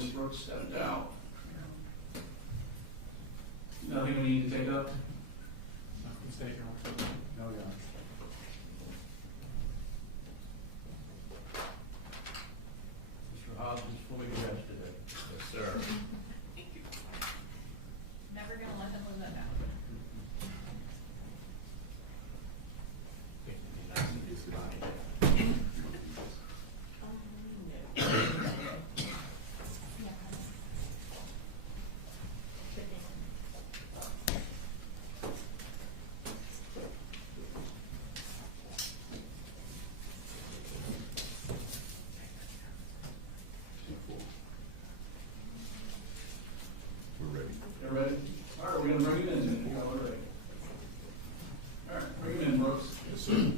Ms. Brooks stepped out. Nothing we need to take up? No, Your Honor. Mr. Hobbs is fully dressed today. Yes, sir. Never gonna let them live that down. We're ready. You ready? All right, we're gonna bring him in then. You all ready? All right, bring him in, Brooks. Yes, sir.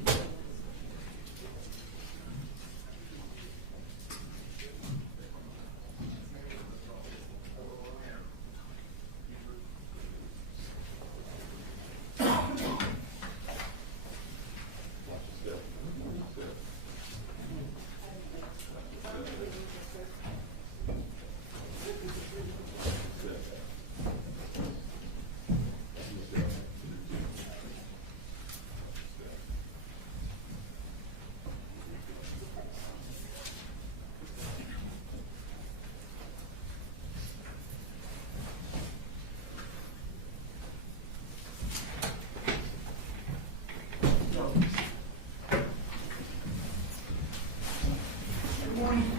Good morning.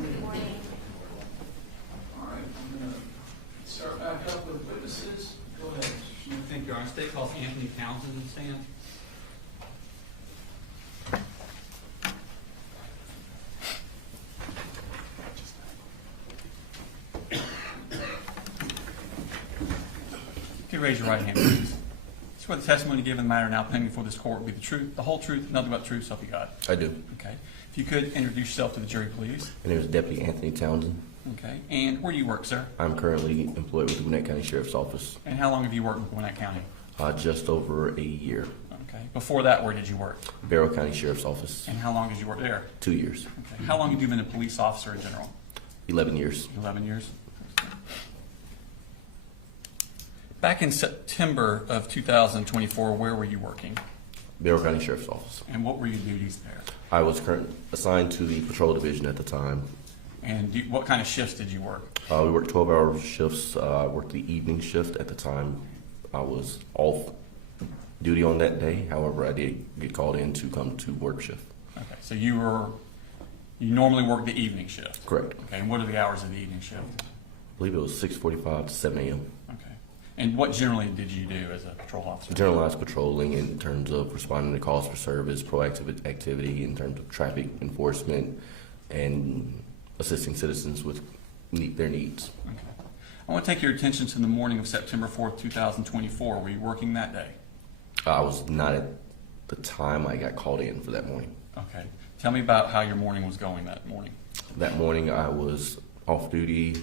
Good morning. All right, I'm gonna start back up with witnesses. Go ahead. Thank you, Your Honor. State calls Anthony Townsend to stand. If you raise your right hand, please. Swear the testimony given in the matter now pending before this court will be the truth, the whole truth, nothing but the truth, so help you God. I do. Okay. If you could introduce yourself to the jury, please. My name is Deputy Anthony Townsend. Okay. And where do you work, sir? I'm currently employed with the Gwinnett County Sheriff's Office. And how long have you worked with Gwinnett County? Just over a year. Okay. Before that, where did you work? Barrow County Sheriff's Office, And how long did you work there? 2 years. Okay. How long have you been a police officer in general? 11 years. 11 years. Back in September of 2024, where were you working? Barrow County Sheriff's Office. And what were your duties there? I was assigned to the patrol division at the time. And what kind of shifts did you work? We worked 12-hour shifts. I worked the evening shift at the time. I was off duty on that day. However, I did get called in to come to work shift. Okay, so you normally work the evening shift? Correct. Okay, and what are the hours of the evening shift? I believe it was 6:45 to 7 a.m. Okay. And what generally did you do as a patrol officer? Generalized patrolling in terms of responding to calls for service, proactive activity in terms of traffic enforcement, and assisting citizens with their needs. Okay. I want to take your attention to the morning of September 4th, 2024. Were you working that day? I was not at the time I got called in for that morning. Okay. Tell me about how your morning was going that morning. That morning I was off duty,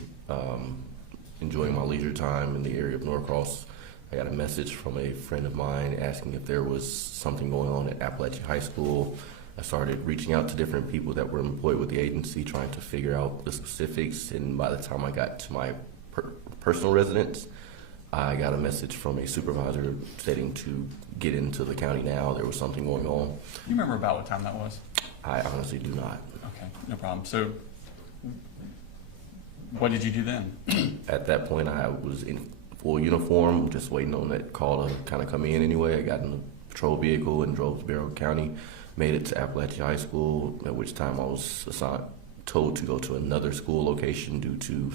enjoying my leisure time in the area of Norcross. I got a message from a friend of mine asking if there was something going on at Apalachee High School. I started reaching out to different people that were employed with the agency, trying to figure out the specifics, and by the time I got to my personal residence, I got a message from a supervisor stating to get into the county now. There was something going on. You remember about what time that was? I honestly do not. Okay, no problem. So what did you do then? At that point, I was in full uniform, just waiting on that call to kind of come in anyway. I got in the patrol vehicle and drove to Barrow County, made it to Apalachee High School, at which time I was told to go to another school location due to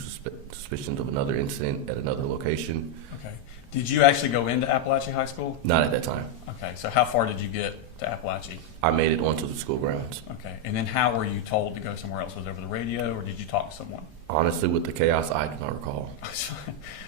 suspicions of another incident at another location. Okay. Did you actually go into Apalachee High School? Not at that time. Okay, so how far did you get to Apalachee? I made it onto the school grounds. Okay, and then how were you told to go somewhere else? Was it over the radio, or did you talk to someone? Honestly, with the chaos, I do not recall.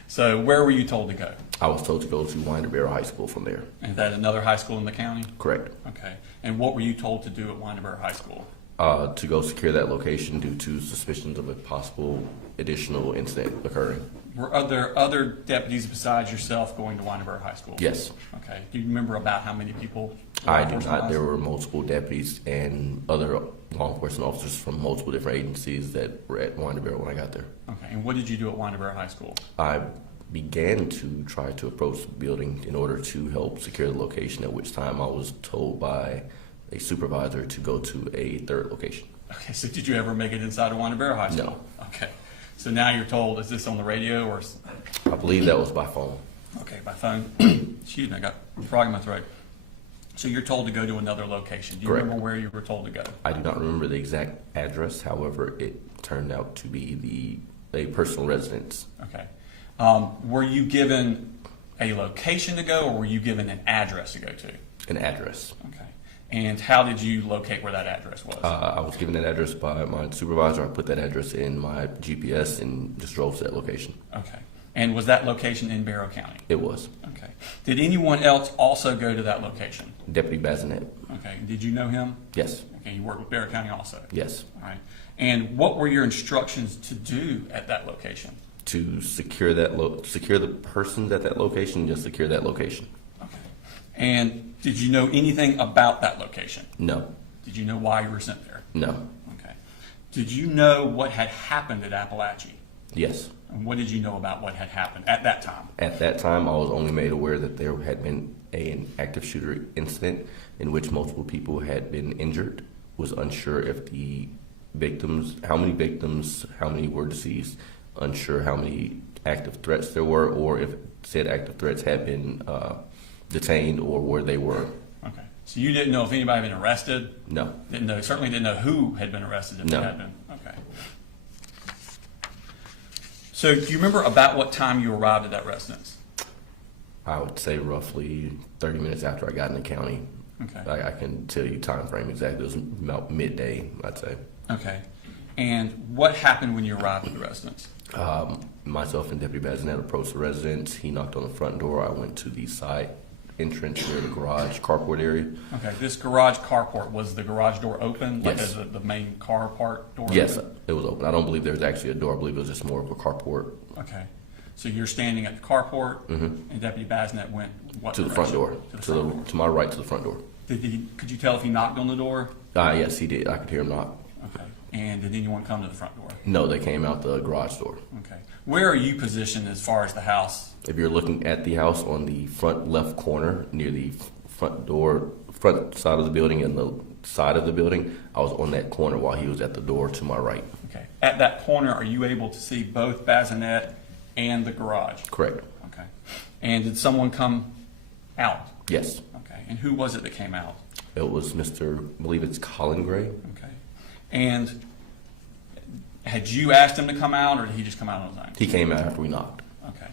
So where were you told to go? I was told to go to Winder Barrow High School from there. Is that another high school in the county? Correct. Okay, and what were you told to do at Winderburg High School? To go secure that location due to suspicions of a possible additional incident occurring. Were there other deputies besides yourself going to Winderburg High School? Yes. Okay. Do you remember about how many people? I do not. There were multiple deputies and other law enforcement officers from multiple different agencies that were at Winderberry when I got there. Okay, and what did you do at Winderberry High School? I began to try to approach the building in order to help secure the location, at which time I was told by a supervisor to go to a third location. Okay, so did you ever make it inside of Winderberry High School? No. Okay, so now you're told, is this on the radio or? I believe that was by phone. Okay, by phone. Excuse me, I got a frog in my throat. So you're told to go to another location. Do you Correct. remember where you were told to go? I do not remember the exact address. However, it turned out to be a personal residence. Okay. Were you given a location to go, or were you given an address to go to? An address. Okay. And how did you locate where that address was? I was given that address by my supervisor. I put that address in my GPS and just drove to that location. Okay. And was that location in Barrow County? It was. Okay. Did anyone else also go to that location? Deputy Bazinet. Okay. Did you know him? Yes. Okay. You worked with Barrow County also? Yes. All right. And what were your instructions to do at that location? To secure that secure the persons at that location, just secure that location. Okay. And did you know anything about that location? No. Did you know why you were sent there? No. Okay. Did you know what had happened at Apalachee? Yes. And what did you know about what had happened at that time? At that time, I was only made aware that there had been an active shooter incident in which multiple people had been injured. Was unsure if the victims, how many were deceased, unsure how many active threats there were, or if said active threats had been detained or where they were. Okay. So you didn't know if anybody had been arrested? No. Didn't know, certainly didn't know who had been arrested if No. they had been. Okay. So do you remember about what time you arrived at that residence? I would say roughly 30 minutes after I got in the county. Okay. I can tell you time frame exactly. It was about midday, I'd say. Okay. And what happened when you arrived at the residence? Myself and Deputy Bazinet approached the residence. He knocked on the front door. I went to the side entrance near the garage carport area. Okay. This garage carport, was the garage door open? Like Yes. the main car part door? Yes, open? it was open. I don't believe there was actually a door. I believe it was just more of a carport. Okay. So you're standing at the carport, and Deputy Bazinet went what To the front direction? door. To the front door. To my right, to the front door. Could you tell if he knocked on the door? Yes, he did. I could hear him knock. Okay. And did anyone come to the front door? No, they came out the garage door. Okay. Where are you positioned as far as the house? If you're looking at the house on the front left corner near the front door, front side of the building and the side of the building, I was on that corner while he was at the door to my right. Okay. At that corner, are you able to see both Bazinet and the garage? Correct. Okay. And did someone come out? Yes. Okay. And who was it that came out? It was I believe it's Colin Gray. Okay. And had you asked him to come out, or did he just come out on his own? He came out after we knocked. Okay.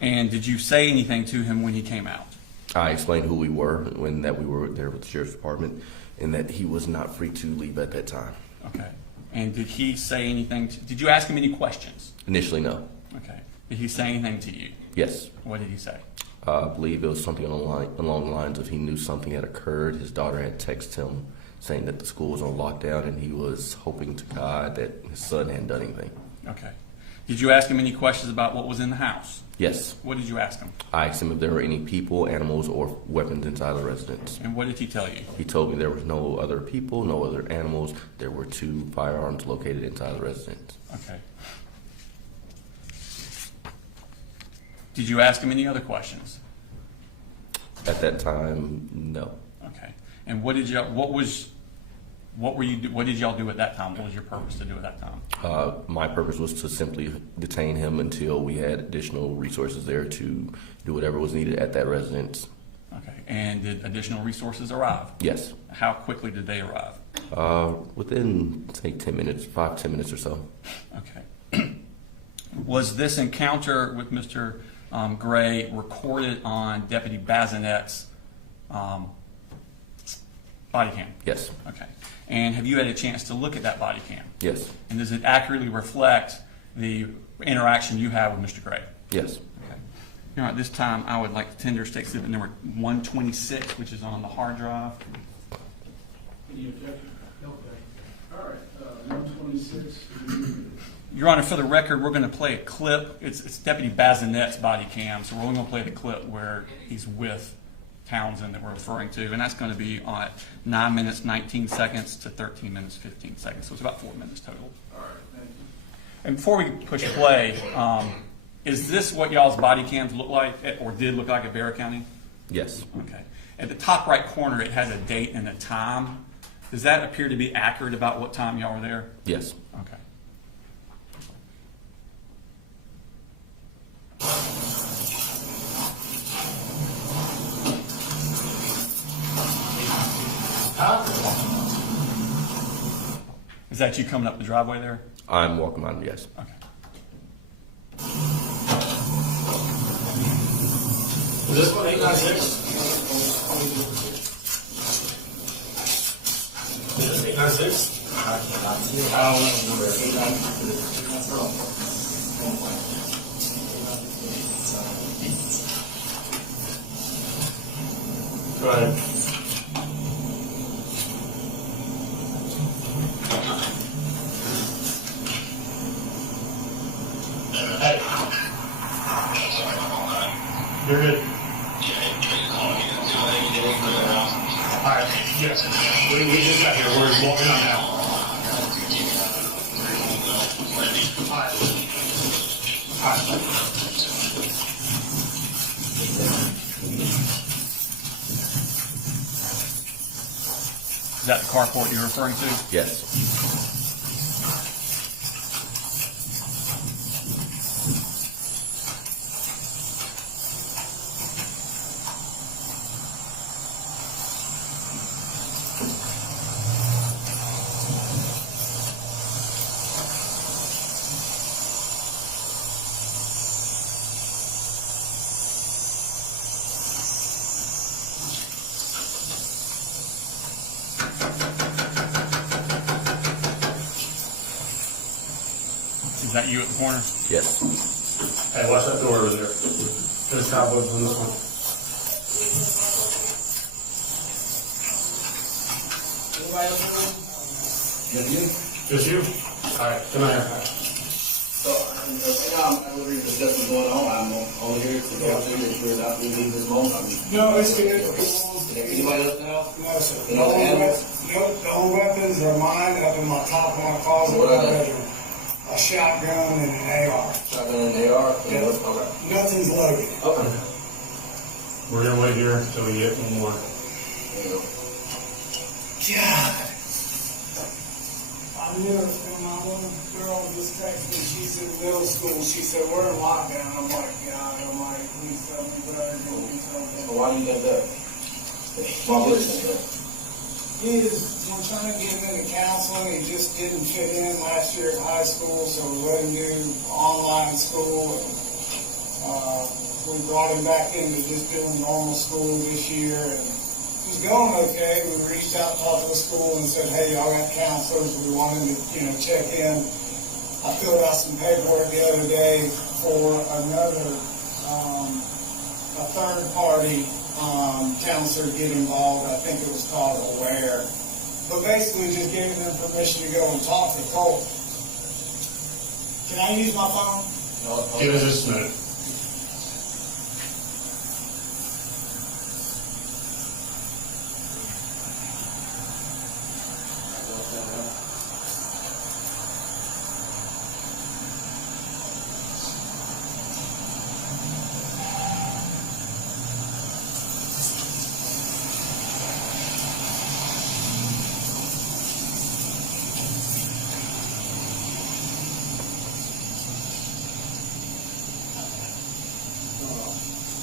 And did you say anything to him when he came out? I explained who we were when that we were there with the sheriff's department and that he was not free to leave at that time. Okay. And did he say anything? Did you ask him any questions? Initially, no. Okay. Did he say anything to you? Yes. What did he say? I believe it was something along the lines of he knew something had occurred. His daughter had texted him saying that the school was on lockdown and he was hoping to God that his son hadn't done anything. Okay. Did you ask him any questions about what was in the house? Yes. What did you ask him? I asked him if there were any people, animals, or weapons inside the residence. And what did he tell you? He told me there was no other people, no other animals. There were 2 firearms located inside the residence. Okay. Did you ask him any other questions? At that time, no. Okay. And what did y'all do at that time? What was your purpose to do at that time? My purpose was to simply detain him until we had additional resources there to do whatever was needed at that residence. Okay. And did additional resources arrive? Yes. How quickly did they arrive? Within, say, 10 minutes, 5-10 minutes or so. Okay. Was this encounter with Mr. Gray recorded on Deputy Bazinet's body cam? Yes. Okay. And have you had a chance to look at that body cam? Yes. And does it accurately reflect the interaction you have with Mr. Gray? Yes. Okay. Now, at this time, I would like to tender state exhibit number 126, which is on the hard drive. Any objection? Okay. All right, 126. Your Honor, for the record, we're going to play a clip. It's Deputy Bazinet's body cam, so we're only going to play the clip where he's with Townsend that we're referring to, and that's going to be at 9 minutes 19 seconds to 13 minutes 15 seconds. So it's about 4 minutes total. All right, thank you. And before we push play, is this what y'all's body cams look like, or did look like at Bear County? Yes. Okay. At the top right corner, it has a date and a time. Does that appear to be accurate about what time y'all were there? Yes. Okay. Is that you coming up the driveway there? I'm walking on, yes. Okay. Is this one 896? Is this 896? I don't know. Go ahead. Hey. You're good. Alright, yes. We just got here. We're walking on now. Alright. Is that the carport you're referring to? Yes. Is that you at the corner? Yes. Hey, watch that door over there. There's cobwebs on this one. Anybody else in the room? Just you? Just you? Alright, come on here. So, right now, I'm going to discuss what's going on. I'm only here to go through and figure out who needs this moment. No, it's good. Anybody else now? No, sir. You know, The only weapons are mine up in my top of my closet in What my are they? bedroom. A shotgun and an AR. Shotgun and AR? Yeah. Okay. Nothing's loaded. Okay. We're gonna wait here until we get one more. There you go. God. I knew it was going on. One girl just texted me. She's in middle school. She said, we're in lockdown. I'm like, God, I'm like, please tell me better. Do something. So why do you think that? Why would you think that? I'm trying to get him into counseling. He just didn't fit in last year at high school, so we let him do online school. We brought him back into just doing normal school this year, and it was going okay. We reached out, talked to the school, and said, "Hey, y'all got counselors. We want him to, check in." I filled out some paperwork the other day for another, a third party. Counselor get involved. I think it was called Aware. But basically just giving them permission to go and talk to Cole. Can I use my phone? Give us just a minute.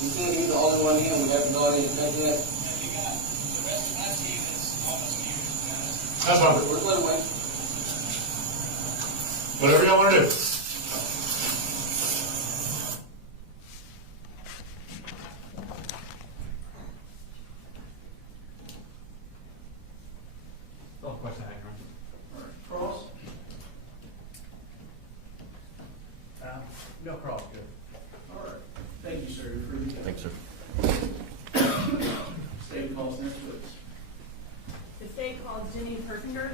You think he's the only one here? We have to go in and check that? That's fine. We're going to wait. Whatever y'all want to do. Oh, question, Adrian. All right, Cross? No cross, good. All right. Thank you, sir. You're free to go. Thanks, sir. State calls next witness. The state called Jenny Perkinger.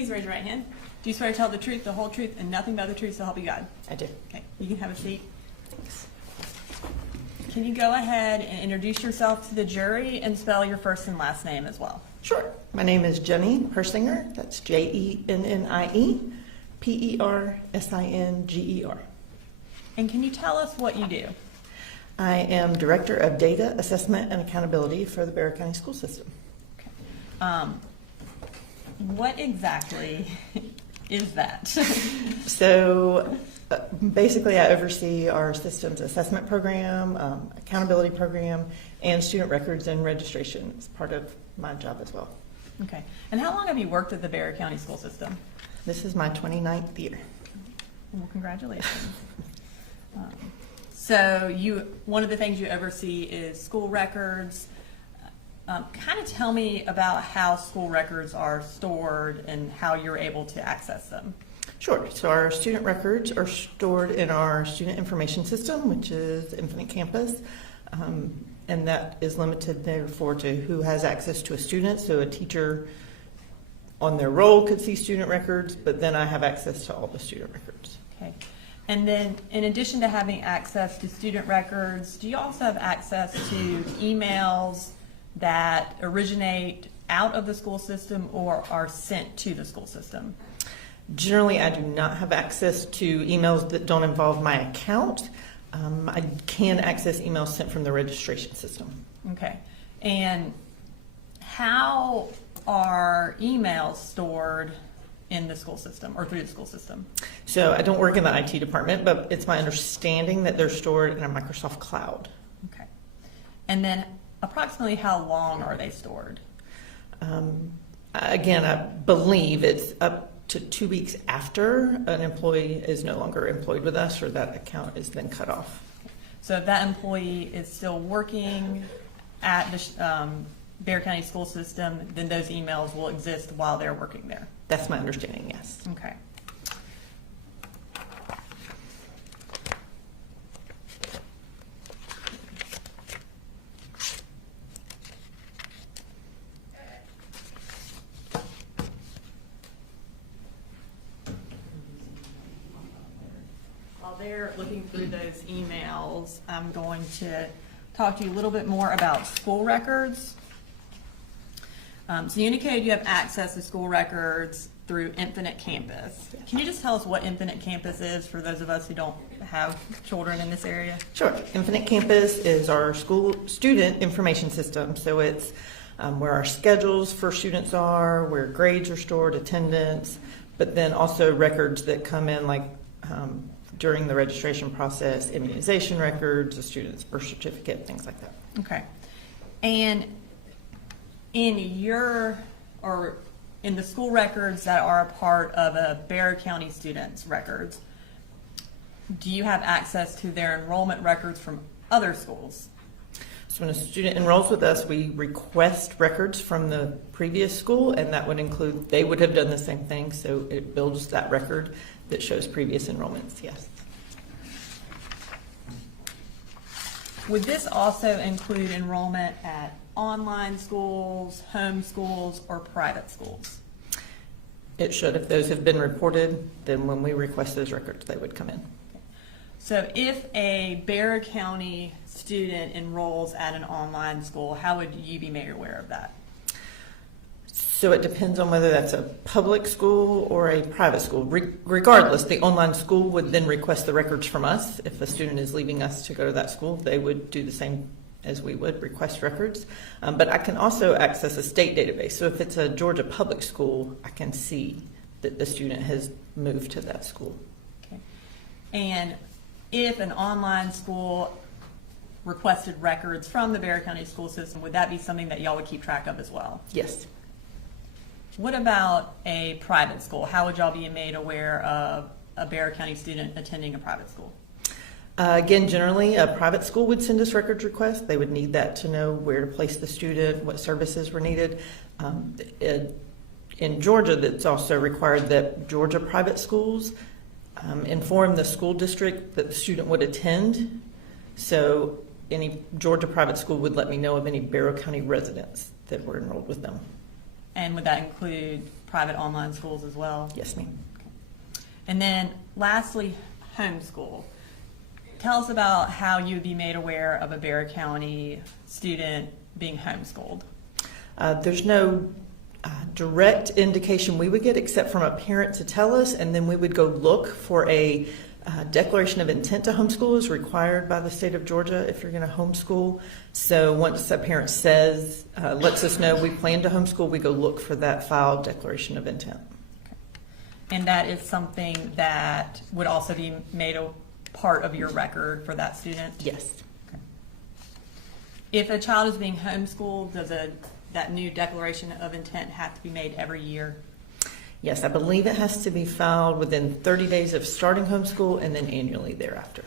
Please raise your right hand. Do you swear to tell the truth, the whole truth, and nothing but the truth, so help you God? I do. Okay, you can have a seat. Can you go ahead and introduce yourself to the jury and spell your first and last name as well? Sure. My name is Jenny Persinger. That's Jennie, Persinger. And can you tell us what you do? I am Director of Data Assessment and Accountability for the Bexar County School System. What exactly is that? So basically, I oversee our systems assessment program, accountability program, and student records and registration as part of my job as well. Okay. And how long have you worked at the Bexar County School System? This is my 29th year. Well, congratulations. So one of the things you oversee is school records. Kind of tell me about how school records are stored and how you're able to access them. Sure. So our student records are stored in our student information system, which is Infinite Campus, and that is limited therefore to who has access to a student. So a teacher on their roll could see student records, but then I have access to all the student records. Okay. And then in addition to having access to student records, do you also have access to emails that originate out of the school system or are sent to the school system? Generally, I do not have access to emails that don't involve my account. I can access emails sent from the registration system. Okay. And how are emails stored in the school system or through the school system? So I don't work in the IT department, but it's my understanding that they're stored in a Microsoft cloud. Okay. And then approximately how long are they stored? Again, I believe it's up to 2 weeks after an employee is no longer employed with us, or that account is then cut off. So if that employee is still working at the Bexar County School System, then those emails will exist while they're working there. That's my understanding, yes. Okay. While they're looking through those emails, I'm going to talk to you a little bit more about school records. So Unicode, you have access to school records through Infinite Campus. Can you just tell us what Infinite Campus is for those of us who don't have children in this area? Sure. Infinite Campus is our school student information system. So it's where our schedules for students are, where grades are stored, attendance, but then also records that come in like during the registration process, immunization records, a student's birth certificate, things like that. Okay. And in the school records that are a part of a Bexar County student's records, do you have access to their enrollment records from other schools? So when a student enrolls with us, we request records from the previous school, and that would include, they would have done the same thing, so it builds that record that shows previous enrollments, yes. Would this also include enrollment at online schools, home schools, or private schools? It should. If those have been reported, then when we request those records, they would come in. So if a Bexar County student enrolls at an online school, how would you be made aware of that? So it depends on whether that's a public school or a private school. Regardless, the online school would then request the records from us. If a student is leaving us to go to that school, they would do the same as we would, request records. But I can also access a state database. So if it's a Georgia public school, I can see that the student has moved to that school. Okay. And if an online school requested records from the Bexar County school system, would that be something that y'all would keep track of as well? Yes. What about a private school? How would y'all be made aware of a Bexar County student attending a private school? Again, generally, a private school would send us records requests. They would need that to know where to place the student, what services were needed. In Georgia, that's also required that Georgia private schools inform the school district that the student would attend. So any Georgia private school would let me know of any Bexar County residents that were enrolled with them. And would that include private online schools as well? Yes, ma'am. And then lastly, homeschool. Tell us about how you would be made aware of a Bexar County student being homeschooled. There's no direct indication we would get except from a parent to tell us, and then we would go look for a declaration of intent to homeschool is required by the state of Georgia if you're going to homeschool. So once a parent says, lets us know we plan to homeschool, we go look for that filed declaration of intent. And that is something that would also be made a part of your record for that student? Yes. If a child is being homeschooled, does that new declaration of intent have to be made every year? Yes, I believe it has to be filed within 30 days of starting homeschool and then annually thereafter.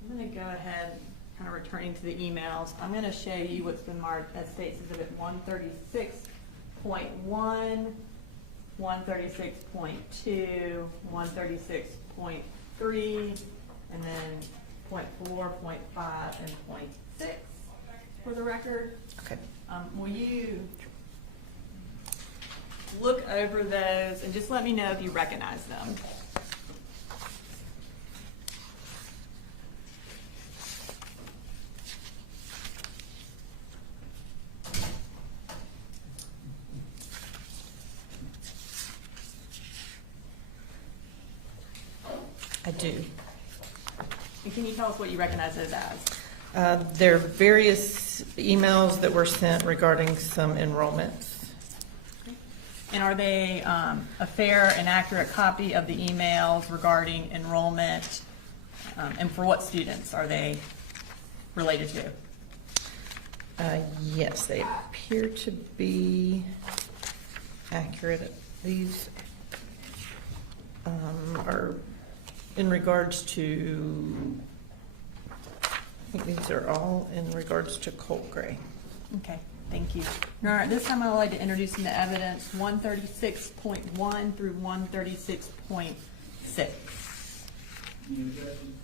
I'm going to go ahead, kind of returning to the emails. I'm going to show you what's been marked as States Exhibit 136.1, 136.2, 136.3, and then .4, .5, and .6 for the record. Okay. Will you look over those and just let me know if you recognize them? I do. And can you tell us what you recognize those as? There are various emails that were sent regarding some enrollments. And are they a fair and accurate copy of the emails regarding enrollment? And for what students are they related to? Yes, they appear to be accurate. These are in regards to, I think these are all in regards to Colin Gray. Okay, thank you. All right, this time I would like to introduce into evidence 136.1 through 136.6. Any objection?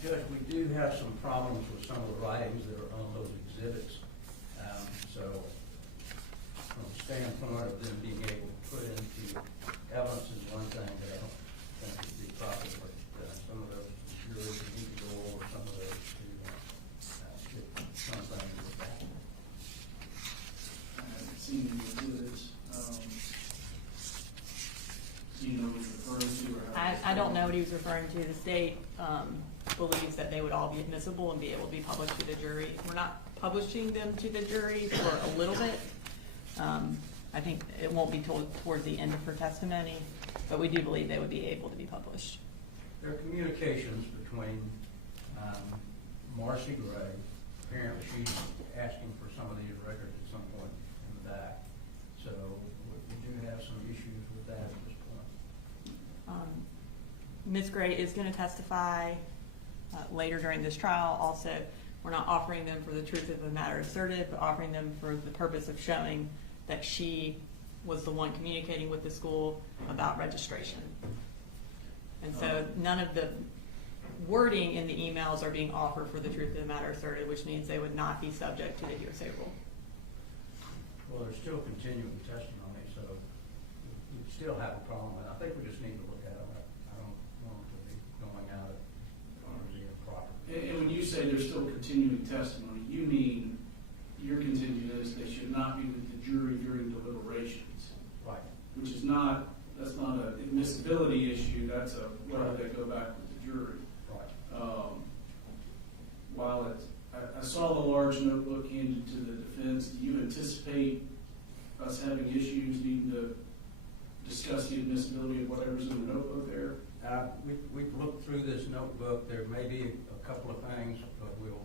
Judge, we do have some problems with some of the writings that are on those exhibits. So from the standpoint of them being able to put into evidence is one thing that I don't think would be proper, but some of those juries need to go over some of those to get something to look at. I haven't seen any exhibits. Do you know what you're referring to? Or I don't know what he was referring to. The state believes that they would all be admissible and be able to be published to the jury. We're not publishing them to the jury for a little bit. I think it won't be told towards the end of her testimony, but we do believe they would be able to be published. There are communications between Marcy Gray. Apparently she's asking for some of these records at some point in the back. So we do have some issues with that at this point. Ms. Gray is going to testify later during this trial. Also, we're not offering them for the truth of the matter asserted, but offering them for the purpose of showing that she was the one communicating with the school about registration. And so none of the wording in the emails are being offered for the truth of the matter asserted, which means they would not be subject to the hearsay rule. Well, there's still continuing testimony, so we still have a problem. I think we just need to look at them. I don't want to be going out of the improper. And when you say there's still continuing testimony, you mean your contention is they should not be with the jury during deliberations. Right. Which is not, that's not an admissibility issue, that's a, whether they go back with the jury. Right. While I saw the large notebook handed to the defense, do you anticipate us having issues needing to discuss the admissibility of whatever's in the notebook there? We've looked through this notebook. There may be a couple of things, but we'll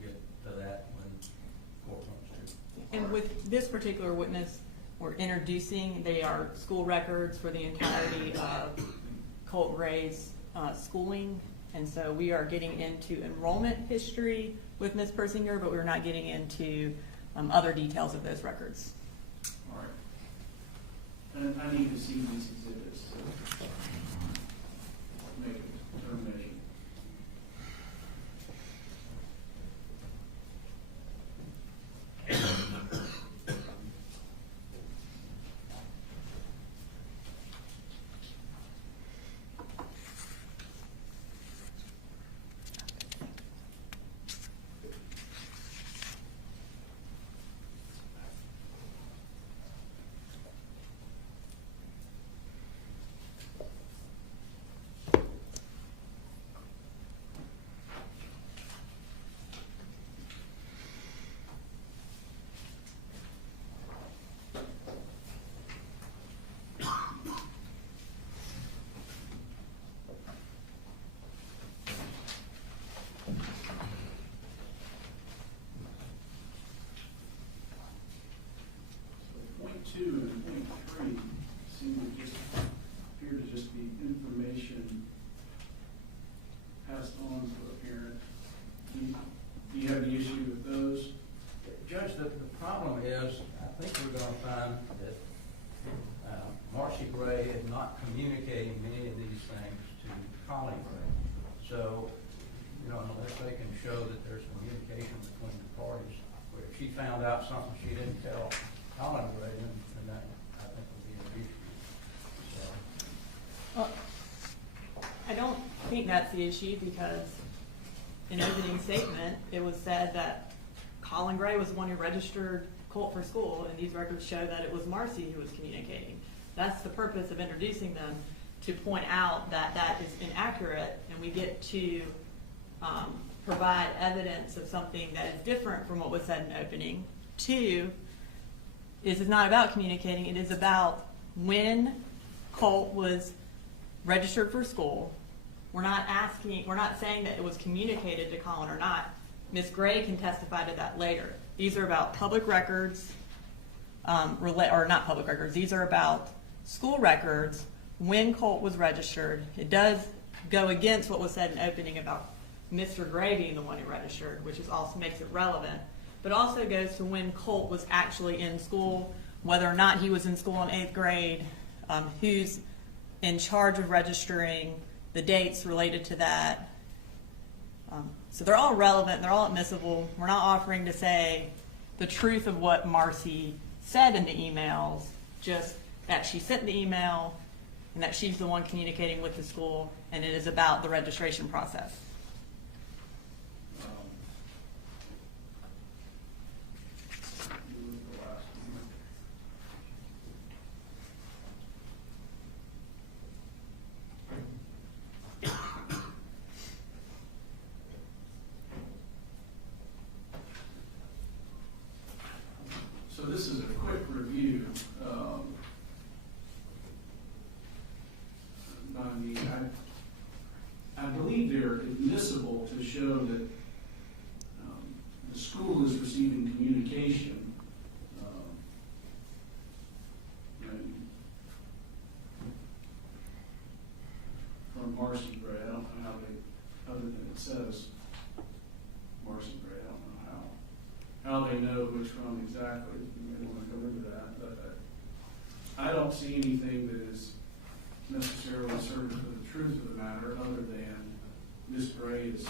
get to that when court wants to. And with this particular witness, we're introducing, they are school records for the entirety of Colin Gray's schooling. And so we are getting into enrollment history with Ms. Persinger, but we're not getting into other details of those records. All right. And I need to see these exhibits. So point 2 and point 3 seem to just appear to just be information passed on to a parent. Do you have any issue with those? Judge, the problem is, I think we're going to find that Marcy Gray is not communicating many of these things to Colin Gray. So, unless they can show that there's communication between the parties, where if she found out something she didn't tell Colin Gray, then that, I think, would be an issue. So, Well, I don't think that's the issue because in opening statement, it was said that Colin Gray was the one who registered Colt for school, and these records show that it was Marcy who was communicating. That's the purpose of introducing them, to point out that that is inaccurate, and we get to provide evidence of something that is different from what was said in opening. 2, is it's not about communicating, it is about when Colt was registered for school. We're not saying that it was communicated to Colin or not. Ms. Gray can testify to that later. These are about public records, or not public records, these are about school records when Colt was registered. It does go against what was said in opening about Mr. Gray being the one who registered, which also makes it relevant, but also goes to when Colt was actually in school, whether or not he was in school in 8th grade, who's in charge of registering, the dates related to that. So they're all relevant, they're all admissible. We're not offering to say the truth of what Marcy said in the emails, just that she sent the email and that she's the one communicating with the school, and it is about the registration process. So this is a quick review. I believe they're admissible to show that the school is receiving communication from Marcy Gray. I don't know how they, other than it says Marcy Gray, I don't know how they know which one exactly. You may want to go into that, but I don't see anything that is necessarily certain for the truth of the matter, other than Ms. Gray is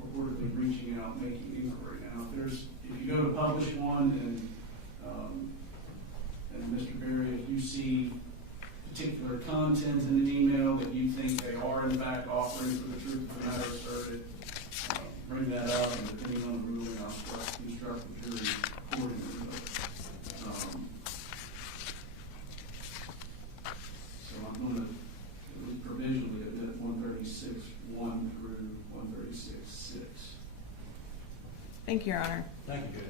reportedly reaching out, making inquiry. Now, if you go to publish one, and Mr. Berry, if you see particular content in an email that you think they are in fact offering for the truth of the matter asserted, bring that up, and depending on the ruling, I'll instruct the jury accordingly. So I'm going to at least provisionally admit 136.1 through 136.6. Thank you, Your Honor. thank you, Judge.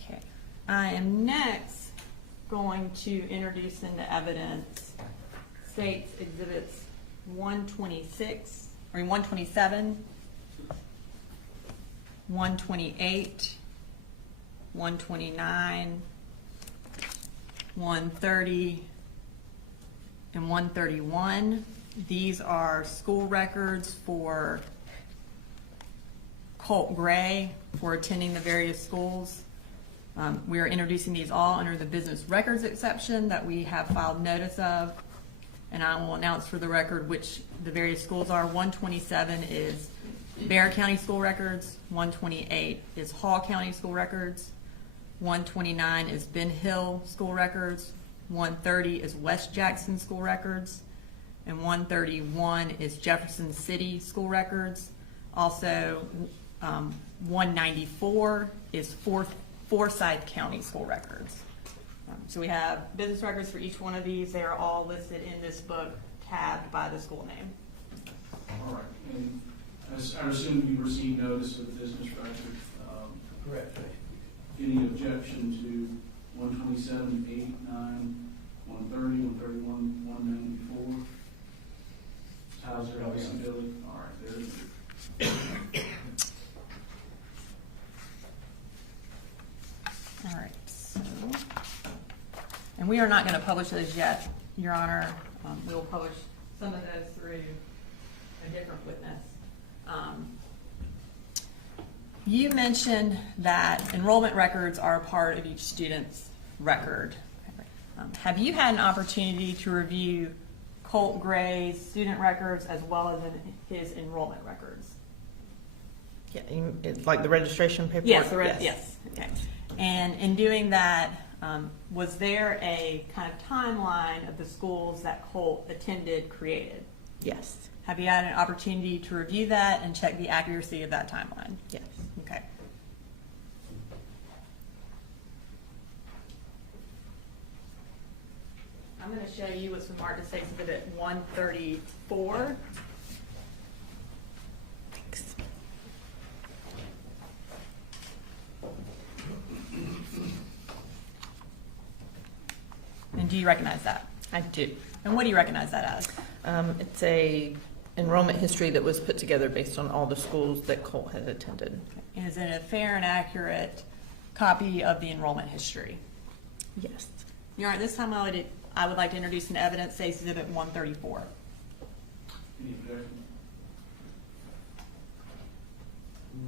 Okay. I am next going to introduce into evidence State's Exhibits 127, 128, 129, 130, and 131. These are school records for Colt Gray for attending the various schools. We are introducing these all under the business records exception that we have filed notice of, and I will announce for the record which the various schools are. 127 is Bexar County School Records, 128 is Hall County School Records, 129 is Ben Hill School Records, 130 is West Jackson School Records, and 131 is Jefferson City School Records. Also, 194 is Forsyth County School Records. So we have business records for each one of these. They are all listed in this book, tabbed by the school name. All right. And I assume you received notice of the business record. Correct. Any objection to 127, 8, 9, 130, 131, 194? obviously, Billy. All right, there it is. All right, so, and we are not going to publish those yet, Your Honor. We will publish some of those through a different witness. You mentioned that enrollment records are a part of each student's record. Have you had an opportunity to review Colt Gray's student records as well as his enrollment records? Yeah, like the registration paperwork? Yes, yes. Okay. And in doing that, was there a kind of timeline of the schools that Colt attended created? Yes. Have you had an opportunity to review that and check the accuracy of that timeline? Yes. Okay. I'm going to show you what's been marked as Exhibit 134. Thanks. And do you recognize that? I do. And what do you recognize that as? It's a enrollment history that was put together based on all the schools that Colt had attended. Is it a fair and accurate copy of the enrollment history? Yes. Your Honor, this time I would like to introduce an evidence, say Exhibit 134. Any objection?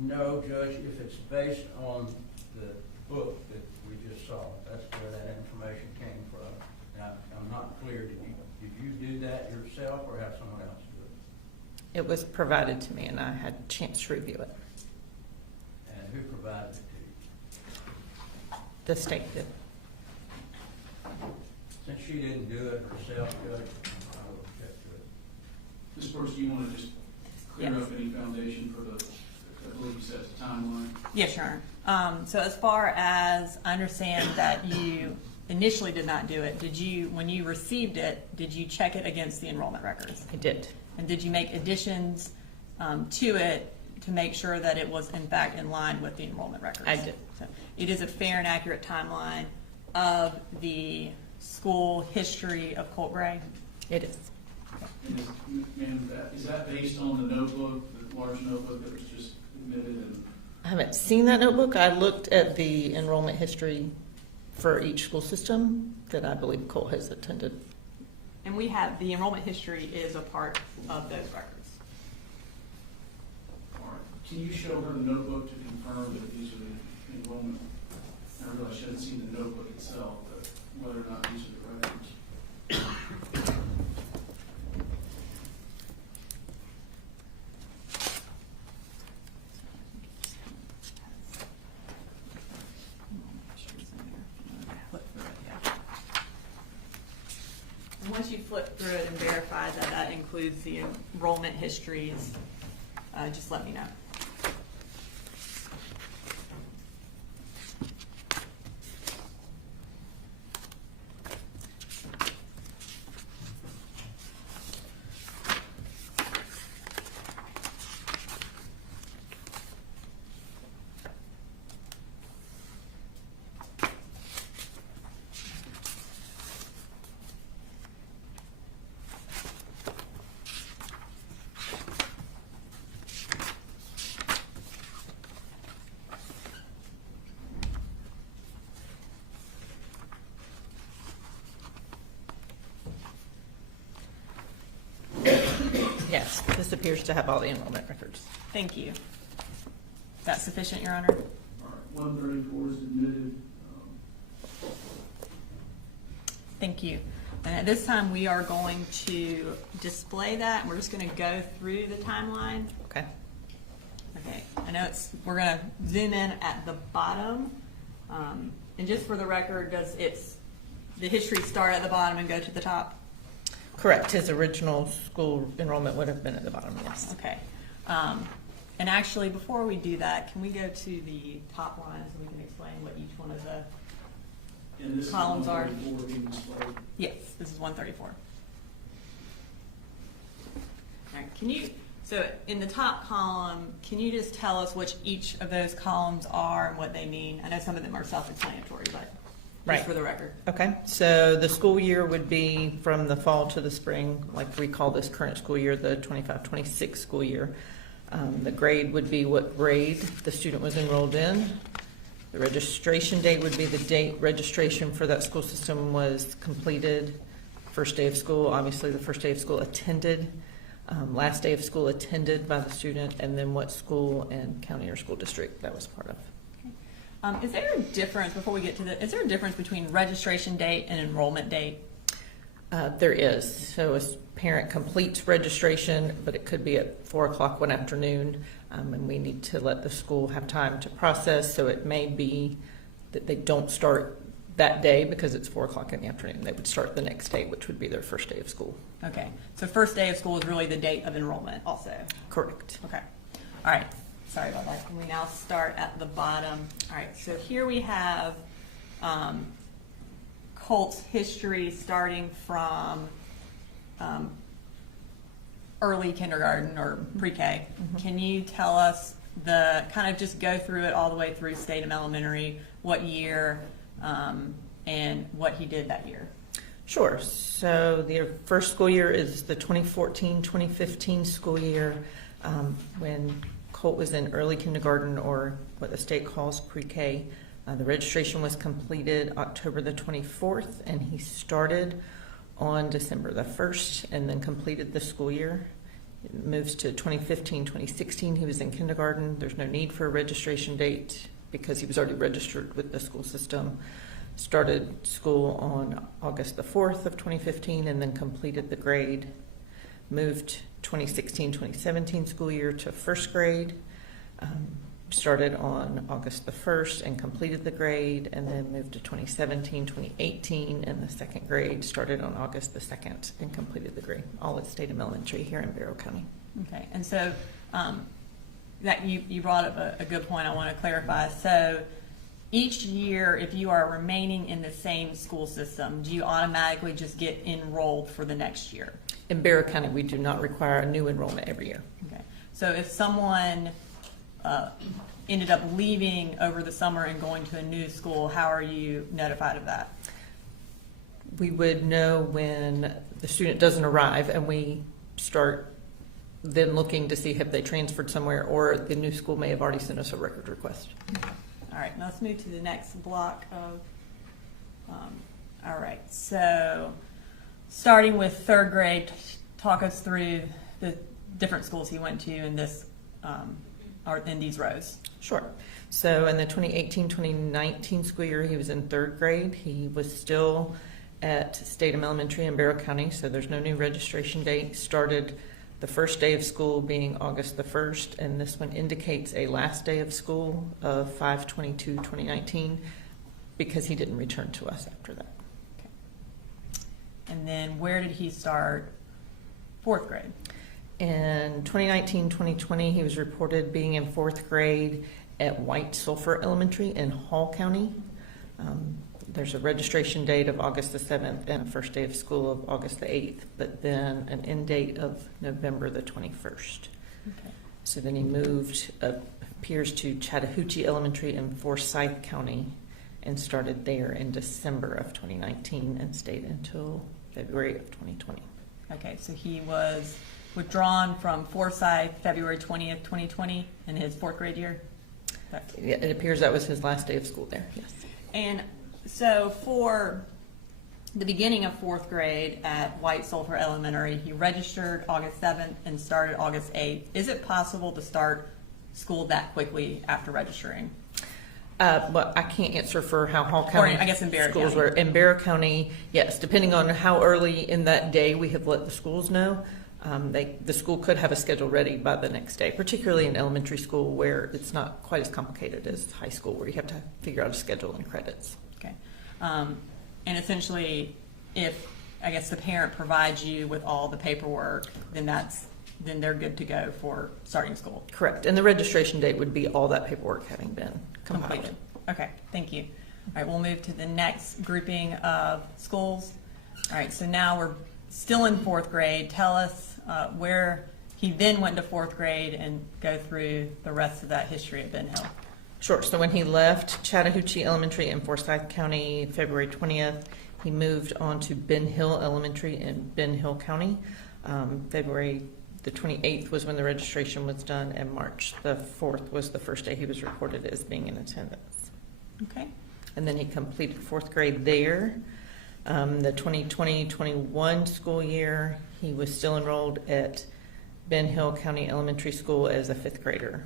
No, Judge, if it's based on the book that we just saw, that's where that information came from. Now, I'm not clear, did you do that yourself or have someone else do it? It was provided to me and I had a chance to review it. And who provided it to you? The state did. Since she didn't do it herself, Judge, I will object to it. Ms. Brooks, do you want to just clear Yes. up any foundation for the, I believe you said it's a timeline? Yes, Your Honor. So as far as I understand that you initially did not do it, when you received it, did you check it against the enrollment records? I did. And did you make additions to it to make sure that it was in fact in line with the enrollment records? I did. So it is a fair and accurate timeline of the school history of Colt Gray? It is. And ma'am, is that based on the notebook, the large notebook that was just admitted? And I haven't seen that notebook. I looked at the enrollment history for each school system that I believe Colt has attended. And we have, the enrollment history is a part of those records. all right, can you show her the notebook to confirm that these are the enrollment? I realize she hasn't seen the notebook itself, but whether or not these are the records. And once you flip through it and verify that that includes the enrollment histories, just let me know. Yes, this appears to have all the enrollment records. Thank you. That's sufficient, Your Honor? All right, 134 is admitted. Thank you. And at this time, we are going to display that. We're just going to go through the timeline. Okay. Okay, I know we're going to zoom in at the bottom. And just for the record, the history start at the bottom and go to the top? Correct. His original school enrollment would have been at the bottom, yes. Okay. And actually, before we do that, can we go to the top line so we can explain what each one of the And this columns is are? 134 being displayed. Yes, this is 134. All right, so in the top column, can you just tell us which each of those columns are and what they mean? I know some of them are self-explanatory, but. Right. just for the record. Okay, so the school year would be from the fall to the spring, like we call this current school year, the 25-26 school year. The grade would be what grade the student was enrolled in. The registration date would be the date registration for that school system was completed. First day of school, obviously the first day of school attended. Last day of school attended by the student, and then what school and county or school district that was part of. Is there a difference, before we get to is there a difference between registration date and enrollment date? There is. So a parent completes registration, but it could be at 4 o'clock one afternoon, and we need to let the school have time to process. So it may be that they don't start that day because it's 4 o'clock in the afternoon. They would start the next day, which would be their first day of school. Okay, so first day of school is really the date of enrollment also? Correct. Okay, all right. Sorry about that. And we now start at the bottom. All right, so here we have Colt's history starting from early kindergarten or pre-K. Can you tell us kind of just go through it all the way through Statham Elementary, what year, and what he did that year? Sure. So the first school year is the 2014-2015 school year, when Colt was in early kindergarten, or what the state calls pre-K. The registration was completed October the 24th, and he started on December the 1st and then completed the school year. It moves to 2015-2016. He was in kindergarten. There's no need for a registration date because he was already registered with the school system. Started school on August the 4th of 2015 and then completed the grade. Moved 2016-2017 school year to first grade. Started on August the 1st and completed the grade, and then moved to 2017-2018 and the second grade. Started on August the 2nd and completed the grade, all at Statham Elementary here in Barrow County. Okay, and so that you brought up a good point I want to clarify. So each year, if you are remaining in the same school system, do you automatically just get enrolled for the next year? In Barrow County, we do not require a new enrollment every year. Okay, so if someone ended up leaving over the summer and going to a new school, how are you notified of that? We would know when the student doesn't arrive, and we start then looking to see if they transferred somewhere, or the new school may have already sent us a record request. All right, now let's move to the next block of, all right, so starting with third grade, talk us through the different schools he went to in this, or in these rows. Sure. So in the 2018-2019 school year, he was in third grade. He was still at Statham Elementary in Barrow County, so there's no new registration date. Started the first day of school being August the 1st, and this one indicates a last day of school of 5/22/2019 because he didn't return to us after that. Okay. And then where did he start fourth grade? In 2019-2020, he was reported being in fourth grade at White Sulphur Elementary in Hall County. There's a registration date of August the 7th and a first day of school of August the 8th, but then an end date of November the 21st. Okay. So then he moved, appears to Chattahoochee Elementary in Forsyth County and started there in December of 2019 and stayed until February of 2020. Okay, so he was withdrawn from Forsyth February 20th, 2020 in his fourth grade year? Yeah, it appears that was his last day of school there, yes. And so for the beginning of fourth grade at White Sulphur Elementary, he registered August 7th and started August 8th. Is it possible to start school that quickly after registering? Well, I can't answer for how Hall County I guess in Barrow schools County. were. In Barrow County, yes, depending on how early in that day we have let the schools know. The school could have a schedule ready by the next day, particularly in elementary school where it's not quite as complicated as high school where you have to figure out a schedule and credits. Okay. And essentially, if, I guess, the parent provides you with all the paperwork, then they're good to go for starting school. Correct. And the registration date would be all that paperwork having been completed. Okay, thank you. All right, we'll move to the next grouping of schools. All right, so now we're still in fourth grade. Tell us where he then went to fourth grade and go through the rest of that history at Ben Hill. Sure. So when he left Chattahoochee Elementary in Forsyth County, February 20th, he moved on to Ben Hill Elementary in Ben Hill County. February the 28th was when the registration was done, and March the 4th was the first day he was reported as being in attendance. Okay. And then he completed 4th grade there. The 2020-21 school year, he was still enrolled at Ben Hill County Elementary School as a 5th grader.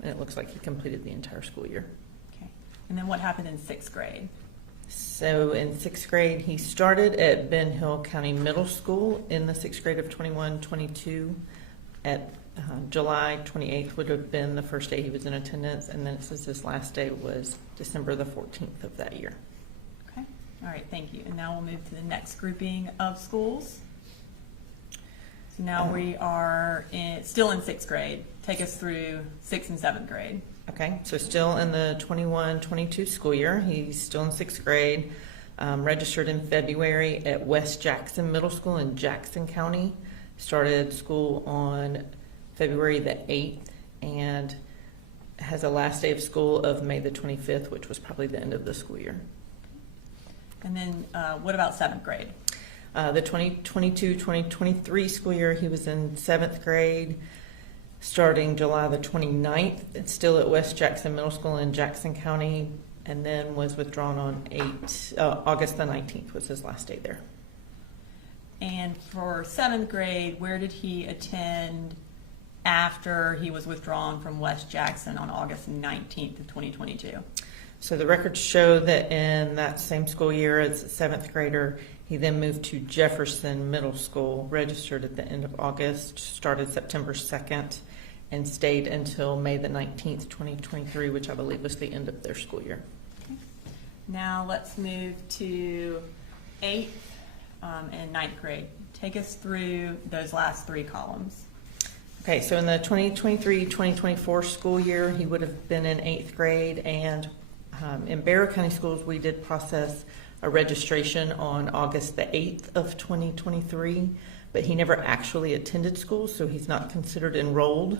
And it looks like he completed the entire school year. Okay. And then what happened in 6th grade? So in 6th grade, he started at Ben Hill County Middle School in the 6th grade of 21-22. At July 28th would have been the first day he was in attendance, and then it says his last day was December the 14th of that year. Okay. All right, thank you. And now we'll move to the next grouping of schools. So now we are still in 6th grade. Take us through 6th and 7th grade. Okay, so still in the 21-22 school year. He's still in 6th grade, registered in February at West Jackson Middle School in Jackson County. Started school on February the 8th and has a last day of school of May the 25th, which was probably the end of the school year. And then what about 7th grade? The 2022-2023 school year, he was in 7th grade, starting July the 29th. It's still at West Jackson Middle School in Jackson County, and then was withdrawn on August the 19th was his last day there. And for 7th grade, where did he attend after he was withdrawn from West Jackson on August 19th of 2022? So the records show that in that same school year as a 7th grader, he then moved to Jefferson Middle School, registered at the end of August, started September 2nd, and stayed until May the 19th, 2023, which I believe was the end of their school year. Okay. Now let's move to 8th and 9th grade. Take us through those last 3 columns. Okay, so in the 2023-2024 school year, he would have been in 8th grade, and in Barrow County Schools, we did process a registration on August the 8th of 2023, but he never actually attended school, so he's not considered enrolled.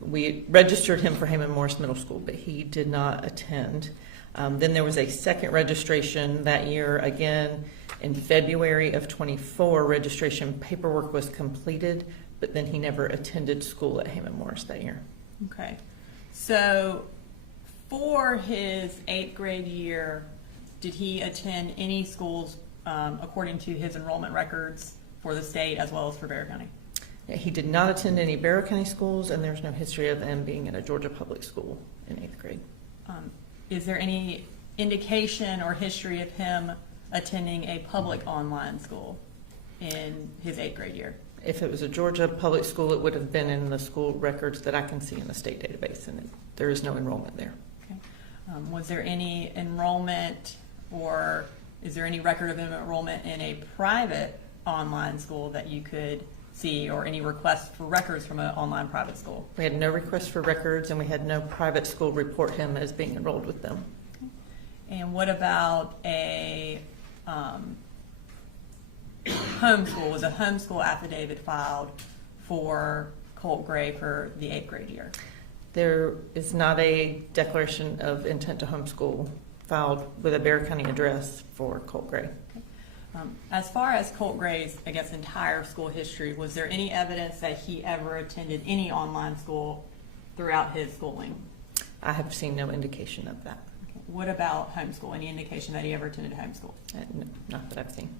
We registered him for Heyman Morris Middle School, but he did not attend. Then there was a second registration that year, again in February of 24. Registration paperwork was completed, but then he never attended school at Heyman Morris that year. Okay. So for his 8th grade year, did he attend any schools according to his enrollment records for the state as well as for Barrow County? He did not attend any Barrow County schools, and there's no history of him being in a Georgia public school in 8th grade. Is there any indication or history of him attending a public online school in his 8th grade year? If it was a Georgia public school, it would have been in the school records that I can see in the state database, and there is no enrollment there. Okay. Was there any enrollment, or is there any record of enrollment in a private online school that you could see, or any requests for records from an online private school? We had no request for records, and we had no private school report him as being enrolled with them. Okay. And what about a homeschool? Was a homeschool affidavit filed for Colt Gray for the 8th grade year? There is not a declaration of intent to homeschool filed with a Barrow County address for Colt Gray. Okay. As far as Colt Gray's, I guess, entire school history, was there any evidence that he ever attended any online school throughout his schooling? I have seen no indication of that. Okay. What about homeschool? Any indication that he ever attended homeschool? No, not that I've seen.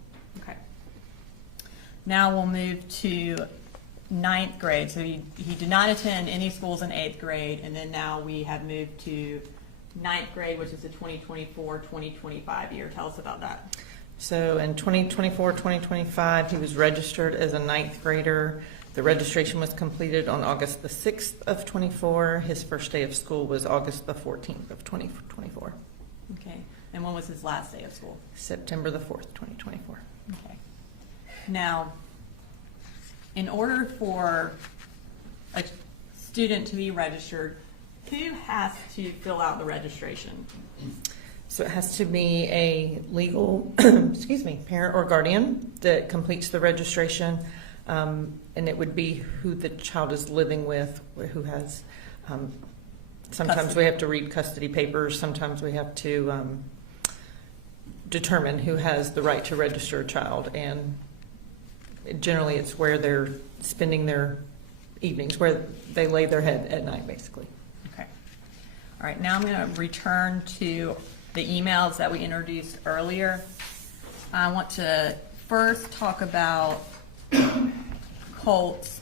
Okay. Now we'll move to 9th grade. So he did not attend any schools in 8th grade, and then now we have moved to 9th grade, which is the 2024-2025 year. Tell us about that. So in 2024-2025, he was registered as a 9th grader. The registration was completed on August the 6th of 24. His first day of school was August the 14th of 2024. Okay. And when was his last day of school? September the 4th, 2024. Okay. Now, in order for a student to be registered, who has to fill out the registration? So it has to be a legal, parent or guardian that completes the registration, and it would be who the child is living with, who has Sometimes we have to read custody papers. Sometimes we have to determine who has the right to register a child. And generally it's where they're spending their evenings, where they lay their head at night, basically. Okay. All right, now I'm going to return to the emails that we introduced earlier. I want to first talk about Colt's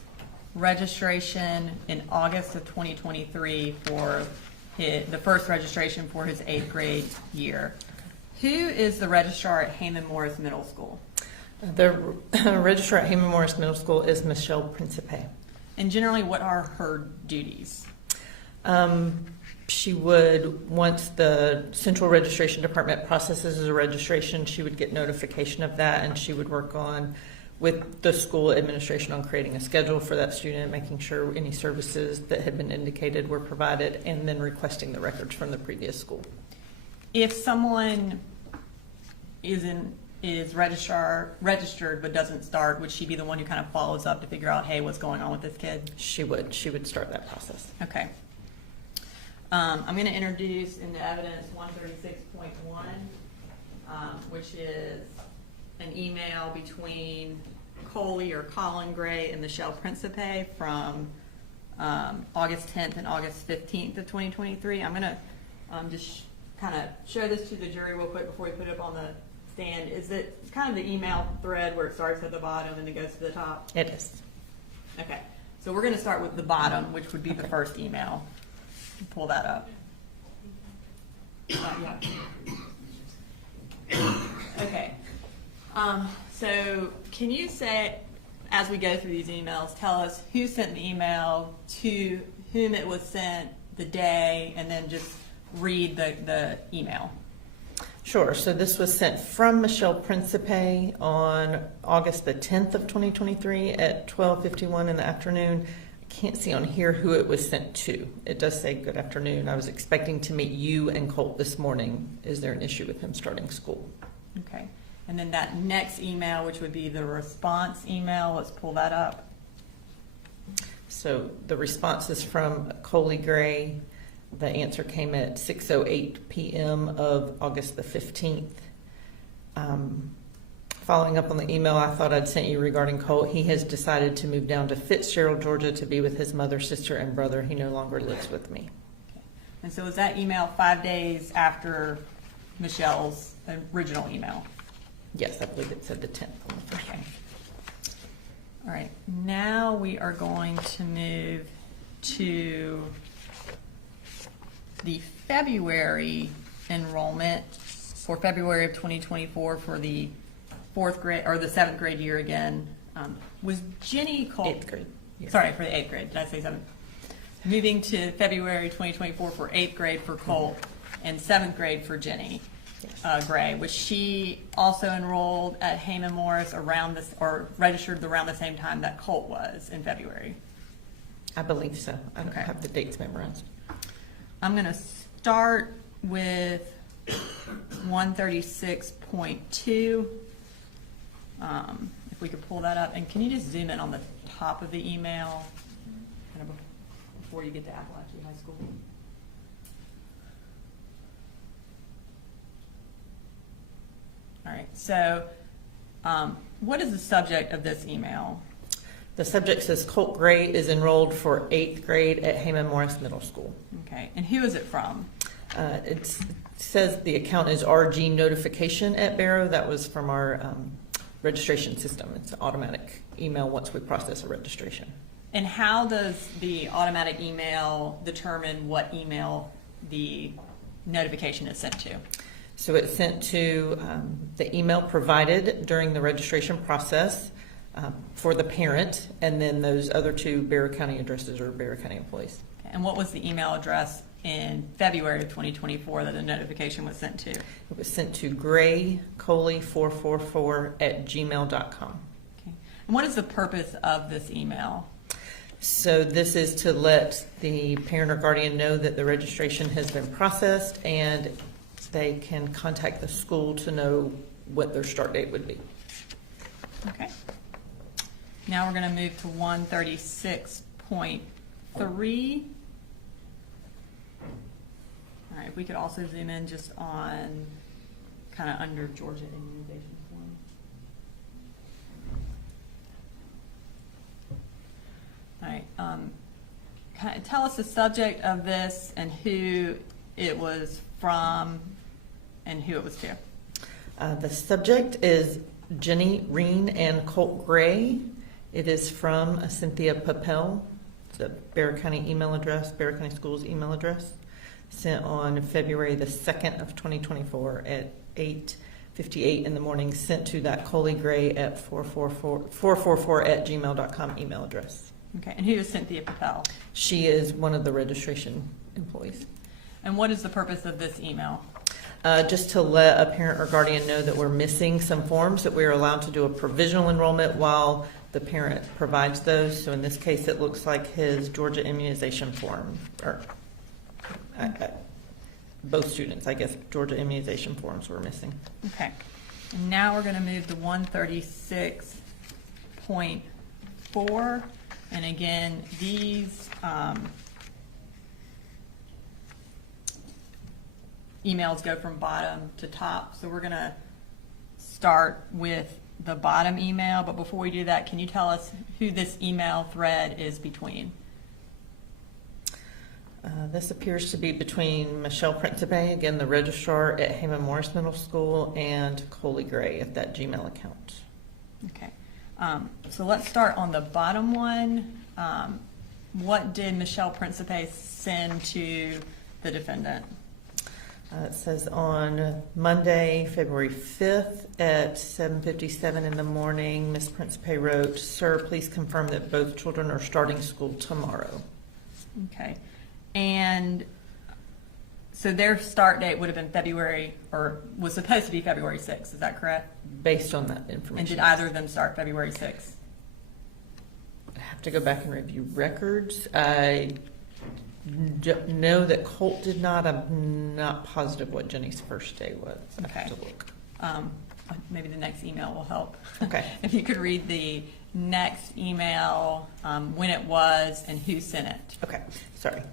registration in August of 2023 for the first registration for his 8th grade year. Who is the registrar at Heyman Morris Middle School? The registrar at Heyman Morris Middle School is Michelle Principe. And generally, what are her duties? She would, once the central registration department processes a registration, she would get notification of that, and she would work on with the school administration on creating a schedule for that student, making sure any services that had been indicated were provided, and then requesting the records from the previous school. If someone is registered but doesn't start, would she be the one who kind of follows up to figure out, hey, what's going on with this kid? She would start that process. Okay. I'm going to introduce into evidence 136.1, which is an email between Colin Gray and Michelle Principe from August 10th and August 15th of 2023. I'm going to just kind of show this to the jury real quick before we put it up on the stand. Is it kind of the email thread where it starts at the bottom and it goes to the top? It is. Okay. So we're going to start with the bottom, which would be the first email. Pull that up. Yeah. Okay. So can you say, as we go through these emails, tell us who sent the email, to whom it was sent, the day, and then just read the email? Sure. So this was sent from Michelle Principe on August the 10th of 2023 at 12:51 in the afternoon. I can't see on here who it was sent to. It does say, good afternoon. I was expecting to meet you and Colt this morning. Is there an issue with him starting school? Okay. And then that next email, which would be the response email, let's pull that up. So the response is from Colin Gray. The answer came at 6:08 p.m. of August the 15th. Following up on the email I thought I'd sent you regarding Colt, he has decided to move down to Fitzgerald, Georgia to be with his mother, sister, and brother. He no longer lives with me. Okay. And so was that email 5 days after Michelle's original email? Yes, I believe it said the 10th on the first one. All right. Now we are going to move to the February enrollment for February of 2024 for the 4th grade, or the 7th grade year again. Was Jenny Colt? 8th grade. Yeah. Sorry, for the 8th grade. Did I say 7th? Moving to February 2024 for 8th grade for Colt and 7th grade for Jenny Gray. Was she also enrolled at Heyman Morris around this, or registered around the same time that Colt was in February? I believe so. I don't Okay. have the dates memorized. I'm going to start with 136.2. If we could pull that up. And can you just zoom in on the top of the email kind of before you get to Apalachee High School? All right. So what is the subject of this email? The subject says Colt Gray is enrolled for 8th grade at Heyman Morris Middle School. Okay. And who is it from? It says the account is RG notification at Barrow. That was from our registration system. It's an automatic email once we process a registration. And how does the automatic email determine what email the notification is sent to? So it's sent to the email provided during the registration process for the parent, and then those other 2 Barrow County addresses are Barrow County employees. Okay. And what was the email address in February of 2024 that the notification was sent to? It was sent to graycoley444@gmail.com. Okay. And what is the purpose of this email? So this is to let the parent or guardian know that the registration has been processed, and they can contact the school to know what their start date would be. Okay. Now we're going to move to 136.3. All right, if we could also zoom in just on kind of under Georgia immunization form. All right, kind of tell us the subject of this and who it was from and who it was to. The subject is Jenny Reen and Colt Gray. It is from Cynthia Papel, the Bear County email address, Bear County Schools email address, sent on February the 2nd of 2024 at 8:58 in the morning, sent to that Colin Gray at 444@gmail.com email address. Okay, and who is Cynthia Papel? She is one of the registration employees. And what is the purpose of this email? Just to let a parent or guardian know that we're missing some forms, that we're allowed to do a provisional enrollment while the parent provides those. So in this case, it looks like his Georgia immunization form, or both students, I guess, Georgia immunization forms were missing. Okay, and now we're going to move to 136.4. And again, these emails go from bottom to top. So we're going to start with the bottom email. But before we do that, can you tell us who this email thread is between? This appears to be between Michelle Principe, again, the registrar at Heyman Morris Middle School, and Colin Gray at that Gmail account. Okay. So let's start on the bottom one. What did Michelle Principe send to the defendant? It says on Monday, February 5th at 7:57 in the morning, Ms. Principe wrote, "Sir, please confirm that both children are starting school tomorrow." Okay. And so their start date would have been February, or was supposed to be February 6th. Is that correct? Based on that information. And did either of them start February 6th? I have to go back and review records. I know that Colt did not. I'm not positive what Jenny's first day was. I Okay. have to look. Maybe the next email will help. Okay. If you could read the next email, when it was and who sent it. Okay, sorry.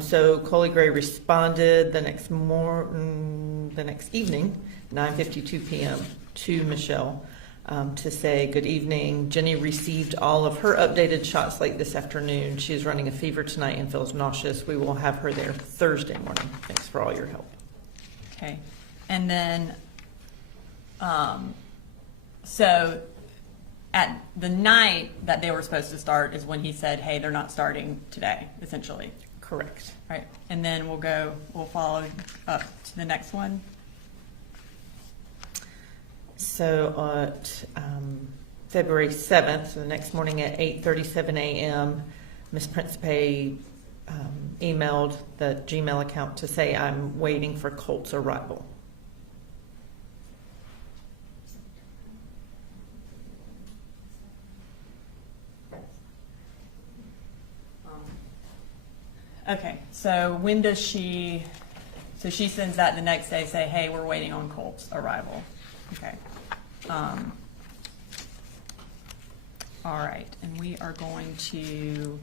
So Colin Gray responded the next evening, 9:52 p.m. to Michelle to say, "Good evening. Jenny received all of her updated shot slate this afternoon. She is running a fever tonight and feels nauseous. We will have her there Thursday morning. Thanks for all your help." Okay. And then, so at the night that they were supposed to start is when he said, "Hey, they're not starting today," essentially. Correct. Right. And then we'll follow up to the next one. So at February 7th, so the next morning at 8:37 a.m., Ms. Principe emailed the Gmail account to say, "I'm waiting for Colt's arrival." Okay, so when does she sends that the next day, say, "Hey, we're waiting on Colt's arrival." Okay. All right, and we are going to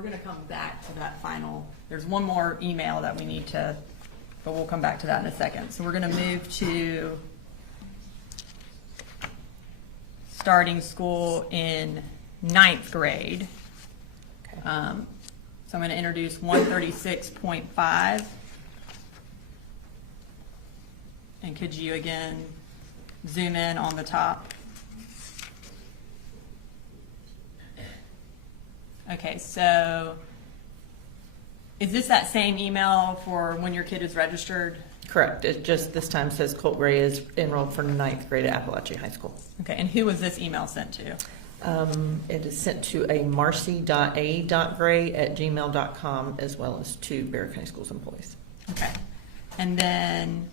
we're going to come back to that final. There's one more email that we need to, but we'll come back to that in a second. So we're going to move to starting school in 9th grade. Okay. So I'm going to introduce 136.5. And could you again zoom in on the top? Okay, so is this that same email for when your kid is registered? Correct. It just this time says Colt Gray is enrolled for 9th grade at Apalachee High School. Okay, and who was this email sent to? It is sent to a marcy.a.gray@gmail.com, as well as to Barrow County Schools employees. Okay. And then,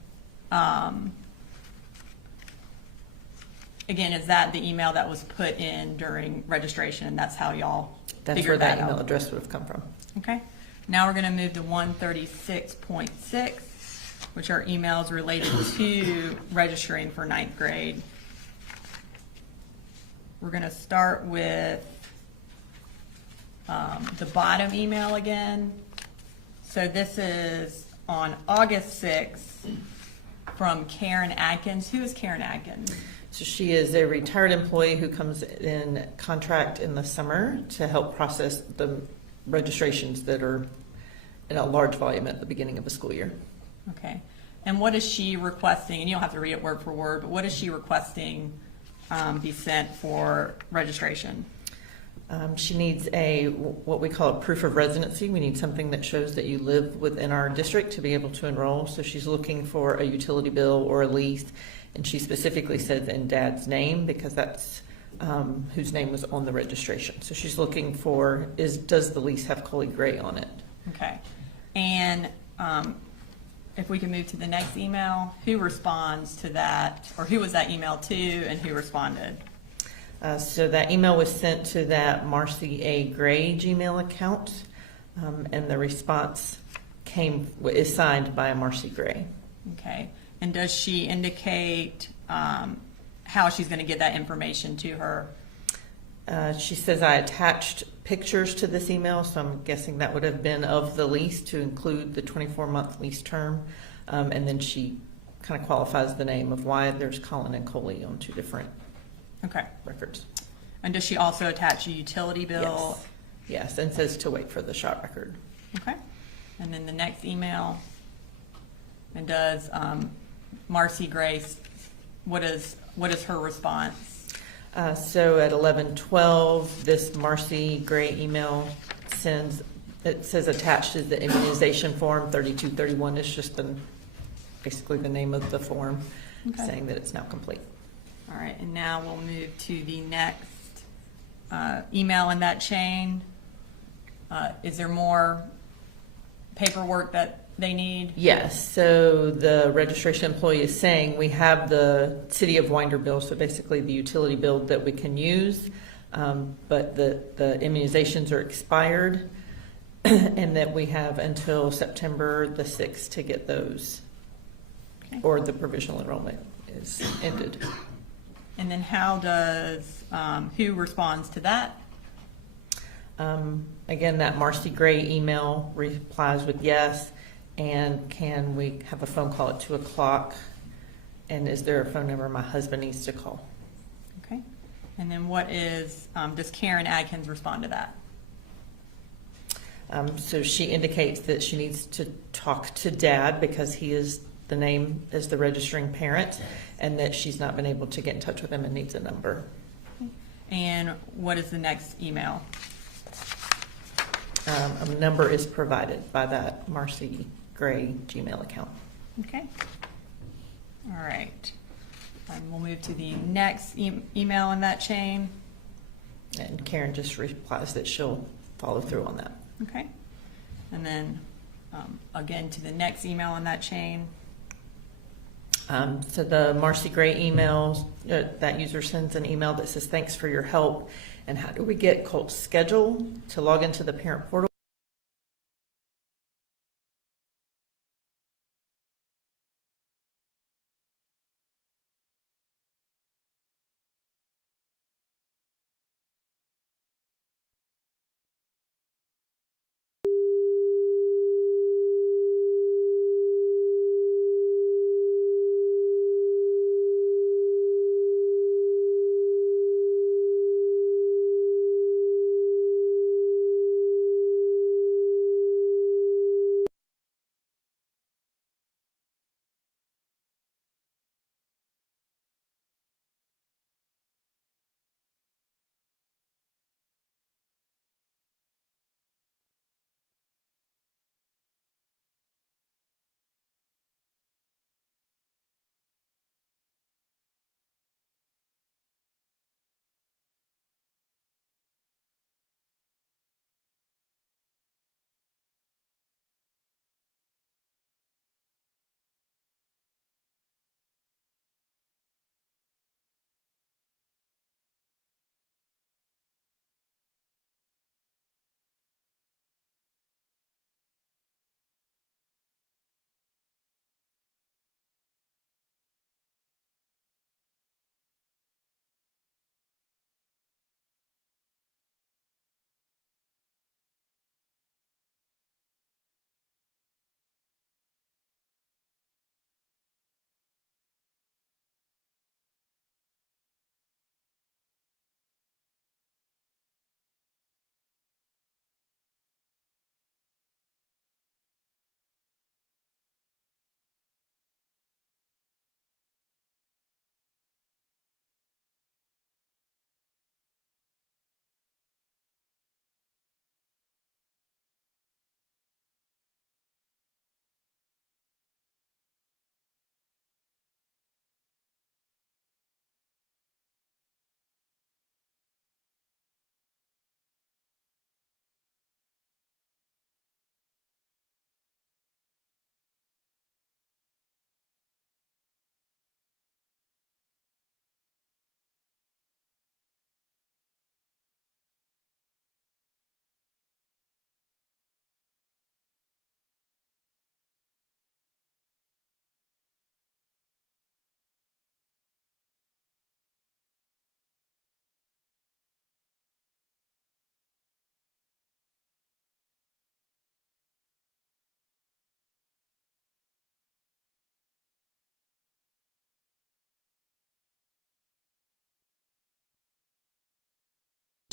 again, is that the email that was put in during registration? That's how y'all That's figured where that that email out? address would have come from. Okay. Now we're going to move to 136.6, which are emails related to registering for ninth grade. We're going to start with the bottom email again. So this is on August 6th from Karen Atkins. Who is Karen Atkins? So she is a retired employee who comes in contract in the summer to help process the registrations that are in a large volume at the beginning of a school year. Okay. And what is she requesting? And you don't have to read it word for word, but what is she requesting be sent for registration? She needs what we call a proof of residency. We need something that shows that you live within our district to be able to enroll. So she's looking for a utility bill or a lease, and she specifically says in Dad's name because that's whose name was on the registration. So she's looking for does the lease have Colin Gray on it? Okay. And if we can move to the next email, who responds to that, or who was that email to, and who responded? So that email was sent to that Marcy A. Gray Gmail account, and the response is signed by a Marcy Gray. Okay. And does she indicate how she's going to get that information to her? She says I attached pictures to this email, so I'm guessing that would have been of the lease to include the 24-month lease term. And then she kind of qualifies the name of why there's Colin and Coley on two different records. And does she also attach a utility bill? Yes, and says to wait for the shot record. Okay. And then the next email, and does Marcy Grace, what is her response? So at 11:12, this Marcy Gray email it says attached is the immunization form. 3231 is just basically the name of the form, saying that it's now complete. All right, and now we'll move to the next email in that chain. Is there more paperwork that they need? Yes, so the registration employee is saying we have the City of Winder bill, so basically the utility bill that we can use, but the immunizations are expired, and that we have until September the 6th to get those, or the provisional enrollment is ended. And then how does, who responds to that? Again, that Marcy Gray email replies with yes. And can we have a phone call at 2 o'clock? And is there a phone number my husband needs to call? Okay. And then what does Karen Adkins respond to that? So she indicates that she needs to talk to Dad because he is the name as the registering parent, and that she's not been able to get in touch with him and needs a number. And what is the next email? A number is provided by that Marcy Gray Gmail account. Okay. All right. And we'll move to the next email in that chain. And Karen just replies that she'll follow through on that. Okay. And then again to the next email in that chain. So the Marcy Gray emails, that user sends an email that says, thanks for your help. And how do we get Colt's schedule to log into the parent portal?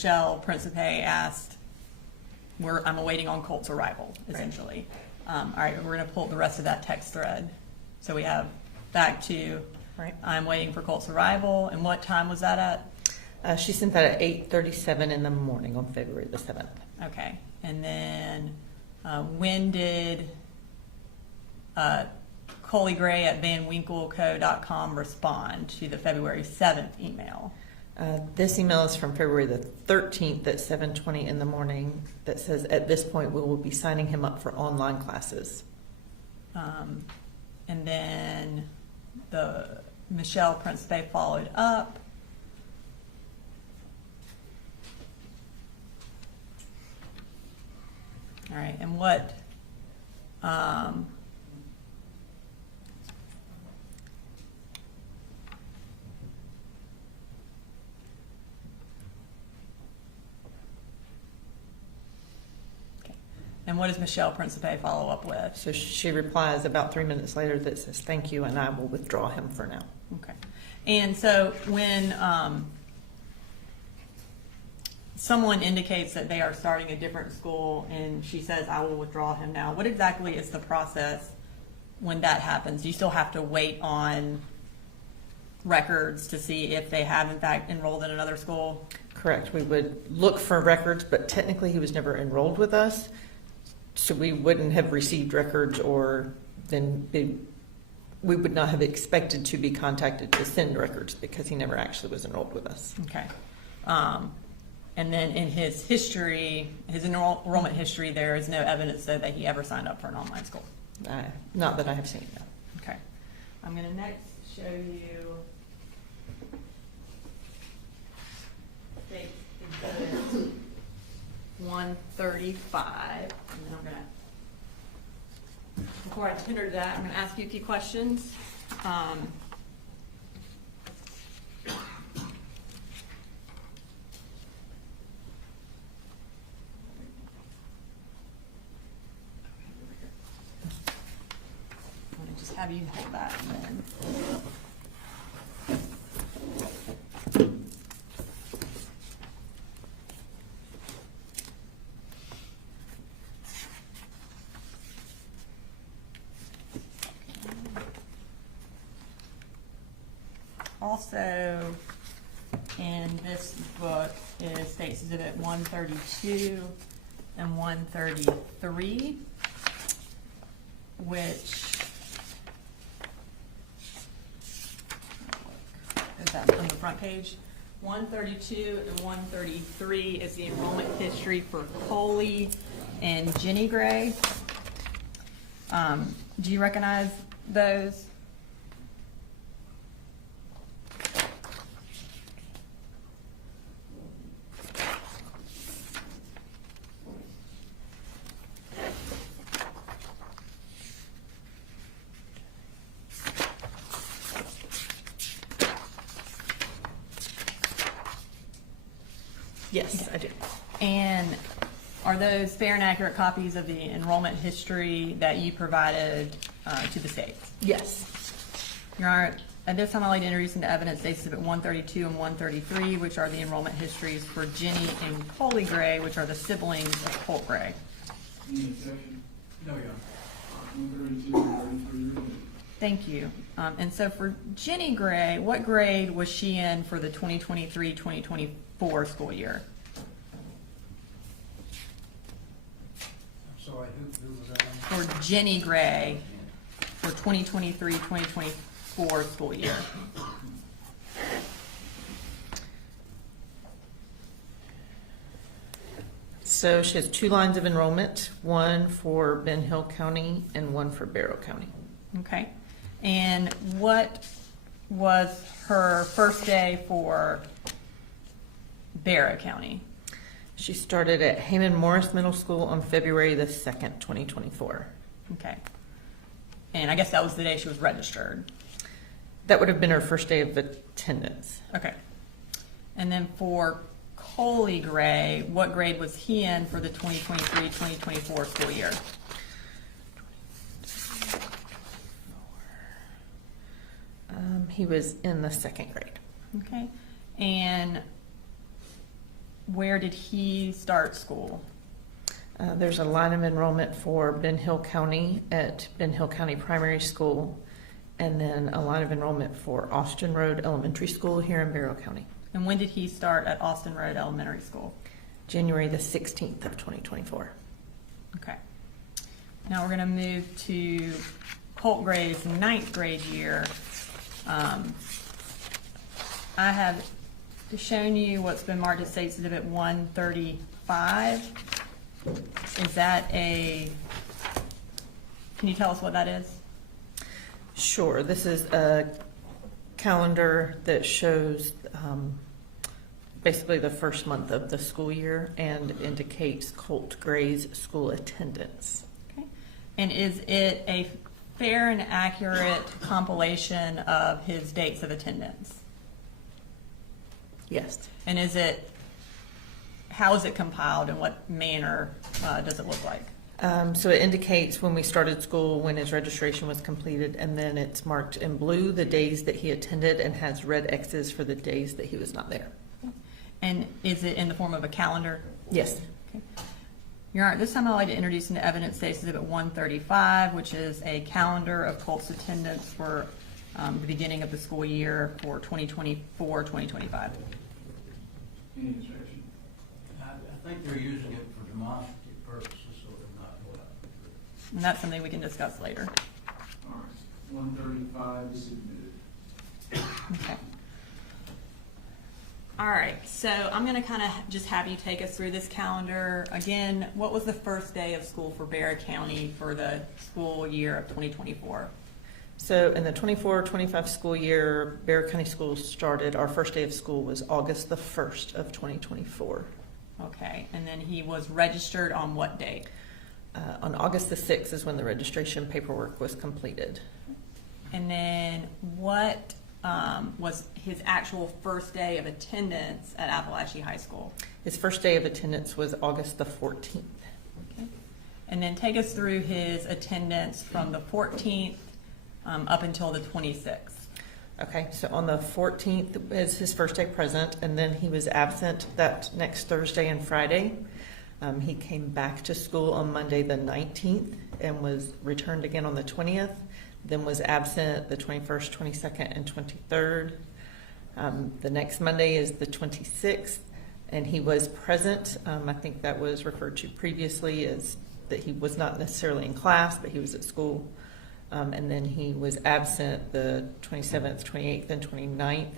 Michelle Principe asked, I'm awaiting on Colt's arrival, essentially. All right, we're going to pull the rest of that text thread. So we have back to, Right. I'm waiting for Colt's arrival. And what time was that at? She sent that at 8:37 in the morning on February the 7th. Okay. And then when did Colin Gray at vanwinkleco.com respond to the February 7th email? This email is from February the 13th at 7:20 in the morning that says, at this point, we will be signing him up for online classes. And then the Michelle Principe followed up. All right, and what, and what does Michelle Principe follow up with? So she replies about 3 minutes later that says, thank you, and I will withdraw him for now. Okay. And so when someone indicates that they are starting a different school and she says, I will withdraw him now, what exactly is the process when that happens? Do you still have to wait on records to see if they have in fact enrolled in another school? Correct. We would look for records, but technically he was never enrolled with us. So we wouldn't have received records, or then we would not have expected to be contacted to send records because he never actually was enrolled with us. Okay. And then in his history, his enrollment history, there is no evidence though that he ever signed up for an online school. Not that I have seen, no. Okay. I'm going to next show you State Exhibit 135. And then I'm going to, before I tender that, I'm going to ask you a few questions. Just have you hold that and then. Also, in this book is State's Exhibit 132 and 133, which is that on the front page. 132 and 133 is the enrollment history for Coley and Jenny Gray. Do you recognize those? Yes, I do. And are those fair and accurate copies of the enrollment history that you provided to the state? Yes. Your Honor, at this time I'd like to introduce into evidence State's Exhibit 132 and 133, which are the enrollment histories for Jenny and Coley Gray, which are the siblings of Colt Gray. Any objection? No, Your Honor. 132 and 133. Thank you. And so for Jenny Gray, what grade was she in for the 2023-2024 school year? I'm sorry, who was that? For Jenny Gray for 2023-2024 school year. So she has 2 lines of enrollment, one for Ben Hill County and one for Barrow County. Okay. And what was her first day for Barrow County? She started at Heyman Morris Middle School on February the 2nd, 2024. Okay. And I guess that was the day she was registered. That would have been her first day of attendance. Okay. And then for Coley Gray, what grade was he in for the 2023-2024 school year? He was in the 2nd grade. Okay. And where did he start school? There's a line of enrollment for Ben Hill County at Ben Hill County Primary School, and then a line of enrollment for Austin Road Elementary School here in Barrow County. And when did he start at Austin Road Elementary School? January the 16th of 2024. Okay. Now we're going to move to Colt Gray's 9th grade year. I have shown you what's been marked as State Exhibit 135. Is that can you tell us what that is? Sure. This is a calendar that shows basically the first month of the school year and indicates Colt Gray's school attendance. Okay. And is it a fair and accurate compilation of his dates of attendance? Yes. And how is it compiled and what manner does it look like? So it indicates when we started school, when his registration was completed, and then it's marked in blue the days that he attended and has red X's for the days that he was not there. And is it in the form of a calendar? Yes. Okay. Your Honor, this time I'd like to introduce into evidence State Exhibit 135, which is a calendar of Colt's attendance for the beginning of the school year for 2024-2025. Any objection? I think they're using it for demonstrative purposes, so they're not going out. And that's something we can discuss later. All right, 135 is submitted. Okay. All right, so I'm going to kind of just have you take us through this calendar. Again, what was the first day of school for Barrow County for the school year of 2024? So in the 24-25 school year, Barrow County Schools started, our first day of school was August the 1st of 2024. Okay, and then he was registered on what date? On August the 6th is when the registration paperwork was completed. And then what was his actual first day of attendance at Apalachee High School? His first day of attendance was August the 14th. Okay. And then take us through his attendance from the 14th up until the 26th. Okay, so on the 14th is his first day present, and then he was absent that next Thursday and Friday. He came back to school on Monday the 19th and was returned again on the 20th, then was absent the 21st, 22nd, and 23rd. The next Monday is the 26th, and he was present. I think that was referred to previously as that he was not necessarily in class, but he was at school. And then he was absent the 27th, 28th, and 29th.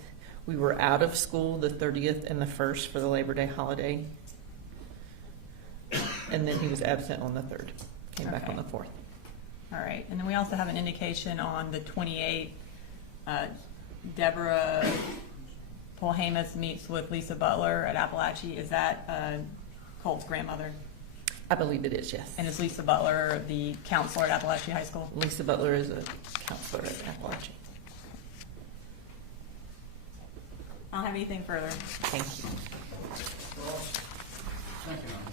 We were out of school the 30th and the 1st for the Labor Day holiday. And then he was absent on the 3rd. Came back on the 4th. All right, and then we also have an indication on the 28th, Deborah Polhamus meets with Lisa Butler at Apalachee. Is that Colt's grandmother? I believe it is, yes. And is Lisa Butler the counselor at Apalachee High School? Lisa Butler is a counselor at Apalachee. I don't have anything further. Thank you. Thank you, Your Honor.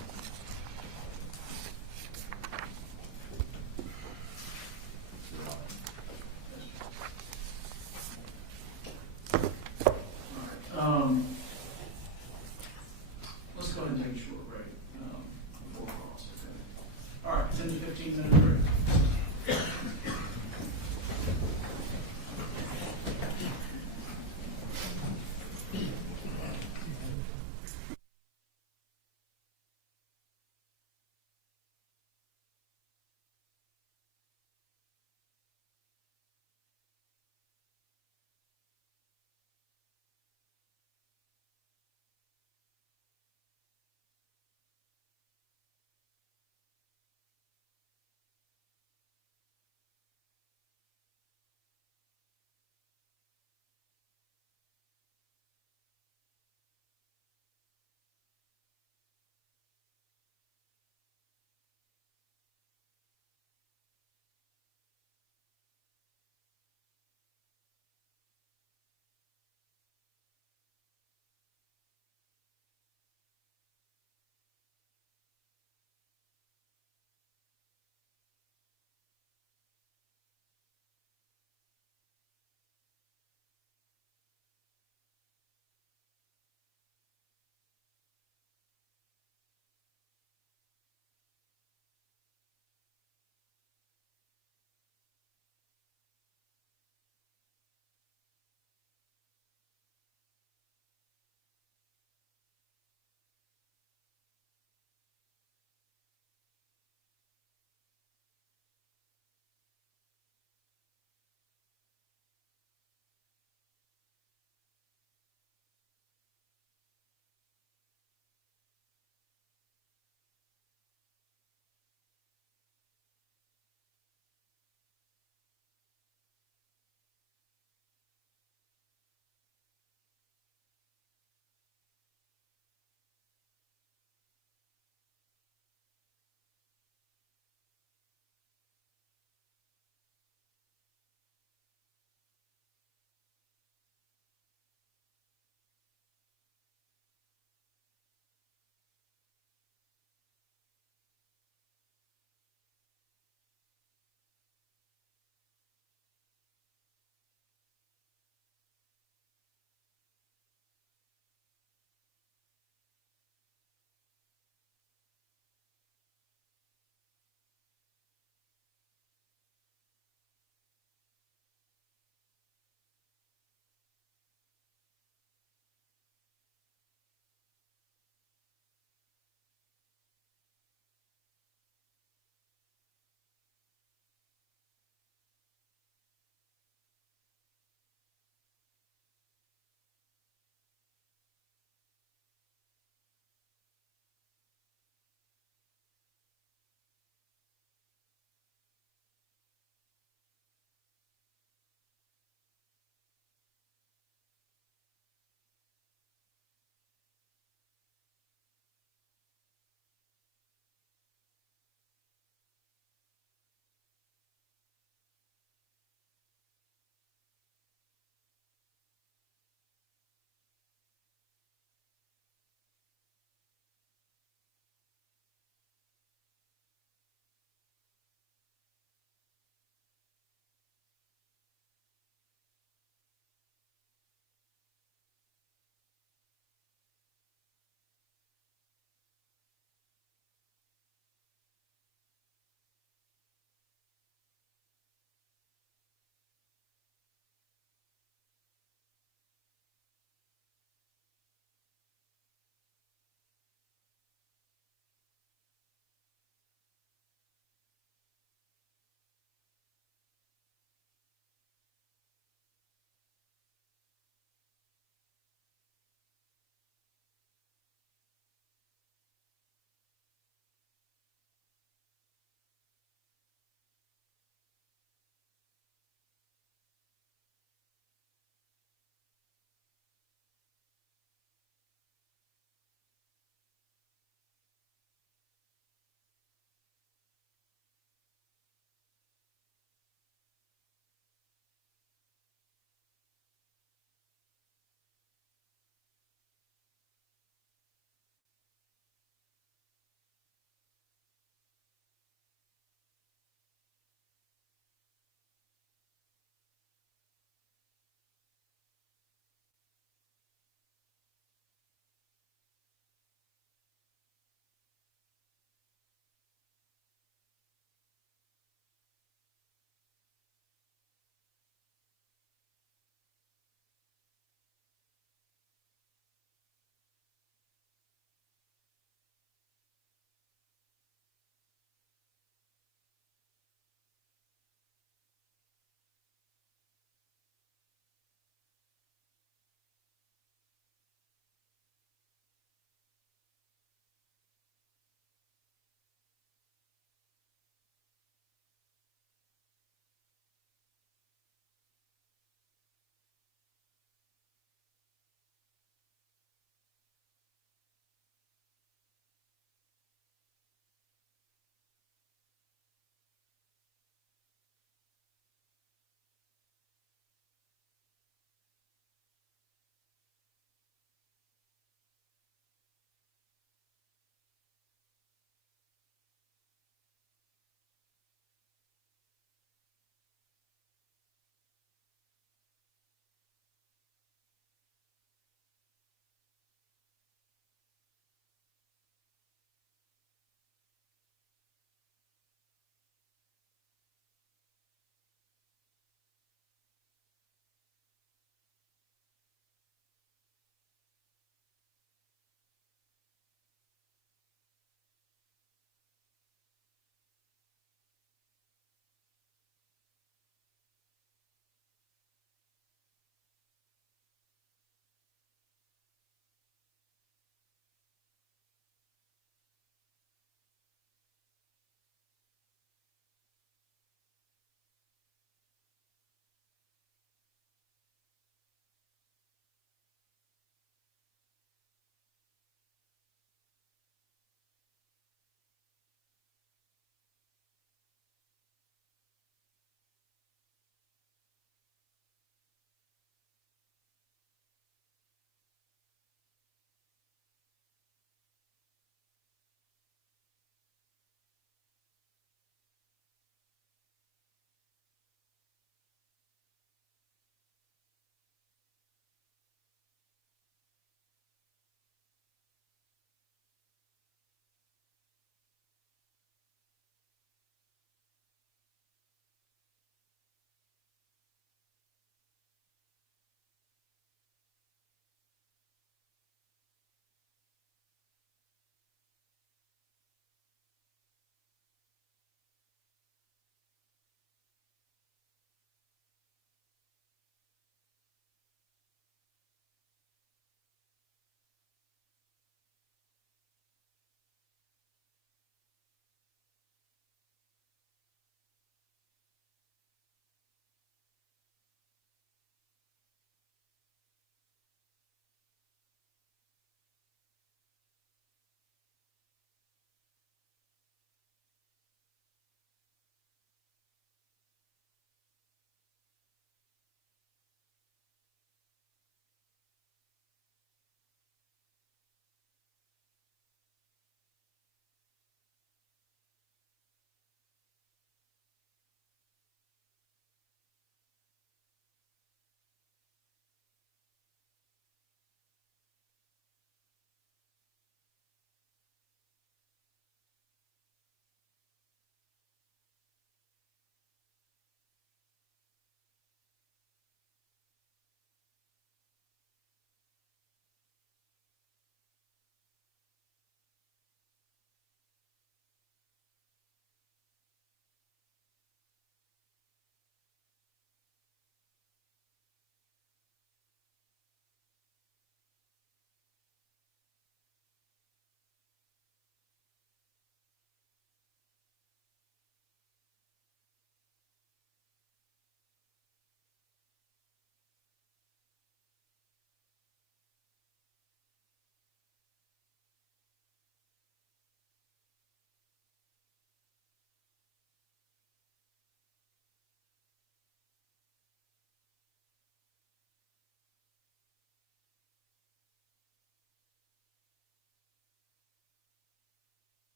Let's go ahead and take a short break before cross. Okay. All right, 10 to 15 minute break.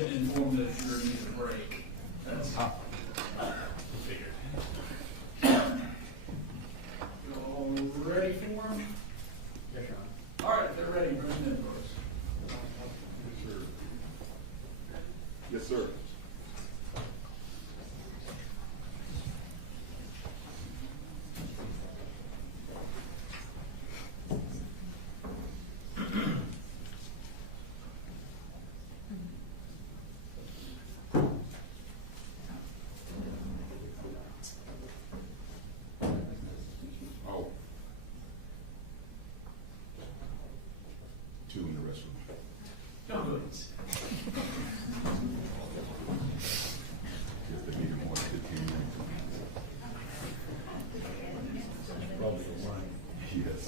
like to inform that you're going to break. That's figured. You all ready for them? Yes, Your Honor. All right, if they're ready, bring them in for us. Yes, sir. Yes, sir. Oh. Two in the restroom. No, good. Guess they needed more than 15 minutes. Probably a line. Yes.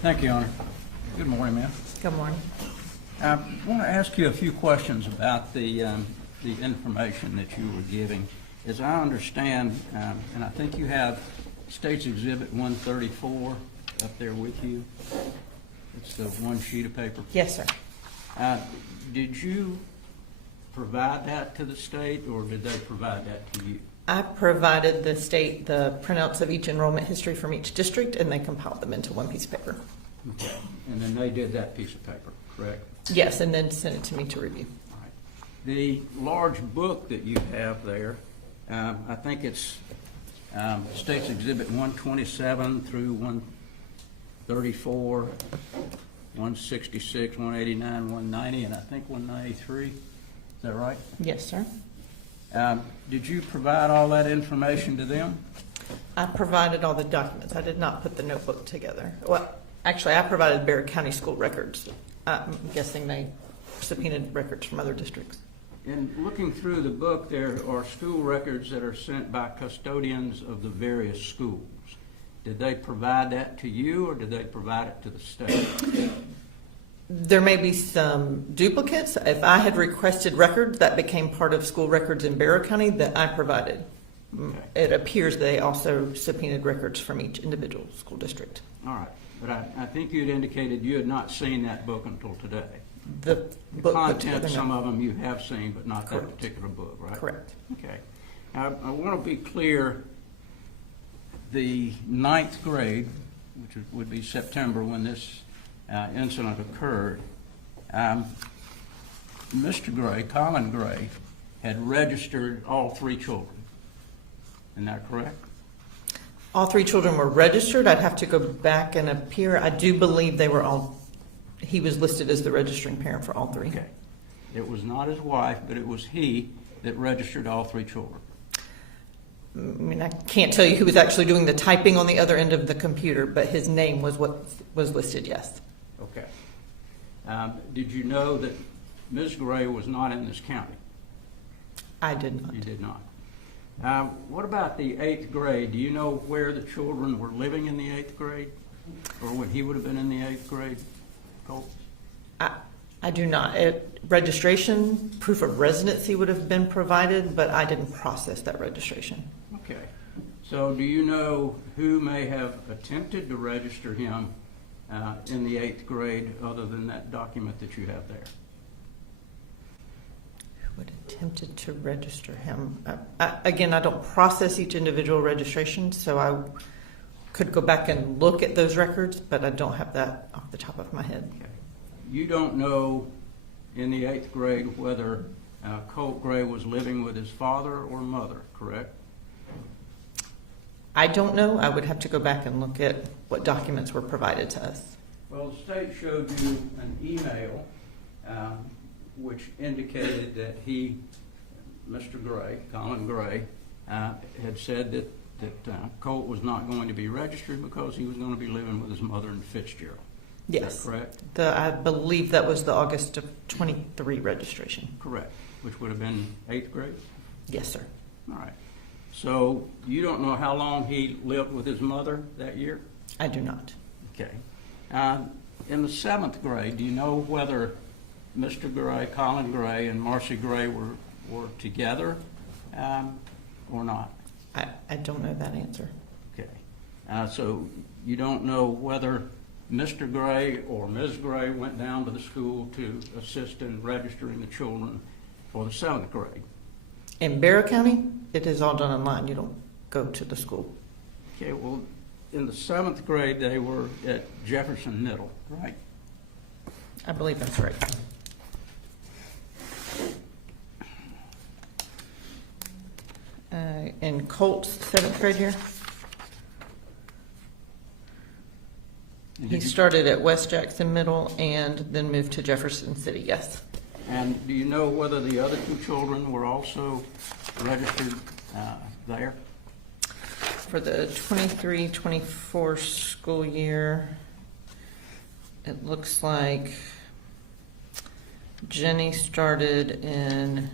Thank you, Your Honor. Good morning, ma'am. Good morning. I want to ask you a few questions about the information that you were giving. As I understand, and I think you have State's Exhibit 134 up there with you. It's the one sheet of paper. Yes, sir. Did you provide that to the state, or did they provide that to you? I provided the state the printouts of each enrollment history from each district, and they compiled them into one piece of paper. Okay. And then they did that piece of paper, correct? Yes, and then sent it to me to review. All right. The large book that you have there, I think it's State's Exhibit 127 through 134, 166, 189, 190, and I think 193. Is that right? Yes, sir. Did you provide all that information to them? I provided all the documents. I did not put the notebook together. Well, actually, I provided Bexar County school records. I'm guessing they subpoenaed records from other districts. In looking through the book, there are school records that are sent by custodians of the various schools. Did they provide that to you, or did they provide it to the state? There may be some duplicates. If I had requested records that became part of school records in Bexar County that I provided. Okay. It appears they also subpoenaed records from each individual school district. All right. But I think you had indicated you had not seen that book until today. The book put Content, together, some no. of them you have seen, but not that Correct. particular book, right? Correct. Okay. Now, I want to be clear, the 9th grade, which would be September when this incident occurred, Mr. Gray, Colin Gray, had registered all 3 children. Isn't that correct? All 3 children were registered. I'd have to go back and appear. I do believe they were all, he was listed as the registering parent for all 3. Okay. It was not his wife, but it was he that registered all 3 children. I mean, I can't tell you who was actually doing the typing on the other end of the computer, but his name was what was listed, yes. Okay. Did you know that Ms. Gray was not in this county? I did not. You did not. What about the 8th grade? Do you know where the children were living in the 8th grade? Or when he would have been in the 8th grade? Colt? I do not. Registration, proof of residency would have been provided, but I didn't process that registration. Okay. So do you know who may have attempted to register him in the 8th grade other than that document that you have there? Who had attempted to register him? Again, I don't process each individual registration, so I could go back and look at those records, but I don't have that off the top of my head. Okay. You don't know in the 8th grade whether Colt Gray was living with his father or mother, correct? I don't know. I would have to go back and look at what documents were provided to us. Well, the state showed you an email which indicated that he, Mr. Gray, Colin Gray, had said that Colt was not going to be registered because he was going to be living with his mother in Fitzgerald. Yes. Is that correct? I believe that was the August of 23 registration. Correct. Which would have been 8th grade? Yes, sir. All right. So you don't know how long he lived with his mother that year? I do not. Okay. In the 7th grade, do you know whether Mr. Gray, Colin Gray, and Marcy Gray were together or not? I don't know that answer. Okay. So you don't know whether Mr. Gray or Ms. Gray went down to the school to assist in registering the children for the 7th grade? In Bexar County, it is all done online. You don't go to the school. Okay, well, in the 7th grade, they were at Jefferson Middle, right? I believe that's right. In Colt's 7th grade year, he started at West Jackson Middle and then moved to Jefferson City, yes. And do you know whether the other 2 children were also registered there? For the 23-24 school year, it looks like Jenny started in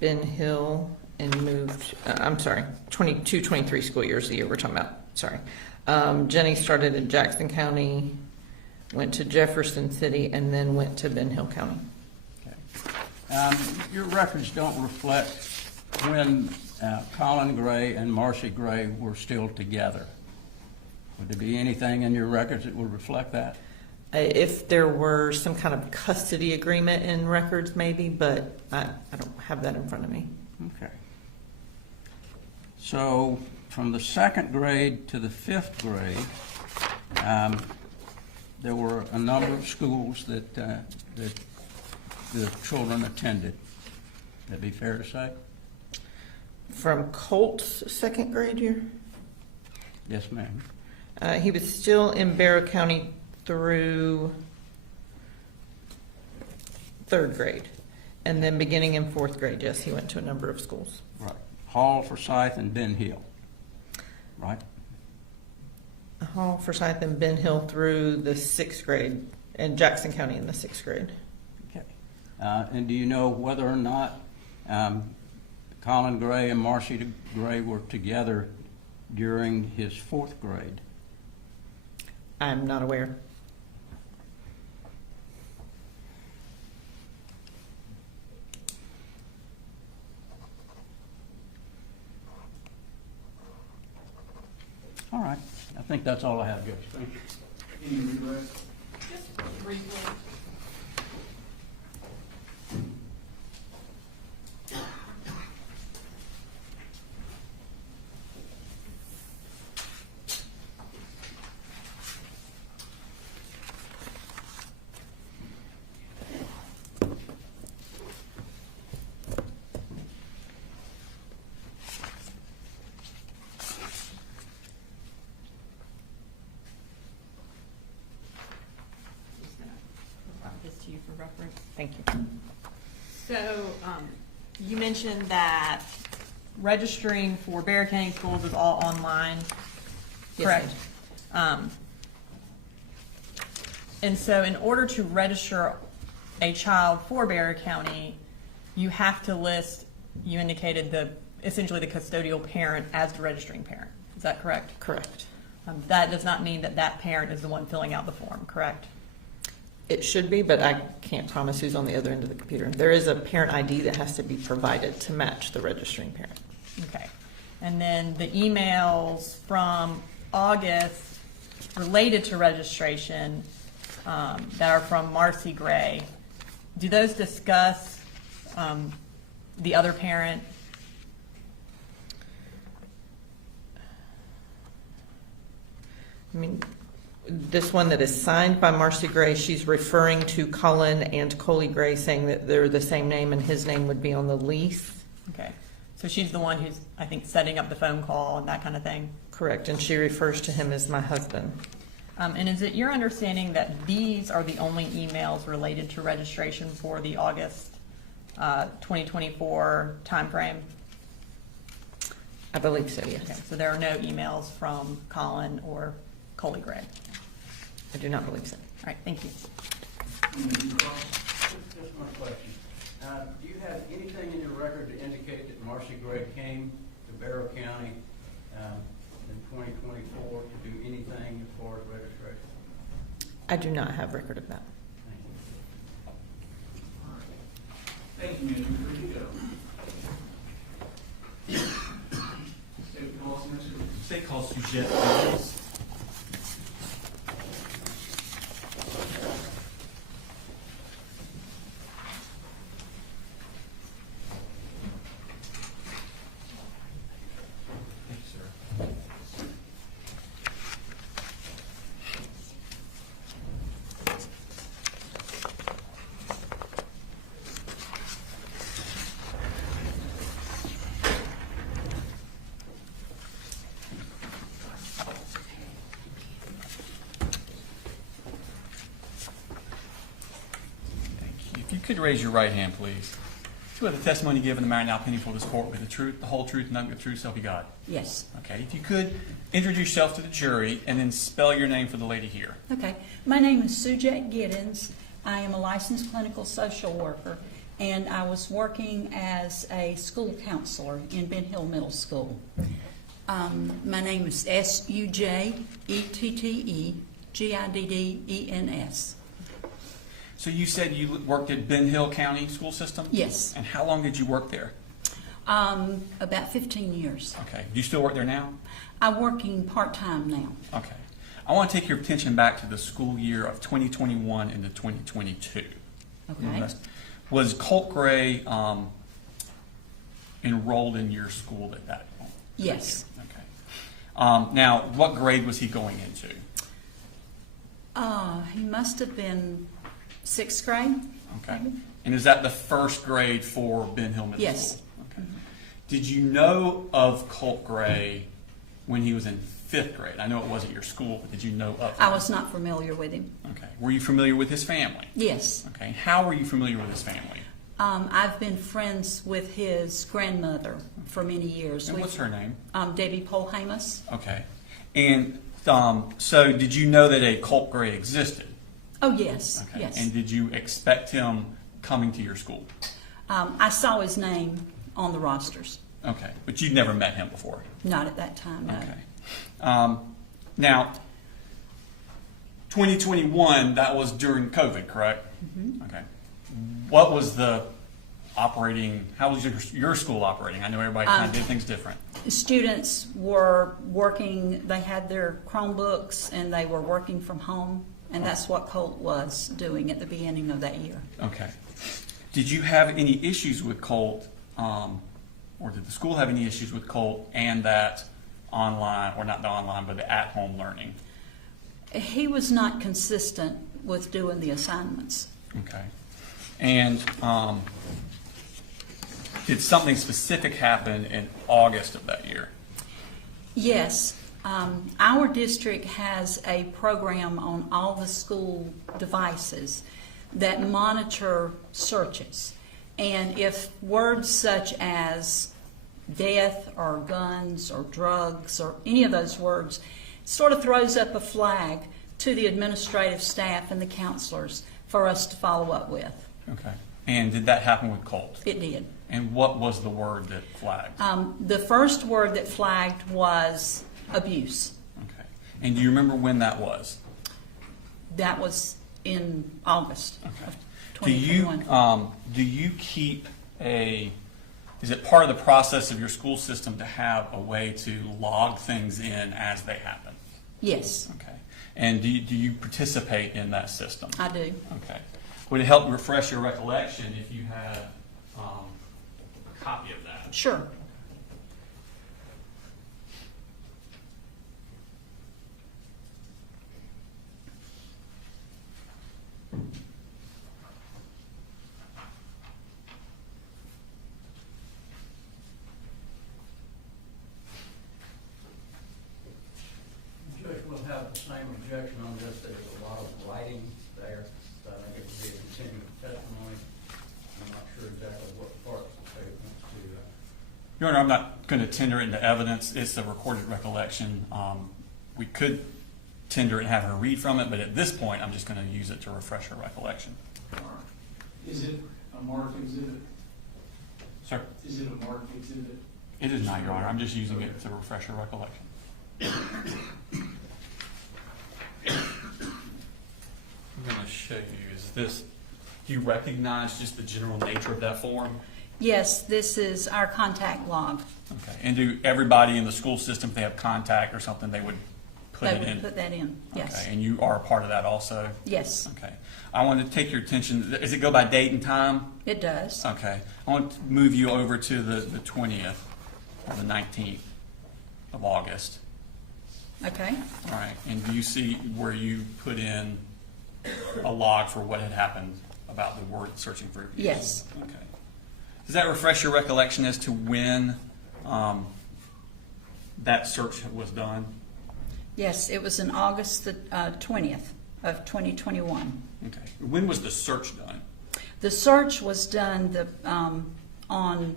Ben Hill and moved, I'm sorry, 22-23 school years, the year we're talking about, sorry. Jenny started in Jackson County, went to Jefferson City, and then went to Ben Hill County. Your records don't reflect when Colin Gray and Marcy Gray were still together. Would there be anything in your records that would reflect that? If there were some kind of custody agreement in records, maybe, but I don't have that in front of me. Okay. So from the 2nd grade to the 5th grade, there were a number of schools that the children attended. That'd be fair to say? From Colt's 2nd grade year? Yes, ma'am. He was still in Barrow County through 3rd grade. And then beginning in 4th grade, yes, he went to a number of schools. Right. Hall, Forsyth, and Ben Hill. Right? Hall, Forsyth, and Ben Hill through the 6th grade, and Jackson County in the 6th grade. Okay. And do you know whether or not Colin Gray and Marcy Gray were together during his 4th grade? I'm not aware. All right. I think that's all I have, Judge. Thank you. Any redirect? Just briefly. This to you for reference. Thank you. So, you mentioned that registering for Barrow County schools is all online, Yes, correct? And so in order to register a child for Barrow County, you have to list, you indicated essentially the custodial parent as the registering parent. Is that correct? Correct. That does not mean that that parent is the one filling out the form, correct? It should be, but I can't promise who's on the other end of the computer. There is a parent ID that has to be provided to match the registering parent. Okay. And then the emails from August related to registration that are from Marcy Gray, do those discuss the other parent? I mean, this one that is signed by Marcy Gray, she's referring to Colin and Coley Gray, saying that they're the same name and his name would be on the lease. Okay. So she's the one who's, I think, setting up the phone call and that kind of thing? Correct, and she refers to him as my husband. And is it your understanding that these are the only emails related to registration for the August 2024 timeframe? I believe so, yes. Okay, so there are no emails from Colin or Coley Gray? I do not believe so. All right, thank you. Just one question. Do you have anything in your record to indicate that Marcy Gray came to Barrow County in 2024 to do anything as far as registration? I do not have record of that. Thank you, ma'am. You're free to go. State calls next week. State calls Suzette Williams. Thank you, sir. If you could raise your right hand, please. Swear the testimony given in the matter now pending before this court will be the truth, the whole truth, and nothing but the truth, so help you God. Yes. Okay, if you could introduce yourself to the jury and then spell your name for the lady here. Okay. My name is Sujette Giddens. I am a licensed clinical social worker, and I was working as a school counselor in Ben Hill Middle School. My name is SUJETTEGIDDENS. So you said you worked at Ben Hill County School System? Yes. And how long did you work there? About 15 years. Okay. Do you still work there now? I'm working part-time now. Okay. I want to take your attention back to the school year of 2021 into 2022. Okay. Was Colt Gray enrolled in your school at that point? Yes. Okay. Now, what grade was he going into? He must have been 6th grade. Okay. Maybe. And is that the first grade for Ben Hill Middle Yes. School? Okay. Did you know of Colt Gray when he was in 5th grade? I know it wasn't your school, but did you know of him? I was not familiar with him. Okay. Were you familiar with his family? Yes. Okay. How were you familiar with his family? I've been friends with his grandmother for many years. And what's her name? Debbie Polhamus. Okay. And so did you know that a Colt Gray existed? Oh, yes. Okay. Yes. And did you expect him coming to your school? I saw his name on the rosters. Okay. But you'd never met him before? Not at that time, no. Okay. Now, 2021, that was during COVID, correct? Mm-hmm. Okay. What was the operating, how was your school operating? I know everybody kind of did things different. Students were working, they had their Chromebooks and they were working from home, and that's what Colt was doing at the beginning of that year. Okay. Did you have any issues with Colt, or did the school have any issues with Colt and that online, or not the online, but the at-home learning? He was not consistent with doing the assignments. Okay. And did something specific happen in August of that year? Yes. Our district has a program on all the school devices that monitor searches. And if words such as death or guns or drugs or any of those words sort of throws up a flag to the administrative staff and the counselors for us to follow up with. Okay. And did that happen with Colt? It did. And what was the word that flagged? The first word that flagged was abuse. Okay. And do you remember when that was? That was in August of Do you 2021. do you keep a? Is it part of the process of your school system to have a way to log things in as they happen? Yes, Okay. And do you participate in that system? I do. Okay. Would it help refresh your recollection if you had a copy of that? Sure. Judge will have the same objection on this. There's a lot of writing there, so I think it would be a continuing testimony. I'm not sure exactly what parts the state wants to. Your Honor, I'm not going to tender it into evidence. It's a recorded recollection. We could tender it and have her read from it, but at this point, I'm just going to use it to refresh her recollection. Is it a marked exhibit? Sir? Is it a marked exhibit? It is not, Your Honor. I'm just using it to refresh her recollection. I'm going to show you, do you recognize just the general nature of that form? Yes, this is our contact log. Okay. And do everybody in the school system, if they have contact or something, they would put They it in? would put that in, yes. Okay. And you are a part of that also? Yes, Okay. I want to take your attention, does it go by date and time? it does. Okay. I want to move you over to the 20th or the 19th of August. Okay, All right. And do you see where you put in a log for what had happened about the word searching for abuse? yes. Okay. Does that refresh your recollection as to when that search was done? Yes, it was in August the 20th of 2021. Okay. When was the search done? The search was done on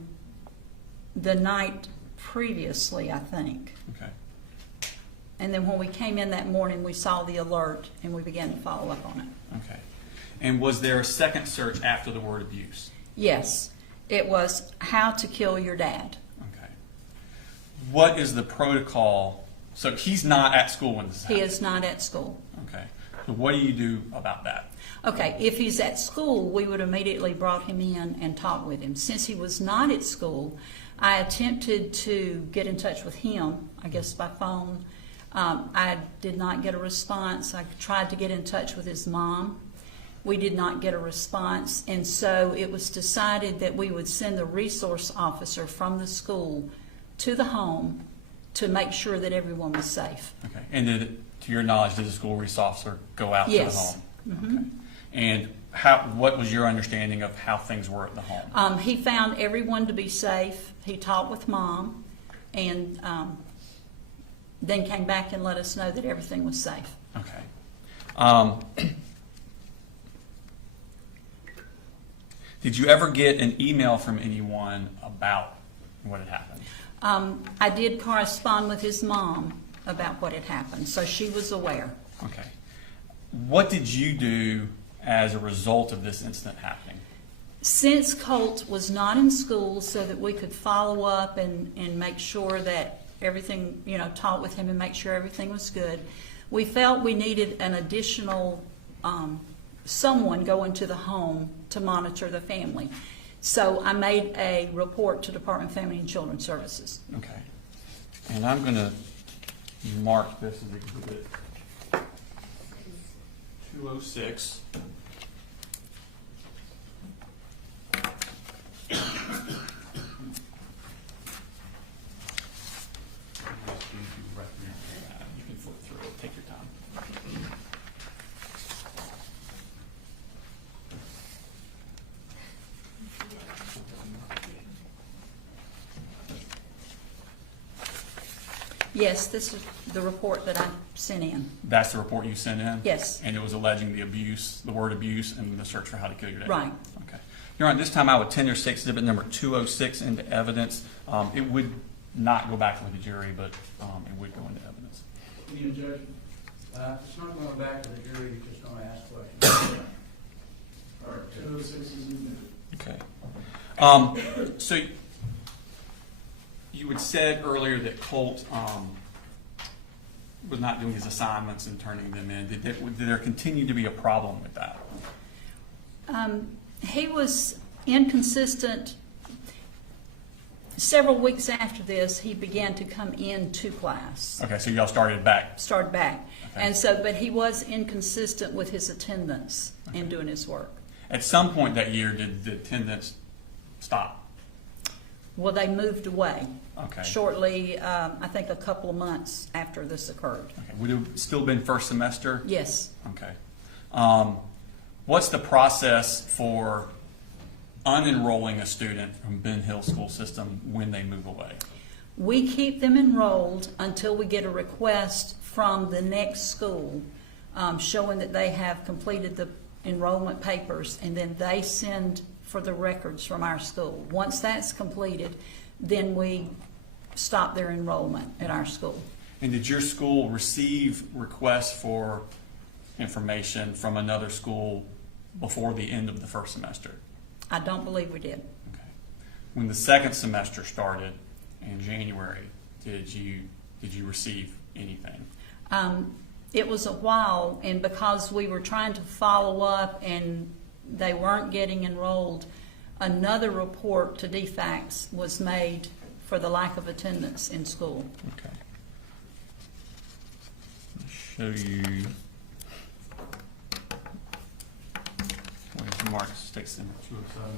the night previously, I think. Okay. And then when we came in that morning, we saw the alert and we began to follow up on it. Okay. And was there a second search after the word abuse? Yes, it was how to kill your dad. Okay. what is the protocol? So he's not at school when this is He happening. is not at school. Okay. So what do you do about that? Okay, if he's at school, we would immediately brought him in and talked with him. Since he was not at school, I attempted to get in touch with him, I guess by phone. I did not get a response. I tried to get in touch with his mom. We did not get a response, and so it was decided that we would send the resource officer from the school to the home to make sure that everyone was safe. Okay. And to your knowledge, did the school resource officer go out Yes. to the home? Okay. And what was your understanding of how things were at the home? He found everyone to be safe. He talked with mom, and then came back and let us know that everything was safe. Okay. Did you ever get an email from anyone about what had happened? I did correspond with his mom about what had happened, so she was aware. Okay. What did you do as a result of this incident happening? Since Colt was not in school, so that we could follow up and make sure that everything, talk with him and make sure everything was good, we felt we needed an additional someone go into the home to monitor the family. So I made a report to Department of Family and Children Services. Okay. And I'm going to mark this as exhibit 206. You can flip through it. Take your time. Yes, this is the report that I sent in. That's the report you sent in? Yes. And it was alleging the abuse, the word abuse, and the search for how to kill your dad? Right. Okay. Your Honor, this time I would tender exhibit number 206 into evidence. It would not go back to the jury, but it would go into evidence. Any objection? It's not going back to the jury, you're just going to ask questions. All right, 206 is admitted. Okay. So you had said earlier that Colt was not doing his assignments and turning them in. Did there continue to be a problem with that? He was inconsistent. Several weeks after this, he began to come into class. Okay, so y'all started back. Started back. Okay. And so, but he was inconsistent with his attendance in doing his work. At some point that year, did the attendance stop? Well, they moved away. Okay. Shortly, I think a couple of months after this occurred. Okay. Would it have still been first semester? Yes. Okay. What's the process for unenrolling a student from Ben Hill school system when they move away? We keep them enrolled until we get a request from the next school showing that they have completed the enrollment papers, and then they send for the records from our school. Once that's completed, then we stop their enrollment at our school. And did your school receive requests for information from another school before the end of the first semester? I don't believe we did. Okay. When the second semester started in January, did you receive anything? It was a while, and because we were trying to follow up and they weren't getting enrolled, another report to DFACS was made for the lack of attendance in school. Okay. I'll show you. Where's Mark sticks in 207?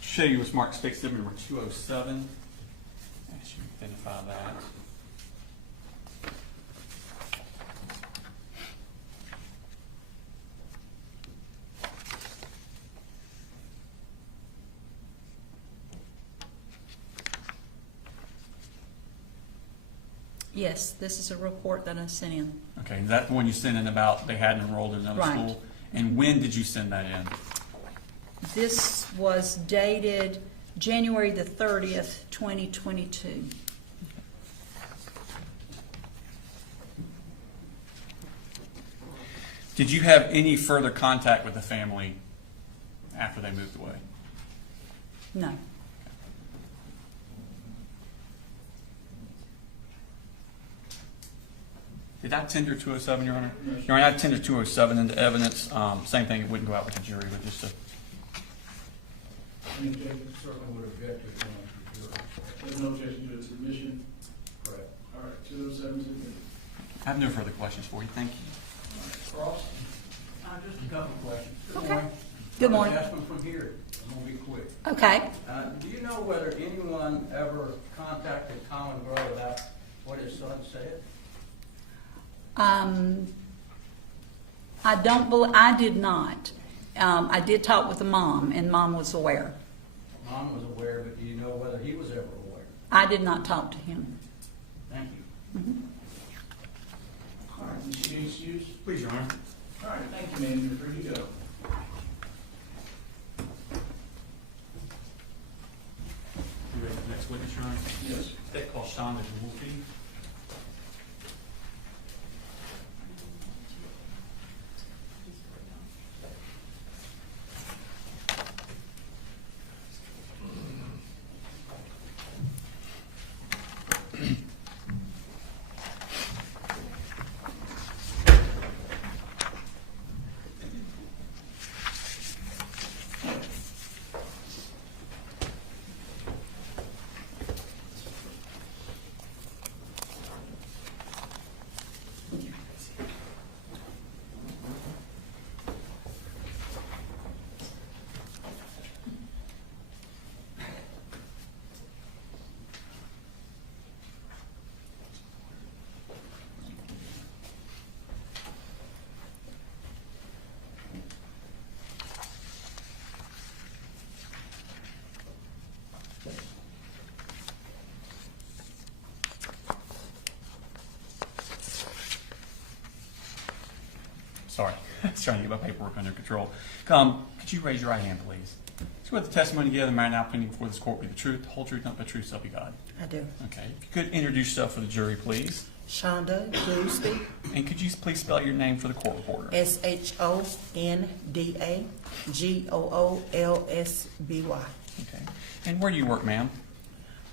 Show you what's marked stick number 207. Ask you to identify that. Yes, this is a report that I sent in. Okay, is that the one you sent in about they hadn't enrolled in another Right. school? And when did you send that in? This was dated January the 30th, 2022. Did you have any further contact with the family after they moved away? No. Did I tender 207, Your Honor? Your Honor, I tendered 207 into evidence. Same thing, it wouldn't go out with the jury, but just a... Any objection? Certainly would object to it going to the jury. There's no objection to its submission. Correct. All right, 207 is admitted. I have no further questions for you. Thank you. Cross? Just a couple of questions. Okay. Morning. Good morning. I'll ask them from here. I'm going to be quick. Okay. Do you know whether anyone ever contacted Colin Gray about what his son said? I did not. I did talk with the mom, and mom was aware. Mom was aware, but do you know whether he was ever aware? I did not talk to him. Thank you. All right, is she excused? Please, Your Honor. All right, thank you, ma'am. You're free to go. You ready for the next witness, Your Honor? Yes. They call Shonda Wolfie. Sorry, I was trying to get my paperwork under control. Could you raise your right hand, please? Swear the testimony you give the matter now pending before this court be the truth, the whole truth, nothing but the truth, so help you God. I do. Okay. If you could introduce yourself for the jury, please. Shonda Goolsby, And could you please spell your name for the court reporter? SHONDAGOOLSBY. Okay. And where do you work, ma'am?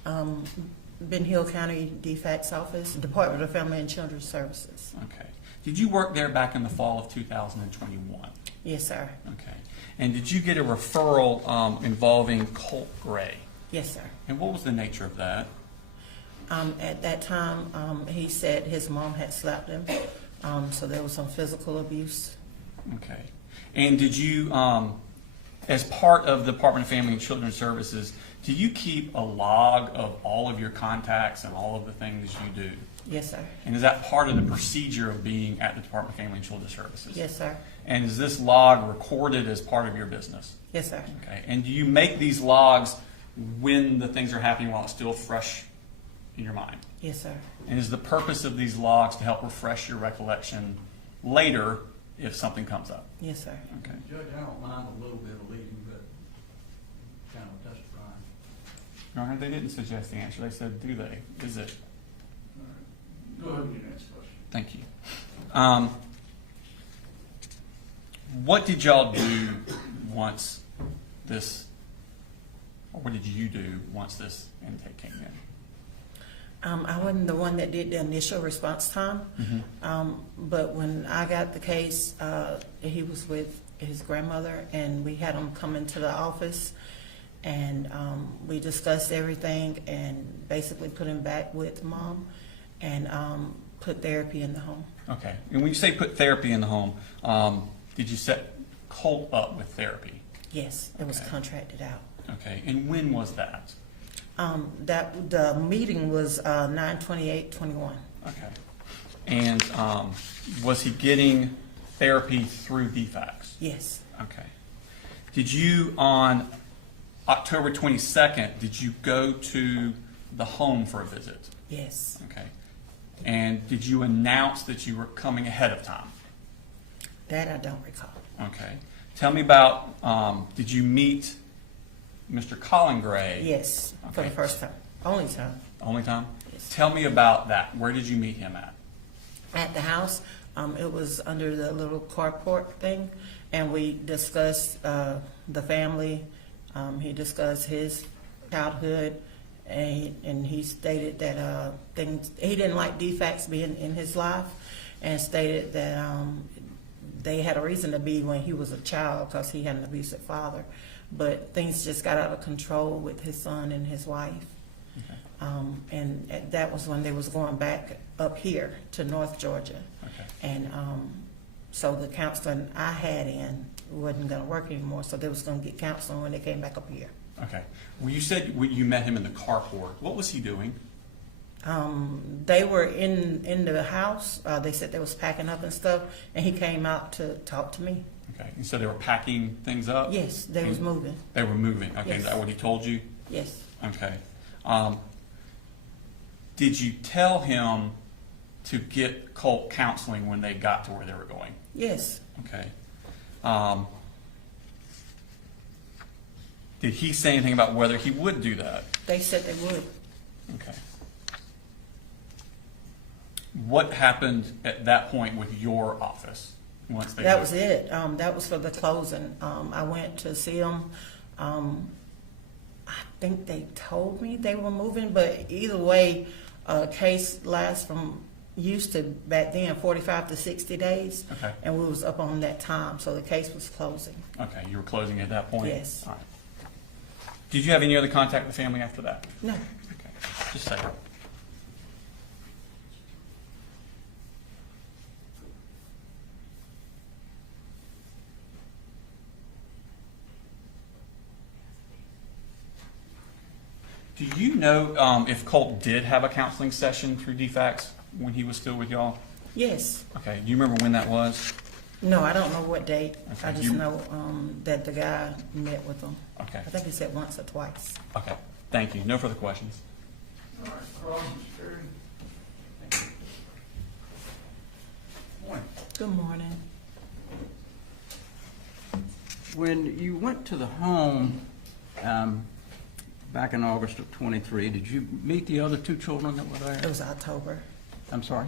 Ben Hill County DFACS Office, Department of Family and Children's Services. Okay. Did you work there back in the fall of 2021? Yes, sir. Okay. And did you get a referral involving Colt Gray? Yes, sir. And what was the nature of that? At that time, he said his mom had slapped him, so there was some physical abuse. Okay. And did you, as part of the Department of Family and Children's Services, do you keep a log of all of your contacts and all of the things you do? Yes, sir. And is that part of the procedure of being at the Department of Family and Children's Services? Yes, sir. And is this log recorded as part of your business? Yes, sir. Okay. And do you make these logs when the things are happening while it's still fresh in your mind? Yes, sir. And is the purpose of these logs to help refresh your recollection later if something comes up? Yes, sir. Okay. Judge, I don't mind a little bit of leading, but kind of testifying. Your Honor, they didn't suggest the answer. They said, do they? Is it? All right. Go ahead with your next question. Thank you. What did y'all do once this, or what did you do once this intake came in? I wasn't the one that did the initial response time, but when I got the case, he was with his grandmother, and we had him come into the office, and we discussed everything, and basically put him back with mom, and put therapy in the home. Okay. And when you say put therapy in the home, did you set Colt up with therapy? Yes, it was Okay. contracted out. Okay. And when was that? That the meeting was 9/28/21. Okay. And was he getting therapy through DFACS? Yes. Okay. Did you, on October 22nd, did you go to the home for a visit? Yes. Okay. And did you announce that you were coming ahead of time? That I don't recall. Okay. Tell me about, did you meet Mr. Colin Gray? Yes, for Okay. the first time. Only time. Only time? Yes. Tell me about that. Where did you meet him at? At the house, it was under the little carport thing, and we discussed the family. He discussed his childhood, and he stated that he didn't like defects being in his life, and stated that they had a reason to be when he was a child because he had an abusive father, but things just got out of control with his son and his wife. Okay. And that was when they was going back up here to North Georgia. Okay. And so the counseling I had in wasn't going to work anymore, so they was going to get counseling when they came back up here. Okay. Well, you said you met him in the carport. What was he doing? They were in the house. They said they was packing up and stuff, and he came out to talk to me. Okay. And so they were packing things up? Yes, they was moving. They were moving. Okay. Yes. Is that what he told you? Yes. Okay. Did you tell him to get Colt counseling when they got to where they were going? Yes. Okay. Did he say anything about whether he would do that? They said they would. Okay. What happened at that point with your office once they That moved? was it. That was for the closing. I went to see them. I think they told me they were moving, but either way, case lasts from used to back then 45 to 60 days. Okay. And we was up on that time, so the case was closing. Okay, you were closing at that point? Yes. All right. Did you have any other contact with the family after that? No. Okay, just say it. Do you know if Colt did have a counseling session through DFACS when he was still with y'all? Yes. Okay, do you remember when that was? No, I don't know what date. Okay, I just you- know that the guy met with them. Okay, I think he said once or twice. okay, thank you. No further questions. All right, cross, Mr. Terry. Morning. Good morning. When you went to the home back in August of '23, did you meet the other two children that were It there? was October. I'm sorry?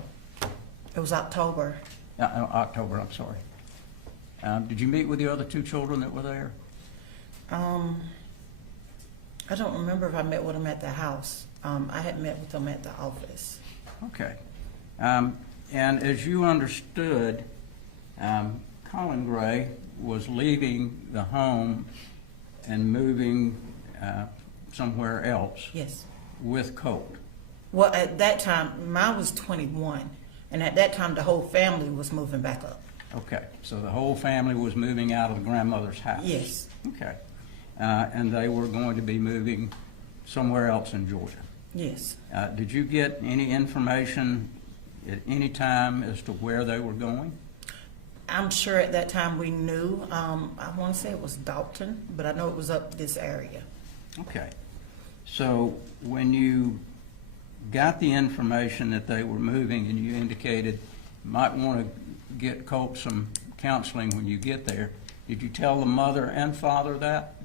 It was October. October, I'm sorry. Did you meet with the other two children that were there? I don't remember if I met with them at the house. I had met with them at the office. Okay. And as you understood, Colin Gray was leaving the home and moving somewhere else Yes. with Colt. Well, at that time, mine was 21, and at that time, the whole family was moving back up. Okay, so the whole family was moving out of the grandmother's house? Yes. Okay. And they were going to be moving somewhere else in Georgia? Yes. Did you get any information at any time as to where they were going? I'm sure at that time we knew. I want to say it was Dalton, but I know it was up this area. Okay. So when you got the information that they were moving and you indicated you might want to get Colt some counseling when you get there, did you tell the mother and father that?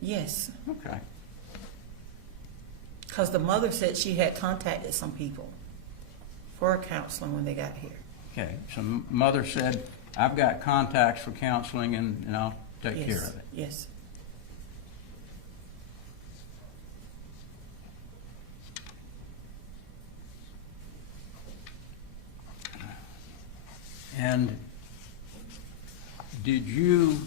Yes, Okay. because the mother said she had contacted some people for counseling when they got here. Okay. So mother said, I've got contacts for counseling and I'll take Yes. care of it. Yes. And did you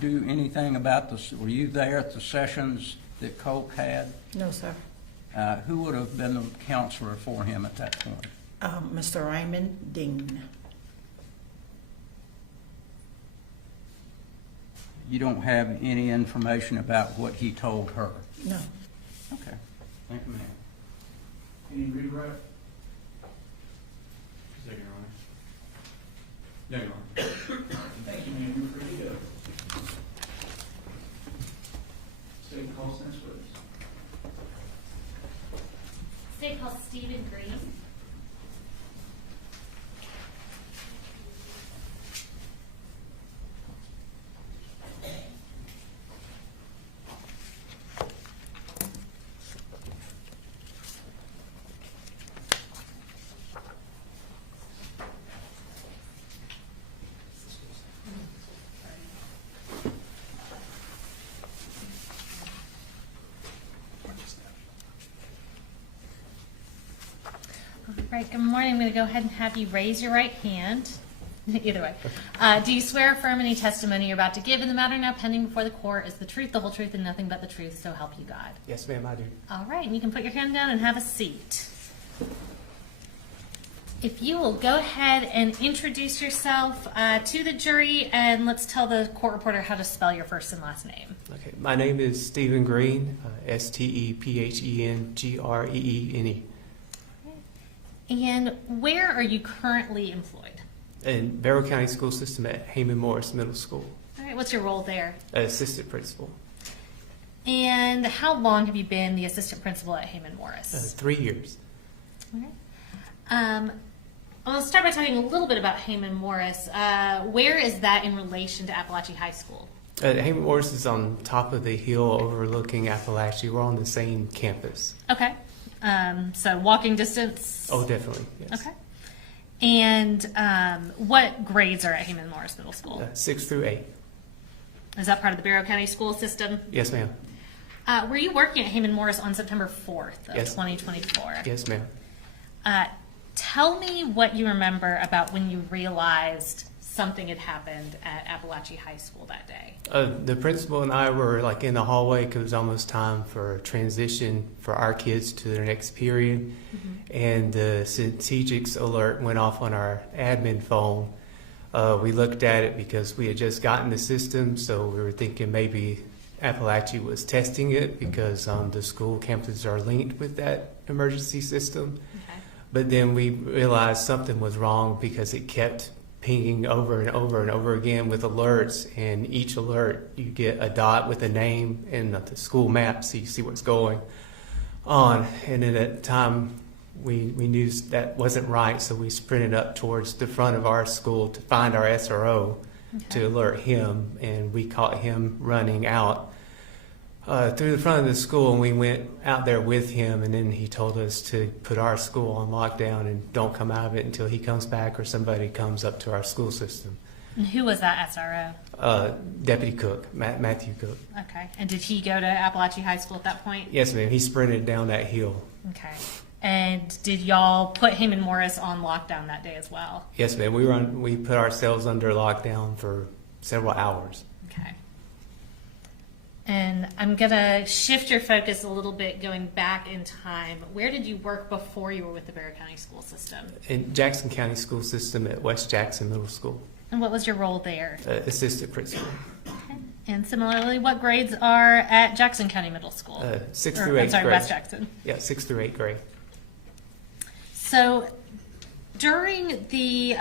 do anything about this? Were you there at the sessions that Colt had? No, sir. Who would have been the counselor for him at that point? Mr. Raymond Dean. You don't have any information about what he told her? No. Okay. Thank you, ma'am. Any rewrite? Is that your honor? Yeah, your honor. Thank you, ma'am, you're free to go. State call next, please. State called Stephen Green. Good morning. I'm going to go ahead and have you raise your right hand. Either way. Do you swear or affirm any testimony you're about to give in the matter now pending before the court is the truth, the whole truth, and nothing but the truth, so help you God? Yes, ma'am, I do. All right, and you can put your hand down and have a seat. If you will go ahead and introduce yourself to the jury, and let's tell the court reporter how to spell your first and last name. Okay, my name is Stephen Green, STEPHENGREENE. And where are you currently employed? In Barrow County School System at Heyman Morris Middle School. All right, what's your role there? Assistant principal. And how long have you been the assistant principal at Heyman Morris? 3 years. Okay. I'll start by talking a little bit about Heyman Morris. Where is that in relation to Apalachee High School? Heyman Morris is on top of the hill overlooking Apalachee. We're on the same campus. Okay. So walking distance? Oh, definitely, yes. Okay. And what grades are at Heyman Morris Middle School? 6 through 8. Is that part of the Barrow County school system? Yes, ma'am. Were you working at Heyman Morris on September 4th of Yes. 2024? Yes, ma'am. Tell me what you remember about when you realized something had happened at Apalachee High School that day. The principal and I were like in the hallway because it was almost time for transition for our kids to their next period. And the strategics alert went off on our admin phone. We looked at it because we had just gotten the system, so we were thinking maybe Apalachee was testing it because the school campuses are linked with that emergency system. Okay. But then we realized something was wrong because it kept pinging over and over and over again with alerts, and each alert you get a dot with a name and the school map so you see what's going on. And then at the time we knew that wasn't right, so we sprinted up towards the front of our school to find our SRO to alert him, and we caught him running out through the front of the school, and we went out there with him, and then he told us to put our school on lockdown and don't come out of it until he comes back or somebody comes up to our school system. And who was that SRO? Deputy Cook, Matthew Cook. Okay. And did he go to Apalachee High School at that point? Yes, ma'am. He sprinted down that hill. Okay. And did y'all put Heyman Morris on lockdown that day as well? Yes, ma'am. We put ourselves under lockdown for several hours. Okay. And I'm going to shift your focus a little bit going back in time. Where did you work before you were with the Barrow County school system? In Jackson County School System at West Jackson Middle School. And what was your role there? Assistant principal. Okay. And similarly, what grades are at Jackson County Middle School? 6 through 8 I'm sorry, grade. West Jackson. Yeah, 6 through 8 grade. So during the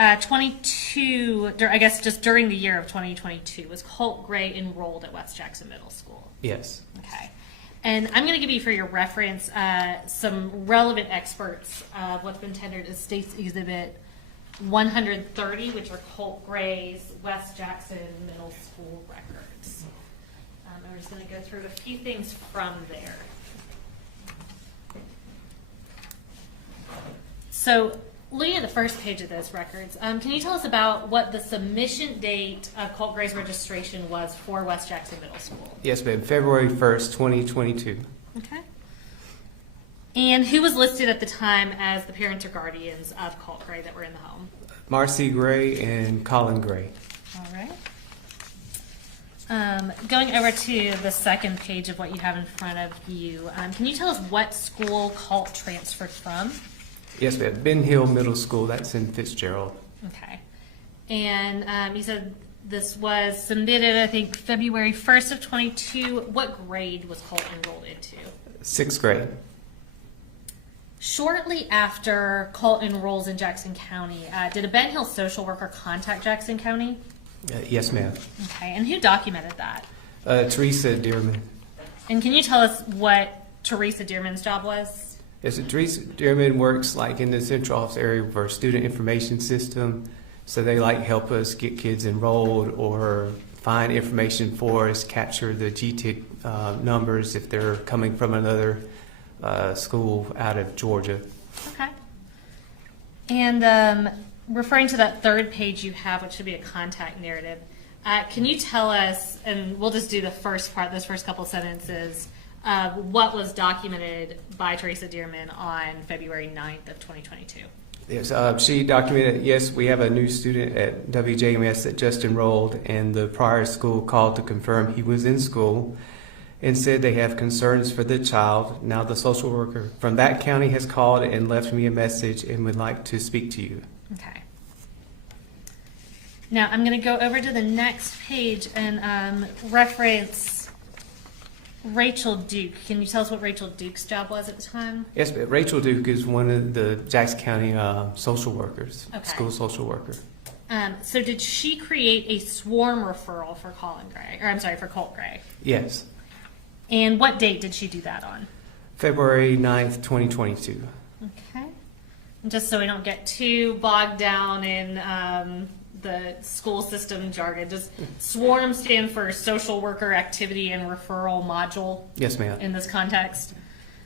during the year of 2022, was Colt Gray enrolled at West Jackson Middle School? Yes. Okay. And I'm going to give you, for your reference, some relevant experts of what's been tendered as State's Exhibit 130, which are Colt Gray's West Jackson Middle School records. I'm just going to go through a few things from there. So, looking at the first page of those records, can you tell us about what the submission date of Colt Gray's registration was for West Jackson Middle School? Yes, ma'am. February 1st, 2022. Okay. And who was listed at the time as the parents or guardians of Colt Gray that were in the home? Marcy Gray and Colin Gray. All right. Going over to the second page of what you have in front of you, can you tell us what school Colt transferred from? Yes, ma'am. Ben Hill Middle School. That's in Fitzgerald. Okay. And you said this was submitted, I think, February 1st of 22. What grade was Colt enrolled into? 6th grade. Shortly after Colt enrolls in Jackson County, did a Ben Hill social worker contact Jackson County? Yes, ma'am. Okay. And who documented that? Teresa Dearman. And can you tell us what Teresa Dearman's job was? Yes, Teresa Dearman works like in the central office area for our student information system. So they like help us get kids enrolled or find information for us, capture the GTIC numbers if they're coming from another school out of Georgia. Okay. And referring to that third page you have, which should be a contact narrative, can you tell us, and we'll just do the first part, those first couple sentences, what was documented by Teresa Dearman on February 9th of 2022? Yes, she documented, yes, we have a new student at WJMS that just enrolled, and the prior school called to confirm he was in school and said they have concerns for the child. Now the social worker from that county has called and left me a message and would like to speak to you. Okay. Now I'm going to go over to the next page and reference Rachel Duke. Can you tell us what Rachel Duke's job was at the time? Yes, but Rachel Duke is one of the Jackson County social workers, Okay. school social worker. So did she create a swarm referral for Colin Gray, or I'm sorry, for Colt Gray? Yes, And what date did she do that on? February 9th, 2022. Okay. And just so we don't get too bogged down in the school system jargon, does SWARM stand for Social Worker Activity and Referral Module? Yes, ma'am. In this context?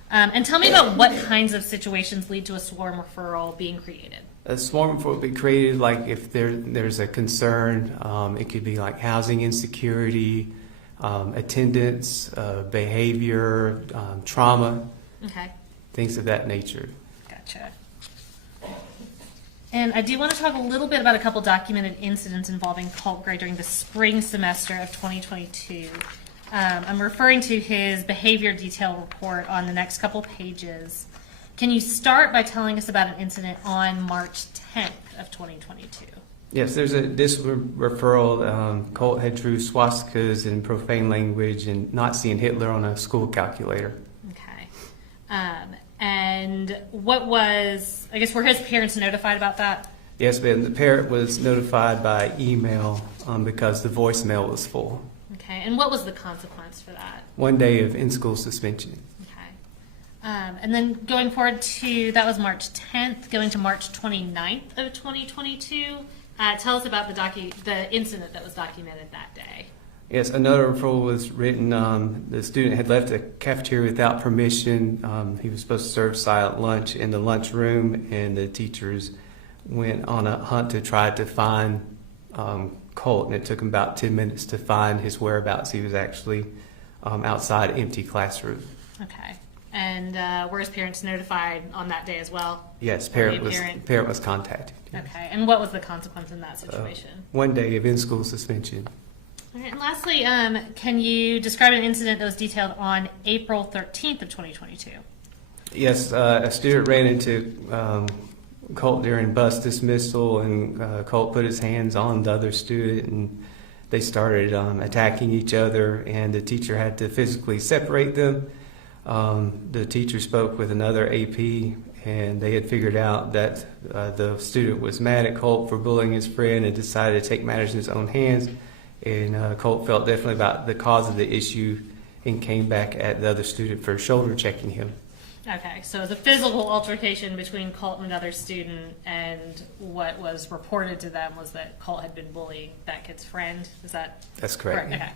And tell me about what kinds of situations lead to a SWARM referral being created. A swarm will be created like if there's a concern. It could be like housing insecurity, attendance, behavior, trauma, Okay. things of that nature. Gotcha. And I do want to talk a little bit about a couple documented incidents involving Colt Gray during the spring semester of 2022. I'm referring to his behavior detail report on the next couple pages. Can you start by telling us about an incident on March 10th of 2022? Yes, there's a discipline referral. Colt had drew swastikas in profane language and Nazi and Hitler on a school calculator. Okay. And what was, I guess, were his parents notified about that? Yes, but the parent was notified by email because the voicemail was full. Okay. And what was the consequence for that? 1 day of in-school suspension. Okay. And then going forward to, that was March 10th, going to March 29th of 2022. Tell us about the incident that was documented that day. Yes, another referral was written. The student had left the cafeteria without permission. He was supposed to serve silent lunch in the lunchroom, and the teachers went on a hunt to try to find Colt, and it took him about 10 minutes to find his whereabouts. He was actually outside an empty classroom. Okay. And were his parents notified on that day as well? Yes, parent was contacted. Okay. And what was the consequence in that situation? 1 day of in-school suspension. All right, and lastly, can you describe an incident that was detailed on April 13th of 2022? Yes, a student ran into Colt during bus dismissal, and Colt put his hands on the other student, and they started attacking each other, and the teacher had to physically separate them. The teacher spoke with another AP, and they had figured out that the student was mad at Colt for bullying his friend and decided to take matters in his own hands. And Colt felt differently about the cause of the issue and came back at the other student for shoulder checking him. Okay, so it was a physical altercation between Colt and another student, and what was reported to them was that Colt had been bullying that kid's friend. Is that? That's correct. Okay.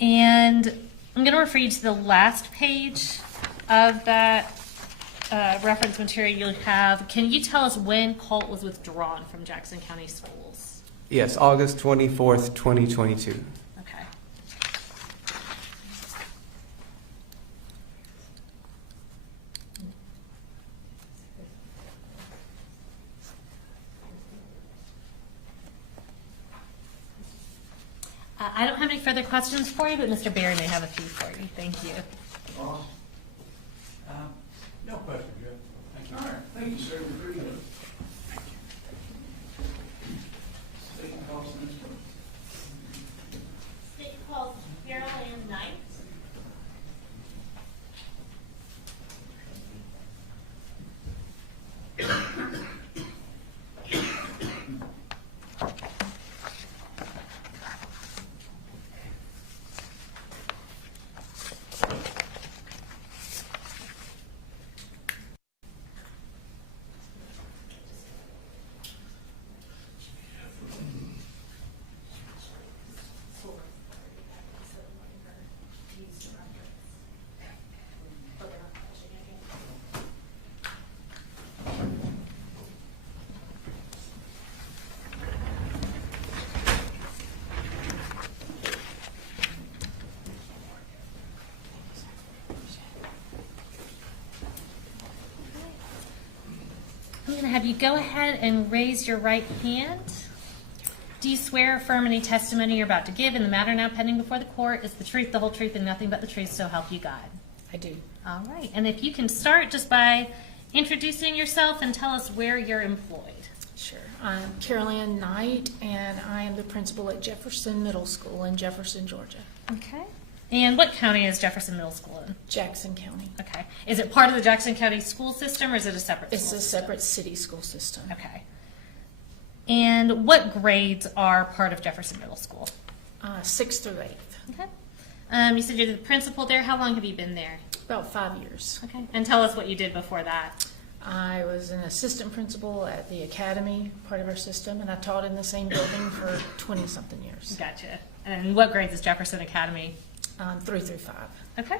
And I'm going to refer you to the last page of that reference material you have. Can you tell us when Colt was withdrawn from Jackson County Schools? Yes, August 24th, 2022. Okay. I don't have any further questions for you, but Mr. Barry may have a few for you. Thank you. No question, Jeff. Thank you. All right, thank you, sir. We appreciate it. State calls next one. State calls Carol Ann Knight. I'm going to have you go ahead and raise your right hand. Do you swear or affirm any testimony you're about to give in the matter now pending before the court is the truth, the whole truth, and nothing but the truth, so help you God? I do. All right. And if you can start just by introducing yourself and tell us where you're employed. Sure. I'm Carol Ann Knight, and I am the principal at Jefferson Middle School in Jefferson, Georgia. Okay. And what county is Jefferson Middle School in? Jackson County. Okay. Is it part of the Jackson County school system, or is it a separate It's school a system? separate city school system. Okay. And what grades are part of Jefferson Middle School? 6th through 8th. Okay. You said you're the principal there. How long have you been there? About 5 years. Okay. And tell us what you did before that. I was an assistant principal at the academy, part of our system, and I taught in the same building for 20-something years. Gotcha. And what grades is Jefferson Academy? 3 through 5. Okay.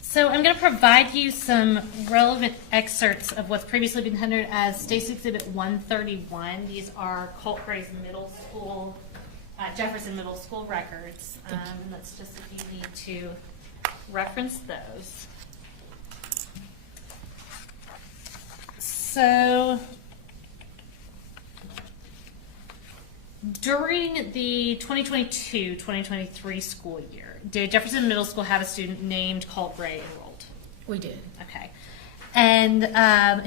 So I'm going to provide you some relevant excerpts of what's previously been tendered as State's Exhibit 131. These are Colt Gray's middle school, Jefferson Middle School records. And that's just if you need to reference those. So during the 2022-2023 school year, did Jefferson Middle School have a student named Colin Gray enrolled? We did. Okay. And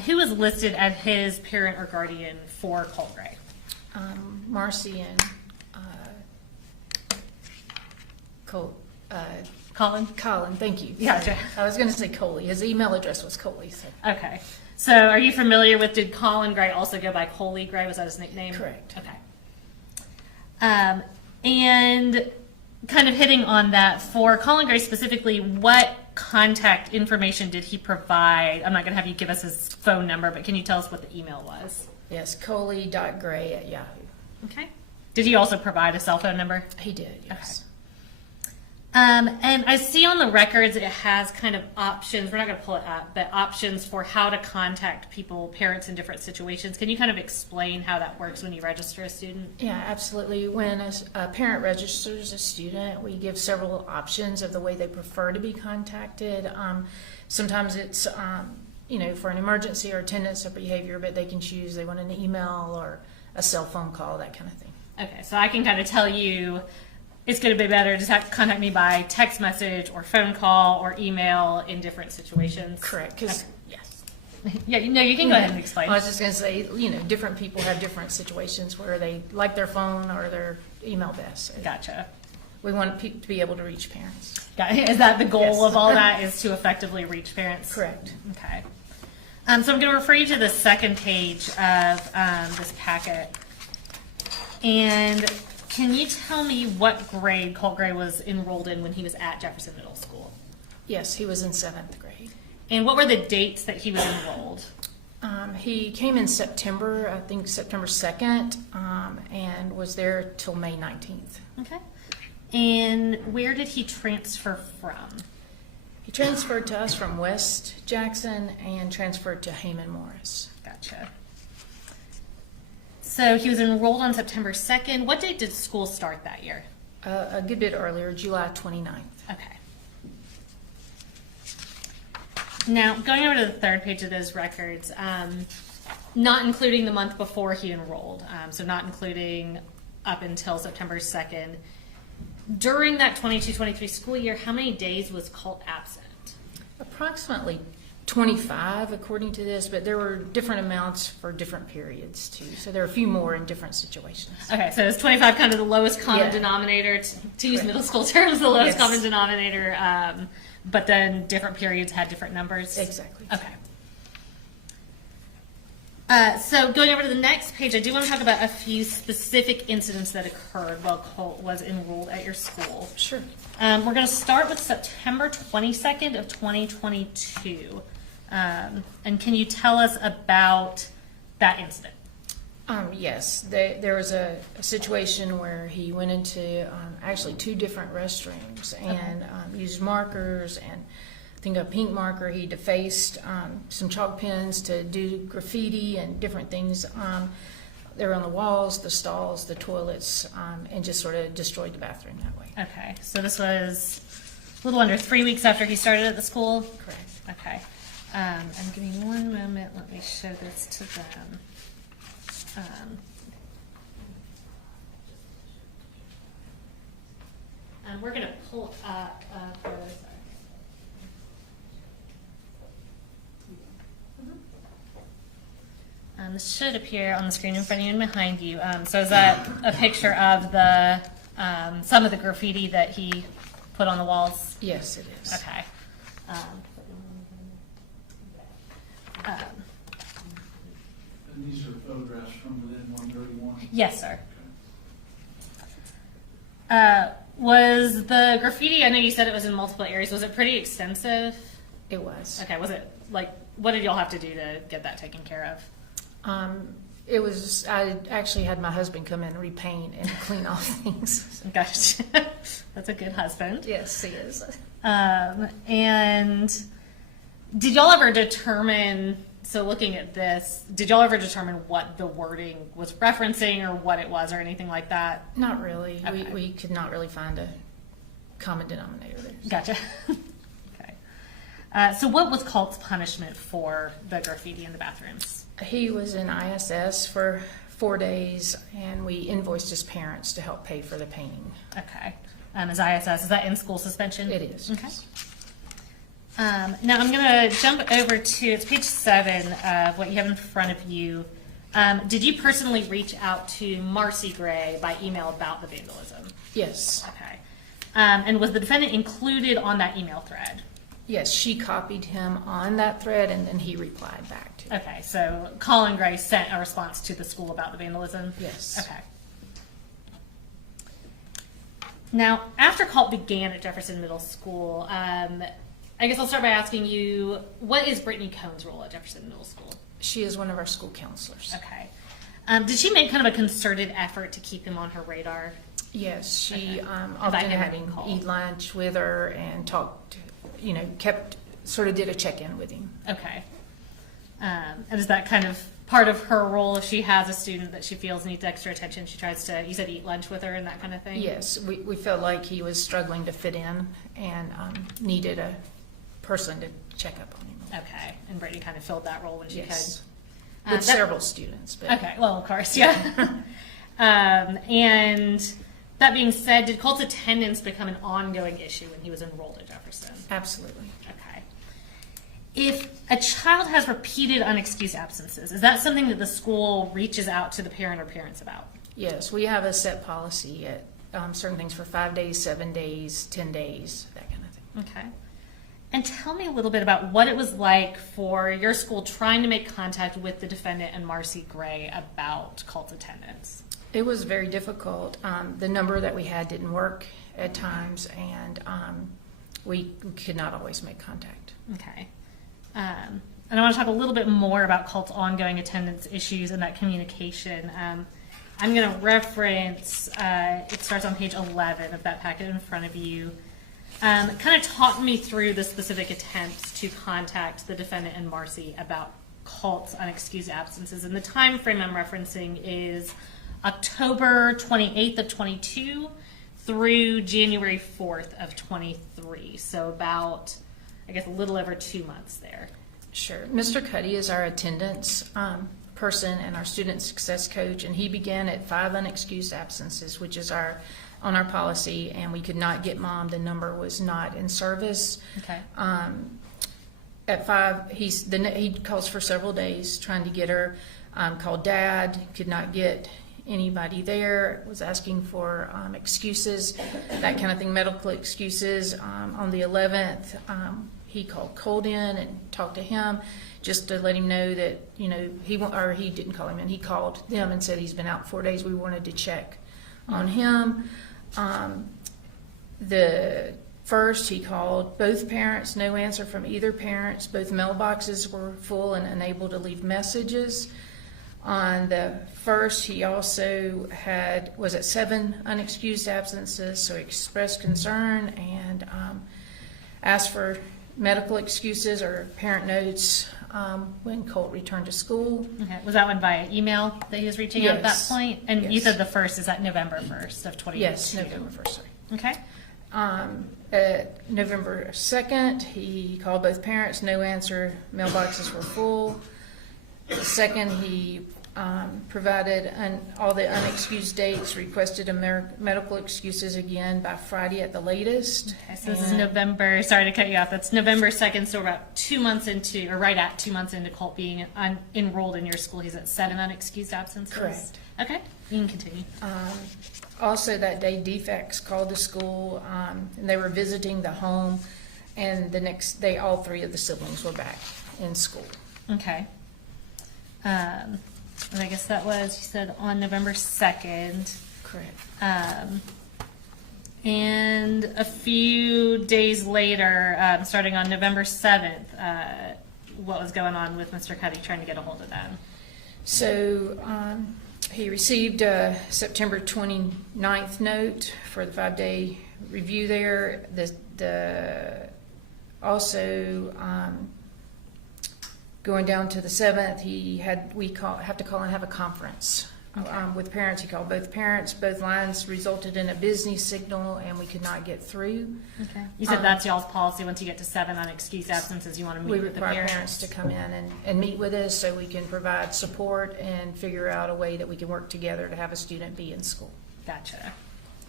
who was listed as his parent or guardian for Colin Gray? Marcy and Colin? Colin, thank you. Gotcha. I was going to say Coley. His email address was Coley. So. Okay. So are you familiar with, did Colin Gray also go by Coley Gray? Was that his nickname? Correct. Okay. And kind of hitting on that, for Colin Gray specifically, what contact information did he provide? I'm not going to have you give us his phone number, but can you tell us what the email was? Yes, Coley.gray@yahoo. Okay. Did he also provide a cell phone number? He did, yes. Okay. And I see on the records it has kind of options, we're not going to pull it up, but options for how to contact people, parents in different situations. Can you kind of explain how that works when you register a student? Yeah, absolutely. When a parent registers a student, we give several options of the way they prefer to be contacted. Sometimes it's, for an emergency or attendance or behavior, but they can choose they want an email or a cell phone call, that kind of thing. Okay, so I can kind of tell you it's going to be better to contact me by text message or phone call or email in different situations. Correct, because, okay. Yes. Yeah, you can go ahead and explain. I was just going to say, different people have different situations where they like their phone or their email best. Gotcha. We want to be able to reach parents. Is that the goal Yes. of all that, is to effectively reach parents? Correct. Okay. So I'm going to refer you to the second page of this packet. And can you tell me what grade Colt Gray was enrolled in when he was at Jefferson Middle School? Yes, he was in 7th grade. And what were the dates that he was enrolled? He came in September, I think September 2nd, and was there till May 19th. Okay. And where did he transfer from? He transferred to us from West Jackson and transferred to Heyman Morris. Gotcha. So he was enrolled on September 2nd. What date did school start that year? A good bit earlier, July 29th. Okay. Now, going over to the third page of those records, not including the month before he enrolled, so not including up until September 2nd, during that 22-23 school year, how many days was Colt absent? Approximately 25, according to this, but there were different amounts for different periods, too. So there are a few more in different situations. Okay, so is 25 kind of the lowest common Yeah. denominator, to use middle school terms, the lowest Yes. common denominator, but then different periods had different numbers? Exactly. Okay. So going over to the next page, I do want to talk about a few specific incidents that occurred while Colt was enrolled at your school. Sure. We're going to start with September 22nd of 2022. And can you tell us about that incident? Yes, there was a situation where he went into actually 2 different restrooms and used markers, and I think a pink marker. He defaced some chalk pens to do graffiti and different things. They were on the walls, the stalls, the toilets, and just sort of destroyed the bathroom that way. Okay, so this was a little under 3 weeks after he started at the school? Correct. Okay. And give me one moment, let me show this to them. We're going to pull up this should appear on the screen in front of you and behind you. So is that a picture of the some of the graffiti that he put on the walls? Yes, it is. Okay. And these are photographs from within 131? Yes, sir. Was the graffiti, I know you said it was in multiple areas, was it pretty extensive? It was. Okay, was it, like, what did y'all have to do to get that taken care of? It was, I actually had my husband come in and repaint and clean off things. Gosh, that's a good husband. Yes, he is. And did y'all ever determine, so looking at this, did y'all ever determine what the wording was referencing or what it was or anything like that? Not really. Okay. We could not really find a common denominator there. Gotcha. So what was Colt's punishment for the graffiti in the bathrooms? He was in ISS for 4 days, and we invoiced his parents to help pay for the painting. Okay. Is ISS, is that in-school suspension? It is. Okay. Now I'm going to jump over to, it's page 7 of what you have in front of you. Did you personally reach out to Marcy Gray by email about the vandalism? Yes. Okay. And was the defendant included on that email thread? Yes, she copied him on that thread, and then he replied back to it. Okay, so Colin Gray sent a response to the school about the vandalism? Yes. Okay. Now, after Colt began at Jefferson Middle School, I guess I'll start by asking you, what is Brittany Cohn's role at Jefferson Middle School? She is one of our school counselors. Okay. Did she make kind of a concerted effort to keep him on her radar? Yes, she Okay. often had him eat lunch with her and talked, sort of did a check-in with him. Okay. And is that kind of part of her role? If she has a student that she feels needs extra attention, she tries to, you said, eat lunch with her and that kind of thing? Yes, we felt like he was struggling to fit in and needed a person to check up on him. Okay, and Brittany kind of filled that role when she Yes. could. With several students. But Okay, well, of course, yeah. And that being said, did Colt's attendance become an ongoing issue when he was enrolled at Jefferson? Absolutely. Okay. If a child has repeated unexcused absences, is that something that the school reaches out to the parent or parents about? Yes, we have a set policy at certain things for 5 days, 7 days, 10 days, that kind of thing. Okay. And tell me a little bit about what it was like for your school trying to make contact with the defendant and Marcy Gray about Colt's attendance. It was very difficult. The number that we had didn't work at times, and we could not always make contact. Okay. And I want to talk a little bit more about Colt's ongoing attendance issues and that communication. I'm going to reference, it starts on page 11 of that packet in front of you. Kind of talk me through the specific attempts to contact the defendant and Marcy about Colt's unexcused absences. And the time frame I'm referencing is October 28th of 22 through January 4th of 23. So about, I guess, a little over 2 months there. Sure. Mr. Cuddy is our attendance person and our student success coach, and he began at 5 unexcused absences, which is on our policy, and we could not get mom. The number was not in service. Okay. At 5, he calls for several days trying to get her. Called dad, could not get anybody there. Was asking for excuses, that kind of thing, medical excuses. On the 11th, he called Colt in and talked to him just to let him know that he didn't call him in. He called them and said he's been out 4 days. We wanted to check on him. The first, he called both parents, no answer from either parents. Both mailboxes were full and unable to leave messages. On the first, he also was at 7 unexcused absences, so he expressed concern and asked for medical excuses or parent notes when Colt returned to school. Okay. Was that one via email that he was reaching out at that Yes. point? And Yes. you said the first, is that November 1st of 2022? Yes, November 1st, sorry. Okay. November 2nd, he called both parents, no answer, mailboxes were full. The 2nd, he provided all the unexcused dates, requested medical excuses again by Friday at the latest. Okay, so this is November, sorry to cut you off, that's November 2nd, so we're about 2 months into, or right at 2 months into Colt being enrolled in your school. He's at 7 unexcused absences? Correct. Okay, you can continue. Also that day, defects called the school, and they were visiting the home, and the next day, all 3 of the siblings were back in school. Okay. And I guess that was, you said, on November 2nd. Correct. And a few days later, starting on November 7th, what was going on with Mr. Cuddy trying to get a hold of them? So he received a September 29th note for the 5-day review there. Also, going down to the 7th, have to call and have a conference with parents. He called both parents. Both lines resulted in a busy signal, and we could not get through. Okay. You said that's y'all's policy. Once you get to 7 unexcused absences, you want to meet with the parents. We require parents to come in and meet with us so we can provide support and figure out a way that we can work together to have a student be in school. Gotcha.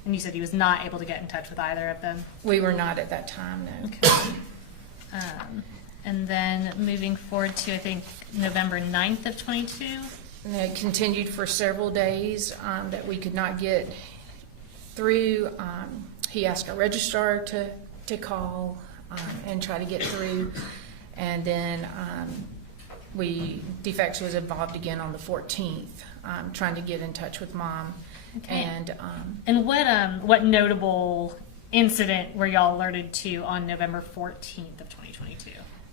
And you said he was not able to get in touch with either of them? We were not at that time, no. Okay. And then moving forward to, I think, November 9th of 22? And it continued for several days that we could not get through. He asked our registrar to call and try to get through. And then defects was involved again on the 14th, trying to get in touch with mom. Okay. And what notable incident were y'all alerted to on November 14th of 2022?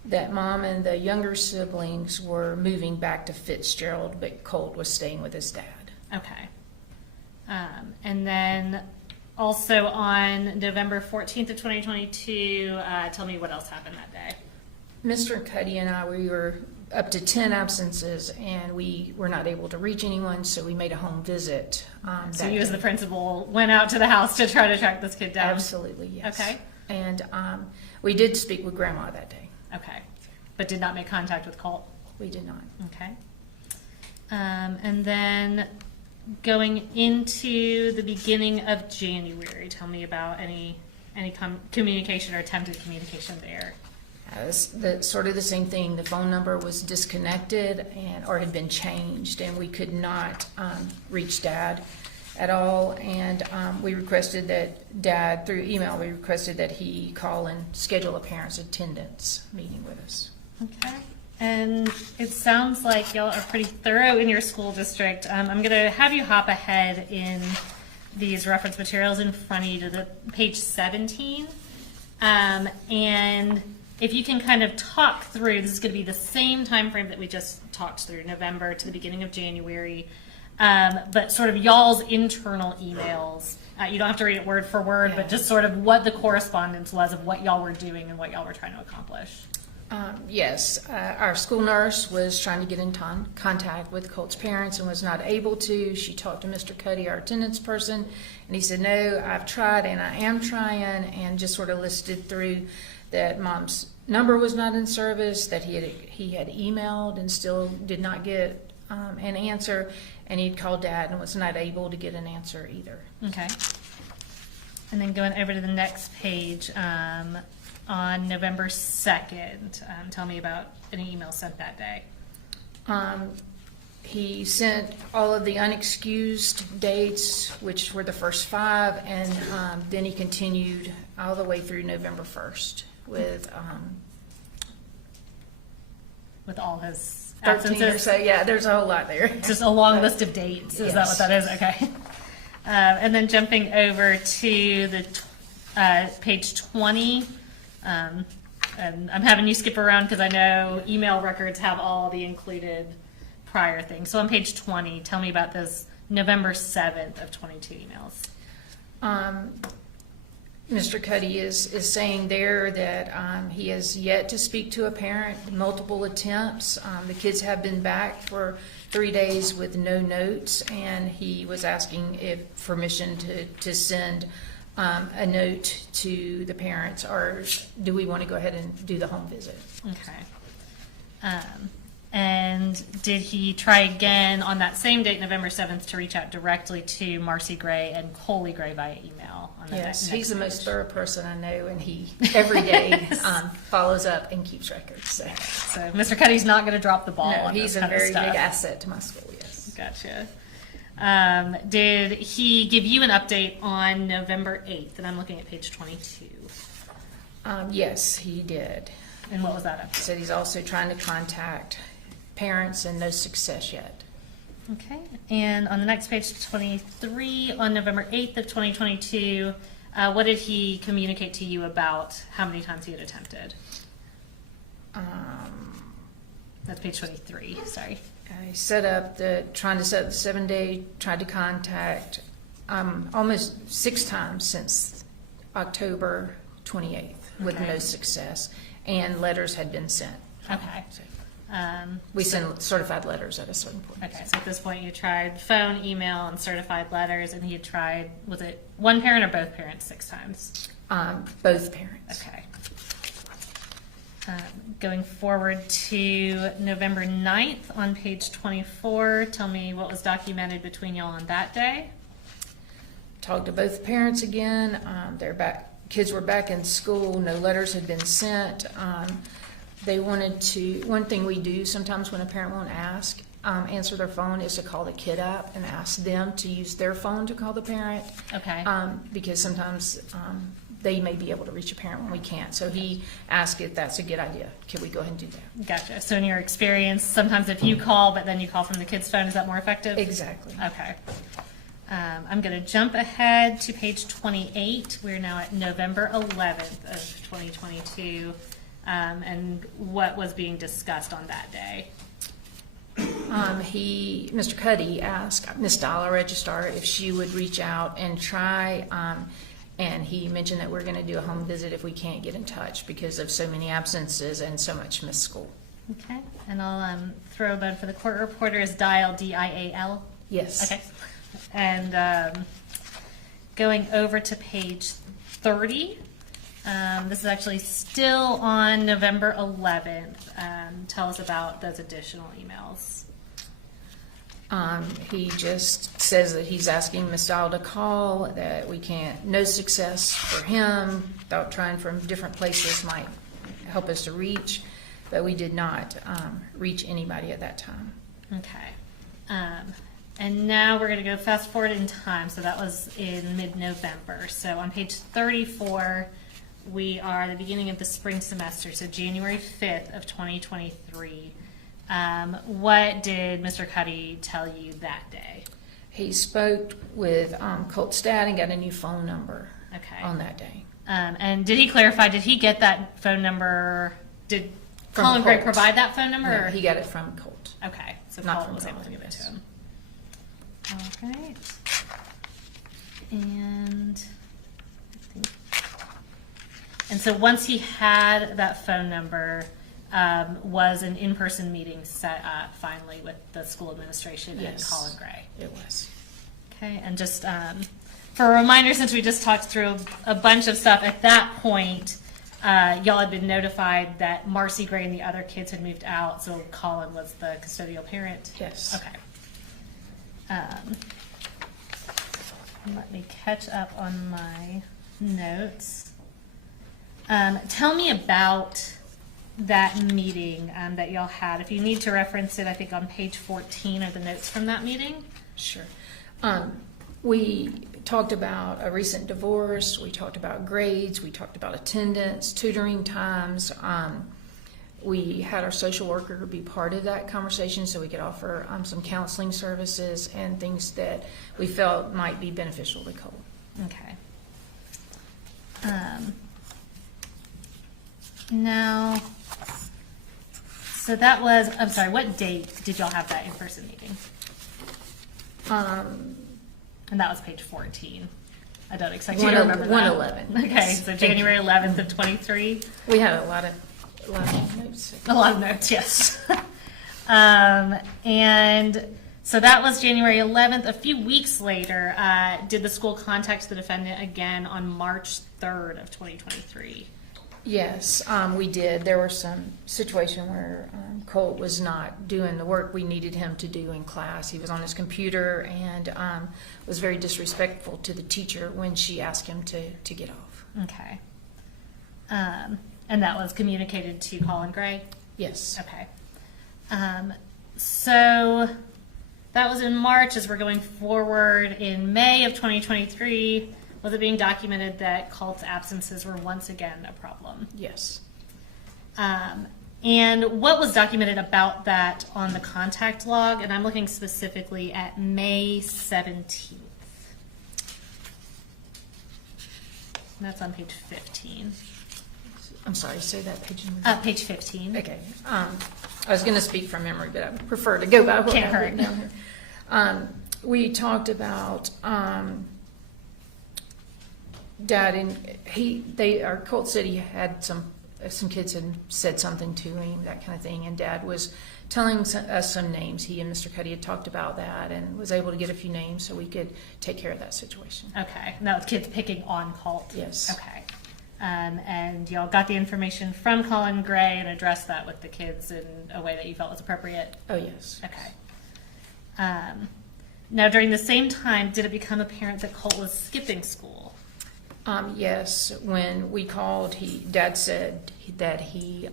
That mom and the younger siblings were moving back to Fitzgerald, but Colt was staying with his dad. Okay. And then also on November 14th of 2022, tell me what else happened that day. Mr. Cuddy and I, we were up to 10 absences, and we were not able to reach anyone, so we made a home visit. So you as the principal went out to the house to try to track this kid down? Absolutely, yes. Okay. And we did speak with Grandma that day. Okay. But did not make contact with Colt? We did not. Okay. And then going into the beginning of January, tell me about any communication or attempted communication there. Sort of the same thing. The phone number was disconnected or had been changed, and we could not reach Dad at all. And we requested that Dad, through email, we requested that he call and schedule a parent's attendance meeting with us. Okay. And it sounds like y'all are pretty thorough in your school district. I'm going to have you hop ahead in these reference materials in front of you to the page 17. And if you can kind of talk through, this is going to be the same time frame that we just talked through, November to the beginning of January, but sort of y'all's internal emails. You don't have to read it word for word, but just sort of what the correspondence was of what y'all were doing and what y'all were trying to accomplish. Yes, our school nurse was trying to get in contact with Colt's parents and was not able to. She talked to Mr. Cuddy, our attendance person, and he said, no, I've tried and I am trying, and just sort of listed through that mom's number was not in service, that he had emailed and still did not get an answer, and he'd called Dad and was not able to get an answer either. Okay. And then going over to the next page, on November 2nd, tell me about any email sent that day. He sent all of the unexcused dates, which were the first 5, and then he continued all the way through November 1st with all his 13 or so. Yeah, there's a whole lot there. Just a long list of dates. Is that what that is? Okay. And then jumping over to the page 20. And I'm having you skip around because I know email records have all the included prior things. So on page 20, tell me about this November 7th of 22 emails. Mr. Cuddy is saying there that he has yet to speak to a parent, multiple attempts. The kids have been back for 3 days with no notes, and he was asking if permission to send a note to the parents, or do we want to go ahead and do the home visit? Okay. And did he try again on that same date, November 7th, to reach out directly to Marcy Gray and Coley Gray via email? On the Yes, next he's the page? most thorough person I know, and he every day follows up and keeps records. So Mr. Cuddy's not going to drop the ball. no, on he's this a kind of very stuff. big asset to my school. Yes. Gotcha. Did he give you an update on November 8th? And I'm looking at page 22. Yes, he did. And what was that update? He said he's also trying to contact parents and no success yet. Okay. And on the next page, 23, on November 8th of 2022, what did he communicate to you about how many times he had attempted? That's page 23, sorry. I trying to set up the 7-day, tried to contact almost 6 times since October 28th with Okay. no success, and letters had been sent. Okay. So we send certified letters at a certain point. Okay, so at this point you tried phone, email, and certified letters, and he had tried, was it one parent or both parents 6 times? Both parents. Okay. Going forward to November 9th on page 24, tell me what was documented between y'all on that day. Talked to both parents again. They're back. Kids were back in school. No letters had been sent. They wanted to. One thing we do sometimes when a parent won't answer their phone is to call the kid up and ask them to use their phone to call the parent. Okay. Because sometimes they may be able to reach a parent when we can't. So he asked if that's a good idea. Can we go ahead and do that? Gotcha. So in your experience, sometimes if you call, but then you call from the kid's phone, is that more effective? Exactly. Okay. I'm going to jump ahead to page 28. We're now at November 11th of 2022. And what was being discussed on that day? Mr. Cuddy asked Miss Dollar Registrar if she would reach out and try, and he mentioned that we're going to do a home visit if we can't get in touch because of so many absences and so much missed school. Okay. And I'll throw a bone for the court reporter is dial, D-I-A-L? Yes. Okay. And going over to page 30, this is actually still on November 11th. Tell us about those additional emails. He just says that he's asking Miss Dial to call, that we can't, no success for him, thought trying from different places might help us to reach, but we did not reach anybody at that time. Okay. And now we're going to go fast forward in time. So that was in mid-November. So on page 34, we are at the beginning of the spring semester, so January 5th of 2023. What did Mr. Cuddy tell you that day? He spoke with Colt Stad and got a new phone number on that day. And did he clarify, did he get that phone number? Did From Colin Gray Colt. provide that phone number? No, or he got it from Colt. Okay, so Not Colin from was able Colin, to give it to yes. him. Okay. And so once he had that phone number, was an in-person meeting set up finally with the school administration and Yes. Colin Gray? It was. Okay, and just for a reminder, since we just talked through a bunch of stuff, at that point, y'all had been notified that Marcy Gray and the other kids had moved out, so Colin was the custodial parent? Yes. Okay. Let me catch up on my notes. Tell me about that meeting that y'all had. If you need to reference it, I think on page 14 are the notes from that meeting. Sure. We talked about a recent divorce. We talked about grades. We talked about attendance, tutoring times. We had our social worker be part of that conversation so we could offer some counseling services and things that we felt might be beneficial to Cole. Okay. Now, so that was, I'm sorry, what date did y'all have that in-person meeting? And that was page 14. I don't expect you to remember that. 111. Okay, Yes. so January 11th of 23. We had a lot of notes. A lot of notes, yes. And So that was January 11th. A few weeks later, did the school contact the defendant again on March 3rd of 2023? Yes, we did. There was some situation where Colt was not doing the work we needed him to do in class. He was on his computer and was very disrespectful to the teacher when she asked him to get off. Okay. And that was communicated to Colin Gray? Yes. Okay. So that was in March. As we're going forward in May of 2023, was it being documented that Colt's absences were once again a problem? Yes. And what was documented about that on the contact log? And I'm looking specifically at May 17th. And that's on page 15. I'm sorry, say that page number. Page 15. Okay. I was going to speak from memory, but I prefer to go by what Can't I've hurt. written down here. We talked about Dad, and Colt said he had some kids had said something to him, that kind of thing, and Dad was telling us some names. He and Mr. Cuddy had talked about that and was able to get a few names so we could take care of that situation. Okay. And that was kids picking on Colt? Yes. Okay. And y'all got the information from Colin Gray and addressed that with the kids in a way that you felt was appropriate? Oh, yes. Okay. Now, during the same time, did it become apparent that Colt was skipping school? Yes. When we called, Dad said that he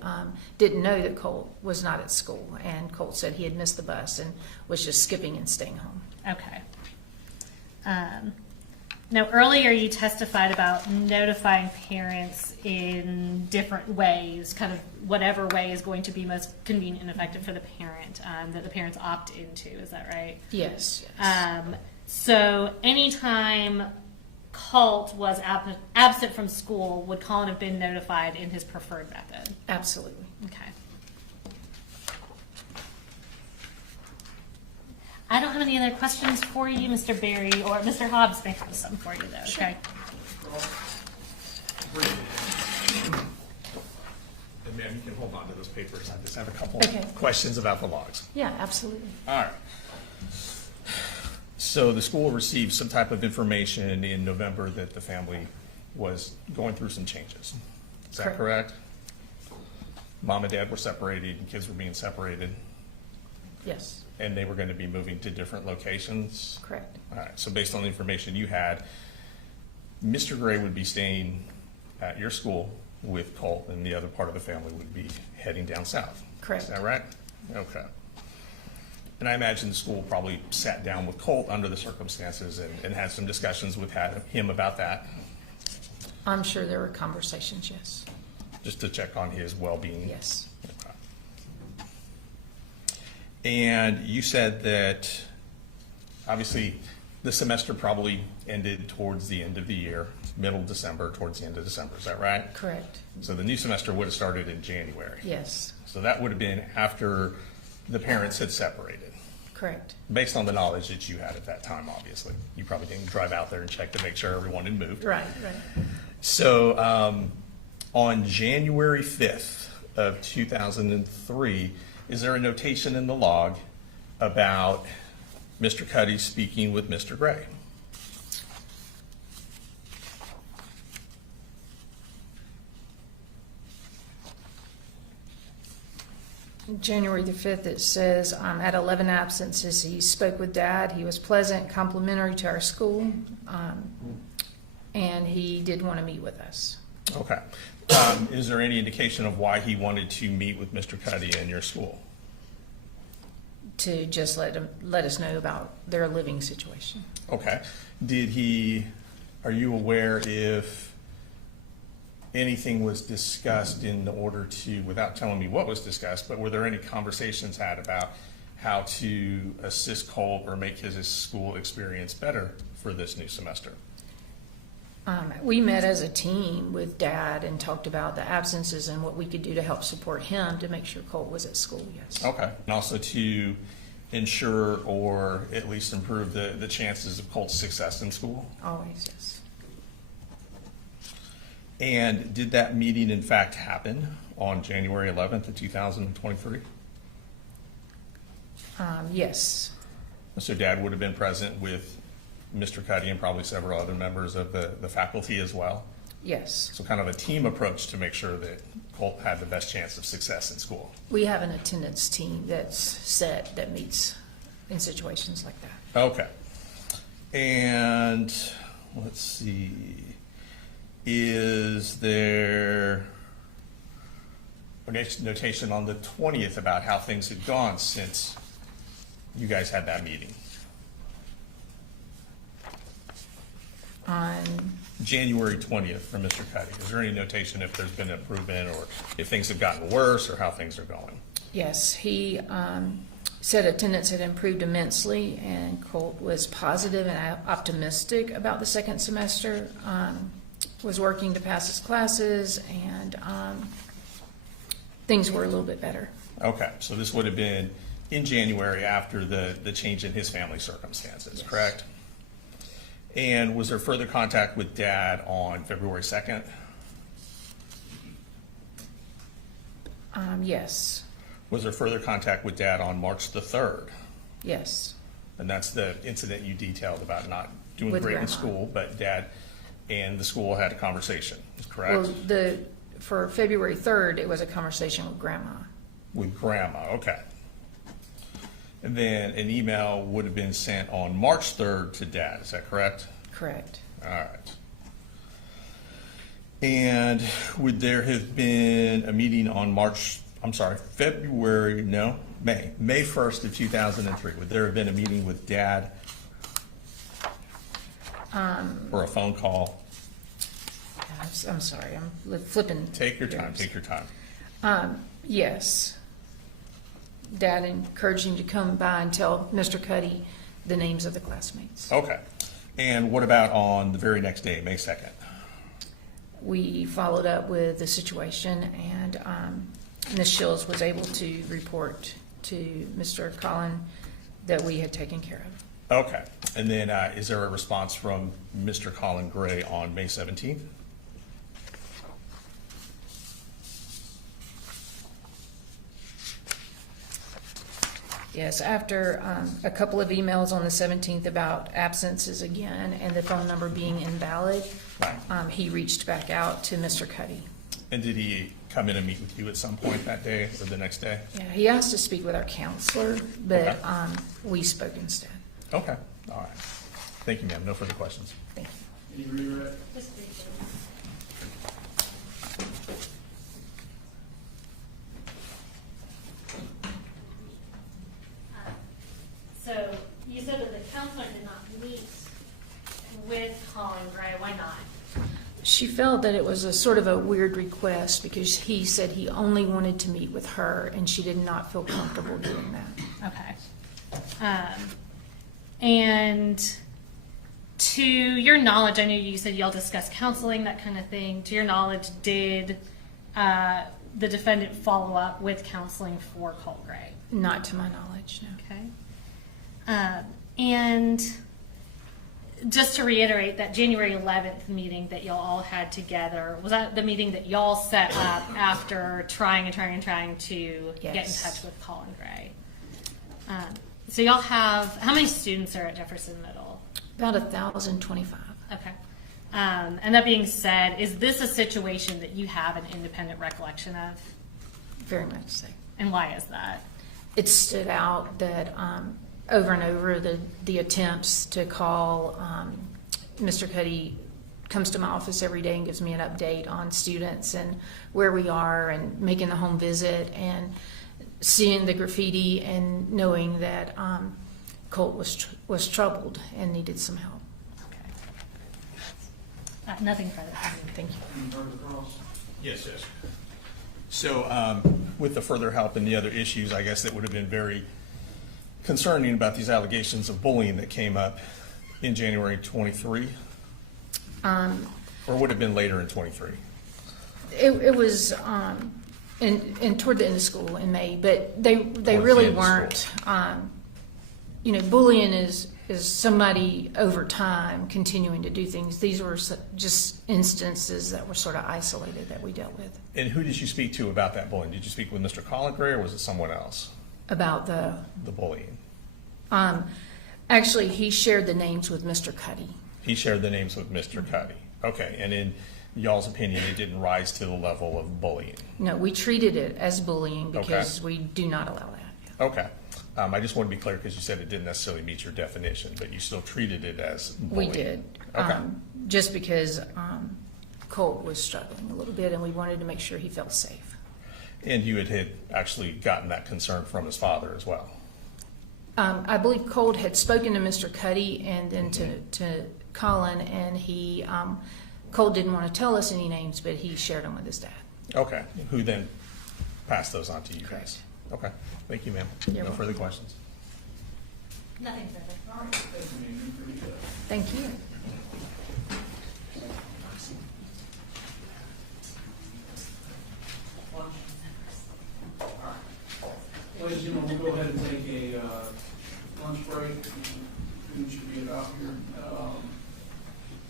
didn't know that Colt was not at school, and Colt said he had missed the bus and was just skipping and staying home. Okay. Now, earlier you testified about notifying parents in different ways, kind of whatever way is going to be most convenient and effective for the parent, that the parents opt into. Is that right? Yes. So anytime Colt was absent from school, would Colin have been notified in his preferred method? Absolutely. Okay. I don't have any other questions for you, Mr. Berry, or Mr. Hobbs may have some for you, though. Sure. Okay. And ma'am, you can hold on to those papers. I just have a couple Okay. questions about the logs. Yeah, absolutely. All right. So the school received some type of information in November that the family was going through some changes. Is that correct? Mom and dad were separated and kids were being separated, Yes. and they were going to be moving to different locations? Correct. All right, so based on the information you had, Mr. Gray would be staying at your school with Colt, and the other part of the family would be heading down south. Correct. Is that right? Okay. And I imagine the school probably sat down with Colt under the circumstances and had some discussions with him about that, I'm sure there were conversations, yes. just to check on his well-being. Yes. Okay. And you said that obviously the semester probably ended towards the end of the year, middle December, towards the end of December. Is that right? Correct. So the new semester would have started in January. Yes. So that would have been after the parents had separated. Correct. Based on the knowledge that you had at that time, obviously. You probably didn't drive out there and check to make sure everyone had moved. Right. So on January 5th of 2003, is there a notation in the log about Mr. Cuddy speaking with Mr. Gray? January the 5th, it says, at 11 absences, he spoke with Dad. He was pleasant, complimentary to our school, and he did want to meet with us. Okay. Is there any indication of why he wanted to meet with Mr. Cuddy in your school? To just let us know about their living situation. Okay. Are you aware if anything was discussed in order to, without telling me what was discussed, but were there any conversations had about how to assist Colt or make his school experience better for this new semester? We met as a team with Dad and talked about the absences and what we could do to help support him to make sure Colt was at school, yes. Okay. And also to ensure or at least improve the chances of Colt's success in school? Always, yes. And did that meeting in fact happen on January 11th of 2023? Yes. So Dad would have been present with Mr. Cuddy and probably several other members of the faculty as well. Yes. So kind of a team approach to make sure that Colt had the best chance of success in school. We have an attendance team that's set that meets in situations like that. Okay. And let's see, is there a notation on the 20th about how things had gone since you guys had that meeting? On January 20th from Mr. Cuddy. Is there any notation if there's been improvement or if things have gotten worse or how things are going? Yes, he said attendance had improved immensely, and Colt was positive and optimistic about the second semester, was working to pass his classes, and things were a little bit better. Okay, so this would have been in January after the change in his family circumstances, yes. Correct? And was there further contact with Dad on February 2nd? Yes. Was there further contact with Dad on March the 3rd? Yes. And that's the incident you detailed about not doing With great Grandma. in school, but Dad and the school had a conversation, correct? Well, for February 3rd, it was a conversation with Grandma. With Grandma, okay. And then an email would have been sent on March 3rd to Dad, is that correct? Correct. All right. And would there have been a meeting on May 1st of 2003? Would there have been a meeting with Dad? Or a phone call? I'm sorry, I'm flipping. Take your time, take your time. Yes. Dad encouraged him to come by and tell Mr. Cuddy the names of the classmates. Okay. And what about on the very next day, May 2nd? We followed up with the situation, and Ms. Shields was able to report to Mr. Colin that we had taken care of. Okay. And then is there a response from Mr. Colin Gray on May 17th? Yes, after a couple of emails on the 17th about absences again and the phone number being invalid, Right. he reached back out to Mr. Cuddy. And did he come in and meet with you at some point that day or the next day? Yeah, he asked to speak with our counselor, but Okay. we spoke instead. Okay. All right. Thank you, ma'am. No further questions. Thank you. Any redirect? Just briefly. So you said that the counselor did not meet with Colin Gray. Why not? She felt that it was a sort of a weird request because he said he only wanted to meet with her, and she did not feel comfortable doing that. Okay. And to your knowledge, I know you said y'all discussed counseling, that kind of thing. To your knowledge, did the defendant follow up with counseling for Colt Gray? Not to my knowledge, no. Okay. And just to reiterate, that January 11th meeting that y'all all had together, was that the meeting that y'all set up after trying to get in Yes. touch with Colin Gray? So y'all have, how many students are at Jefferson Middle? About 1,025. Okay. And that being said, is this a situation that you have an independent recollection of? Very much so. And why is that? It stood out that over and over the attempts to call Mr. Cuddy comes to my office every day and gives me an update on students and where we are and making the home visit and seeing the graffiti and knowing that Colt was troubled and needed some help. Okay. Nothing further. Thank you. Any further cross? Yes, yes. So with the further help and the other issues, I guess that would have been very concerning about these allegations of bullying that came up in January 23? Or would have been later in 23? It was in toward the end of school in May, but they the really end of weren't. Bullying is somebody over time continuing to do things. These were just instances that were sort of isolated that we dealt with. And who did you speak to about that bullying? Did you speak with Mr. Colin Gray or was it someone else? About the bullying. Actually, he shared the names with Mr. Cuddy. He shared the names with Mr. Cuddy. Okay, and in y'all's opinion, it didn't rise to the level of bullying? No, we treated it as bullying because we do not allow that. Okay. I just want to be clear because you said it didn't necessarily meet your definition, but you still treated it as bullying. We did. Okay. Just because Colt was struggling a little bit and we wanted to make sure he felt safe. And you had actually gotten that concern from his father as well? I believe Colt had spoken to Mr. Cuddy and then to Colin, and Colt didn't want to tell us any names, but he shared them with his dad. Okay. Who then passed those on to you guys? Okay. Thank you, ma'am. You're No welcome. further questions. Nothing further. All right, thank you, Amy, for the, Thank you. Ladies and gentlemen, we'll go ahead and take a lunch break. Students should be about here.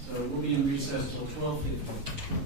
So we'll be in recess until 12:50.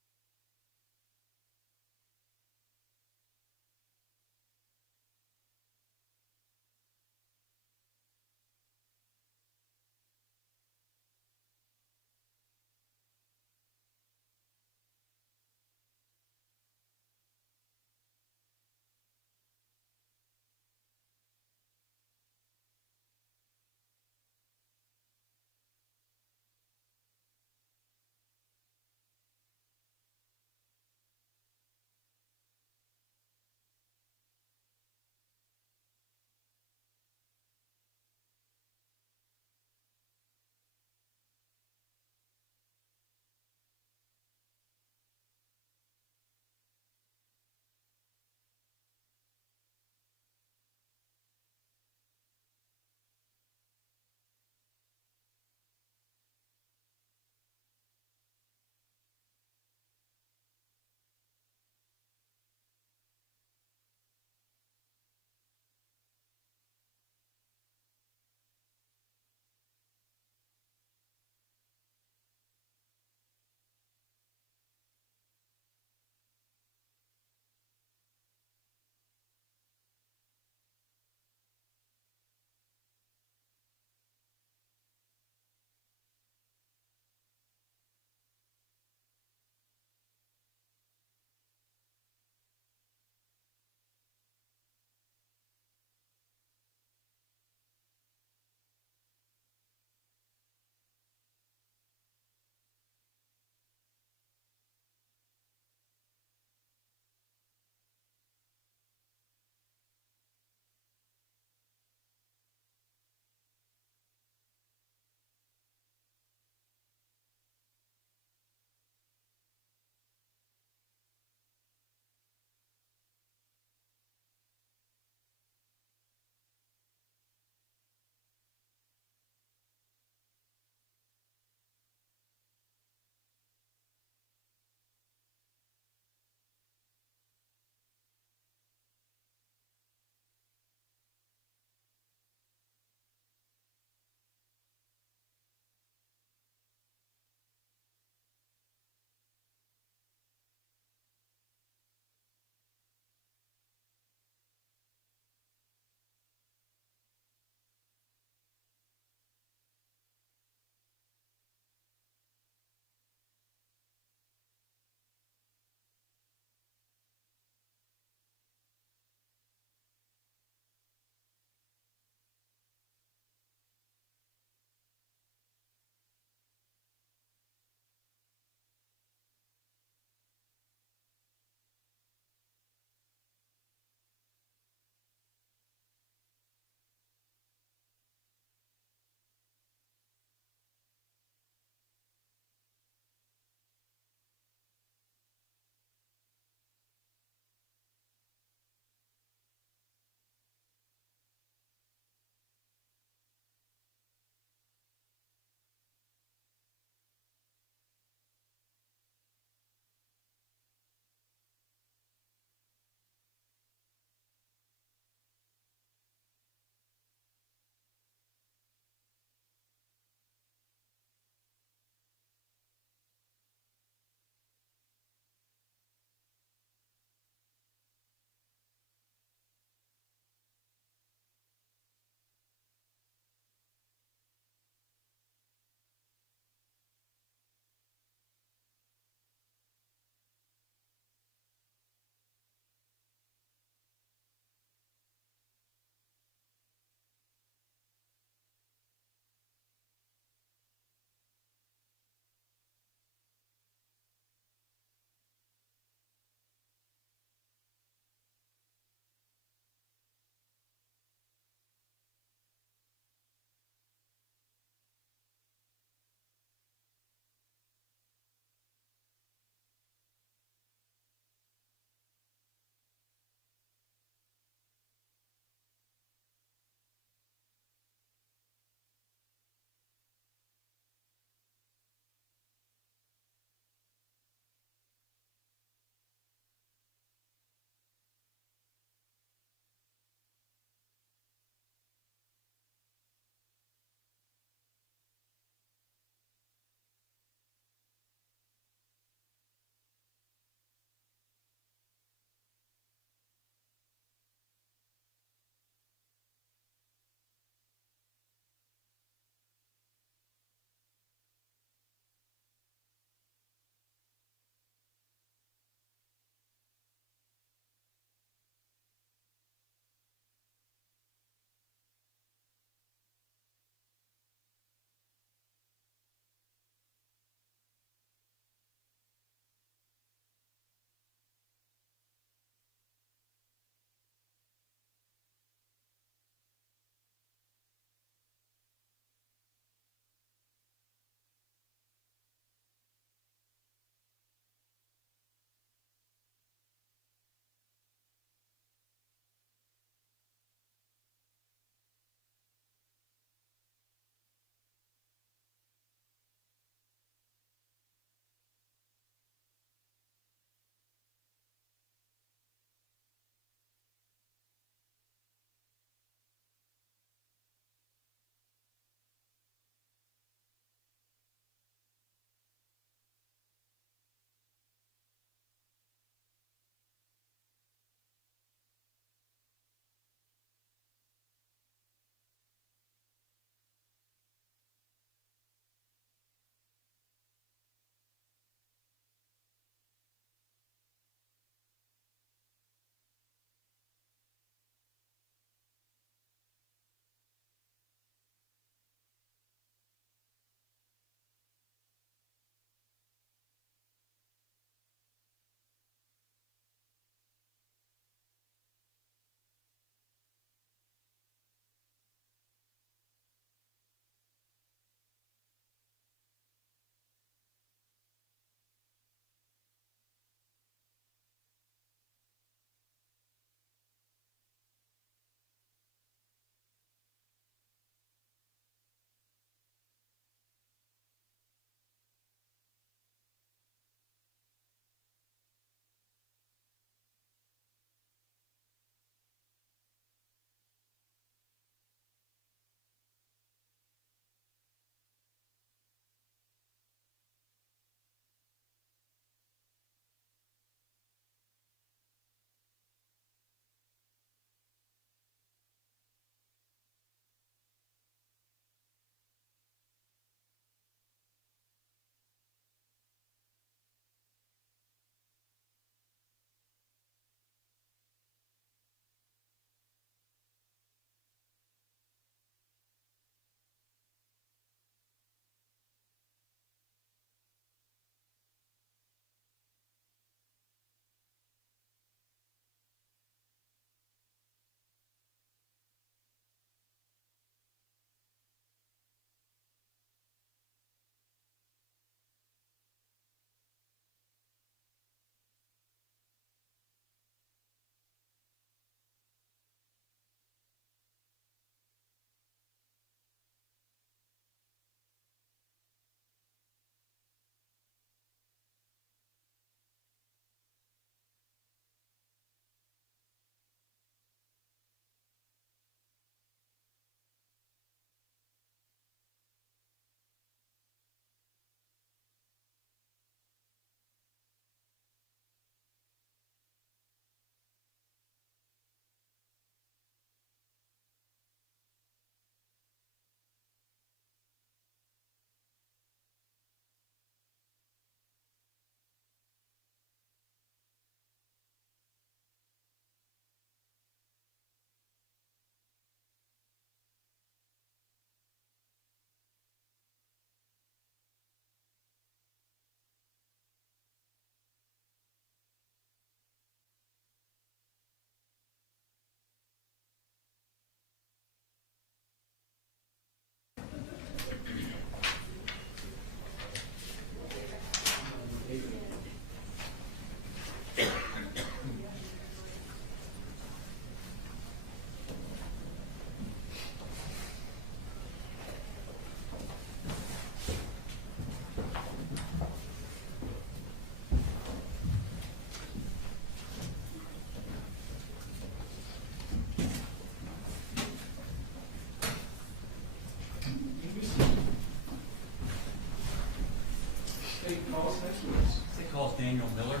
call us next witness. They call us Daniel Miller.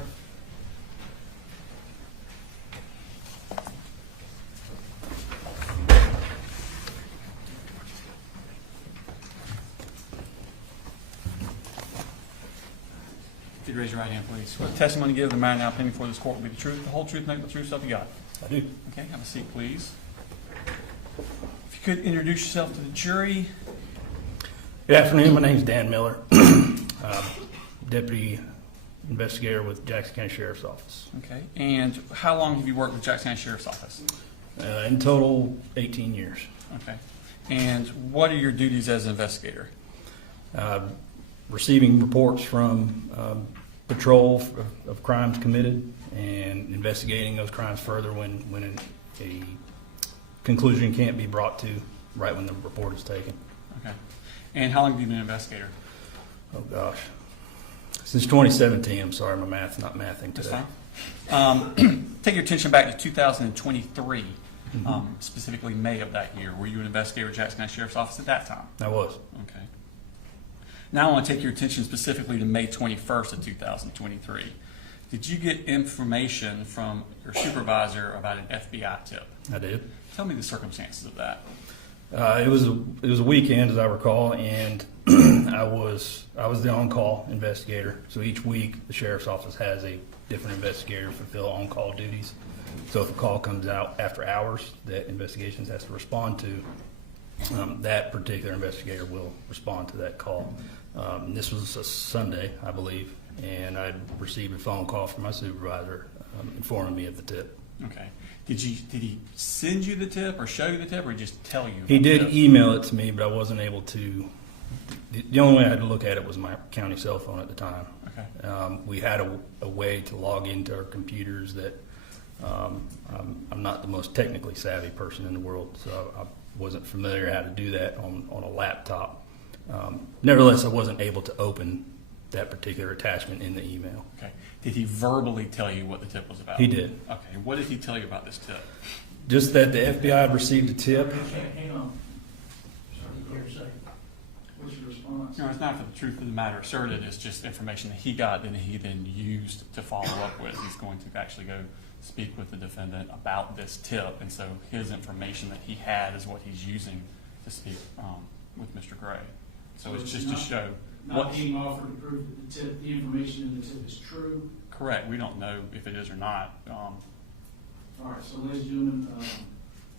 If you'd raise your right hand, please. Swear the testimony you give the matter now pending before this court will be the truth, the whole truth, nothing but the truth, so help you God. I do. Okay, have a seat, please. If you could introduce yourself to the jury. Good afternoon. My name is Dan Miller, Deputy Investigator with Jackson County Sheriff's Office. Okay, and how long have you worked with Jackson County Sheriff's Office? In total, 18 years. Okay, and what are your duties as an investigator? Receiving reports from patrol of crimes committed and investigating those crimes further when a conclusion can't be brought to right when the report is taken. Okay, and how long have you been an investigator? Oh gosh, since 2017. I'm sorry, my math's not mathing today. That's fine. Take your attention back to 2023, specifically May of that year. Were you an investigator at Jackson County Sheriff's Office at that time? I was. Okay. Now I want to take your attention specifically to May 21st of 2023. Did you get information from your supervisor about an FBI tip? I did. Tell me the circumstances of that. It was a weekend, as I recall, and I was the on-call investigator. So each week, the sheriff's office has a different investigator fulfill on-call duties. So if a call comes out after hours that investigations has to respond to, that particular investigator will respond to that call. This was a Sunday, I believe, and I received a phone call from my supervisor informing me of the tip. Okay. Did he send you the tip or show you the tip or just tell you? He did email it to me, but I wasn't able to. The only way I had to look at it was my county cell phone at the time. Okay. We had a way to log into our computers that I'm not the most technically savvy person in the world, so I wasn't familiar how to do that on a laptop. Nevertheless, I wasn't able to open that particular attachment in the email. Okay. Did he verbally tell you what the tip was about? He did. Okay. What did he tell you about this tip? Just that the FBI had received a tip. Hang on. Sorry, hearsay. What's your response? No, it's not for the truth of the matter asserted. It's just information that he got that he then used to follow up with. He's going to actually go speak with the defendant about this tip, and so his information that he had is what he's using to speak with Mr. Gray. So it's just to show not being offered to prove that the information in the tip is true. Correct. We don't know if it is or not. All right. So, ladies and gentlemen,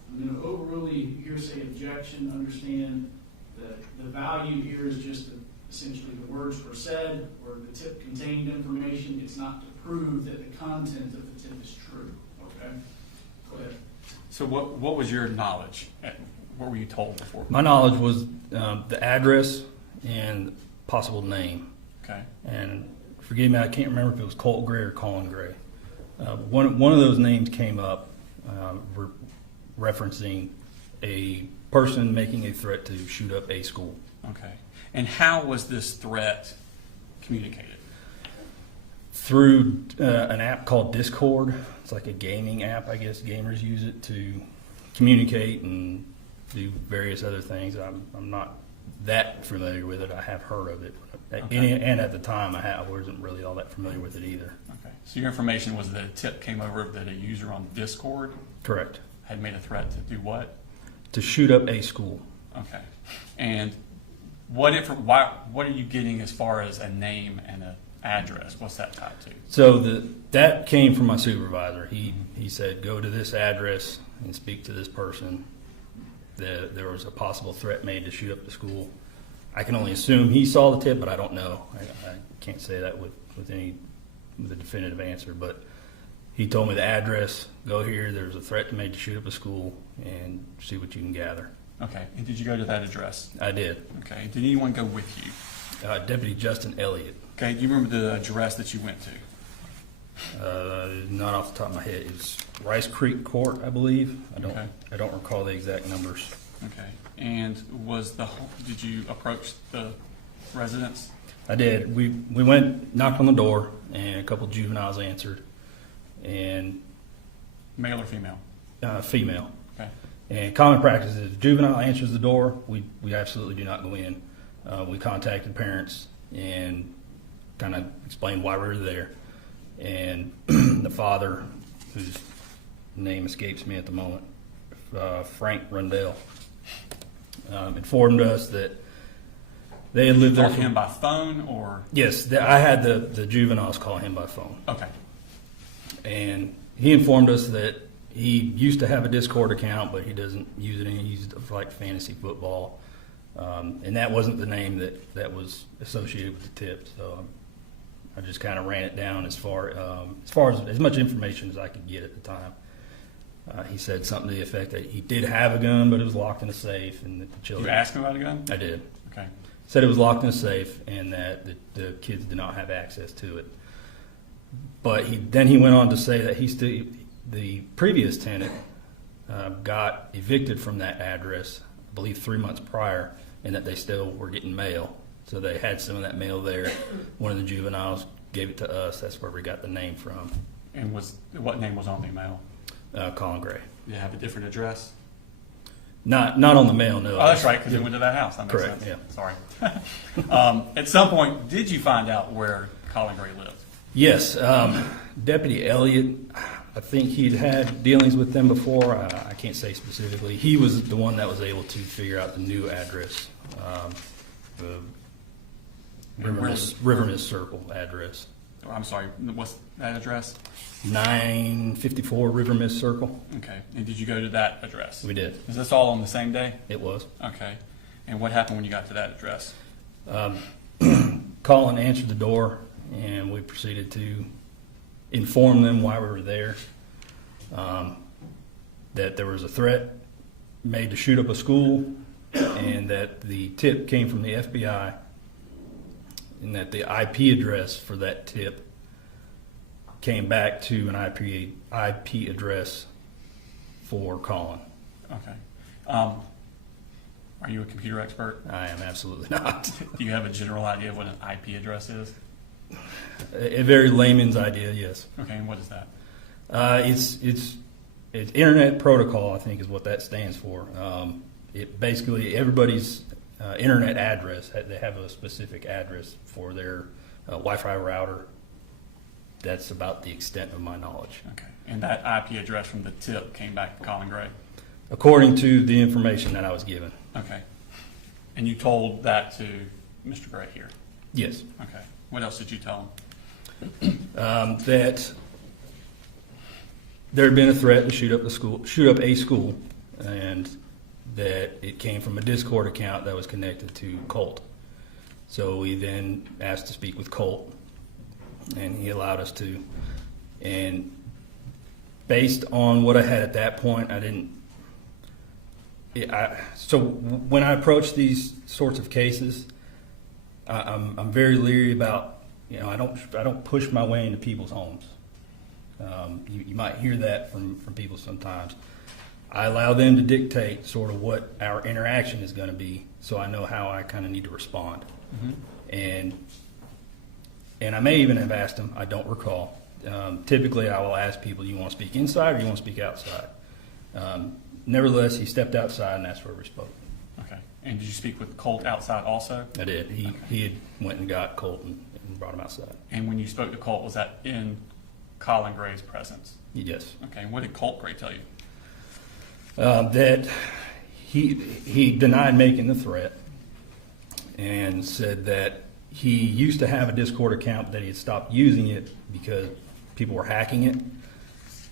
I'm going to overrule the hearsay objection. Understand that the value here is just essentially the words were said or the tip contained information. It's not to prove that the content of the tip is true. Okay. Go ahead. So what was your knowledge? What were you told before? My knowledge was the address and possible name. Okay. And forgive me, I can't remember if it was Colin Gray or Colin Gray. One of those names came up referencing a person making a threat to shoot up a school. Okay. And how was this threat communicated? Through an app called Discord. It's like a gaming app, I guess. Gamers use it to communicate and do various other things. I'm not that familiar with it. I have heard of it. Okay. And at the time, I wasn't really all that familiar with it either. Okay. So your information was that a tip came over that a user on Discord Correct. had made a threat to do what? To shoot up a school. Okay. And what are you getting as far as a name and an address? What's that tied to? So that came from my supervisor. He said, go to this address and speak to this person. There was a possible threat made to shoot up the school. I can only assume he saw the tip, but I don't know. I can't say that with a definitive answer. But he told me the address, go here, there's a threat made to shoot up a school, and see what you can gather. Okay. And did you go to that address? I did. Okay. Did anyone go with you? Deputy Justin Elliott. Okay. Do you remember the address that you went to? Not off the top of my head. It's Rice Creek Court, I believe. Okay. I don't recall the exact numbers. Okay. And did you approach the residence? I did. We went, knocked on the door, and a couple juveniles answered. And Male or female? Female. Okay. And common practice is juvenile answers the door, we absolutely do not go in. We contacted parents and kind of explained why we were there. And the father, whose name escapes me at the moment, Frank Rundell, informed us that they had lived there. Called him by phone or? Yes, I had the juveniles call him by phone. Okay. And he informed us that he used to have a Discord account, but he doesn't use it anymore. He used it for like fantasy football. And that wasn't the name that was associated with the tip. So I just kind of ran it down as far as much information as I could get at the time. He said something to the effect that he did have a gun, but it was locked in a safe, and that the children. You asked him about a gun? I did. Okay. Said it was locked in a safe, and that the kids did not have access to it. But then he went on to say that the previous tenant got evicted from that address, I believe 3 months prior, and that they still were getting mail. So they had some of that mail there. One of the juveniles gave it to us. That's where we got the name from. And what name was on the mail? Colin Gray. Did it have a different address? Not on the mail, no. Oh, that's right, because it went to that house. That makes Correct, sense. yeah. Sorry. At some point, did you find out where Colin Gray lived? Yes. Deputy Elliott, I think he'd had dealings with them before. I can't say specifically. He was the one that was able to figure out the new address, the River Mist Circle address. Oh, I'm sorry, what's that address? 954 River Mist Circle. Okay, and did you go to that address? We did. Is this all on the same day? It was. Okay, and what happened when you got to that address? Colin answered the door, and we proceeded to inform them why we were there, that there was a threat made to shoot up a school, and that the tip came from the FBI, and that the IP address for that tip came back to an IP address for Colin. Okay. Are you a computer expert? I am absolutely not. Do you have a general idea of what an IP address is? A very layman's idea, yes. Okay, and what is that? It's Internet Protocol, I think, is what that stands for. It basically, everybody's internet address, they have a specific address for their Wi-Fi router. That's about the extent of my knowledge. Okay, and that IP address from the tip came back to Colin Gray? According to the information that I was given. Okay, and you told that to Mr. Gray here? Yes. Okay, what else did you tell him? That there had been a threat to shoot up a school, and that it came from a Discord account that was connected to Colt. So we then asked to speak with Colt, and he allowed us to. And based on what I had at that point, so when I approach these sorts of cases, I'm very leery about, I don't push my way into people's homes. You might hear that from people sometimes. I allow them to dictate sort of what our interaction is going to be, so I know how I kind of need to respond. Mm-hmm. And I may even have asked them, I don't recall. Typically, I will ask people, you want to speak inside or you want to speak outside? Nevertheless, he stepped outside, and that's where we spoke. Okay. And did you speak with Colt outside also? I did. He had went and got Colt and brought him outside. And when you spoke to Colt, was that in Colin Gray's presence? Yes. Okay. And what did Colt Gray tell you? That he denied making the threat and said that he used to have a Discord account, that he had stopped using it because people were hacking it,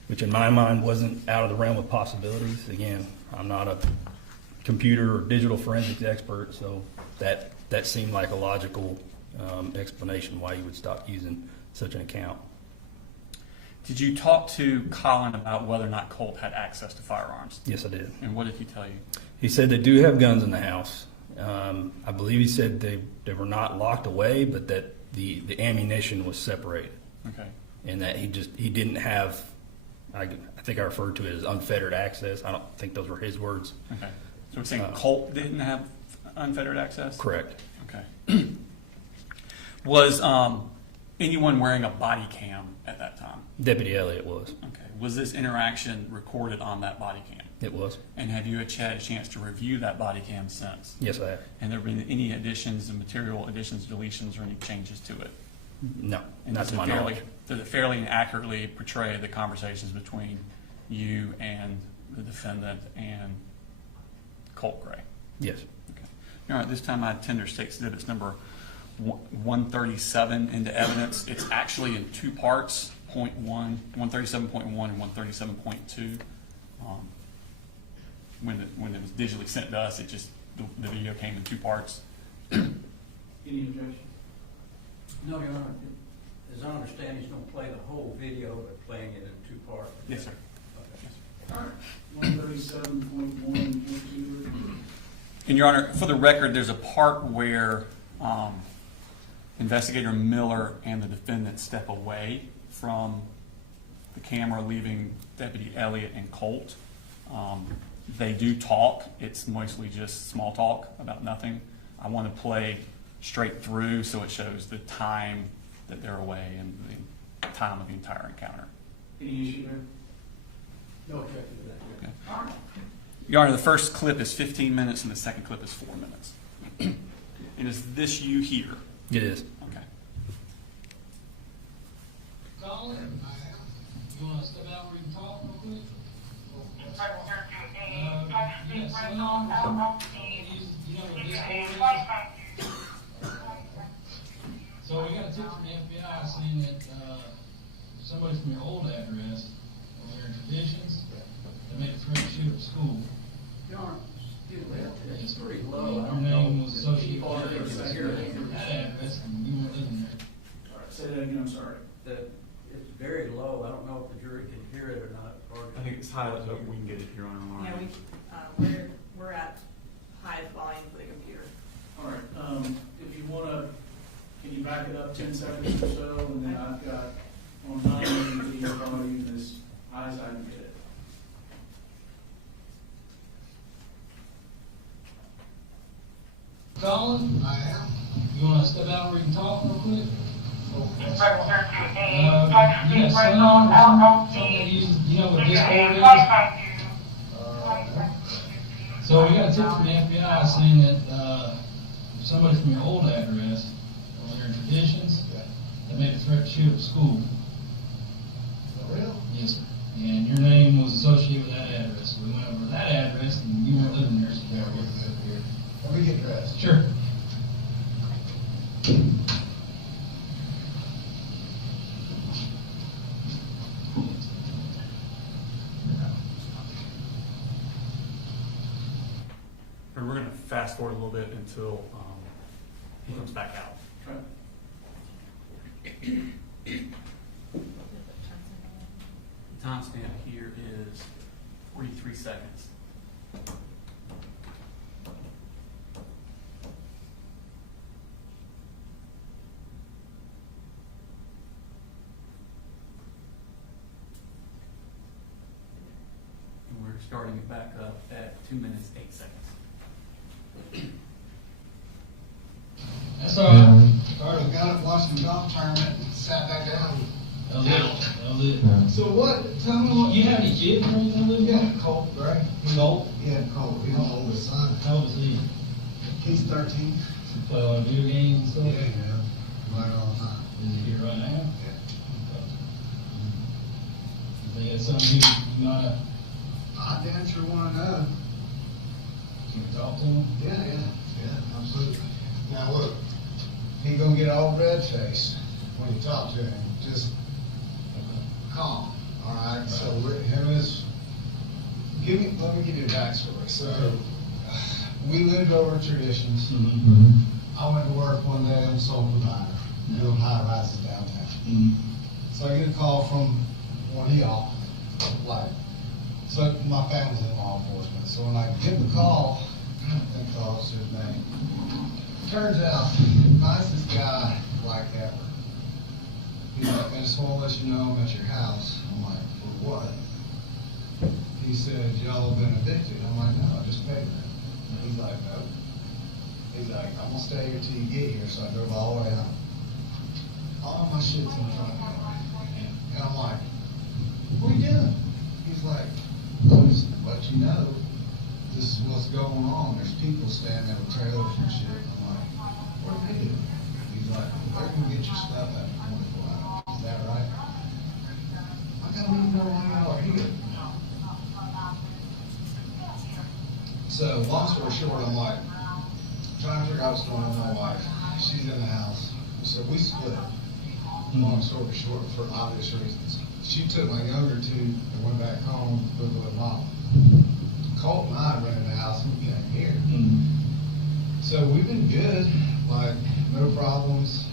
which in my mind wasn't out of the realm of possibilities. Again, I'm not a computer or digital forensics expert, so that seemed like a logical explanation why he would stop using such an account. Did you talk to Colin about whether or not Colt had access to firearms? Yes, I did. And what did he tell you? He said they do have guns in the house. I believe he said they were not locked away, but that the ammunition was separated. Okay. And that he didn't have, I think I referred to it as unfettered access. I don't think those were his words. Okay. So we're saying Colt didn't have unfettered access? Correct. Okay. Was anyone wearing a body cam at that time? Deputy Elliott was. Okay. Was this interaction recorded on that body cam? It was. And have you had a chance to review that body cam since? Yes, I have. And there been any additions and material additions, deletions, or any changes to it? No, And not does to it my fairly, knowledge. does it fairly and accurately portray the conversations between you and the defendant and Colt Gray? Yes. Okay. All right, this time I tender state exhibits number 137 into evidence. It's actually in two parts, 137.1 and 137.2. When it was digitally sent to us, the video came in two parts. Any objection? No, Your Honor, as I understand, he's going to play the whole video, but playing it in two parts. Yes, sir. Okay. All right, 137.1.2. And Your Honor, for the record, there's a part where Investigator Miller and the defendant step away from the camera, leaving Deputy Elliott and Colt. They do talk. It's mostly just small talk about nothing. I want to play straight through so it shows the time that they're away and the time of the entire encounter. Any issue there? No objection to that. Okay. All right. Your Honor, the first clip is 15 minutes and the second clip is 4 minutes. And is this you here? It is. Okay. Colin, you want to step out where you can talk real quick? Yes, you know what this code is? So we got a tip from the FBI saying that somebody from your old address, over there in Traditions, they made a threat to shoot up school. Your Honor, excuse me, it's pretty low. Your name was associated with that address, and you weren't living there. All right, say that again, I'm sorry. It's very low. I don't know if the jury can hear it or not. I think it's high, so we can get it here on Yeah, we're at highest volume for the computer. All right, if you want to, can you back it up 10 seconds or so, and then I've got on 9 video volume as high as I can get it. Colin, you want to step out where you can talk real quick? Yes, you know what this code is? So we got a tip from the FBI saying that somebody from your old address, over there in Traditions, they made a threat to shoot up school. For real? Yes, sir. And your name was associated with that address. So we went over to that address, and you weren't living there, so we gotta get this up here. Let me get dressed. Sure. And we're going to fast forward a little bit until he comes back out. The timestamp here is 43 seconds. And we're starting it back up at 2 minutes, 8 seconds. That's all right. Started, got up, watched the golf tournament, and sat back down. That was it. So what, tell me what. You have any kids or anything living there? Yeah, Colt, right? Colt? Yeah, Colt, he's my oldest son. How old is he? He's 13. You play a lot of video games and stuff? Yeah, right all the time. Is he here right now? Yeah. You think that's something you might have, I damn sure want to know. can you talk to him? Yeah, absolutely. Now look, he gonna get all red-faced when you talk to him. Just calm, all right? So him is, let me give you a backstory. So we lived over at Traditions. Mm-hmm. I went to work one day on sole provider, doing high rises downtown. Mm-hmm. So I get a call from one of y'all, like, so my family's in law enforcement. So when I get the call, I don't think the officer's name. Turns out, nicest guy like ever. He's like, I just want to let you know I'm at your house. I'm like, for what? He said, y'all have been evicted. I'm like, no, I just paid rent. He's like, nope. He's like, I'm gonna stay here till you get here. So I drove all the way home. All my shit's in front of me. And I'm like, what are you doing? He's like, I'll just let you know this is what's going on. There's people standing there with trailers and shit. I'm like, what are they doing? He's like, they're gonna get your stuff after 24 hours. Is that right? I gotta let them know why y'all are here. So, long story short, I'm like, trying to figure out what's going on with my wife. She's in the house. So we split. Long story short, for obvious reasons. She took my younger two and went back home with mom. Colt and I rented the house and we came here. So we've been good, like no problems.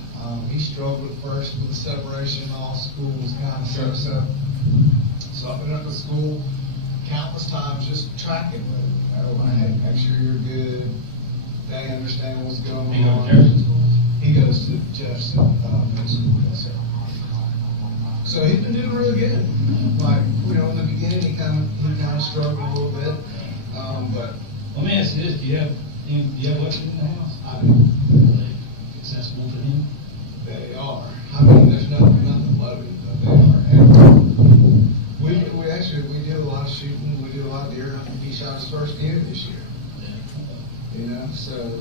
He struggled at first with the separation, all school was kind of so. So I've been up at school countless times just tracking with him. You know, like, hey, make sure you're good. They understand what's going on. He goes to Jefferson Middle School. Yes, sir. So he's been doing really good. Like, you know, in the beginning he kind of struggled a little bit. But let me ask you this: do you have weapons in the house? I do. Are they accessible to him? They are. I mean, there's nothing loaded, but they are. We do a lot of shooting. We do a lot of deer hunting. He shot his first deer this year. You know, so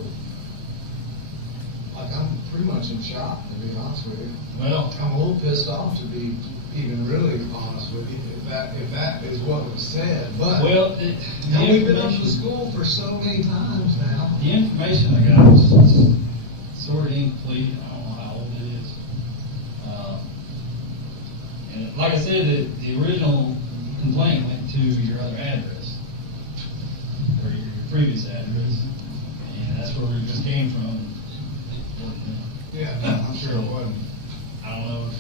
like I'm pretty much in shock, to be honest with you. Well, I'm a little pissed off, to be even really honest with you, if that is what was said. But well, we've been up to school for so many times now. The information I got was sort of incomplete. I don't know how old it is. And like I said, the original complaint went to your other address, or your previous address, and that's where we just came from. Yeah, I'm sure it wasn't. I don't know if,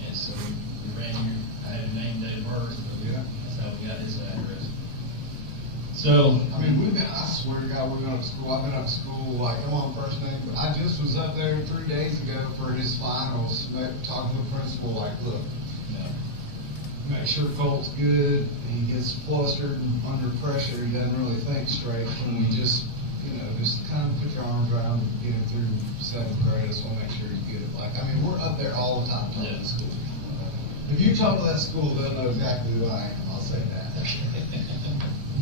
yeah, so we ran your, I had his name, date of birth, but yeah, that's how we got his address. So, I mean, I swear to God, we've been up to school. I've been up to school, like, I'm on first name, but I just was up there 3 days ago for his finals, talking to the principal, like, look, make sure Colt's good, he gets flustered and under pressure, he doesn't really think straight, and we just, you know, just kind of put your arms around him, get him through 7th grade. I just want to make sure he's good. Like, I mean, we're up there all the time talking to school. If you talk to that school, they'll know exactly who I am. I'll say that.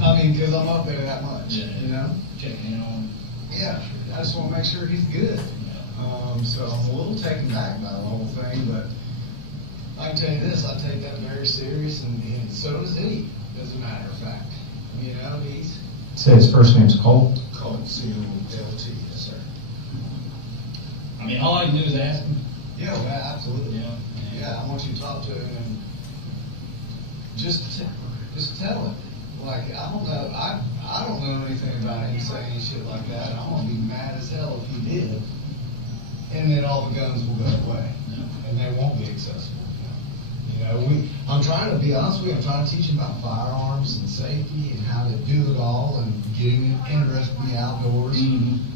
I mean, because I'm up there that much, you know? Checking in on him. Yeah, I just want to make sure he's good. So I'm a little taken back by the whole thing, but I can tell you this, I take that very serious, and so does he, as a matter of fact. You know, he's... Say his first name's Colt. Colt, C-O-L-T, yes, sir. I mean, all I can do is ask him. Yeah, well, absolutely. Yeah, I want you to talk to him and just tell him. Like, I don't know anything about him saying shit like that. I'm gonna be mad as hell if he did. And then all the guns will go away. And they won't be accessible. You know, I'm trying to be honest with you, I'm trying to teach him about firearms and safety and how to do it all and get him interested in the outdoors.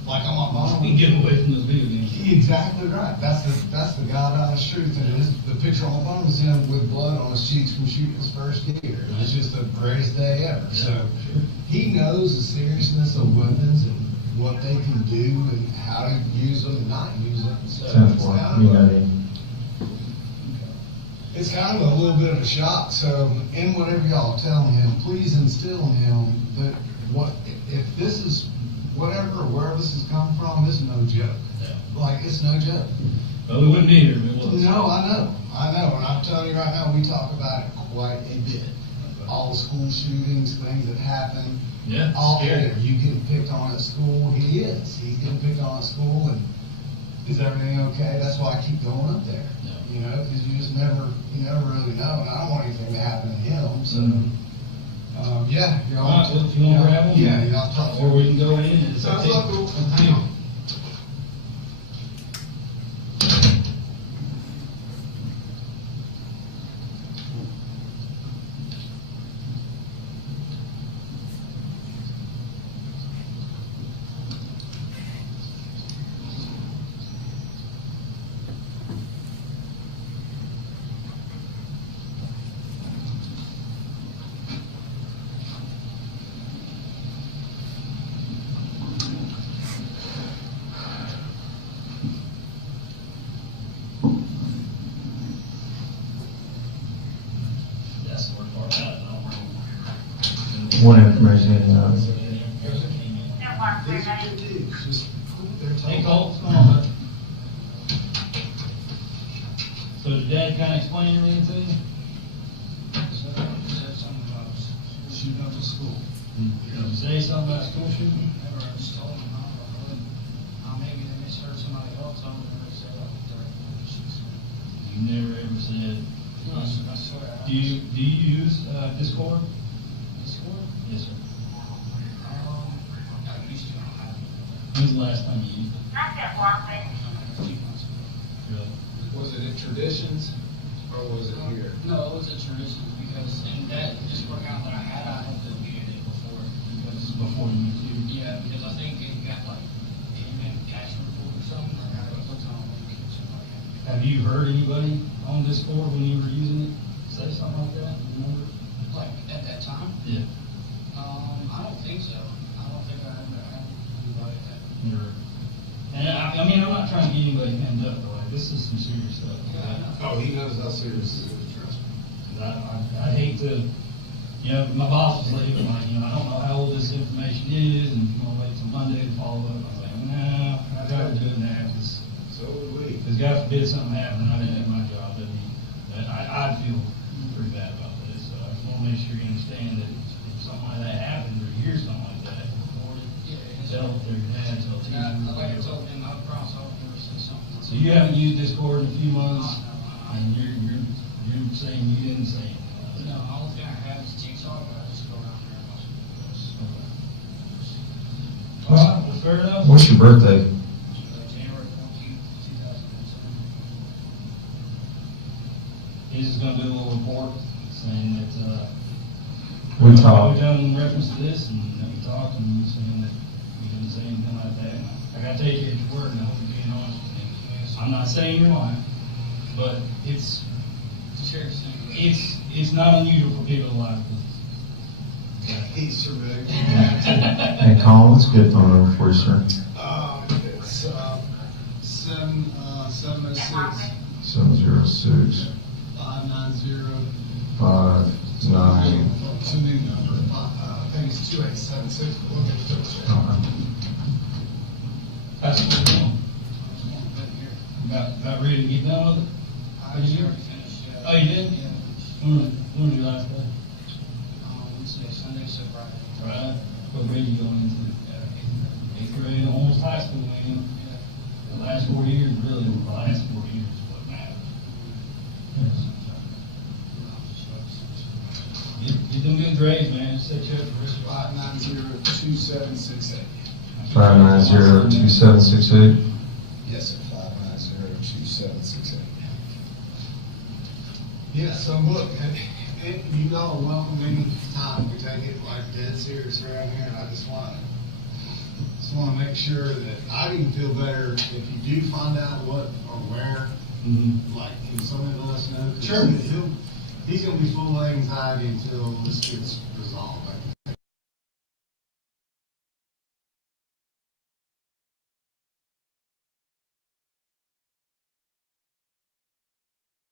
Like I'm on my own. Get away from those video games. Exactly right. That's the God honest truth. And the picture on the phone is him with blood on his cheeks from shooting his first deer. It's just the greatest day ever. So he knows the seriousness of weapons and what they can do and how to use them and not use them. So it's kind of a little bit of a shock. So in whatever y'all telling him, please instill in him that if this is whatever or wherever this has come from, it's no joke. Like it's no joke. Well, we wouldn't be here if it was. No, I know. And I'm telling you right now, we talk about it quite a bit. All the school shootings, things that happen. Yeah, all scary. there. You getting picked on at school? He is. He's getting picked on at school, and is everything okay? That's why I keep going up there. You know, because you never really know, and I don't want anything to happen to him. So, yeah, y'all. All right, well, if you want to grab them, yeah, y'all talk. Or we can go in. And Sounds like cool. Thank you. One information and another. These are good dudes. Just they're Hey, talking. Cole, come on, bud. did Dad kind of explain everything to you? So, said something about shooting up the school. Did you say something about school shooting? Never, I just told him, maybe they misheard somebody else, I never said I was direct. You never ever said. No, I swear. Do you use Discord? Discord? Yes, sir. I used to not have it. When's the last time you used it? Really? Was it at Traditions, or was it here? No, it was at Traditions, because in that Discord account that I had to muted it before. Because Before you moved here? Yeah, because I think it got like, it made a cash report or something, or I got it put on something. Have you heard anybody on Discord when you were using it say something like that? Remember? Like, at that time? Yeah. I don't think so. I don't think I ever had anybody that. Never. And I mean, I'm not trying to get anybody pinned up, but like, this is some serious stuff. Oh, he knows how serious it is, trust me. I hate to, you know, my boss was leaving, like, you know, I don't know how old this information is, and if you want to wait till Monday to follow up, I was like, no, I gotta do it now, because So would we. God forbid something happened, I didn't have my job, I'd feel pretty bad about this, so I just want to make sure you understand that if something like that happens, or you hear something like that, report it, tell their dad, tell teachers. Like I told him, I would promise I would never say something. So you haven't used Discord in a few months, and you're saying you didn't say anything? No, the only thing I have is TikTok, but I just go around there and watch videos. All right, well, fair enough. What's your birthday? January 14th, 2007. He's just gonna do a little report saying that, We talked. we've done in reference to this, and that we talked, and you saying that we didn't say anything like that. And I gotta take you at your word, and I hope you're being honest with me. I'm not saying you're lying, but it's not unusual for people to lie to police. He's terrific. Hey, Colin, what's a good phone number for you, sir? It's 706 706 590. 59. It's a new number. I think it's 2876. We'll get it fixed. That's what we're doing. About ready to get done with it? I already finished. Oh, you did? Yeah. When was your last day? Wednesday, Sunday, so Friday. Right. What grade you going into? Eighth grade, almost high school, man. The last 4 years, really, the last 4 years is what matters. Get them good grades, man. Set you up for risk. 590-2768. 590-2768. Yes, sir. 590-2768. Yeah, so look, you all are welcome anytime. We take it like dead serious around here, and I just want to make sure that I can feel better if you do find out what or where. Like, can someone let us know? 'Cause Sure. He's going to be full of anxiety until this gets resolved.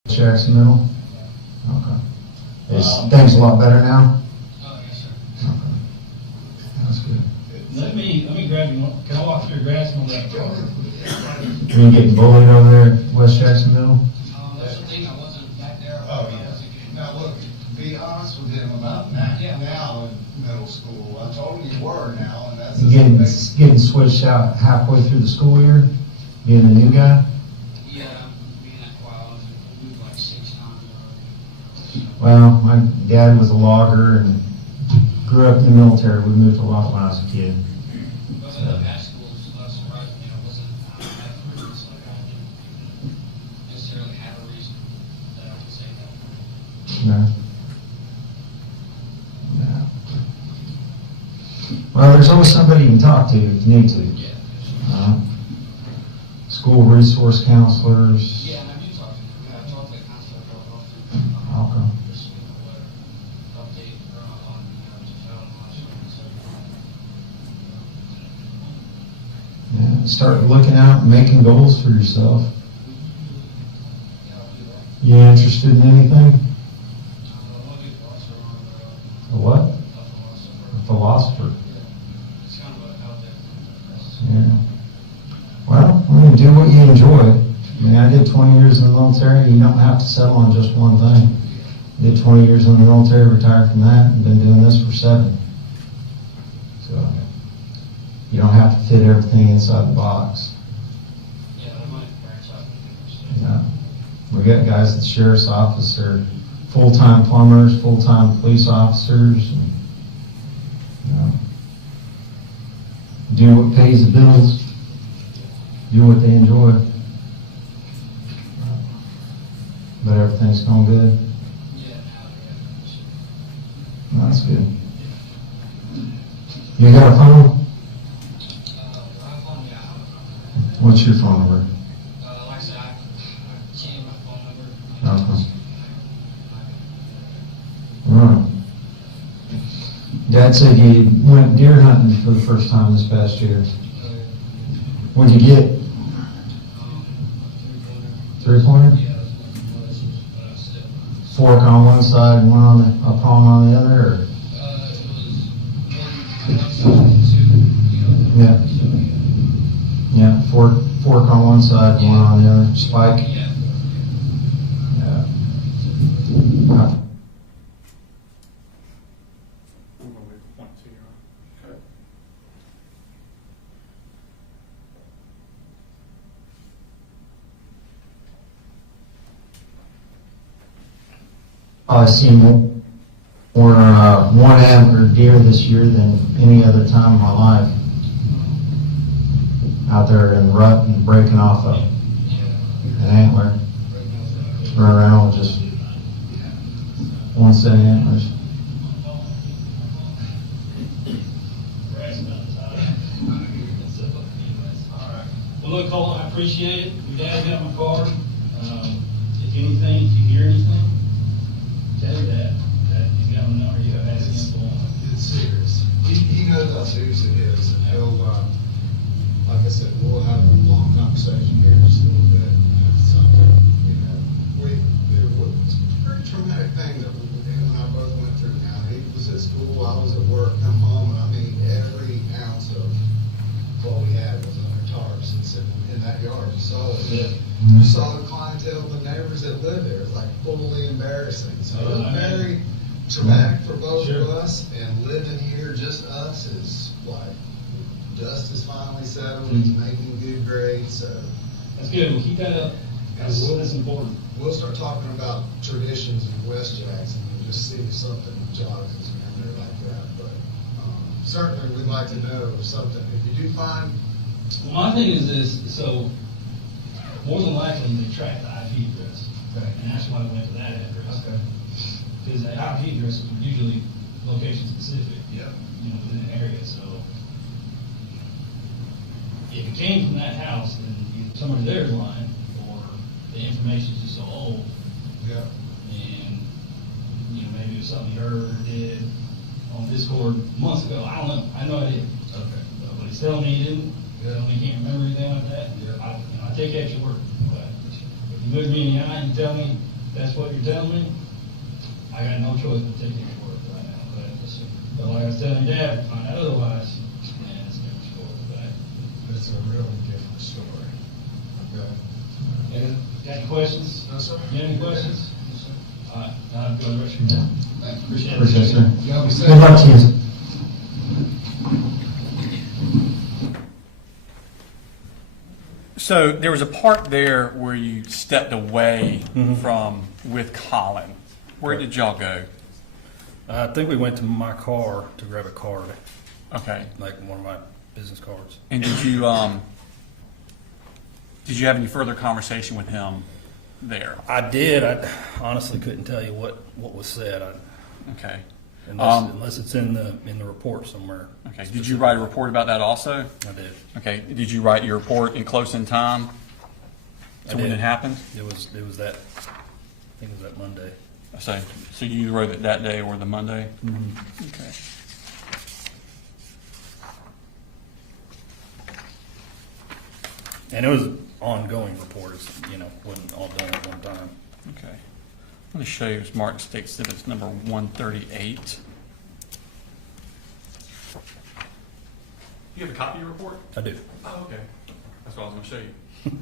Jacksonville? Okay. Is things a lot better now? Oh, yes, sir. Okay. That's good. Let me grab you. Can I walk through your grass on that car? Are you getting bullied over there at West Jacksonville? That's the thing, I wasn't back there. Oh, yeah. Now, look, to be honest with him about now in middle school, I told him you were now, and that's. You getting switched out halfway through the school year? Being a new guy? Yeah, being that quiet, we moved like 6 times already. Well, my dad was a logger and grew up in the military. We moved a lot when I was a kid. But in the past schools, that surprised me. I wasn't that fruitless, like I didn't necessarily have a reason that I would say that. No. No. Well, there's always somebody you can talk to if you need to. Yeah. School resource counselors. Yeah, and I do talk to them. I talk to the counselor quite often. Okay. Just, what update on, Yeah, start looking out and making goals for yourself. You interested in anything? A what? A philosopher. Yeah. Well, do what you enjoy. I mean, I did 20 years in the military, you don't have to settle on just one thing. Did 20 years in the military, retired from that, and been doing this for 7. So you don't have to fit everything inside the box. Yeah, I might branch out. Yeah. We got guys at the sheriff's office are full-time plumbers, full-time police officers, and, you know, do what pays the bills, do what they enjoy. But everything's going good. Well, that's good. You got a phone? What's your phone number? Like I said, I changed my phone number. Okay. All right. Dad said you went deer hunting for the first time this past year. What'd you get? 3-pointer? Fork on one side and one on a palm on the other, or? Yeah. Yeah, fork on one side and one on the other. Spike? Yeah. I've seen more one antler deer this year than any other time in my life. Out there in the rut and breaking off an antler. Run around with just one set of antlers. Well, look, Colin, I appreciate it. Your dad got my card. If anything, if you hear anything, tell you that he's got my number. You have asked him for. It's serious. He knows how serious it is, and he'll, like I said, we'll have a long conversation here in just a little bit. And it's something, you know, it's a pretty traumatic thing that him and I both went through now. He was at school, I was at work, come home, and I mean, every ounce of what we had was under tarps and sitting in that yard. You saw it. Yeah. You saw the clientele, the neighbors that lived there. It was like fully embarrassing. So it was very traumatic for both of us, and living here, just us, is like, dust is finally settled, he's making good grades, so. That's good. We'll keep that up. That's important. We'll start talking about traditions in West Jackson and just see if something jogs his memory like that. But certainly we'd like to know if something, if you do find. Well, my thing is this, so more than likely they track the IP address. Okay. And that's why we went to that address. Okay. Because the IP address is usually location specific. Yep. You know, within the area, so. If it came from that house, then either somebody there's lying, or the information's just so old. Yeah. And, you know, maybe it was something he heard or did on Discord months ago. I don't know. I have no idea. Okay. But he's telling me he didn't. Yeah. Telling me he can't remember anything like that. Yeah. I take that at your word. But if you look me in the eye and tell me that's what you're telling me, I got no choice but to take your word right now. But like I was telling your dad, find out otherwise, man, it's a different story. But It's a really different story. Okay. and got any questions? No, sir. You have any questions? No, sir. All right. Now enjoy the rest of your day. Appreciate it. Appreciate it, sir. Y'all be safe. Good luck to you. So there was a part there where you stepped away from with Colin. Where did y'all go? I think we went to my car to grab a card, Okay. like one of my business cards. And did you have any further conversation with him there? I did. I honestly couldn't tell you what was said. Okay. Unless it's in the report somewhere. Okay. Did you write a report about that also? I did. Okay. Did you write your report in close in time I to when did. it happened? It was that. I think it was that Monday. So you wrote it that day or the Monday? Mm-hmm. Okay. And it was an ongoing report. Wasn't all done at one time. Okay. I'm going to show you Martin State Exhibits number 138. You have a copy of your report? I do. Oh, okay. That's what I was going to show you.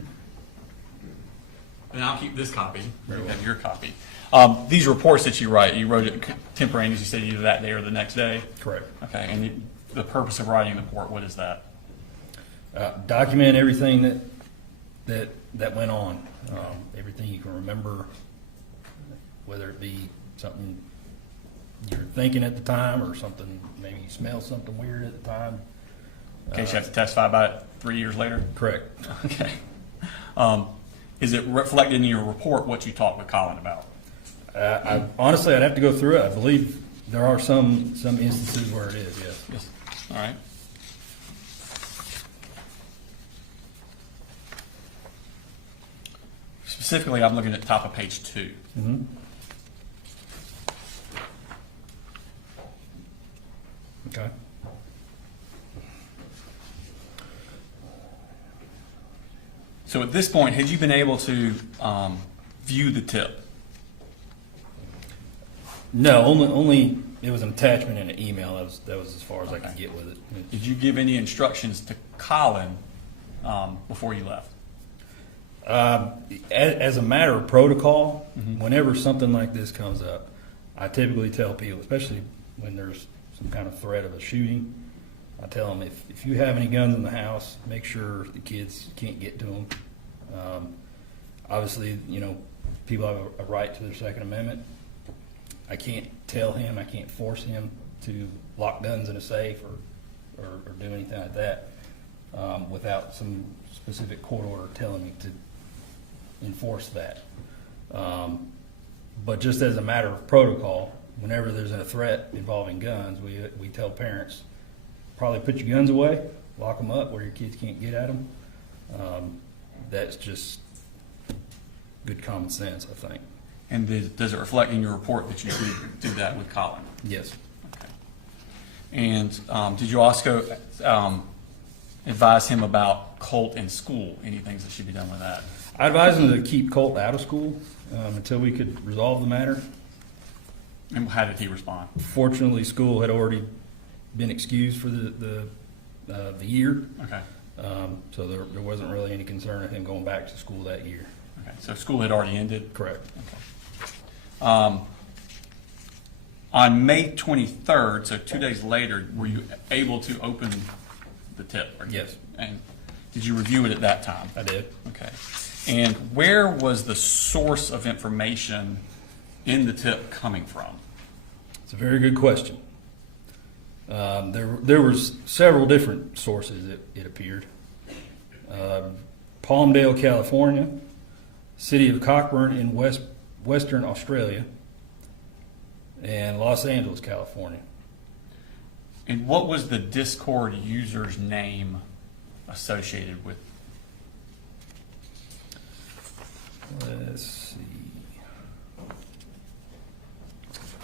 and I'll keep this copy. Very You well. have your copy. These reports that you write, you wrote it contemporaneous, you said either that day or the next day? Correct. Okay, and the purpose of writing the report, what is that? Document everything that went on, everything you can remember, whether it be something you were thinking at the time or something, maybe you smelled something weird at the time. In case you have to testify about it 3 years later? Correct. Okay. Is it reflected in your report what you talked with Colin about? Honestly, I'd have to go through it. I believe there are some instances where it is, yes. Yes. All right. Specifically, I'm looking at the top of page 2. Mm-hmm. Okay. So at this point, had you been able to view the tip? No, only it was an attachment in an email. That was as far as I could get with it. Did you give any instructions to Colin before you left? As a matter of protocol, whenever something like this comes up, I typically tell people, especially when there's some kind of threat of a shooting, I tell them if you have any guns in the house, make sure the kids can't get to them. Obviously, people have a right to their Second Amendment. I can't tell him, I can't force him to lock guns in a safe or do anything like that without some specific court order telling me to enforce that. But just as a matter of protocol, whenever there's a threat involving guns, we tell parents, probably put your guns away, lock them up where your kids can't get at them. That's just good common sense, I think. And does it reflect in your report that you do that with Colin? Yes. Okay. And did you also advise him about Colt in school? Any things that should be done with that? I advised him to keep Colt out of school until we could resolve the matter. And how did he respond? Fortunately, school had already been excused for the year. Okay. So there wasn't really any concern of him going back to school that year. Okay. So school had already ended? Correct. Okay. On May 23rd, so 2 days later, were you able to open the tip? Yes. And did you review it at that time? I did. Okay. And where was the source of information in the tip coming from? It's a very good question. There was several different sources, it appeared. Palmdale, California, City of Cockburn in Western Australia, and Los Angeles, California. And what was the Discord user's name associated with? Let's see.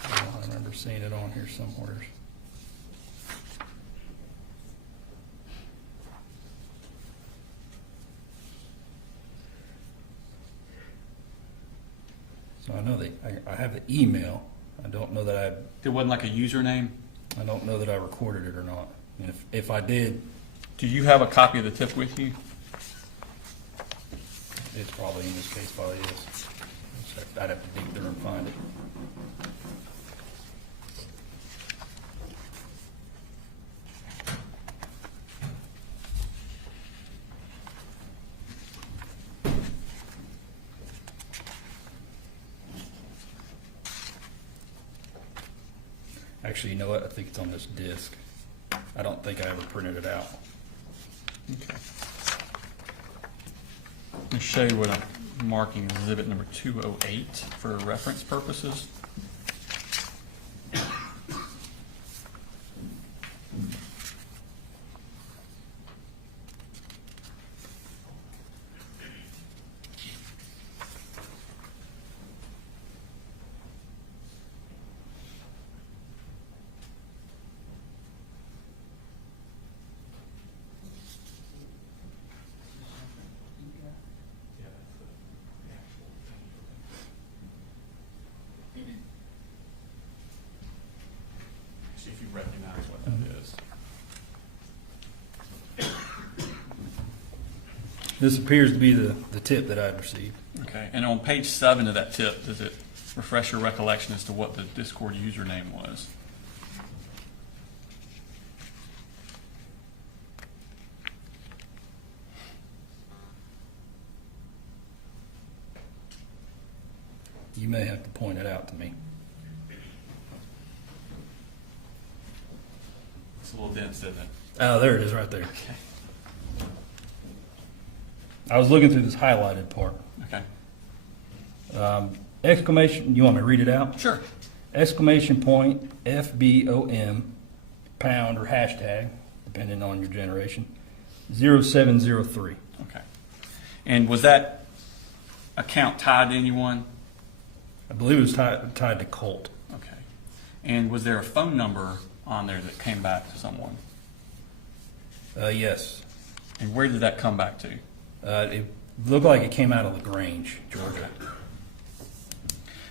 I remember seeing it on here somewhere. So I know I have the email. I don't know that There wasn't like a username? I don't know that I recorded it or not. And if I did, do you have a copy of the tip with you? It's probably in this case, probably is. I'd have to dig through and find it. Actually, you know what? I think it's on this disc. I don't think I ever printed it out. Okay. Let me show you what I'm marking as exhibit number 208 for reference purposes. See if you recognize what that is. This appears to be the tip that I'd received. Okay. Okay, and on page 7 of that tip, does it refresh your recollection as to what the Discord username was? You may have to point it out to me. It's a little dense, isn't it? Oh, there it is right there. Okay. I was looking through this highlighted part. Okay. Exclamation, you want me to read it out? Sure. Exclamation point, FBOM, pound or hashtag, depending on your generation, 0703. Okay. And was that account tied to anyone? I believe it was tied to Colt. Okay. And was there a phone number on there that came back to someone? Yes. And where did that come back to? It looked like it came out of LaGrange, Georgia.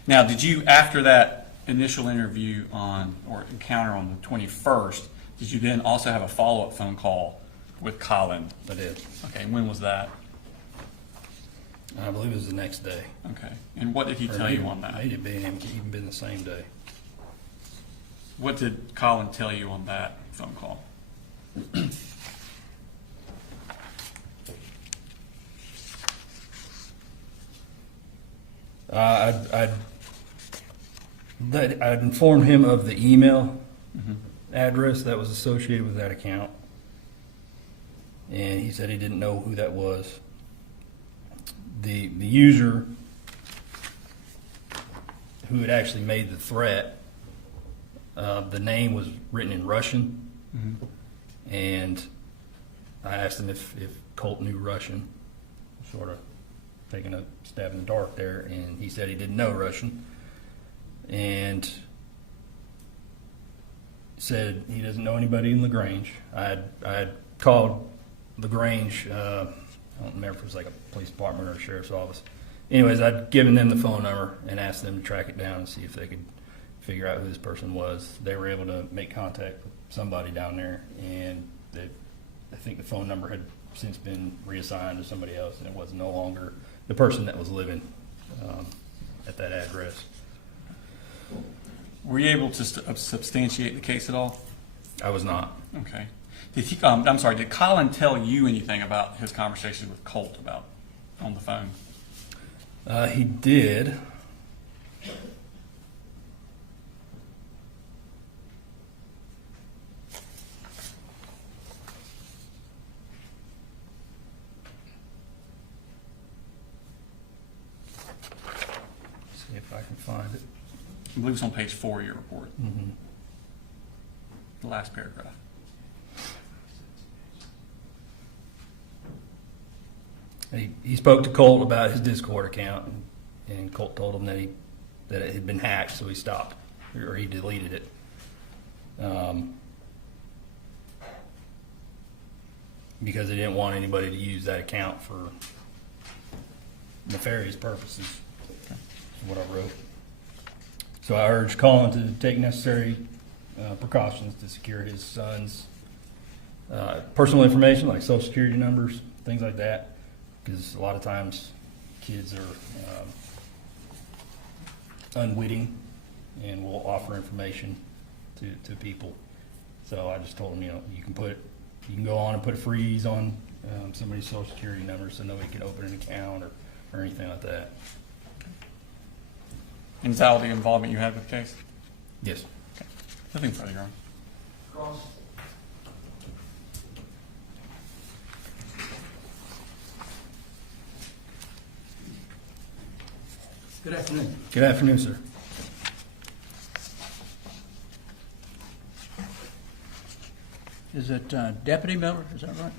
Now, did you, after that initial interview or encounter on the 21st, did you then also have a follow-up phone call with Colin? I did. Okay, and when was that? I believe it was the next day. Okay, and what did he tell you on that? It may have even been the same day. What did Colin tell you on that phone call? I'd informed him of the email address that was associated with that account, and he said he didn't know who that was. The user who had actually made the threat, the name was written in Russian, and I asked him if Colt knew Russian, sort of taking a stab in the dark there, and he said he didn't know Russian, and said he doesn't know anybody in LaGrange. I had called LaGrange, I don't remember if it was like a police department or a sheriff's office. Anyways, I'd given them the phone number and asked them to track it down and see if they could figure out who this person was. They were able to make contact with somebody down there, and I think the phone number had since been reassigned to somebody else, and it was no longer the person that was living at that address. Were you able to substantiate the case at all? I was not. Okay. Did he? I'm sorry. Did Colin tell you anything about his conversation with Colt about on the phone? He did. See if I can find it. I believe it's on page 4 of your report. Mm-hmm. The last paragraph. He spoke to Colt about his Discord account, and Colt told him that it had been hacked, so he stopped, or he deleted it. Because he didn't want anybody to use that account for nefarious purposes, is what I wrote. So I urged Colin to take necessary precautions to secure his son's personal information, like social security numbers, things like that. Because a lot of times kids are unwitting and will offer information to people. So I just told him, you can go on and put a freeze on somebody's social security number so nobody can open an account or anything like that. And is that all the involvement you had with the case? Yes. Okay. Nothing further, Your Honor. Cross. Good afternoon. Good afternoon, sir. Is it Deputy Miller? Is that right?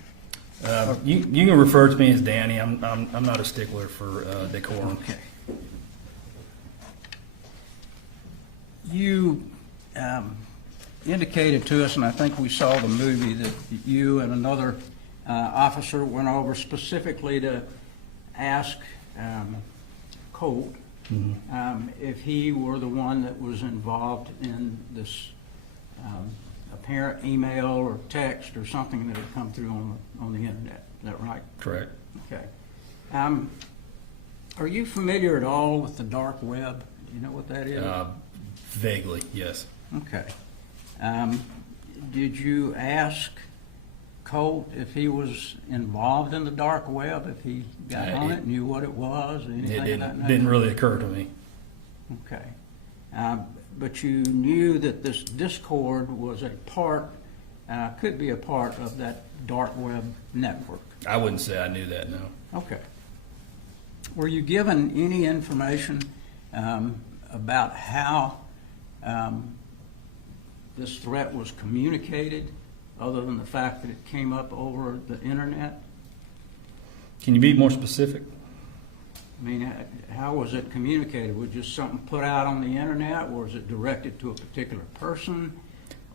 You can refer to me as Danny. I'm not a stickler for decorum. Okay. You indicated to us, and I think we saw the movie, that you and another officer went over specifically to ask Colt if he were the one that was involved in this apparent email or text or something that had come through on the internet. Is that right? Correct. Okay. Are you familiar at all with the dark web? Do you know what that is? Vaguely, yes. Okay. Did you ask Colt if he was involved in the dark web, if he got on it, knew what it was, or anything It of that nature? didn't really occur to me. Okay. But you knew that this Discord was a part, could be a part of that dark web network? I wouldn't say I knew that, no. Okay. Were you given any information about how this threat was communicated, other than the fact that it came up over the internet? Can you be more specific? I mean, how was it communicated? Was just something put out on the internet, or was it directed to a particular person?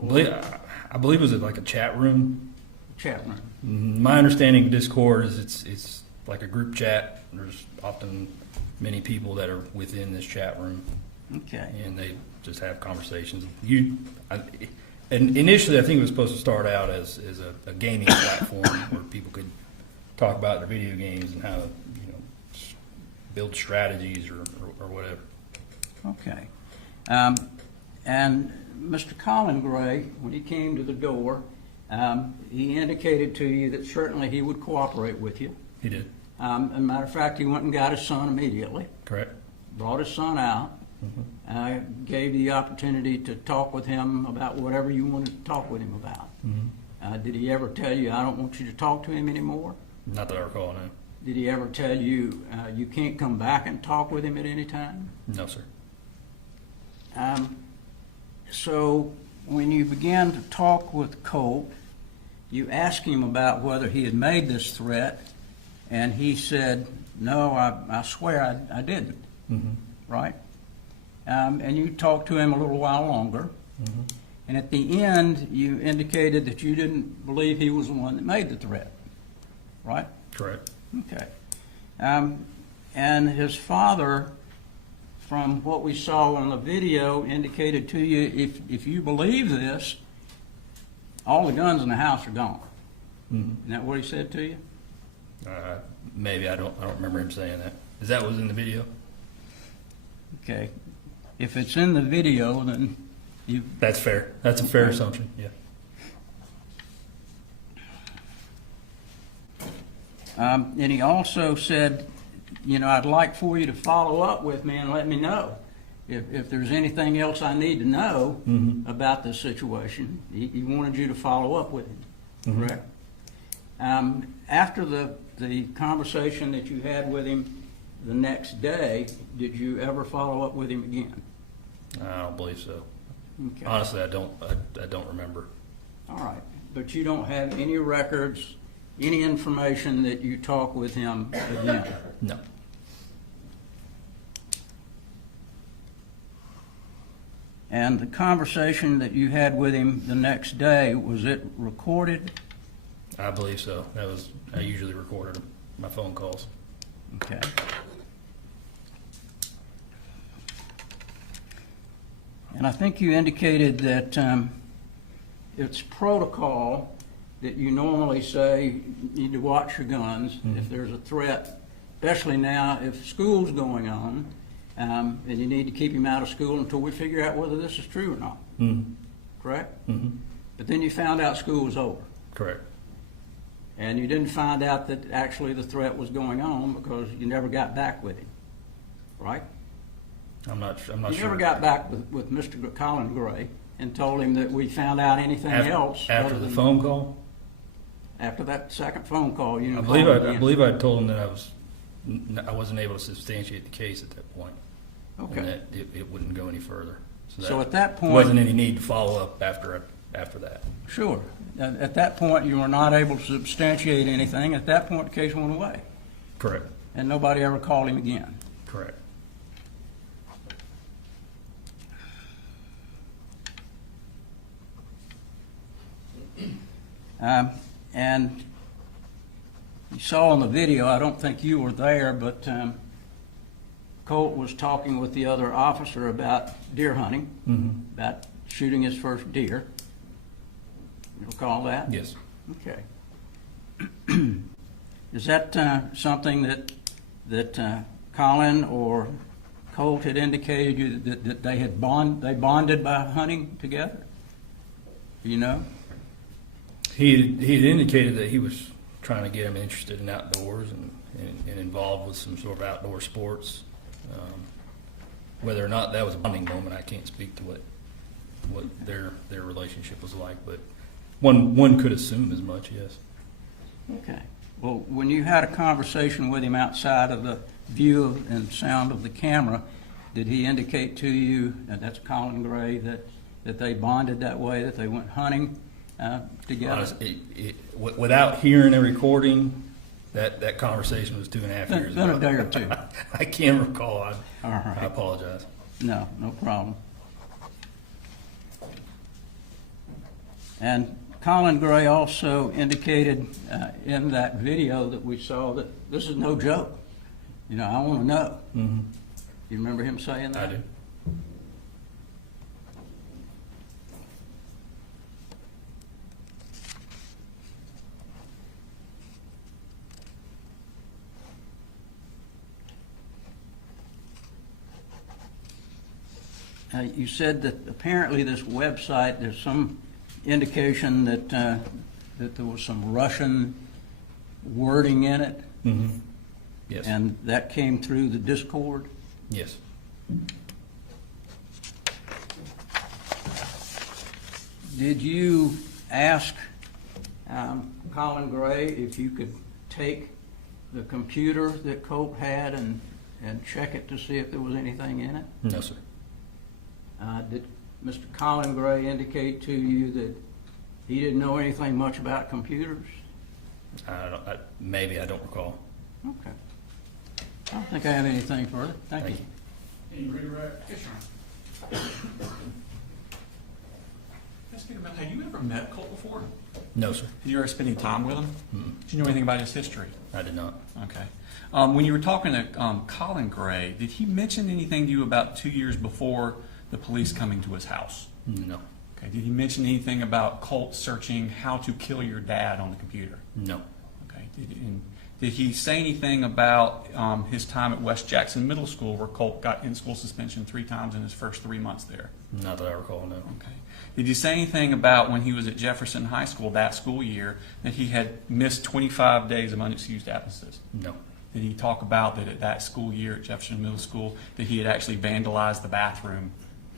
I believe it was like a chat room. Chat room. My understanding of Discord is it's like a group chat. There's often many people that are within this chat room. Okay. And they just have conversations. And initially, I think it was supposed to start out as a gaming platform where people could talk about their video games and how to, build strategies or whatever. Okay. And Mr. Colin Gray, when he came to the door, he indicated to you that certainly he would cooperate with you. He did. As a matter of fact, he went and got his son immediately. Correct. Brought his son out. Gave you the opportunity to talk with him about whatever you wanted to talk with him about. Did he ever tell you, I don't want you to talk to him anymore? Not that I recall, no. Did he ever tell you, you can't come back and talk with him at any time? No, sir. So when you began to talk with Colt, you asked him about whether he had made this threat, and he said, no, I swear I didn't. Right? And you talked to him a little while longer. And at the end, you indicated that you didn't believe he was the one that made the threat. Right? Correct. Okay. And his father, from what we saw on the video, indicated to you, if you believe this, all the guns in the house are gone. Isn't that what he said to you? Maybe. I don't remember him saying that. Is that what was in the video? Okay. If it's in the video, then you... That's fair. That's a fair assumption, yeah. And he also said, I'd like for you to follow up with me and let me know if there's anything else I need to know about this situation. He wanted you to follow up with him, correct? After the conversation that you had with him the next day, did you ever follow up with him again? I don't believe so. Okay. Honestly, I don't remember. All right. But you don't have any records, any information that you talk with him again? No. And the conversation that you had with him the next day, was it recorded? I believe so. I usually recorded my phone calls. Okay. And I think you indicated that it's protocol that you normally say you need to watch your guns if there's a threat, especially now if school's going on, and you need to keep him out of school until we figure out whether this is true or not. Correct? But then you found out school was over. Correct. And you didn't find out that actually the threat was going on because you never got back with him, right? I'm not sure. You never got back with Mr. Colin Gray and told him that we found out anything else after the phone call. After that second phone call, I believe I told him that I wasn't able to substantiate the case at that point. Okay. And that it wouldn't go any further. So at that point, wasn't any need to follow up after that. Sure. At that point, you were not able to substantiate anything. At that point, the case went away. Correct. And nobody ever called him again. Correct. And you saw in the video, I don't think you were there, but Colt was talking with the other officer about deer hunting, about shooting his first deer. You recall that? Yes. Okay. Is that something that Colin or Colt had indicated you that they bonded by hunting together? Do you know? He had indicated that he was trying to get him interested in outdoors and involved with some sort of outdoor sports. Whether or not that was a bonding moment, I can't speak to what their relationship was like, but one could assume as much, yes. Okay. Well, when you had a conversation with him outside of the view and sound of the camera, did he indicate to you, and that's Colin Gray, that they bonded that way, that they went hunting together? Honestly, without hearing a recording, that conversation was 2.5 years ago. Been a day or two. I can't recall. All right. I apologize. No problem. And Colin Gray also indicated in that video that we saw that this is no joke. You know, I want to know. Mm-hmm. You remember him saying that? I do. You said that apparently this website, there's some indication that there was some Russian wording in it. Mm-hmm. Yes. And that came through the Discord? Yes. Did you ask Colin Gray if you could take the computer that Cope had and check it to see if there was anything in it? No, sir. Did Mr. Colin Gray indicate to you that he didn't know anything much about computers? Maybe, I don't recall. Okay. I don't think I have anything further. Thank you. Any redirect? Yes, Your Honor. Have you ever met Colt before? No, sir. Did you ever spend any time with him? Mm-mm. Did you know anything about his history? I did not. Okay. When you were talking to Colin Gray, did he mention anything to you about 2 years before the police coming to his house? No. Okay. Did he mention anything about Colt searching how to kill your dad on the computer? No. Okay. Did he say anything about his time at West Jackson Middle School, where Colt got in-school suspension 3 times in his first 3 months there? Not that I recall, no. Okay. Did you say anything about when he was at Jefferson High School that school year that he had missed 25 days of unexcused absences? No. Did he talk about that at that school year at Jefferson Middle School that he had actually vandalized the bathroom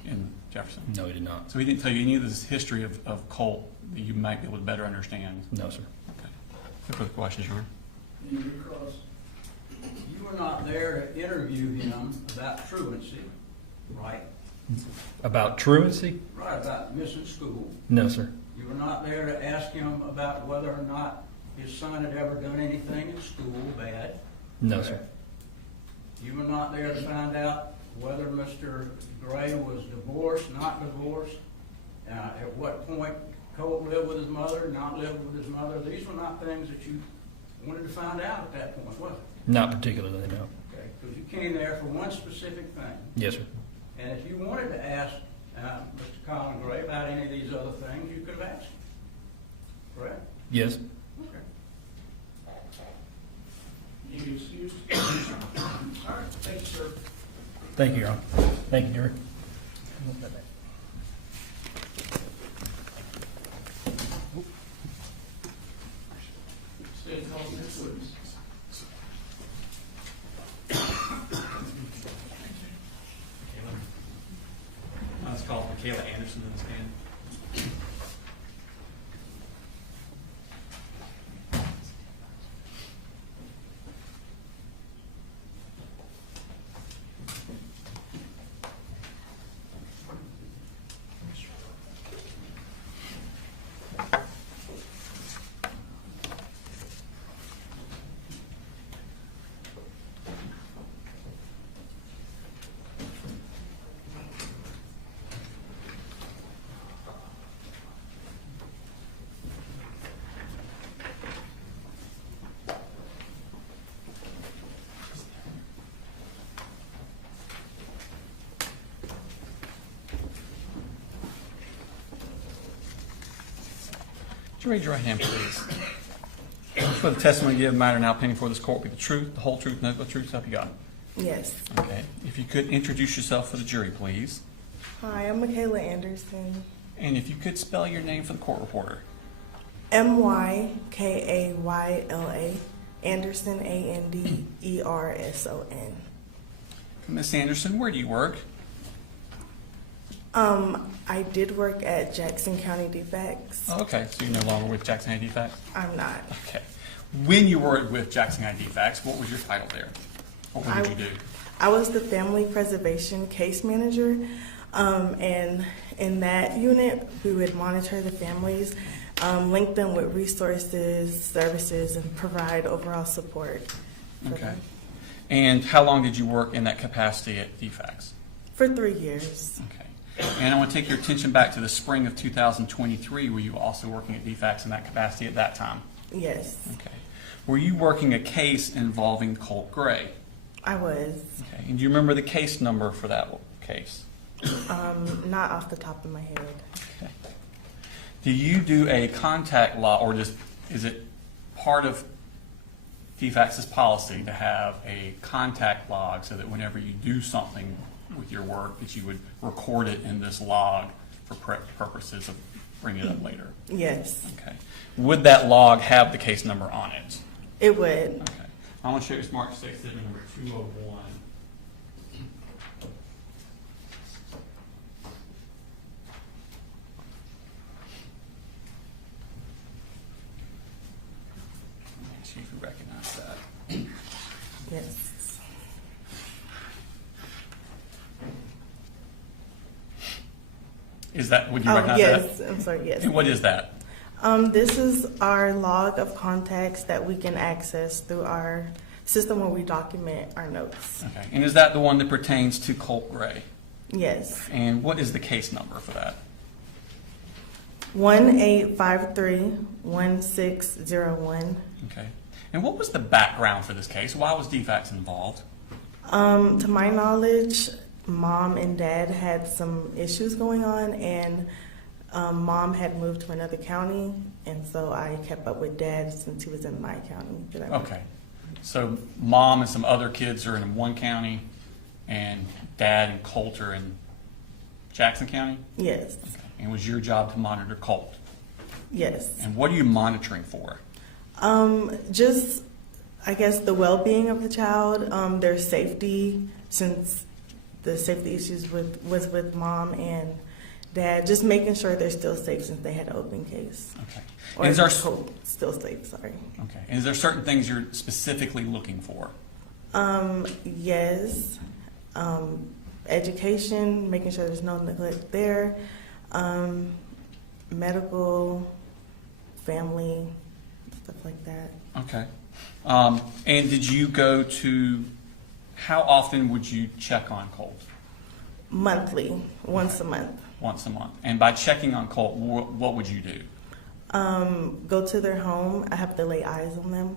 in Jefferson? No, he did not. So he didn't tell you any of this history of Colt that you might be able to better understand? No, sir. Okay. No further questions, Your Honor? You were not there to interview him about truancy, right? About truancy? Right, about missing school. No, sir. You were not there to ask him about whether or not his son had ever done anything in school bad. No, sir. You were not there to find out whether Mr. Gray was divorced, not divorced, at what point Colt lived with his mother, not lived with his mother. These were not things that you wanted to find out at that point, was it? Not particularly, no. Okay, because you came there for one specific thing. Yes, sir. And if you wanted to ask Mr. Colin Gray about any of these other things, you could have asked him. Correct? Yes. Okay. You be excused. All right, thank you, sir. Thank you, Your Honor. Thank you, Jerry. Stay called next witness. Let's call Michaela Anderson to the stand. Would you raise your right hand, please? For the testimony you give, matter now pending before this court be the truth, the whole truth, nothing but the truth, so help you God. Yes. Okay. If you could introduce yourself for the jury, please. Hi, I'm Michaela Anderson. And if you could spell your name for the court reporter. Mykayla, Anderson, Anderson. Miss Anderson, where do you work? I did work at Jackson County DFACS. Oh, okay, so you're no longer with Jackson County DFACS? I'm not. Okay. When you were with Jackson County DFACS, what was your title there? What did you do? I was the family preservation case manager, and in that unit, we would monitor the families, link them with resources, services, and provide overall support. Okay. And how long did you work in that capacity at DFACS? For 3 years. Okay. And I want to take your attention back to the spring of 2023. Were you also working at DFACS in that capacity at that time? Yes. Okay. Were you working a case involving Colin Gray? I was. Okay. And do you remember the case number for that case? Not off the top of my head. Okay. Do you do a contact log, or is it part of DFACS's policy to have a contact log so that whenever you do something with your work that you would record it in this log for purposes of bringing it up later? Yes. Okay. Would that log have the case number on it? It would. Okay. I want to show you Smart 6 exhibit number 201. Make sure you recognize that. Yes. Is that, would you recognize yes. that? I'm sorry, yes. And what is that? This is our log of contacts that we can access through our system where we document our notes. Okay. And is that the one that pertains to Colin Gray? Yes. And what is the case number for that? 1853-1601. Okay. And what was the background for this case? Why was DFACS involved? To my knowledge, Mom and Dad had some issues going on, and Mom had moved to another county, and so I kept up with Dad since he was in my county. Okay. So Mom and some other kids are in one county, and Dad and Colt are in Jackson County? Yes. Okay. And it was your job to monitor Colt? Yes. And what are you monitoring for? Just, I guess, the well-being of the child, their safety, since the safety issues was with Mom and Dad, just making sure they're still safe since they had an open case. Okay. Or is there still safe, sorry. Okay. And is there certain things you're specifically looking for? Yes. Education, making sure there's no neglect there. Medical, family, stuff like that. Okay. And did you go to, how often would you check on Colt? Monthly, once a month. Once a month. And by checking on Colt, what would you do? Go to their home. I have to lay eyes on them.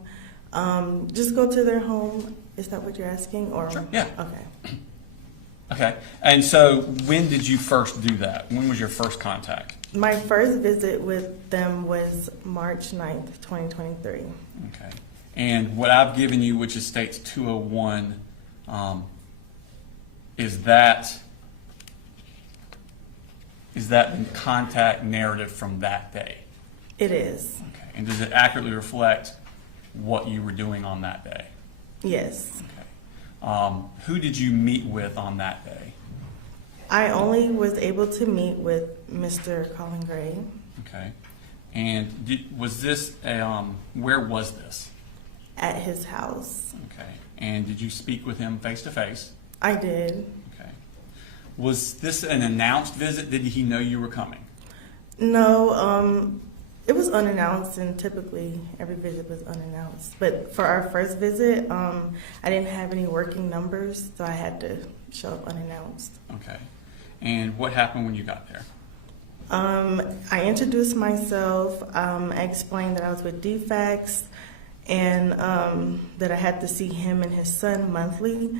Just go to their home. Is that what you're asking? Or Sure. Yeah. Okay. Okay. And so when did you first do that? When was your first contact? My first visit with them was March 9th, 2023. Okay. And what I've given you, which is states 201, is that the contact narrative from that day? It is. Okay. And does it accurately reflect what you were doing on that day? Yes. Okay. Who did you meet with on that day? I only was able to meet with Mr. Colin Gray. Okay. And was this, where was this? At his house. Okay. And did you speak with him face to face? I did. Okay. Was this an announced visit? Did he know you were coming? No, it was unannounced, and typically every visit was unannounced. But for our first visit, I didn't have any working numbers, so I had to show up unannounced. Okay. And what happened when you got there? I introduced myself. I explained that I was with DFACS and that I had to see him and his son monthly.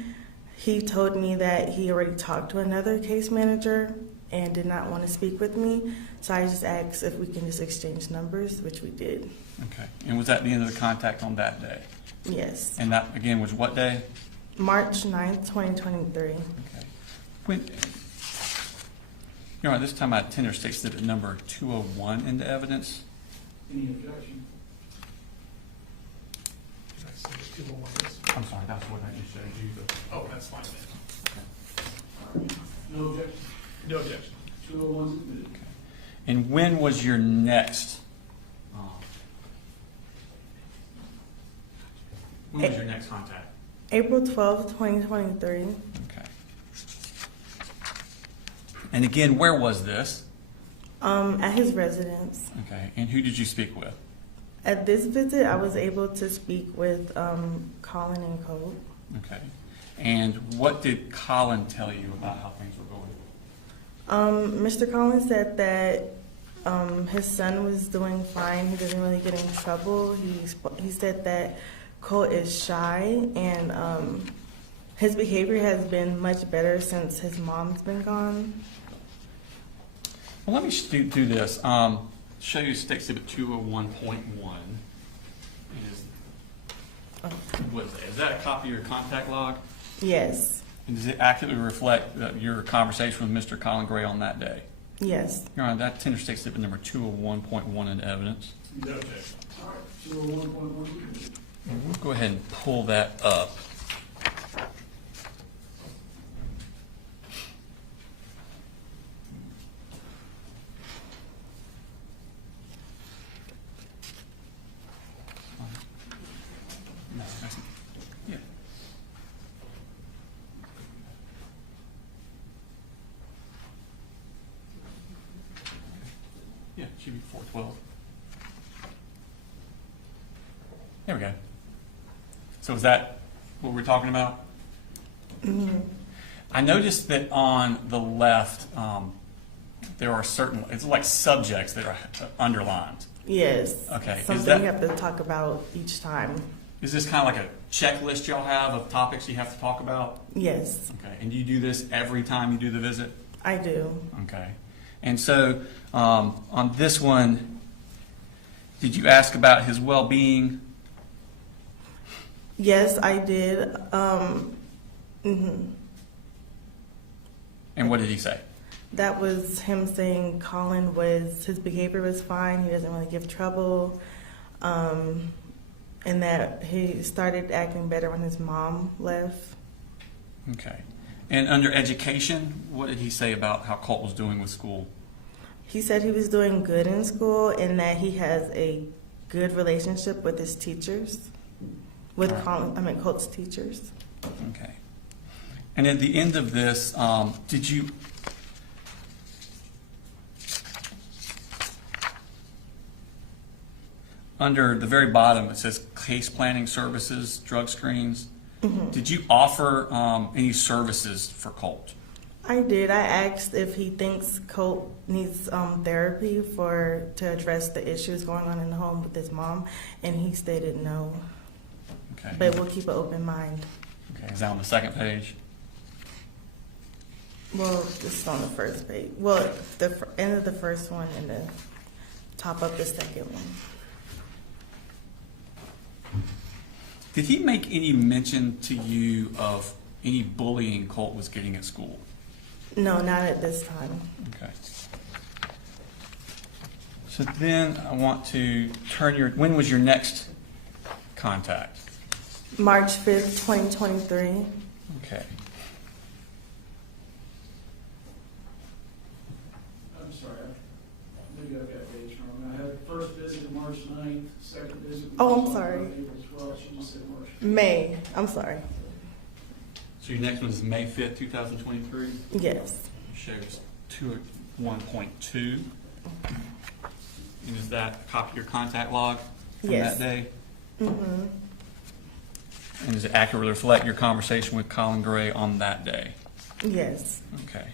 He told me that he already talked to another case manager and did not want to speak with me. So I just asked if we can just exchange numbers, which we did. Okay. And was that the end of the contact on that day? Yes. And that, again, was what day? March 9th, 2023. Okay. When, Your Honor, this time I tender State Exhibit number 201 into evidence. Any objection? I'm sorry, that's what I just showed you. But, Oh, that's fine then. No objection? No objection. 201's admitted. and when was your next? When was your next contact? April 12th, 2023. Okay. And again, where was this? At his residence. Okay. And who did you speak with? At this visit, I was able to speak with Colin and Colt. Okay. And what did Colin tell you about how things were going? Mr. Collins said that his son was doing fine. He doesn't really get in trouble. He said that Colt is shy, and his behavior has been much better since his mom's been gone. Well, let me do this. Show you State Exhibit 201.1. What is that? Is that a copy of your contact log? Yes. And does it accurately reflect your conversation with Mr. Colin Gray on that day? Yes. Your Honor, that tender State Exhibit number 201.1 in evidence. No objection. All right, 201.1. And we'll go ahead and pull that up. No, that's, yeah. Yeah, it should be 412. There we go. So is that what we're talking about? Mm-hmm. I noticed that on the left, there are certain, it's like subjects that are underlined. Yes. Okay. Something we have to talk about each time. Is this kind of like a checklist y'all have of topics you have to talk about? Yes. Okay. And do you do this every time you do the visit? I do. Okay. And so on this one, did you ask about his well-being? Yes, I did. And what did he say? That was him saying his behavior was fine. He doesn't really give trouble. And that he started acting better when his mom left. Okay. And under education, what did he say about how Colt was doing with school? He said he was doing good in school and that he has a good relationship with his teachers, with Colt's teachers. Okay. And at the end of this, did you under the very bottom, it says case planning services, drug screens. Mm-hmm. Did you offer any services for Colt? I did. I asked if he thinks Colt needs therapy to address the issues going on in the home with his mom, and he stated no. Okay. But we'll keep an open mind. Okay. Is that on the second page? Well, it's on the first page. Well, the end of the first one and the top of the second one. Did he make any mention to you of any bullying Colt was getting at school? No, not at this time. Okay. So then I want to when was your next contact? March 5th, 2023. Okay. I'm sorry, maybe I've got dates wrong. I had first visit March 9th, second visit. Oh, I'm sorry. April 12th, she just said March 5th. May. I'm sorry. So your next one is May 5th, 2023? Yes. It shows 201.2. And is that a copy of your contact log from Yes. that day? Mm-hmm. And does it accurately reflect your conversation with Colin Gray on that day? Yes. Okay.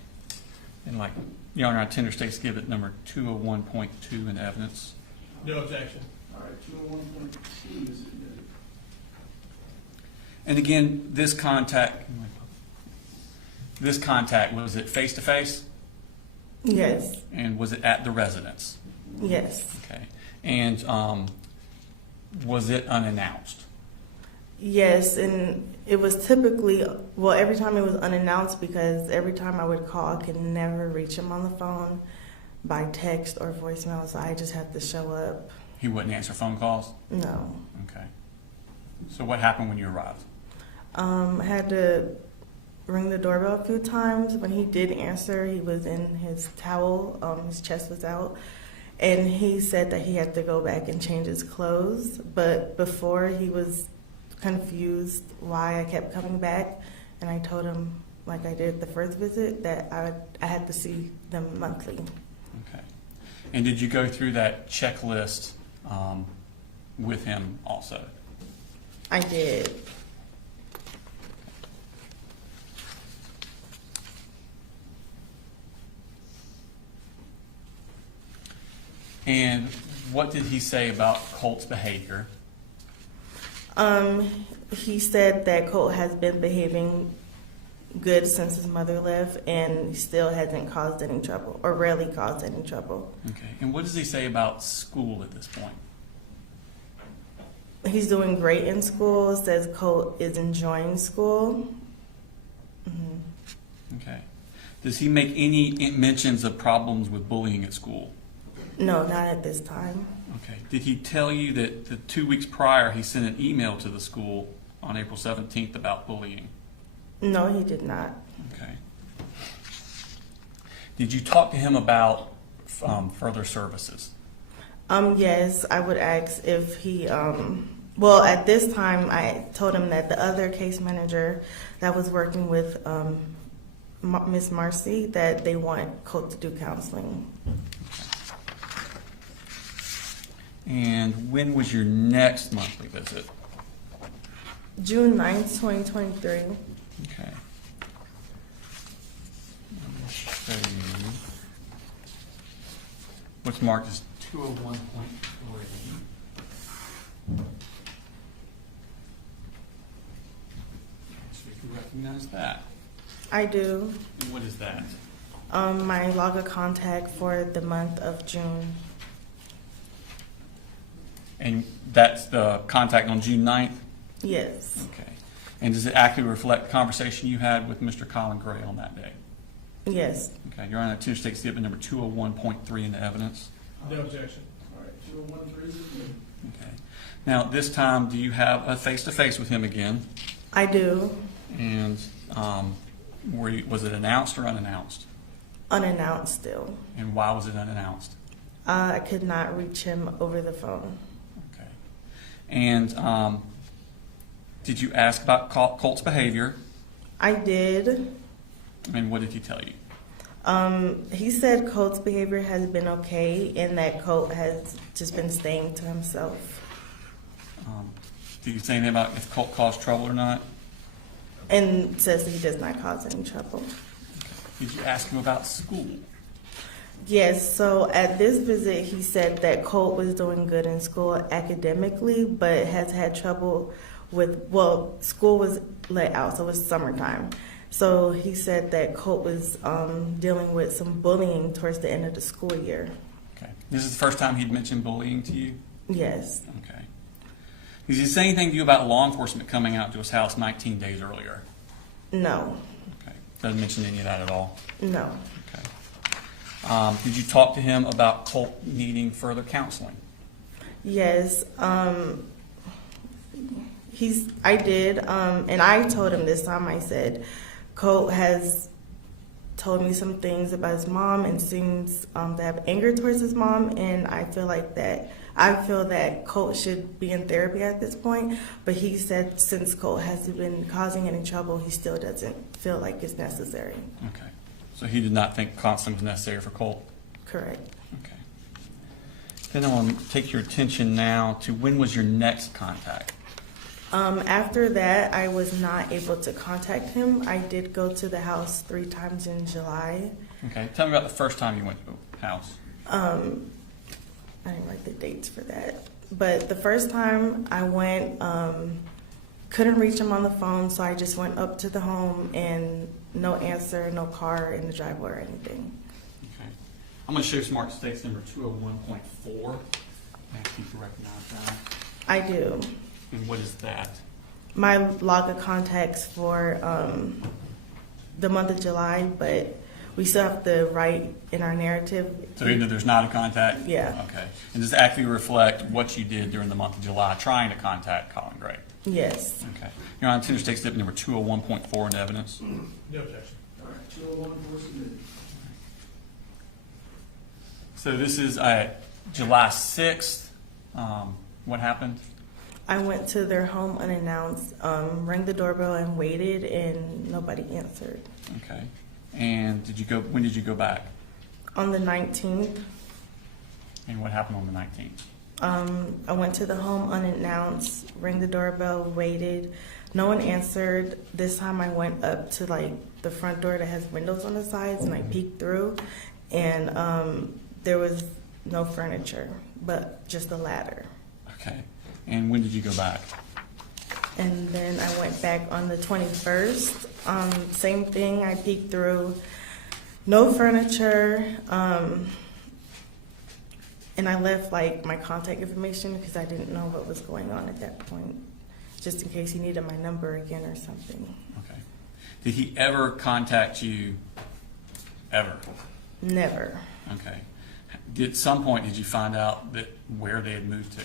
And like, Your Honor, I tender State Exhibit number 201.2 in evidence. No objection. All right, 201.2 is admitted. And again, this contact, was it face-to-face? Yes. And was it at the residence? Yes. Okay. And was it unannounced? Yes, and it was typically, well, every time it was unannounced because every time I would call, I could never reach him on the phone by text or voicemail, so I just had to show up. He wouldn't answer phone calls? No. Okay. So what happened when you arrived? I had to ring the doorbell a few times. When he did answer, he was in his towel, his chest was out, and he said that he had to go back and change his clothes, but before he was confused why I kept coming back, and I told him, like I did the first visit, that I had to see them monthly. Okay. And did you go through that checklist with him also? I did. And what did he say about Colt's behavior? He said that Colt has been behaving good since his mother left, and he still hasn't caused any trouble, or rarely caused any trouble. Okay. And what does he say about school at this point? He's doing great in school, says Colt is enjoying school. Okay. Does he make any mentions of problems with bullying at school? No, not at this time. Okay. Did he tell you that the 2 weeks prior he sent an email to the school on April 17th about bullying? No, he did not. Okay. Did you talk to him about further services? Yes, I would ask if he, well, at this time, I told him that the other case manager that was working with Miss Marcy, that they want Colt to do counseling. And when was your next monthly visit? June 9th, 2023. Okay. Let me show you. What's marked as 201.3. So you can recognize that. I do. And what is that? My log of contact for the month of June. And that's the contact on June 9th? Yes. Okay. And does it accurately reflect the conversation you had with Mr. Colin Gray on that day? Yes. Okay. You're on a Tennessee State Exhibit number 201.3 in the evidence. No objection. All right, 201.3 is good. Okay. Now, this time, do you have a face-to-face with him again? I do. And was it announced or unannounced? Unannounced still. And why was it unannounced? I could not reach him over the phone. Okay. And did you ask about Colt's behavior? I did. And what did he tell you? He said Colt's behavior has been okay and that Colt has just been staying to himself. Did you say anything about if Colt caused trouble or not? And says he does not cause any trouble. Did you ask him about school? Yes, so at this visit he said that Colt was doing good in school academically, but has had trouble with, well, school was let out, so it was summertime. So he said that Colt was dealing with some bullying towards the end of the school year. Okay. This is the first time he'd mentioned bullying to you? Yes. Okay. Did he say anything to you about law enforcement coming out to his house 19 days earlier? No. Okay. Doesn't mention any of that at all? No. Okay. Did you talk to him about Colt needing further counseling? Yes. I did, and I told him this time, I said, Colt has told me some things about his mom and seems to have anger towards his mom, and I feel that Colt should be in therapy at this point, but he said since Colt hasn't been causing any trouble, he still doesn't feel like it's necessary. Okay. So he did not think counseling was necessary for Colt? Correct. Okay. Then I want to take your attention now to when was your next contact? After that, I was not able to contact him. I did go to the house 3 times in July. Okay. Tell me about the first time you went to the house. I didn't write the dates for that. But the first time I went, couldn't reach him on the phone, so I just went up to the home and no answer, no car in the driveway or anything. Okay. I'm going to show Smart States number 201.4. Ask you to recognize that. I do. And what is that? my log of contacts for the month of July, but we still have to write in our narrative. So even if there's not a contact? Yeah. Okay. And does it accurately reflect what you did during the month of July trying to contact Colin Gray? Yes. Okay. Your Honor, Tender State Exhibit number 201.4 in evidence. No objection. All right, 201 for submitted. So this is July 6th. What happened? I went to their home unannounced, rang the doorbell and waited, and nobody answered. Okay. And when did you go back? On the 19th, And what happened on the 19th? I went to the home unannounced, rang the doorbell, waited. No one answered. This time I went up to like the front door that has windows on the sides, and I peeked through, and there was no furniture, but just a ladder. Okay. And when did you go back? And then I went back on the 21st. Same thing, I peeked through, no furniture, and I left like my contact information because I didn't know what was going on at that point, just in case he needed my number again or something. Okay. Did he ever contact you? Ever? Never. Okay. At some point, did you find out that where they had moved to?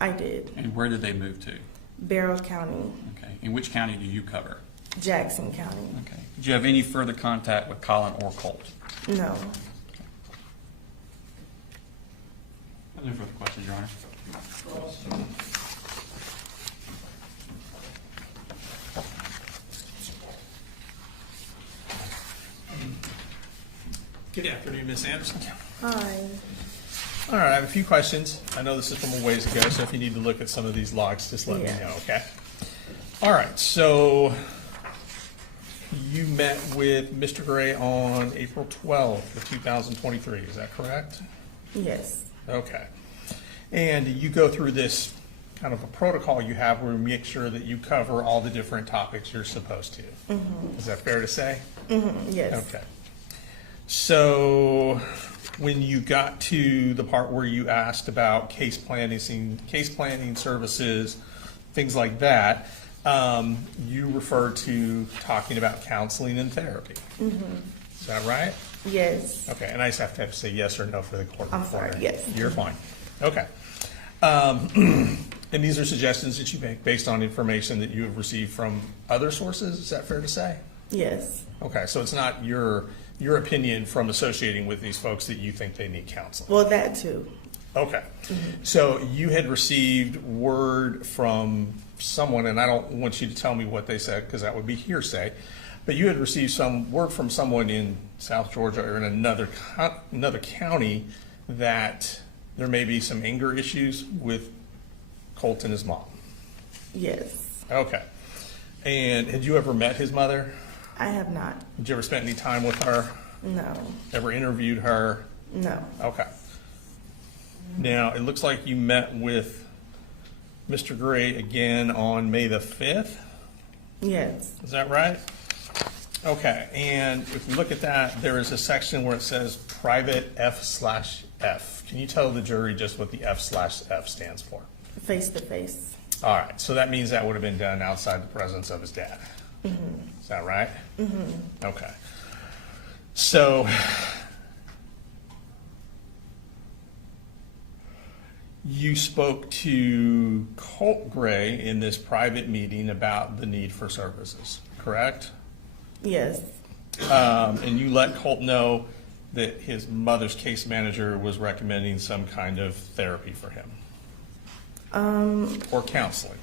I did. And where did they move to? Barrow County. Okay. And which county do you cover? Jackson County. Okay. Did you have any further contact with Colin or Colt? No. No further questions, Your Honor. Good afternoon, Ms. Anderson. Hi. All right, I have a few questions. I know this is from a ways ago, so if you need to look at some of these logs, just let me know, okay? All right, so you met with Mr. Gray on April 12th of 2023, is that correct? Yes. Okay. And you go through this kind of a protocol you have where you make sure that you cover all the different topics you're supposed to. Mm-hmm. Is that fair to say? Mm-hmm. Yes. Okay. So when you got to the part where you asked about case planning services, things like that, you referred to talking about counseling and therapy. Mm-hmm. Is that right? Yes. Okay, and I just have to say yes or no for the court. I'm sorry, yes. You're fine. Okay. And these are suggestions that you make based on information that you have received from other sources, is that fair to say? Yes. Okay, so it's not your opinion from associating with these folks that you think they need counseling? Well, that too. Okay. Mm-hmm. So you had received word from someone, and I don't want you to tell me what they said because that would be hearsay, but you had received some word from someone in South Georgia or in another county that there may be some anger issues with Colt and his mom. Yes. Okay. And had you ever met his mother? I have not. Did you ever spend any time with her? No. Ever interviewed her? No. Okay. Now, it looks like you met with Mr. Gray again on May the 5th? Yes. Is that right? Okay, and if we look at that, there is a section where it says private F/F. Can you tell the jury just what the F/F stands for? Face to face. All right, so that means that would have been done outside the presence of his dad. Mm-hmm. Is that right? Mm-hmm. Okay. So you spoke to Colt Gray in this private meeting about the need for services, correct? Yes. And you let Colt know that his mother's case manager was recommending some kind of therapy for him. Or counseling.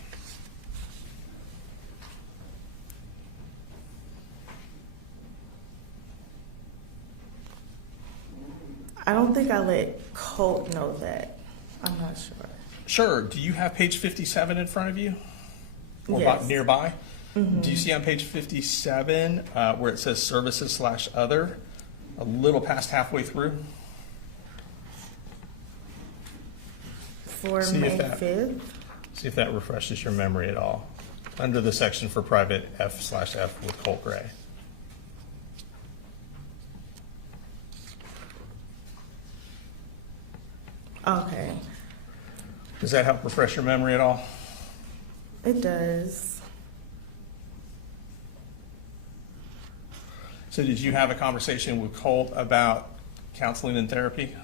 I don't think I let Colt know that. I'm not sure. Sure. Do you have page 57 in front of you? Or Yes. nearby? Mm-hmm. Do you see on page 57 where it says services/other, a little past halfway through? For See May if that- 5th? See if that refreshes your memory at all. Under the section for private F/F with Colt Gray. Okay. Does that help refresh your memory at all? It does. So did you have a conversation with Colt about counseling and therapy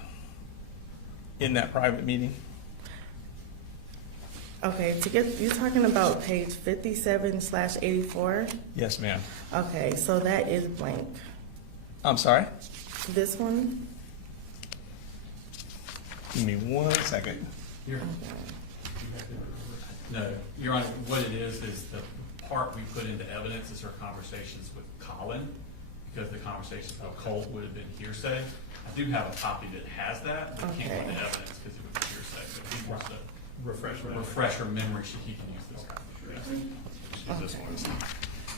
in that private meeting? Okay, you're talking about page 57/84? Yes, ma'am. Okay, so that is blank. I'm sorry? This one? Give me 1 second. No, Your Honor, what it is the part we put into evidence is her conversations with Colin, because the conversations with Colt would have been hearsay. I do have a copy that has that, but can't put into evidence because it would be hearsay. But if he wants to refresh her memory, he can use this copy. Use this one.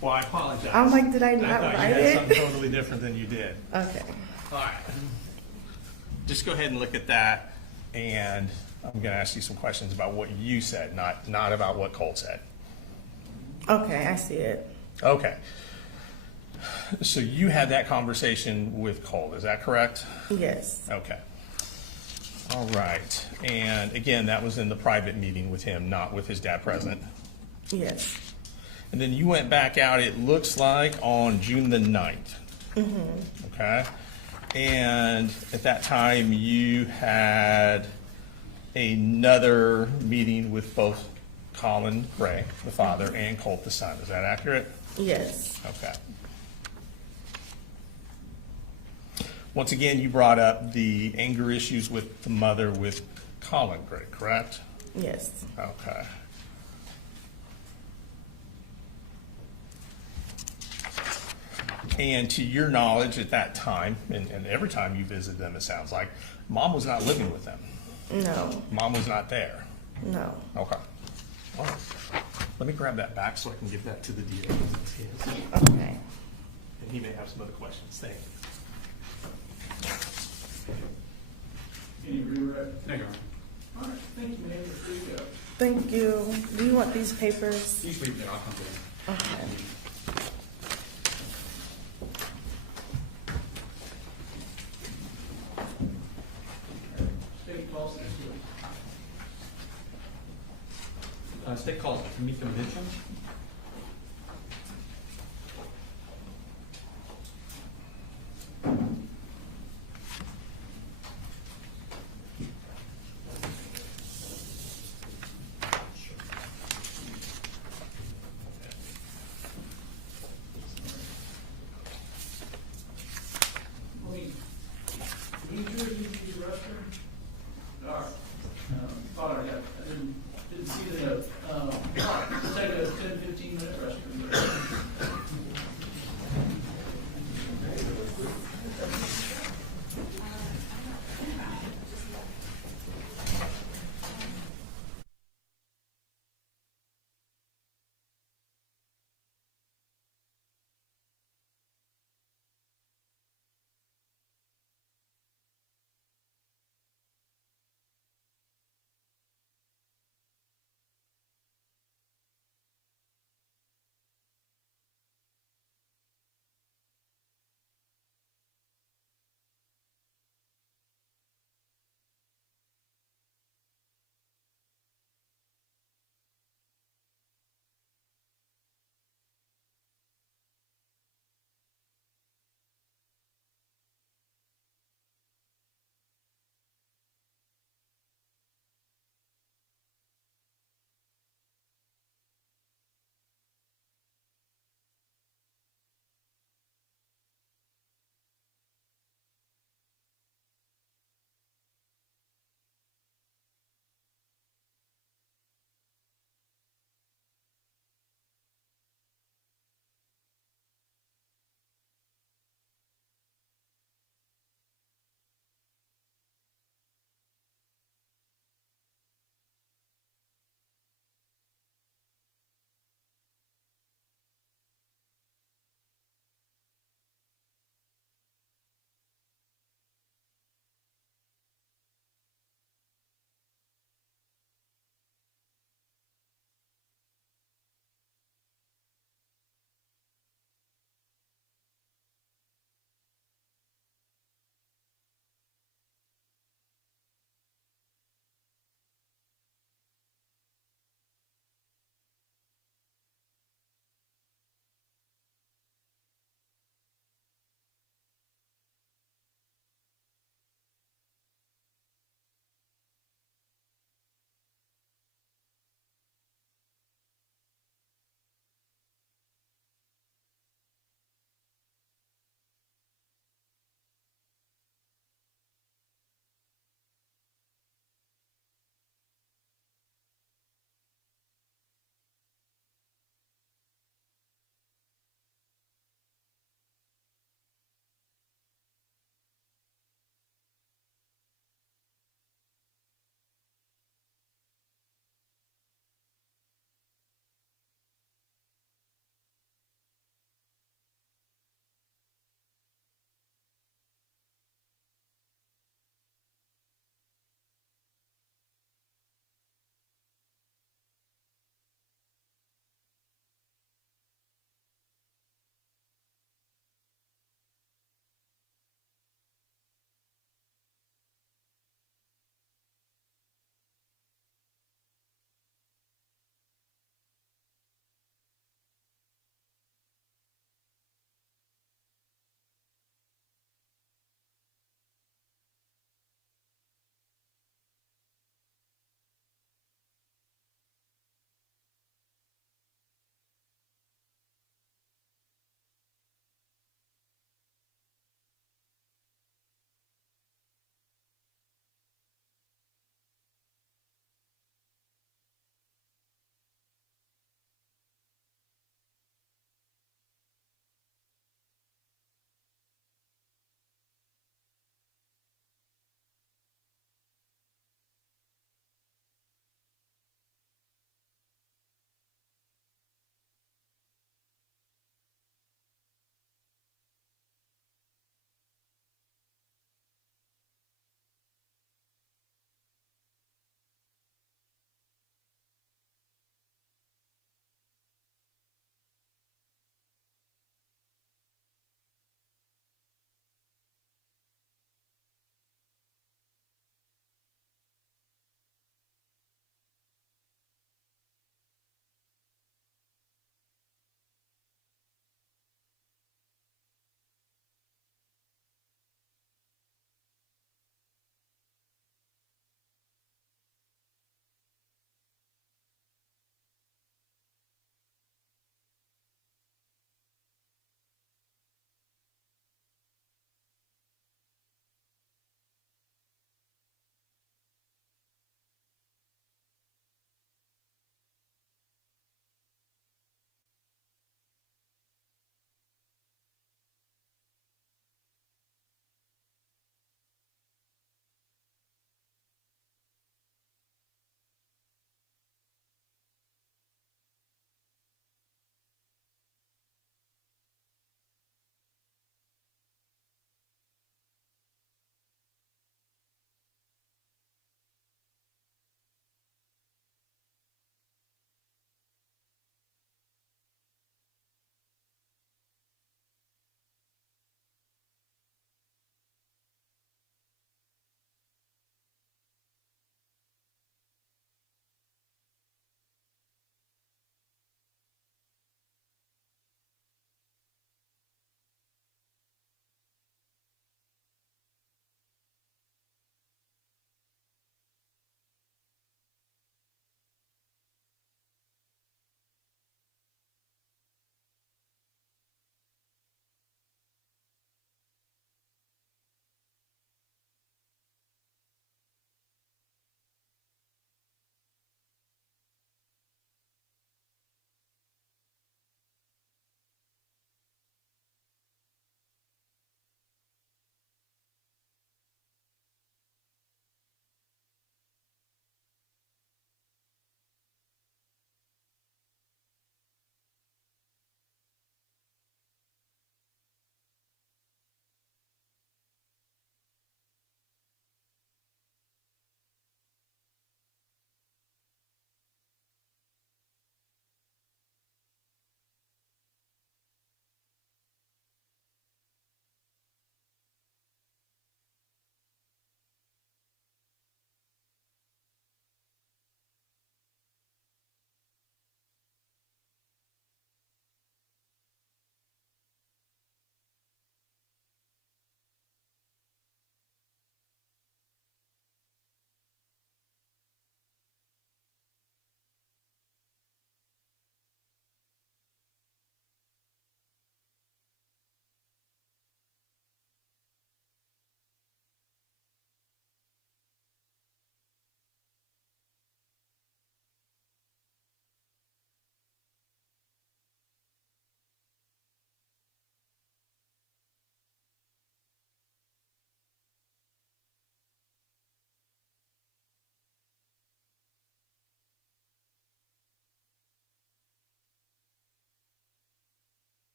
Well, I apologize. I'm like, did I I not thought write you had it? something totally different than you did. Okay. All right. Just go ahead and look at that, and I'm going to ask you some questions about what you said, not about what Colt said. Okay, I see it. Okay. So you had that conversation with Colt, is that correct? Yes. Okay. All right. And again, that was in the private meeting with him, not with his dad present. Yes. And then you went back out, it looks like, on June the 9th. Mm-hmm. Okay. And at that time, you had another meeting with both Colin Gray, the father, and Colt, the son. Is that accurate? Yes. Okay. Once again, you brought up the anger issues with the mother with Colin Gray, correct? Yes. Okay. And to your knowledge at that time, and every time you visit them, it sounds like, Mom was not living with them. No. Mom was not there. No. Okay. All right. Let me grab that back so I can give that to the DA. Okay. And he may have some other questions. Thank you. Any redirect? Thank you, Your Honor. All right, thank you, ma'am. There you go. Thank you. Do you want these papers? These leave there, I'll come to them. Okay. State calls next week. State calls to meet convention. Can you use the restroom? All right. Thought I got, I didn't see the note. All right, we'll take a 10-15 minute restroom break.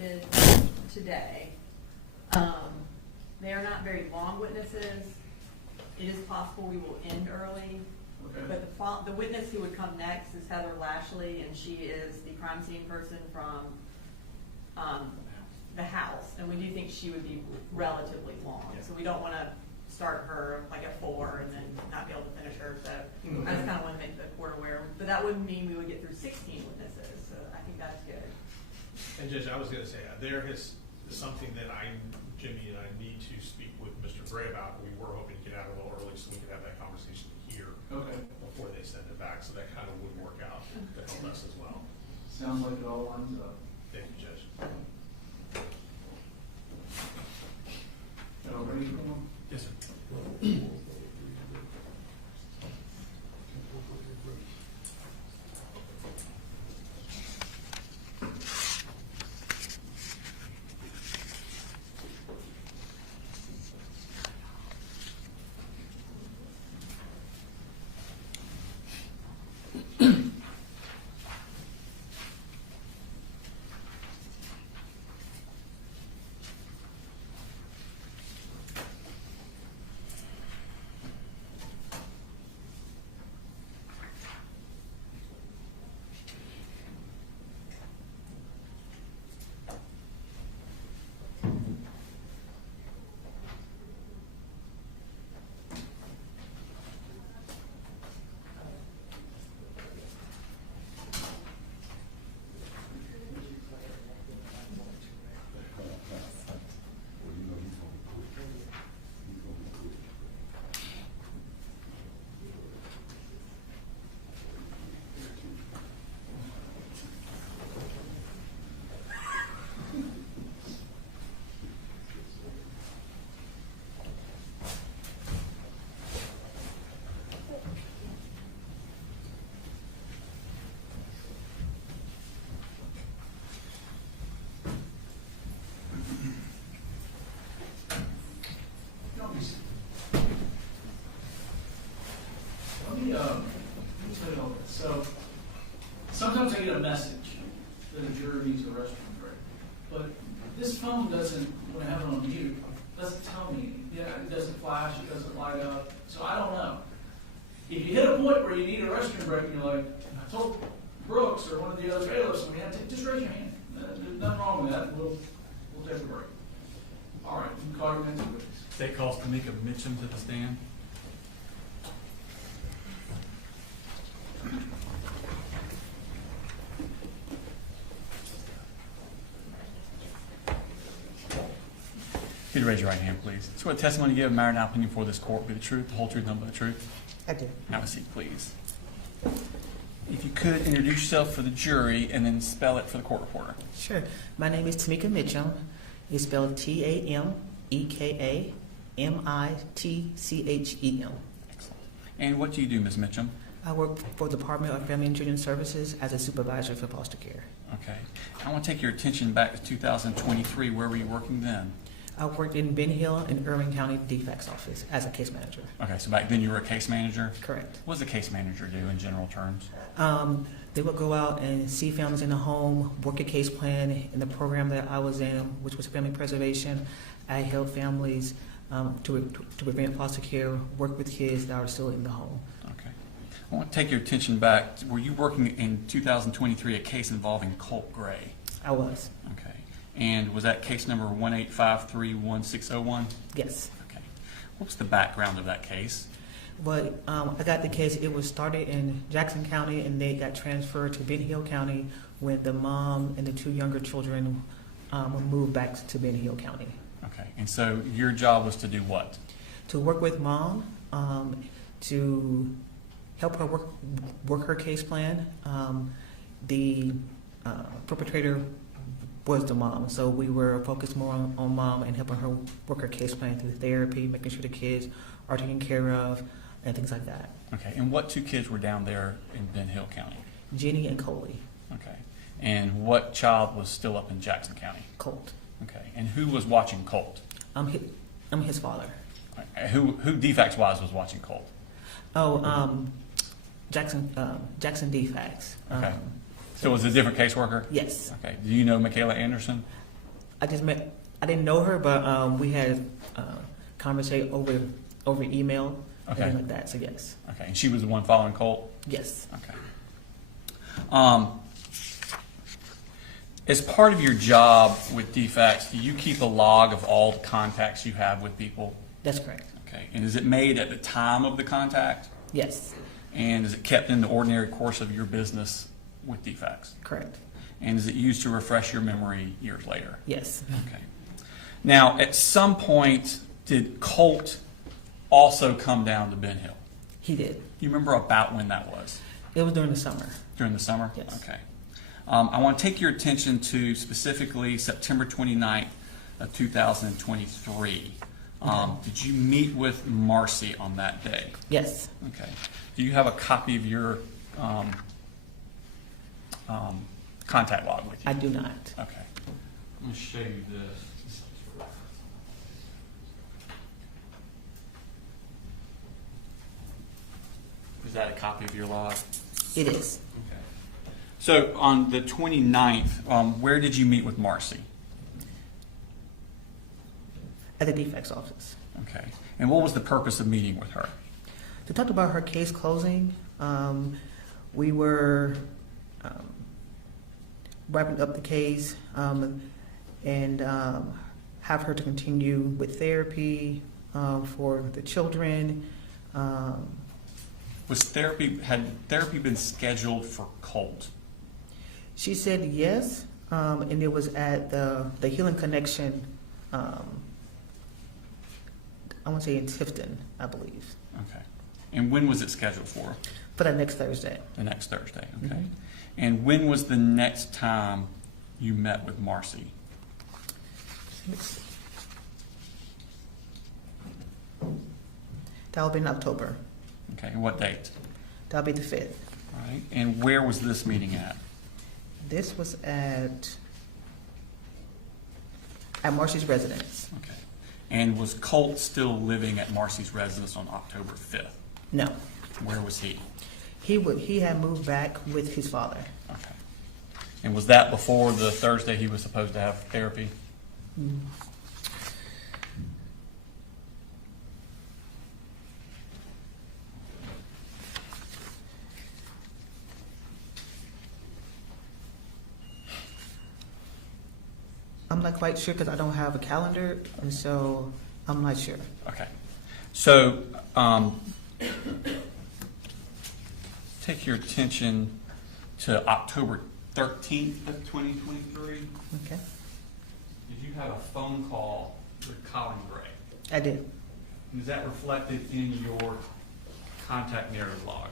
is today. They are not very long witnesses. It is possible we will end early. Okay. But the witness who would come next is Heather Lashley, and she is the crime scene person from the house. And we do think she would be relatively long. So we don't want to start her like at 4 and then not be able to finish her. So I just kind of want to make the court aware. But that wouldn't mean we would get through 16 witnesses. So I think that's good. And Judge, I was going to say, there is something that Jimmy and I need to speak with Mr. Gray about. We were hoping to get out a little early so we could have that conversation here before they send it back. So that kind of would work out to help us as well. Sounds like it all lines up. Thank you, Judge. Y'all ready for one? Yes, sir. So sometimes I get a message that a juror needs a restroom break, but this phone doesn't, when I have it on mute, doesn't tell me. Yeah, it doesn't flash, it doesn't light up, so I don't know. If you hit a point where you need a restroom break and you're like, I told Brooks or one of the other bailiffs, just raise your hand. There's nothing wrong with that. We'll take a break. All right, you can call your next witness. State calls Tamika Mitchum to the stand. If you'd raise your right hand, please. So what testimony you give, matter now opinion before this court, be the truth, the whole truth, nothing but the truth? I do. Have a seat, please. If you could introduce yourself for the jury and then spell it for the court reporter. Sure. My name is Tamika Mitchum. It's spelled TAMEKAMITCHEM. Excellent. And what do you do, Ms. Mitchum? I work for the Department of Family and Children Services as a supervisor for foster care. Okay. I want to take your attention back to 2023. Where were you working then? I worked in Ben Hill and Irving County DFAC's office as a case manager. Okay, so back then you were a case manager? Correct. What does a case manager do in general terms? They would go out and see families in the home, work a case plan. In the program that I was in, which was family preservation, I helped families to prevent foster care, work with kids that are still in the home. Okay. I want to take your attention back. Were you working in 2023 a case involving Colin Gray? I was. Okay. And was that case number 185311601? Yes. Okay. What was the background of that case? But I got the case. It was started in Jackson County, and they got transferred to Ben Hill County when the mom and the two younger children moved back to Ben Hill County. Okay. And so your job was to do what? To work with mom, to help her work her case plan. The perpetrator was the mom, so we were focused more on mom and helping her work her case plan through therapy, making sure the kids are taken care of, and things like that. Okay. And what two kids were down there in Ben Hill County? Jenny and Coley. Okay. And what child was still up in Jackson County? Colt. Okay. And who was watching Colt? I'm his father. Who DFACS-wise was watching Colt? Jackson DFACS. Okay. So it was a different caseworker? Yes. Okay. Do you know Michaela Anderson? I didn't know her, but we had conversation over email and Okay. things like that. So yes, Okay, and she was the one following Colt? yes, Okay. As part of your job with DFACS, do you keep a log of all the contacts you have with people? that's correct. Okay, and is it made at the time of the contact? Yes, And is it kept in the ordinary course of your business with DFACS? correct. And is it used to refresh your memory years later? Yes, Okay. Now, at some point, did Colt also come down to Ben Hill? he did. You remember about when that was? It was during the summer. During the summer? Yes. Okay. I want to take your attention to specifically September 29th of 2023. Did you meet with Marcy on that day? Yes, Okay. Do you have a copy of your contact log with you? I do not. Okay. I'm going to show you this. Is that a copy of your log? It is Okay. So on the 29th, where did you meet with Marcy? at the defects office. Okay. And what was the purpose of meeting with her? To talk about her case closing, we were wrapping up the case and have her to continue with therapy for the children. Had therapy been scheduled for Colt? She said yes, and it was at the Healing Connection. I want to say in Tifton, I believe. Okay. And when was it scheduled for? For that next Thursday. The next Thursday, okay. Mhm. And when was the next time you met with Marcy? That will be in October. Okay, and what date? That'll be the 5th. All right. And where was this meeting at? This was at Marcy's residence. Okay. And was Colt still living at Marcy's residence on October 5th? No. Where was he? He had moved back with his father. Okay. And was that before the Thursday he was supposed to have therapy? I'm not quite sure because I don't have a calendar, and so I'm not sure. Okay. So, take your attention to October 13th of 2023. Okay. Did you have a phone call with Colin Gray? I did. Is that reflected in your contact narrative log?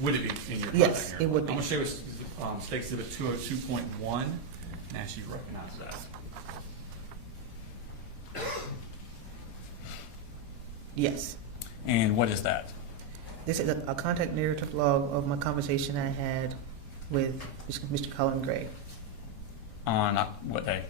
Would it be in your contact Yes, narrative? it would be. I'm going to show you State Exhibit 202.1, and ask you to recognize that. Yes. And what is that? This is a contact narrative log of my conversation I had with Mr. Colin Gray. On what day?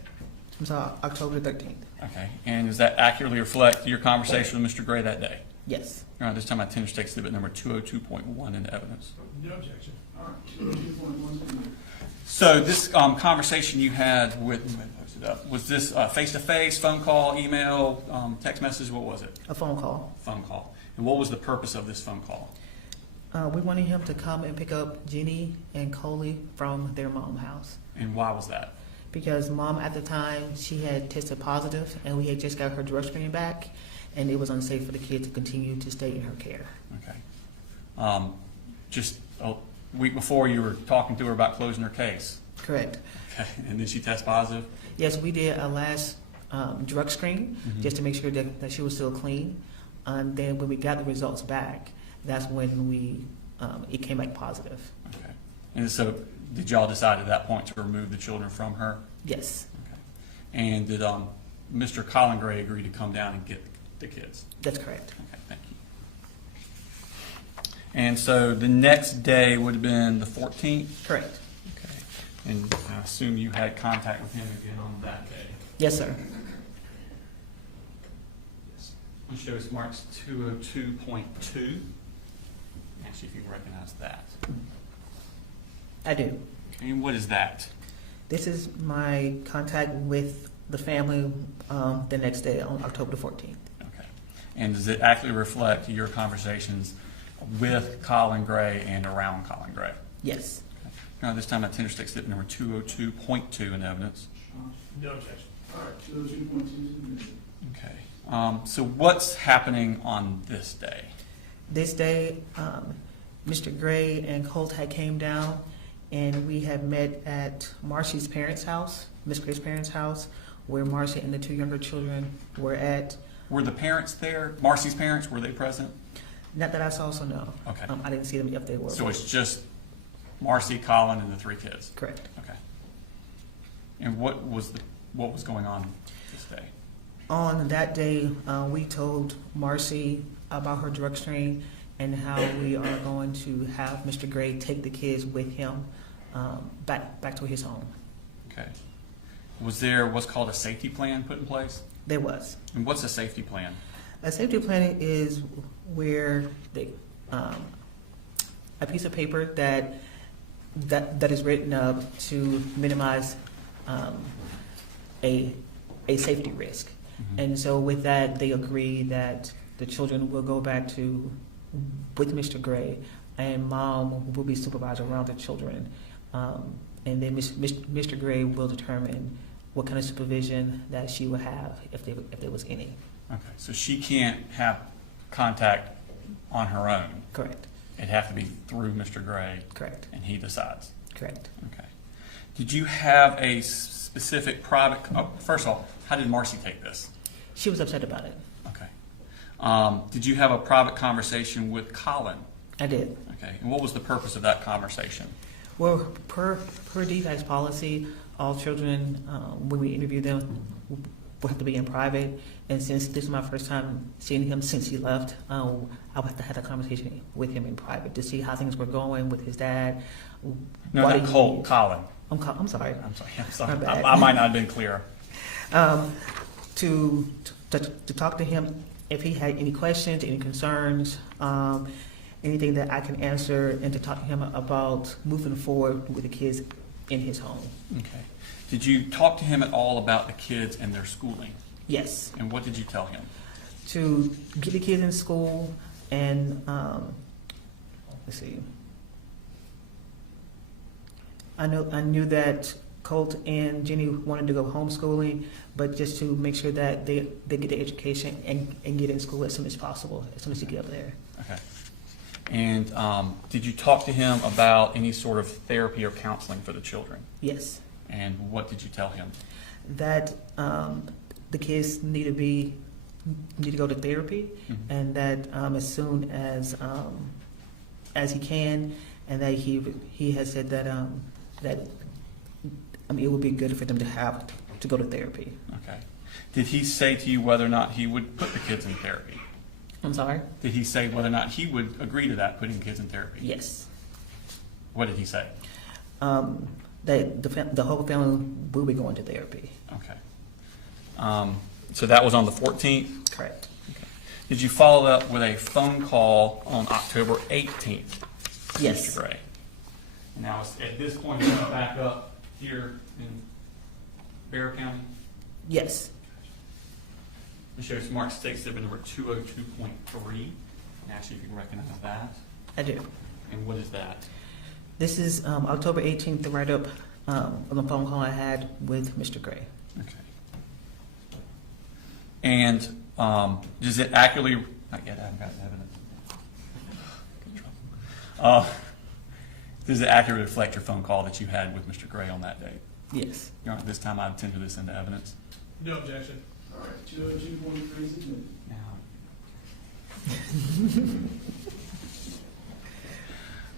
I'm sorry, October 13th. Okay. And does that accurately reflect your conversation with Mr. Gray that day? Yes. All right, this time I tender State Exhibit number 202.1 into evidence. No objection. All right. 2.1. So this conversation you had with, was this face-to-face, phone call, email, text message? What was it? A phone call. Phone call. And what was the purpose of this phone call? We wanted him to come and pick up Jenny and Coley from their mom's house. And why was that? Because mom at the time, she had tested positive and we had just got her drug screening back and it was unsafe for the kid to continue to stay in her care. Okay. Just a week before you were talking to her about closing her case. Correct. Okay. And then she test positive? Yes, we did a last drug screen just to make sure that she was still clean. And then when we got the results back, that's when it came back positive. Okay. And so did y'all decide at that point to remove the children from her? Yes. Okay. And did Mr. Colin Gray agree to come down and get the kids? That's correct. Okay, thank you. And so the next day would have been the 14th? Correct. Okay. And I assume you had contact with him again on that day? Yes, sir. Yes. I'll show us marks 202.2. Actually, if you can recognize that. I do. And what is that? This is my contact with the family the next day on October the 14th. Okay. And does it actually reflect your conversations with Colin Gray and around Colin Gray? Yes. Okay. Now, this time, I tender stick slip number 202.2 in evidence. No objection. All right, 202.2. Okay. So what's happening on this day? This day, Mr. Gray and Colt had came down, and we had met at Marcy's parents' house, Miss Gray's parents' house, where Marcy and the two younger children were at. Were the parents there? Marcy's parents, were they present? Not that I saw, so no. Okay. I didn't see them if they were. So it's just Marcy, Colin, and the three kids? Correct. Okay. And what was going on this day? On that day, we told Marcy about her drug screen and how we are going to have Mr. Gray take the kids with him back to his home. Okay. Was there what's called a safety plan put in place? There was. And what's a safety plan? A safety plan is where a piece of paper that is written up to minimize a safety risk. Mm-hmm. And so with that, they agree that the children will go back with Mr. Gray, and mom will be supervisor around the children. And then Mr. Gray will determine what kind of supervision that she will have if there was any. Okay, so she can't have contact on her own? Correct. It'd have to be through Mr. Gray? Correct. And he decides? Correct. Okay. Did you have a specific private, first of all, how did Marcy take this? She was upset about it. Okay. Did you have a private conversation with Colin? I did. Okay, and what was the purpose of that conversation? Well, per DFAC's policy, all children, when we interview them, will have to be in private. And since this is my first time seeing him since he left, I'll have to have a conversation with him in private to see how things were going with his dad. No, not Colin. I'm sorry. I'm sorry. My bad. I might not have been clear. To talk to him if he had any questions, any concerns, anything that I can answer, and to talk to him about moving forward with the kids in his home. Okay. Did you talk to him at all about the kids and their schooling? Yes. And what did you tell him? To get the kids in school and, let's see. I knew that Colt and Jenny wanted to go homeschooling, but just to make sure that they get the education and get in school as soon as possible, as soon as you get up there. Okay. And did you talk to him about any sort of therapy or counseling for the children? Yes. And what did you tell him? That the kids need to go to therapy, Mm-hmm. and that as soon as he can, and that he has said that it would be good for them to go to therapy. Okay. Did he say to you whether or not he would put the kids in therapy? I'm sorry? Did he say whether or not he would agree to that, putting kids in therapy? Yes. What did he say? That the whole family will be going to therapy. Okay. So that was on the 14th? Correct. Okay. Did you follow up with a phone call on October 18th? Yes. Mr. Gray. And now at this point, you're back up here in Bear County? Yes. The Sheriff's Mark State Exhibit number 202.3. And actually, if you can recognize that. I do. And what is that? This is October 18th, the write-up on the phone call I had with Mr. Gray. Okay. And does it accurately, not yet, I haven't got the evidence. Good trouble. Does it accurately reflect your phone call that you had with Mr. Gray on that date? Yes. Your Honor, this time I tender this into evidence. No objection. All right, 202.3 is admitted.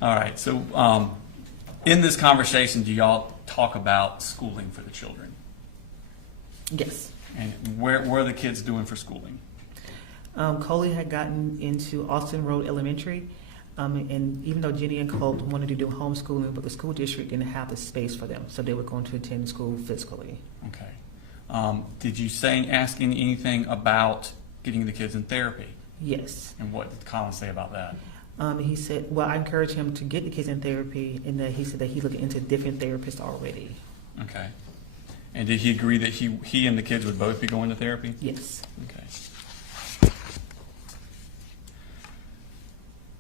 All right, so in this conversation, do y'all talk about schooling for the children? Yes. And where are the kids doing for schooling? Coley had gotten into Austin Road Elementary, and even though Jenny and Colt wanted to do homeschooling, but the school district didn't have the space for them, so they were going to attend school physically. Okay. Did you ask anything about getting the kids in therapy? Yes. And what did Colin say about that? He said, well, I encouraged him to get the kids in therapy, and that he said that he looked into different therapists already. Okay. And did he agree that he and the kids would both be going to therapy? Yes. Okay.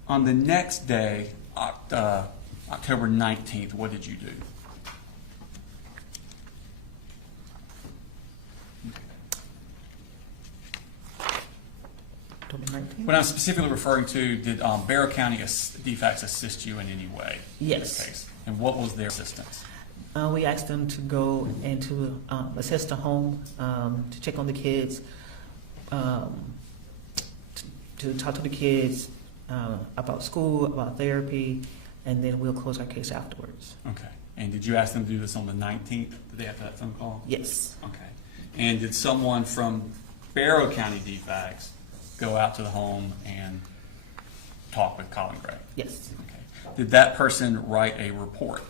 On the next day, October 19th, what did you do? What I'm specifically referring to, did Barrow County DFACS assist you in any way? Yes. In this case? And what was their assistance? We asked them to go and to assess the home, to check on the kids, to talk to the kids about school, about therapy, and then we'll close our case afterwards. Okay. And did you ask them to do this on the 19th, the day after that phone call? Yes. Okay. And did someone from Barrow County DFACS go out to the home and talk with Colin Gray? Yes. Okay. Did that person write a report?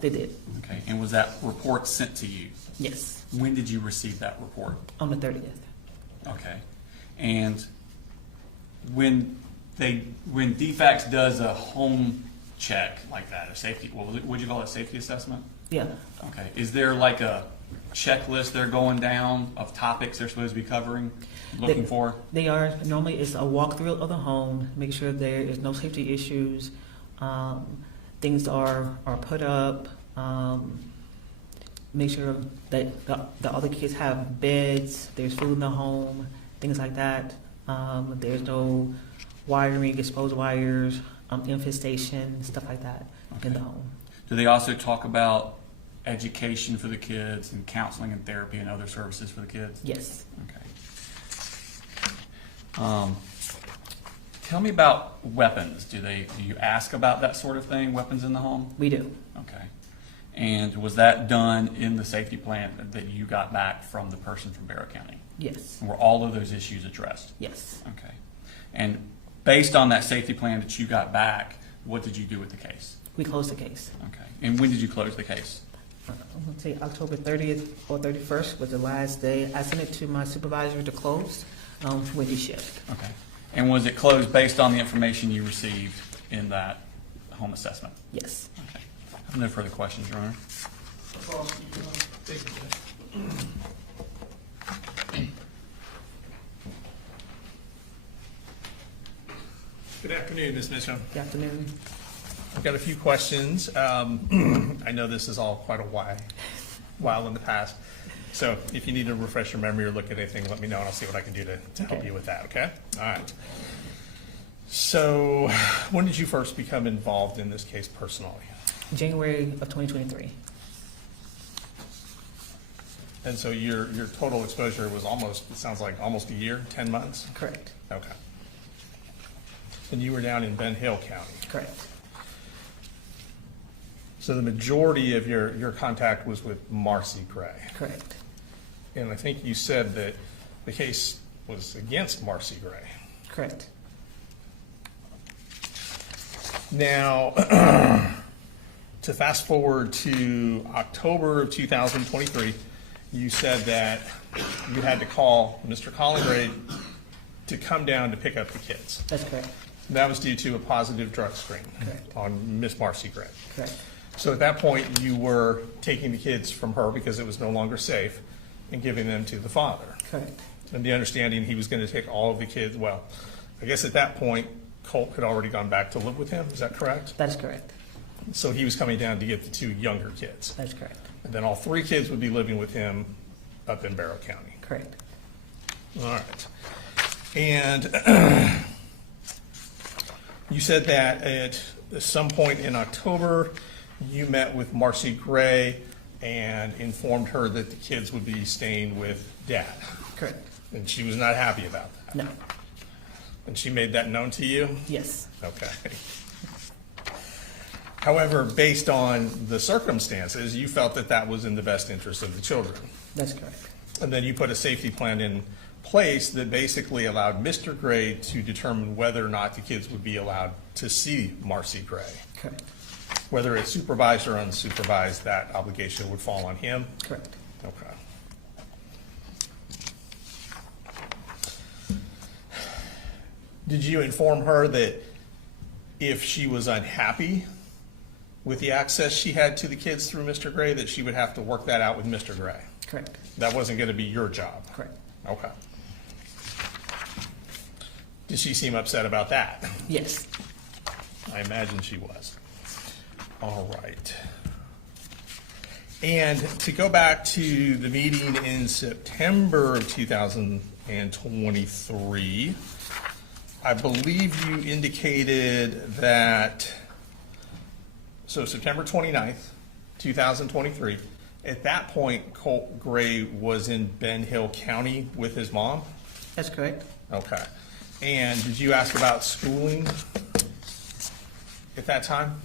They did. Okay. And was that report sent to you? Yes. When did you receive that report? On the 30th. Okay. And when DFACS does a home check like that, a safety, would you call it a safety assessment? Yeah. Okay. Is there like a checklist they're going down of topics they're supposed to be covering, looking for? They are. Normally it's a walkthrough of the home, make sure there is no safety issues, things are put up, make sure that all the kids have beds, there's food in the home, things like that. There's no wiring, exposed wires, infestation, stuff like that in the home. Do they also talk about education for the kids and counseling and therapy and other services for the kids? Yes. Okay. Tell me about weapons. Do you ask about that sort of thing, weapons in the home? We do. Okay. And was that done in the safety plan that you got back from the person from Barrow County? Yes. And were all of those issues addressed? Yes. Okay. And based on that safety plan that you got back, what did you do with the case? We closed the case. Okay. And when did you close the case? I'm going to say October 30th or 31st was the last day. I sent it to my supervisor to close when he shift. Okay. And was it closed based on the information you received in that home assessment? Yes. Okay. I have no further questions, Your Honor. Good afternoon, Ms. Mitchum. Good afternoon. I've got a few questions. I know this is all quite a while in the past. So if you need to refresh your memory or look at anything, let me know and I'll see what I can do to help you with that, okay? All right. So when did you first become involved in this case personally? January of 2023. And so your total exposure was almost, it sounds like almost a year, 10 months? Correct. Okay. And you were down in Ben Hill County? Correct. So the majority of your contact was with Marcy Gray? Correct. And I think you said that the case was against Marcy Gray? Correct. Now, to fast forward to October of 2023, you said that you had to call Mr. Colin Gray to come down to pick up the kids. That's correct. And that was due to a positive drug screen on Miss Marcy Gray. Correct. So at that point, you were taking the kids from her because it was no longer safe and giving them to the father. Correct. And the understanding he was going to take all of the kids, well, I guess at that point, Colt had already gone back to live with him, is that correct? That is correct. So he was coming down to get the two younger kids. That is correct. And then all three kids would be living with him up in Barrow County. Correct. All right. And you said that at some point in October, you met with Marcy Gray and informed her that the kids would be staying with Dad. Correct. And she was not happy about that. No. And she made that known to you? Yes. Okay. However, based on the circumstances, you felt that that was in the best interest of the children. That's correct. And then you put a safety plan in place that basically allowed Mr. Gray to determine whether or not the kids would be allowed to see Marcy Gray. Correct. Whether it's supervised or unsupervised, that obligation would fall on him? Correct. Okay. Did you inform her that if she was unhappy with the access she had to the kids through Mr. Gray, that she would have to work that out with Mr. Gray. Correct. That wasn't going to be your job. Correct. Okay. Did she seem upset about that? Yes. I imagine she was. All right. And to go back to the meeting in September of 2023, I believe you indicated that, so September 29th, 2023, at that point, Colt Gray was in Ben Hill County with his mom? That's correct. Okay. And did you ask about schooling at that time?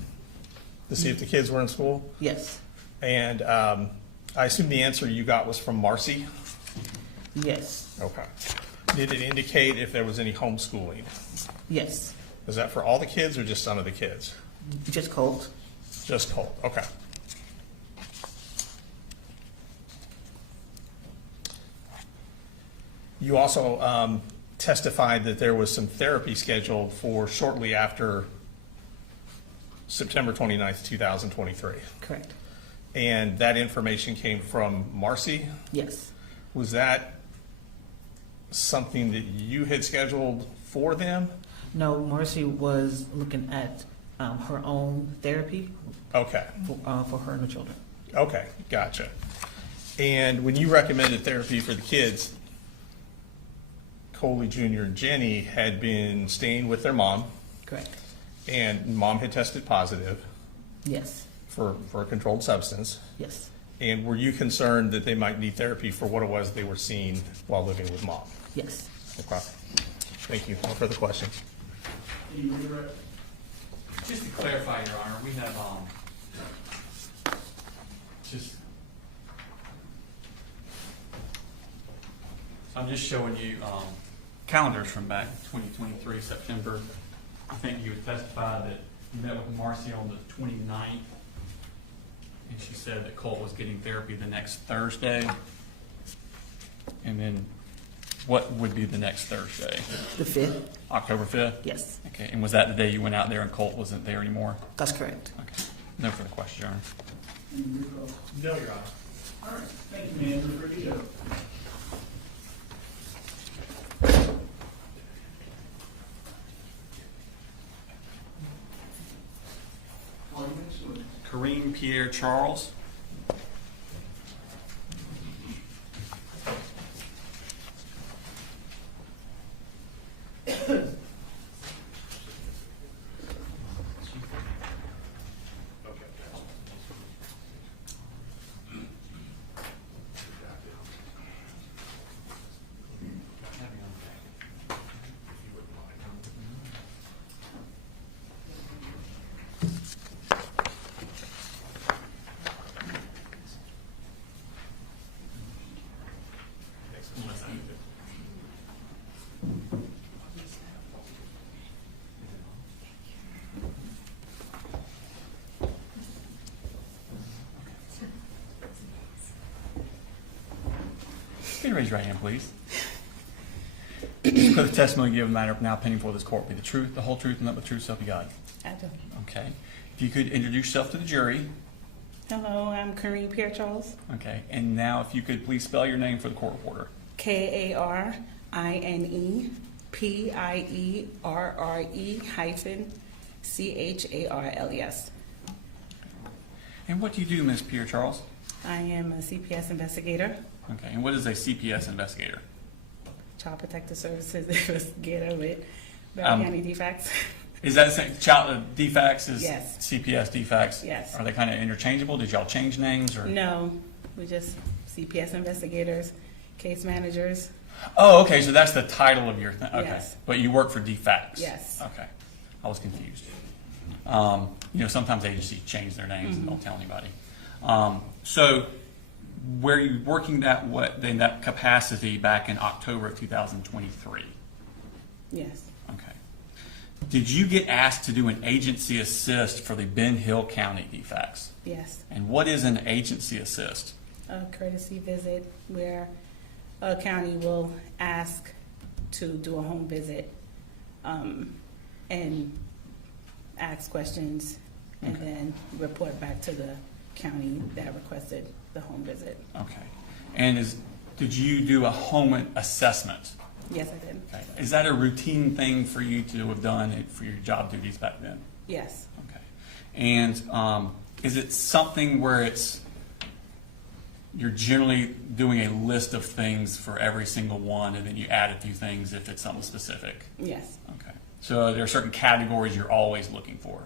To see if the kids were in school? Yes. And I assume the answer you got was from Marcy? Yes. Okay. Did it indicate if there was any homeschooling? Yes. Was that for all the kids or just some of the kids? Just Colt. Just Colt, okay. You also testified that there was some therapy scheduled for shortly after September 29th, 2023. Correct. And that information came from Marcy? Yes. Was that something that you had scheduled for them? No, Marcy was looking at her own therapy. Okay. For her and the children. Okay, gotcha. And when you recommended therapy for the kids, Coley Jr. and Jenny had been staying with their mom. Correct. And mom had tested positive. Yes. For a controlled substance. Yes. And were you concerned that they might need therapy for what it was they were seeing while living with mom? Yes. Okay. Thank you. No further questions. Just to clarify, Your Honor, we have I'm just showing you calendars from back 2023 September. I think you had testified that you met with Marcy on the 29th, and she said that Colt was getting therapy the next Thursday. And then what would be the next Thursday? The 5th. October 5th? Yes. Okay, and was that the day you went out there and Colt wasn't there anymore? That's correct. Okay. No further questions, Your Honor. No, Your Honor. All right, thank you, ma'am, for your Kareem Pierre Charles. Can you raise your right hand, please? For the testimony you give a matter of now pending before this court be the truth, the whole truth, and nothing but the truth, so help you God. I do. Okay. If you could introduce yourself to the jury. Hello, I'm Kareem Pierre Charles. Okay. And now if you could please spell your name for the court reporter. KARINEPIERRE-CHARLES. And what do you do, Ms. Pierre Charles? I am a CPS investigator. Okay. And what is a CPS investigator? Child Protective Services investigator with Bell County defects. Is that the same? Child defects is Yes. CPS defects? Yes. Are they kind of interchangeable? Did y'all change names or? No, we just CPS investigators, case managers. Oh, okay. So that's the title of your thing. Okay. Yes. But you work for defects? Yes. Okay. I was confused. Sometimes agencies change their names and don't tell anybody. So were you working in that capacity back in October of 2023? Yes. Okay. Did you get asked to do an agency assist for the Ben Hill County defects? Yes. And what is an agency assist? A courtesy visit where a county will ask to do a home visit and ask questions, and then report back to the county that requested the home visit. Okay. And did you do a home assessment? Yes, I did. Okay. Is that a routine thing for you to have done for your job duties back then? Yes. Okay. And is it something where you're generally doing a list of things for every single one, and then you add a few things if it's something specific? Yes. Okay. So there are certain categories you're always looking for?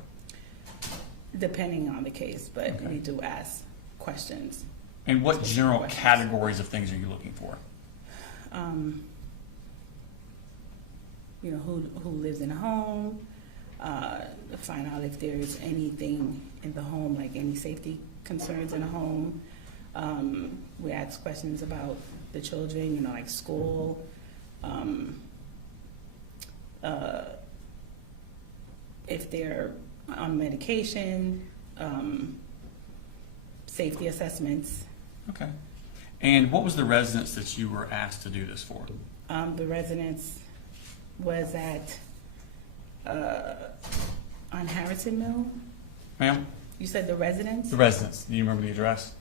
Depending on the case, but we do ask questions. And what general categories of things are you looking for? You know, who lives in a home, find out if there's anything in the home, like any safety concerns in a home. We ask questions about the children, you know, like school, if they're on medication, safety assessments. Okay. And what was the residence that you were asked to do this for? The residence was at on Harrison Mill. Ma'am? You said the residence? The residence. Do you remember the address?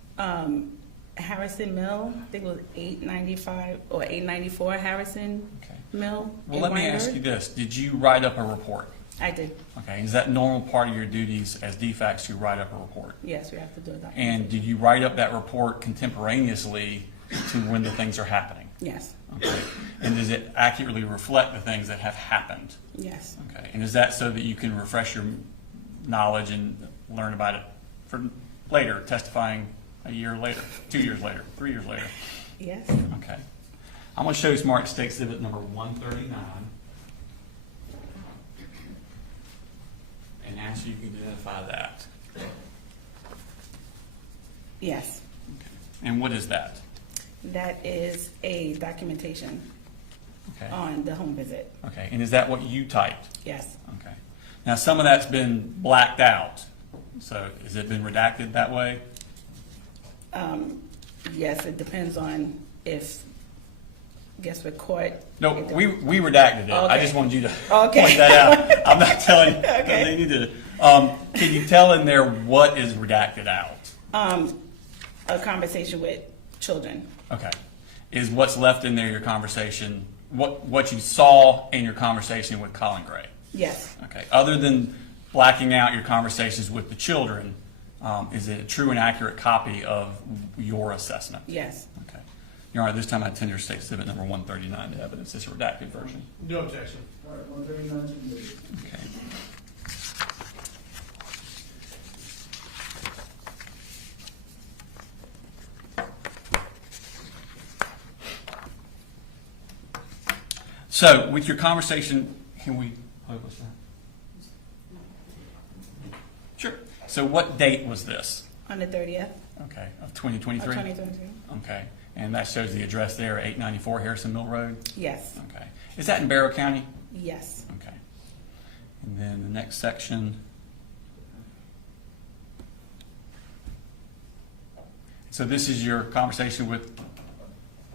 Harrison Mill, I think it was 895 or 894 Harrison Mill. Well, let me ask you this. Did you write up a report? I did. Okay. Is that normal part of your duties as DFACs to write up a report? Yes, we have to do that. And did you write up that report contemporaneously to when the things are happening? Yes. Okay. And does it accurately reflect the things that have happened? Yes. Okay. And is that so that you can refresh your knowledge and learn about it for later, testifying a year later, 2 years later, 3 years later? Yes. Okay. I'm going to show you Smart State Exhibit number 139 and ask you if you can identify that. Yes. And what is that? That is a documentation on the home visit. Okay. And is that what you typed? Yes. Okay. Now, some of that's been blacked out. So has it been redacted that way? Yes, it depends on if, guess what court. No, we redacted it. I Okay. just wanted you to Okay. point that out. I'm not telling you. Okay. They need to. Can you tell in there what is redacted out? A conversation with children. Okay. Is what's left in there your conversation, what you saw in your conversation with Colin Gray? Yes. Okay. Other than blacking out your conversations with the children, is it a true and accurate copy of your assessment? Yes. Okay. Your Honor, this time I tender State Exhibit number 139 to evidence. This is a redacted version. No objection. All right, 139 is Okay. So, with your conversation, can we what's that? Sure. So, what date was this? On the 30th. Okay, of 2023? Of 2023. Okay, and that shows the address there, 894 Harrison Mill Road? Yes. Okay. Is that in Barrow County? Yes. Okay. And then the next section. So this is your conversation with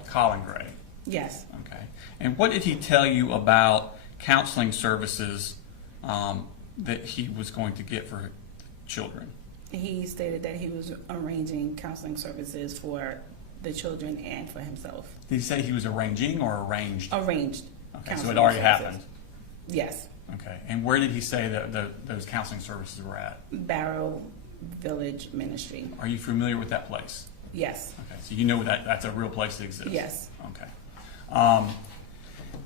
Colin Gray? Yes. Okay. And what did he tell you about counseling services that he was going to get for children? He stated that he was arranging counseling services for the children and for himself. Did he say he was arranging or arranged? Arranged. Okay, so it already happened? Yes. Okay. And where did he say that those counseling services were at? Barrow Village Ministry. Are you familiar with that place? Yes. Okay, so you know that's a real place that exists? Yes. Okay.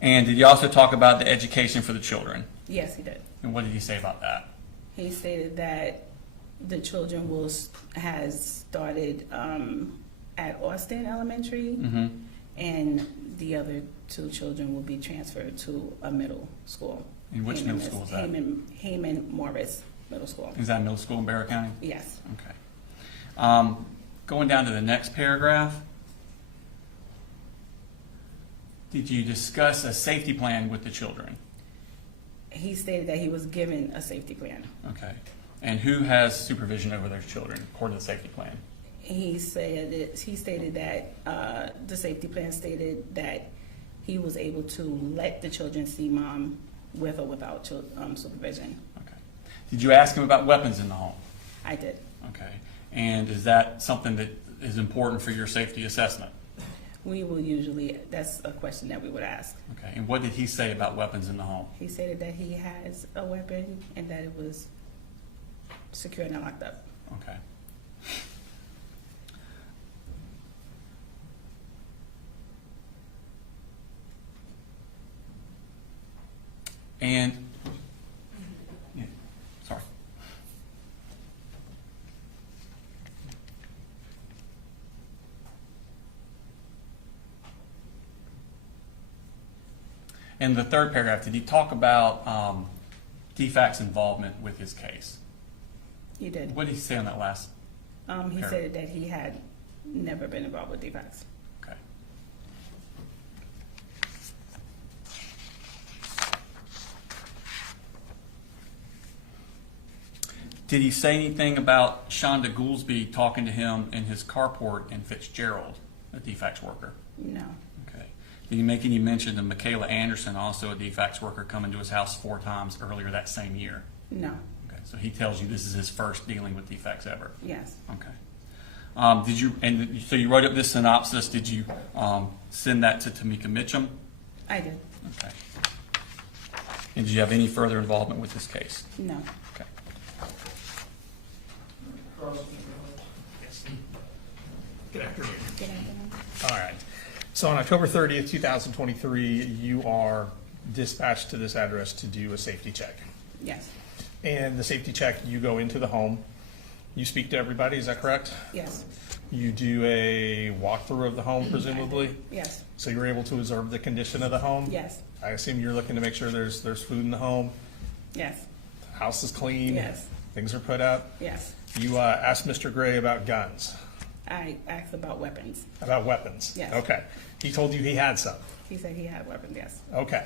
And did you also talk about the education for the children? Yes, he did. And what did he say about that? He stated that the children has started at Austin Elementary, and the other two children will be transferred to a middle school. And which middle school is that? Heyman Morris Middle School. Is that middle school in Barrow County? Yes. Okay. Going down to the next paragraph, did you discuss a safety plan with the children? He stated that he was given a safety plan. Okay. And who has supervision over those children according to the safety plan? He stated that the safety plan stated that he was able to let the children see mom with or without supervision. Okay. Did you ask him about weapons in the home? I did. Okay. And is that something that is important for your safety assessment? We will usually, that's a question that we would ask. Okay. And what did he say about weapons in the home? He stated that he has a weapon and that it was secured and locked up. Okay. And, yeah, sorry. And the third paragraph, did he talk about DFAC's involvement with his case? He did. What did he say on that last? He paragraph? said that he had never been involved with DFACs. Okay. Did he say anything about Shonda Goolsby talking to him in his carport in Fitzgerald, a DFAC's worker? No. Okay. Did he make any mention of Michaela Anderson, also a DFAC's worker, coming to his house 4 times earlier that same year? No. Okay. So he tells you this is his first dealing with DFACs ever? Yes. Okay. Did you, and so you wrote up this synopsis, did you send that to Tamika Mitchum? I did. Okay. And did you have any further involvement with this case? No. Okay. Good afternoon. Good afternoon. All right. So on October 30th, 2023, you are dispatched to this address to do a safety check. Yes. And the safety check, you go into the home. You speak to everybody, is that correct? Yes. You do a walkthrough of the home, presumably? Yes. So you're able to observe the condition of the home? Yes. I assume you're looking to make sure there's food in the home? Yes. The house is clean? Yes. Things are put out? Yes. You asked Mr. Gray about guns? I asked about weapons. About weapons? Yes. Okay. He told you he had some? He said he had weapons, yes. Okay.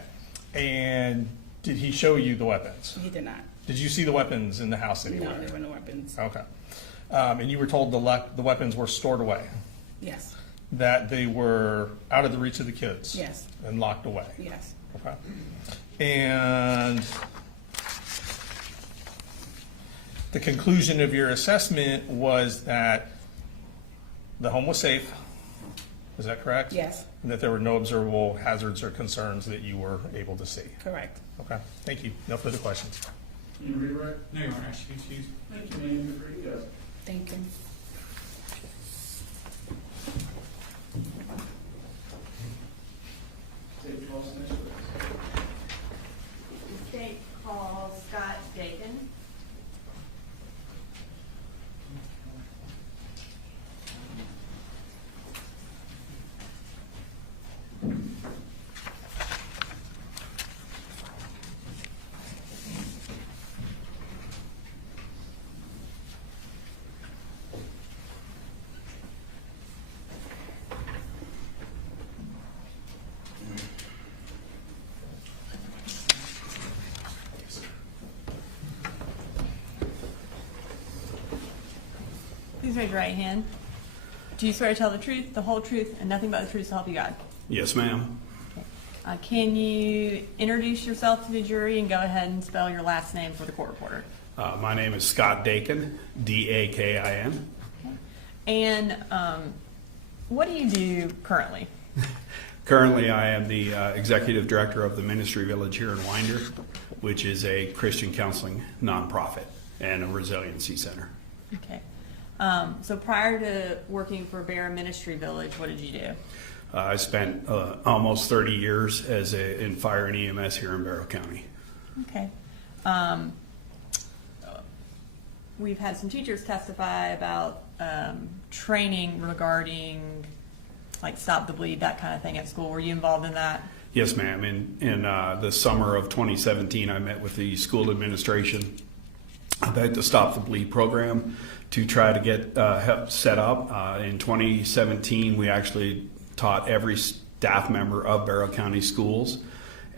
And did he show you the weapons? He did not. Did you see the weapons in the house anywhere? No, there were no weapons. Okay. And you were told the weapons were stored away? Yes. That they were out of the reach of the kids? Yes. And locked away? Yes. Okay. And the conclusion of your assessment was that the home was safe, is that correct? Yes. And that there were no observable hazards or concerns that you were able to see? Correct. Okay, thank you. No further questions. Can you rewrite? No, Your Honor, actually, excuse. Thank you, man. Good for you guys. Thank you. State calls next week. The state calls Scott Dakin. Please raise your right hand. Do you swear to tell the truth, the whole truth, and nothing but the truth to help you God? Yes, ma'am. Can you introduce yourself to the jury and go ahead and spell your last name for the court reporter? My name is Scott Dakin, D-A-K-I-N. And what do you do currently? Currently, I am the executive director of the Ministry Village here in Winder, which is a Christian counseling nonprofit and a resiliency center. Okay. So prior to working for Bear Ministry Village, what did you do? I spent almost 30 years in fire and EMS here in Barrow County. Okay. We've had some teachers testify about training regarding like Stop the Bleed, that kind of thing at school. Were you involved in that? Yes, ma'am. In the summer of 2017, I met with the school administration about the Stop the Bleed program to try to get help set up. In 2017, we actually taught every staff member of Barrow County schools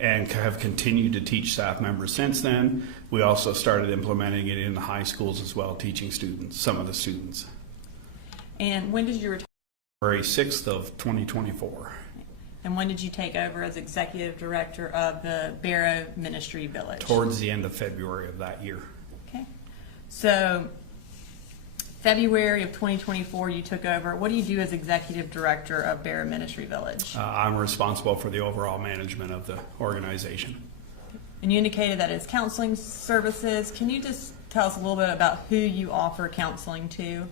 and have continued to teach staff members since then. We also started implementing it in the high schools as well, teaching students, some of the students. And when did you retire? February 6th of 2024. And when did you take over as executive director of the Barrow Ministry Village? Towards the end of February of that year. Okay. So February of 2024, you took over. What do you do as executive director of Bear Ministry Village? I'm responsible for the overall management of the organization. And you indicated that it's counseling services. Can you just tell us a little bit about who you offer counseling to?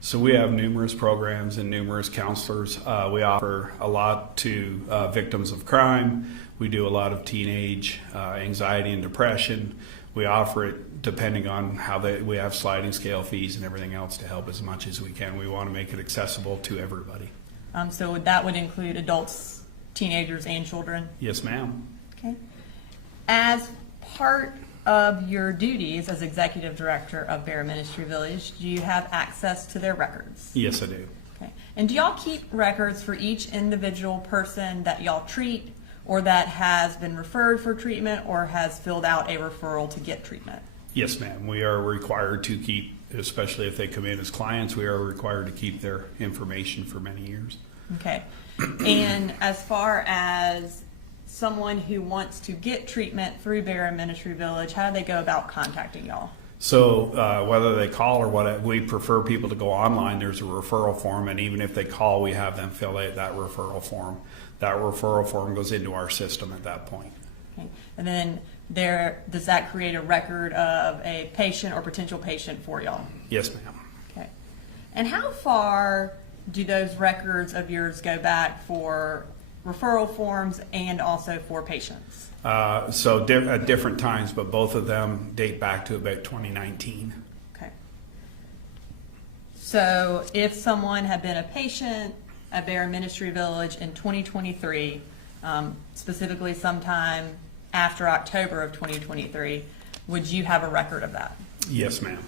So we have numerous programs and numerous counselors. We offer a lot to victims of crime. We do a lot of teenage anxiety and depression. We offer it depending on how we have sliding scale fees and everything else to help as much as we can. We want to make it accessible to everybody. So that would include adults, teenagers, and children? Yes, ma'am. Okay. As part of your duties as executive director of Bear Ministry Village, do you have access to their records? Yes, I do. Okay. And do y'all keep records for each individual person that y'all treat, or that has been referred for treatment, or has filled out a referral to get treatment? Yes, ma'am. We are required to keep, especially if they come in as clients, we are required to keep their information for many years. Okay. And as far as someone who wants to get treatment through Bear Ministry Village, how do they go about contacting y'all? So whether they call or what, we prefer people to go online. There's a referral form, and even if they call, we have them fill out that referral form. That referral form goes into our system at that point. Okay. And then does that create a record of a patient or potential patient for y'all? Yes, ma'am. Okay. And how far do those records of yours go back for referral forms and also for patients? So at different times, but both of them date back to about 2019. Okay. So if someone had been a patient at Bear Ministry Village in 2023, specifically sometime after October of 2023, would you have a record of that? Yes, ma'am.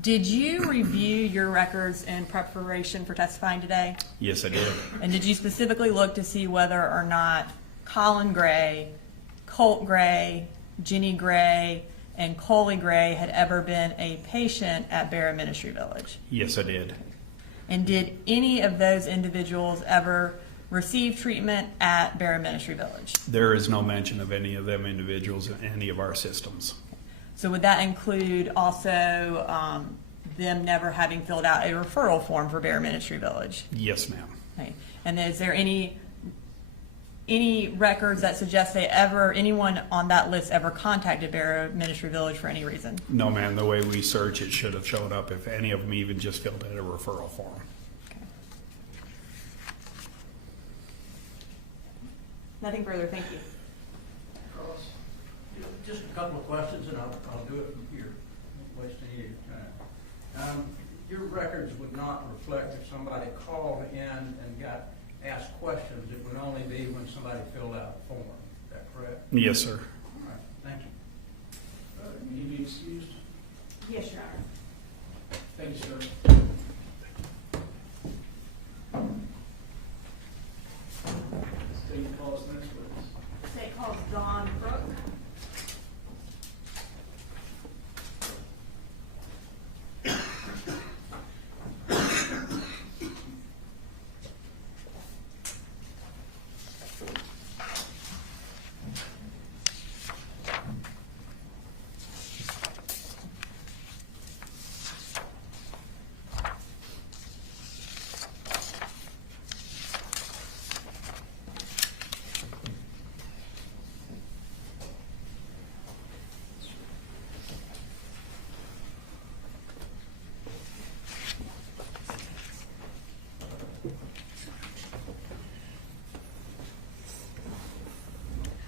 Did you review your records in preparation for testifying today? Yes, I did. And did you specifically look to see whether or not Colin Gray, Colt Gray, Jenny Gray, and Coley Gray had ever been a patient at Bear Ministry Village? Yes, I did. And did any of those individuals ever receive treatment at Bear Ministry Village? There is no mention of any of them individuals in any of our systems. So would that include also them never having filled out a referral form for Bear Ministry Village? Yes, ma'am. Okay. And is there any records that suggest anyone on that list ever contacted Bear Ministry Village for any reason? No, ma'am. The way we search, it should have showed up if any of them even just filled out a referral form. Okay. Nothing further. Thank you. Just a couple of questions, and I'll do it from here. Don't waste any of your time. Your records would not reflect if somebody called in and got asked questions. It would only be when somebody filled out a form. Is that correct? Yes, sir. All right. Thank you. Can you be excused? Yes, Your Honor. Thank you, sir. State calls next, please. State calls Don Crook.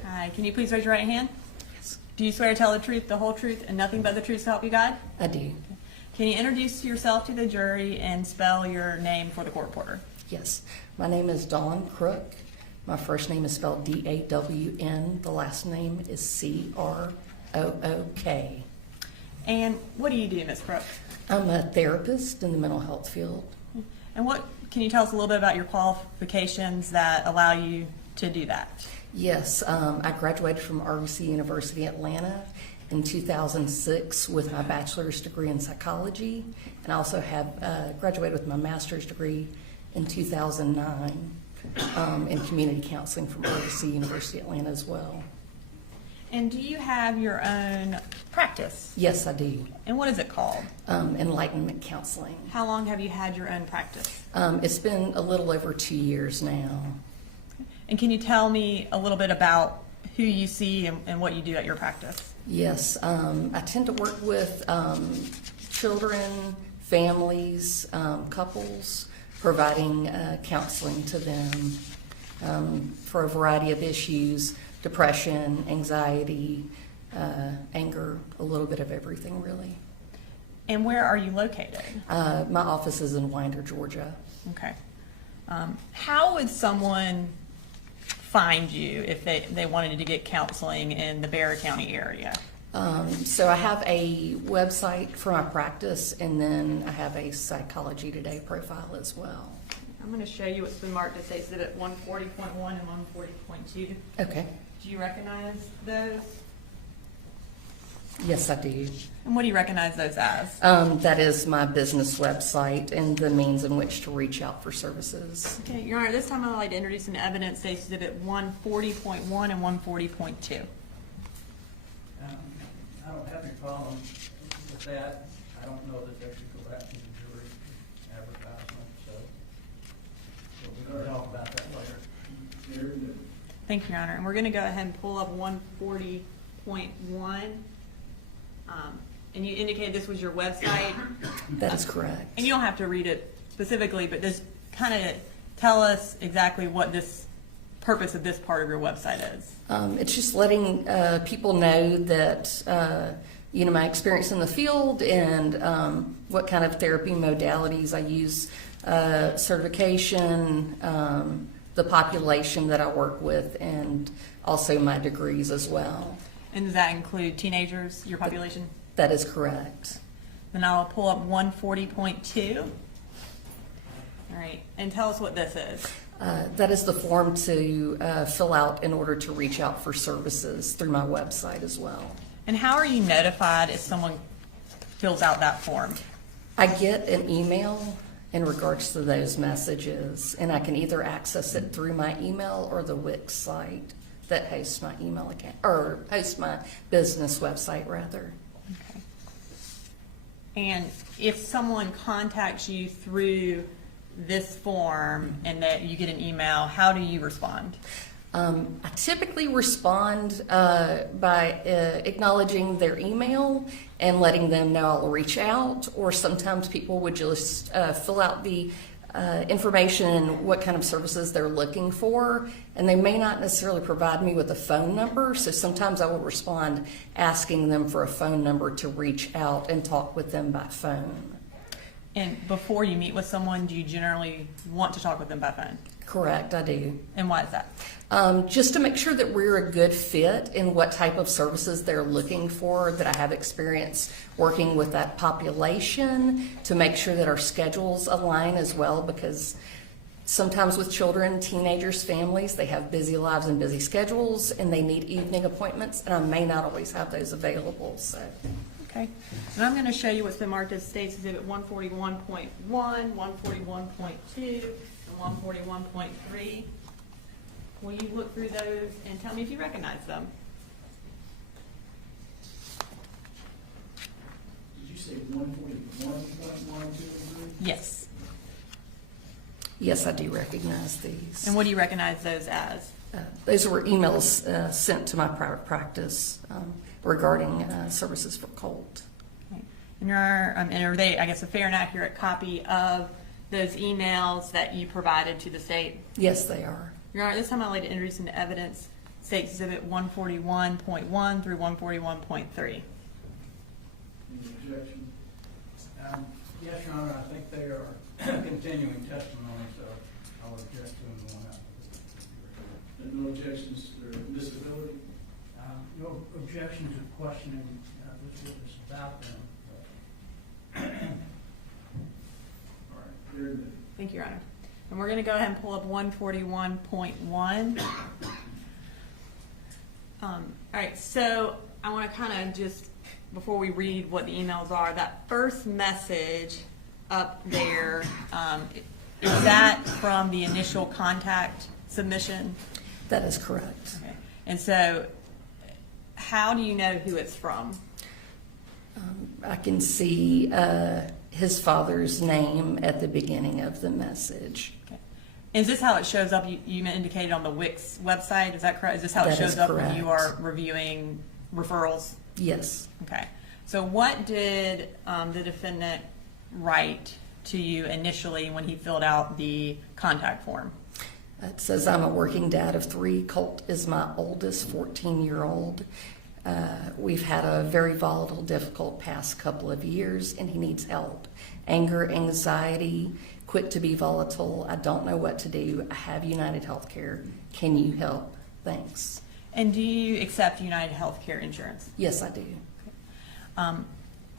Hi, can you please raise your right hand? Yes. Do you swear to tell the truth, the whole truth, and nothing but the truth to help you God? I do. Can you introduce yourself to the jury and spell your name for the court reporter? Yes. My name is Dawn Crook. My first name is spelled D-A-W-N. The last name is C-R-O-O-K. And what do you do, Ms. Crook? I'm a therapist in the mental health field. And can you tell us a little bit about your qualifications that allow you to do that? Yes, I graduated from RBC University Atlanta in 2006 with my bachelor's degree in psychology, and I also have graduated with my master's degree in 2009 in community counseling from RBC University Atlanta as well. And do you have your own practice? Yes, I do. And what is it called? Enlightenment Counseling. How long have you had your own practice? It's been a little over 2 years now. And can you tell me a little bit about who you see and what you do at your practice? Yes, I tend to work with children, families, couples, providing counseling to them for a variety of issues: depression, anxiety, anger, a little bit of everything, really. And where are you located? My office is in Winder, Georgia. Okay. How would someone find you if they wanted to get counseling in the Bexar County area? So I have a website for my practice, and then I have a Psychology Today profile as well. I'm going to show you what's been marked as Exhibit 140.1 and 140.2. Okay. Do you recognize those? Yes, I do. And what do you recognize those as? That is my business website and the means in which to reach out for services. Okay, Your Honor, this time I'd like to introduce into evidence Exhibit 140.1 and 140.2. I don't have any problem with that. I don't know that that should go back to the jury advertisement, so we can talk about that later. Thank you, Your Honor. And we're going to go ahead and pull up 140.1. And you indicated this was your website? That is correct. And you don't have to read it specifically, but just kind of tell us exactly what this purpose of this part of your website is. It's just letting people know that, my experience in the field and what kind of therapy modalities I use, certification, the population that I work with, and also my degrees as well. And does that include teenagers, your population? That is correct. Then I'll pull up 140.2. All right, and tell us what this is. That is the form to fill out in order to reach out for services through my website as well. And how are you notified if someone fills out that form? I get an email in regards to those messages, and I can either access it through my email or the Wix site that hosts my email account, or hosts my business website, rather. Okay. And if someone contacts you through this form and that you get an email, how do you respond? I typically respond by acknowledging their email and letting them know I'll reach out, or sometimes people would just fill out the information and what kind of services they're looking for, and they may not necessarily provide me with a phone number, so sometimes I will respond asking them for a phone number to reach out and talk with them by phone. And before you meet with someone, do you generally want to talk with them by phone? Correct, I do. And why is that? Just to make sure that we're a good fit in what type of services they're looking for, that I have experience working with that population, to make sure that our schedules align as well, because sometimes with children, teenagers, families, they have busy lives and busy schedules, and they need evening appointments, and I may not always have those available. So. Okay. And I'm going to show you what's been marked as States Exhibit 141.1, 141.2, and 141.3. Will you look through those and tell me if you recognize them? Did you say 141.1, 2, and 3? Yes. Yes, I do recognize these. And what do you recognize those as? Those were emails sent to my private practice regarding services for Colt. Okay. And are they, I guess, a fair and accurate copy of those emails that you provided to the state? Yes, they are. Your Honor, this time I'd like to introduce into evidence State Exhibit 141.1 through 141.3. Any objection? Yes, Your Honor, I think they are continuing testimony, so I'll object to them going out. And no objections to their admissibility? No objection to questioning this witness about them. All right, they're admitted. Thank you, Your Honor. And we're going to go ahead and pull up 141.1. All right, so I want to kind of just, before we read what the emails are, that first message up there, is that from the initial contact submission? That is correct. Okay. And so how do you know who it's from? I can see his father's name at the beginning of the message. Okay. Is this how it shows up? You indicated on the Wix website. Is that correct? Is this how it shows up when you are reviewing referrals? Yes. Okay. So what did the defendant write to you initially when he filled out the contact form? It says, I'm a working dad of 3. Colt is my oldest 14-year-old. We've had a very volatile, difficult past couple of years, and he needs help. Anger, anxiety, quick to be volatile. I don't know what to do. I have United Healthcare. Can you help? Thanks. And do you accept United Healthcare insurance? Yes, I do.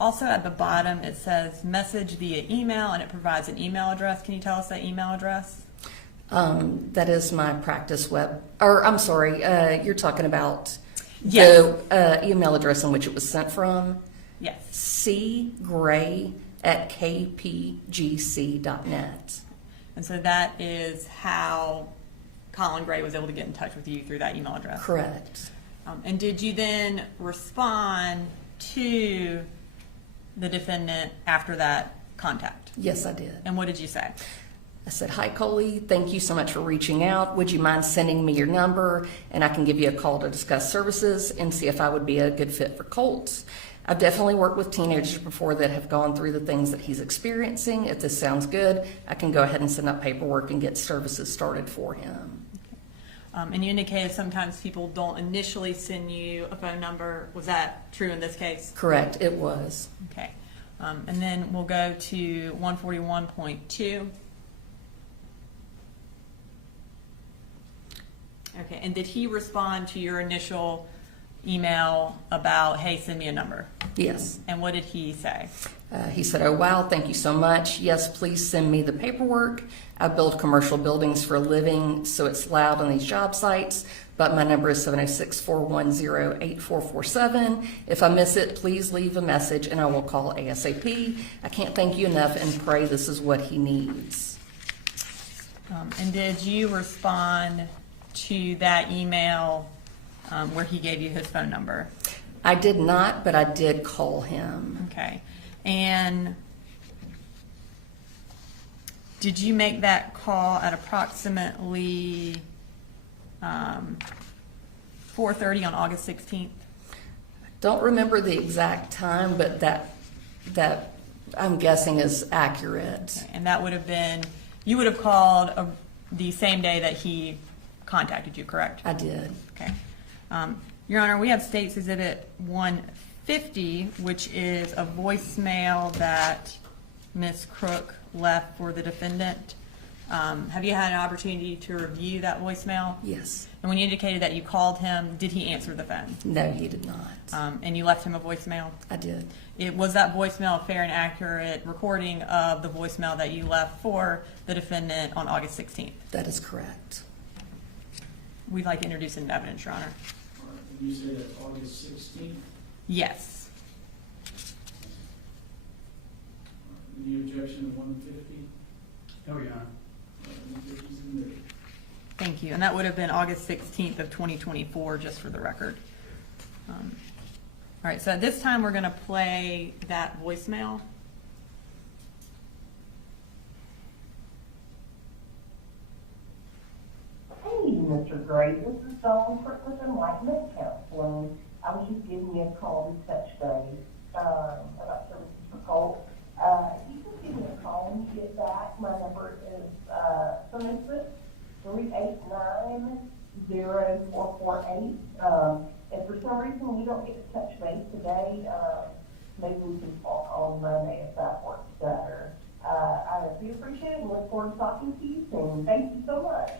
Also at the bottom, it says message via email, and it provides an email address. Can you tell us that email address? That is my practice web, or I'm sorry, you're talking about Yes. the email address in which it was sent from? Yes. cgray@kpgc.net. And so that is how Colin Gray was able to get in touch with you through that email address? Correct. And did you then respond to the defendant after that contact? Yes, I did. And what did you say? I said, hi, Coley, thank you so much for reaching out. Would you mind sending me your number and I can give you a call to discuss services and see if I would be a good fit for Colt? I've definitely worked with teenagers before that have gone through the things that he's experiencing. If this sounds good, I can go ahead and send up paperwork and get services started for him. And you indicated sometimes people don't initially send you a phone number. Was that true in this case? Correct, it was. Okay. And then we'll go to 141.2. Okay, and did he respond to your initial email about, hey, send me a number? Yes. And what did he say? He said, oh, wow, thank you so much. Yes, please send me the paperwork. I build commercial buildings for a living, so it's loud on these job sites, but my number is 706-410-8447. If I miss it, please leave a message and I will call ASAP. I can't thank you enough and pray this is what he needs. And did you respond to that email where he gave you his phone number? I did not, but I did call him. Okay. And did you make that call at approximately 4:30 on August 16th? Don't remember the exact time, but that I'm guessing is accurate. Okay. And that would have been, you would have called the same day that he contacted you, correct? I did. Okay. Your Honor, we have State's Exhibit 150, which is a voicemail that Ms. Crook left for the defendant. Have you had an opportunity to review that voicemail? Yes. And when you indicated that you called him, did he answer the phone? No, he did not. And you left him a voicemail? I did. Was that voicemail a fair and accurate recording of the voicemail that you left for the defendant on August 16th? That is correct. We'd like to introduce it in evidence, Your Honor. You say that's August 16th? Yes. Any objection to 150? No, Your Honor. 150's in there. Thank you. And that would have been August 16th of 2024, just for the record. All right, so at this time, we're going to play that voicemail. Hey, Mr. Gray, this is Dawn with Enlightenment Counseling. I was just giving you a call to touch base about services for Colt. You can give me a call when you get back. My number is 389-0448. If for some reason we don't get to touch base today, maybe we can talk on Monday if that works better. I do appreciate it and look forward to talking to you soon. Thank you so much.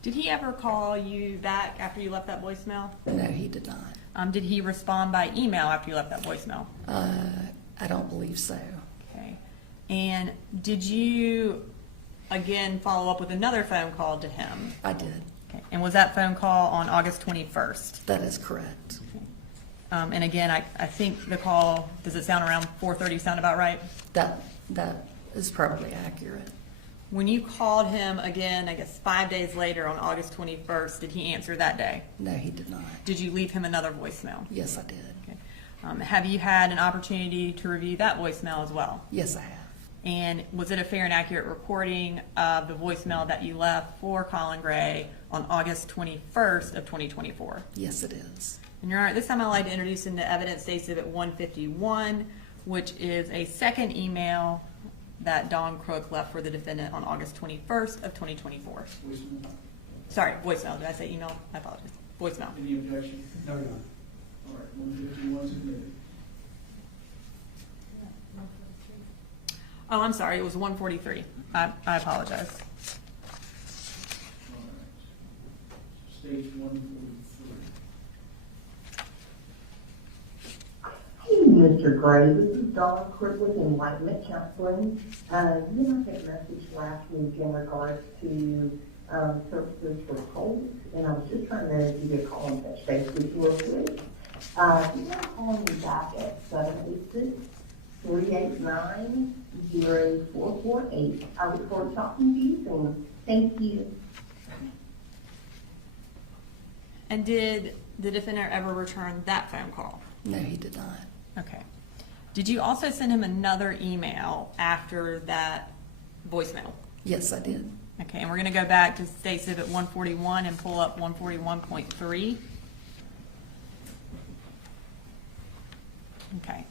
Did he ever call you back after you left that voicemail? No, he did not. Did he respond by email after you left that voicemail? I don't believe so. Okay. And did you, again, follow up with another phone call to him? I did. Okay. And was that phone call on August 21st? That is correct. Okay. And again, I think the call, does it sound around 4:30 sound about right? That is probably accurate. When you called him again, I guess 5 days later on August 21st, did he answer that day? No, he did not. Did you leave him another voicemail? Yes, I did. Okay. Have you had an opportunity to review that voicemail as well? Yes, I have. And was it a fair and accurate recording of the voicemail that you left for Colin Gray on August 21st of 2024? Yes, it is. And Your Honor, this time I'd like to introduce into evidence Exhibit 151, which is a second email that Don Crook left for the defendant on August 21st of 2024. Voicemail. Sorry, voicemail. Did I say email? I apologize. Voicemail. Any objection? No, Your Honor. All right, 151 submitted. Oh, I'm sorry. It was 143. I apologize. All right. Stage 143. Hey, Mr. Gray, this is Dawn Crickwood in Enlightenment Counseling. You and I had a message last week in regards to services for colds, and I was just trying to give you a call and touch base with you real quick. You want to call me back at 786-389-0448. I look forward to talking to you soon. Thank you. And did the defendant ever return that phone call? No, he did not. Okay. Did you also send him another email after that voicemail? Yes, I did. Okay, and we're going to go back to State Exhibit 141 and pull up 141.3. Okay.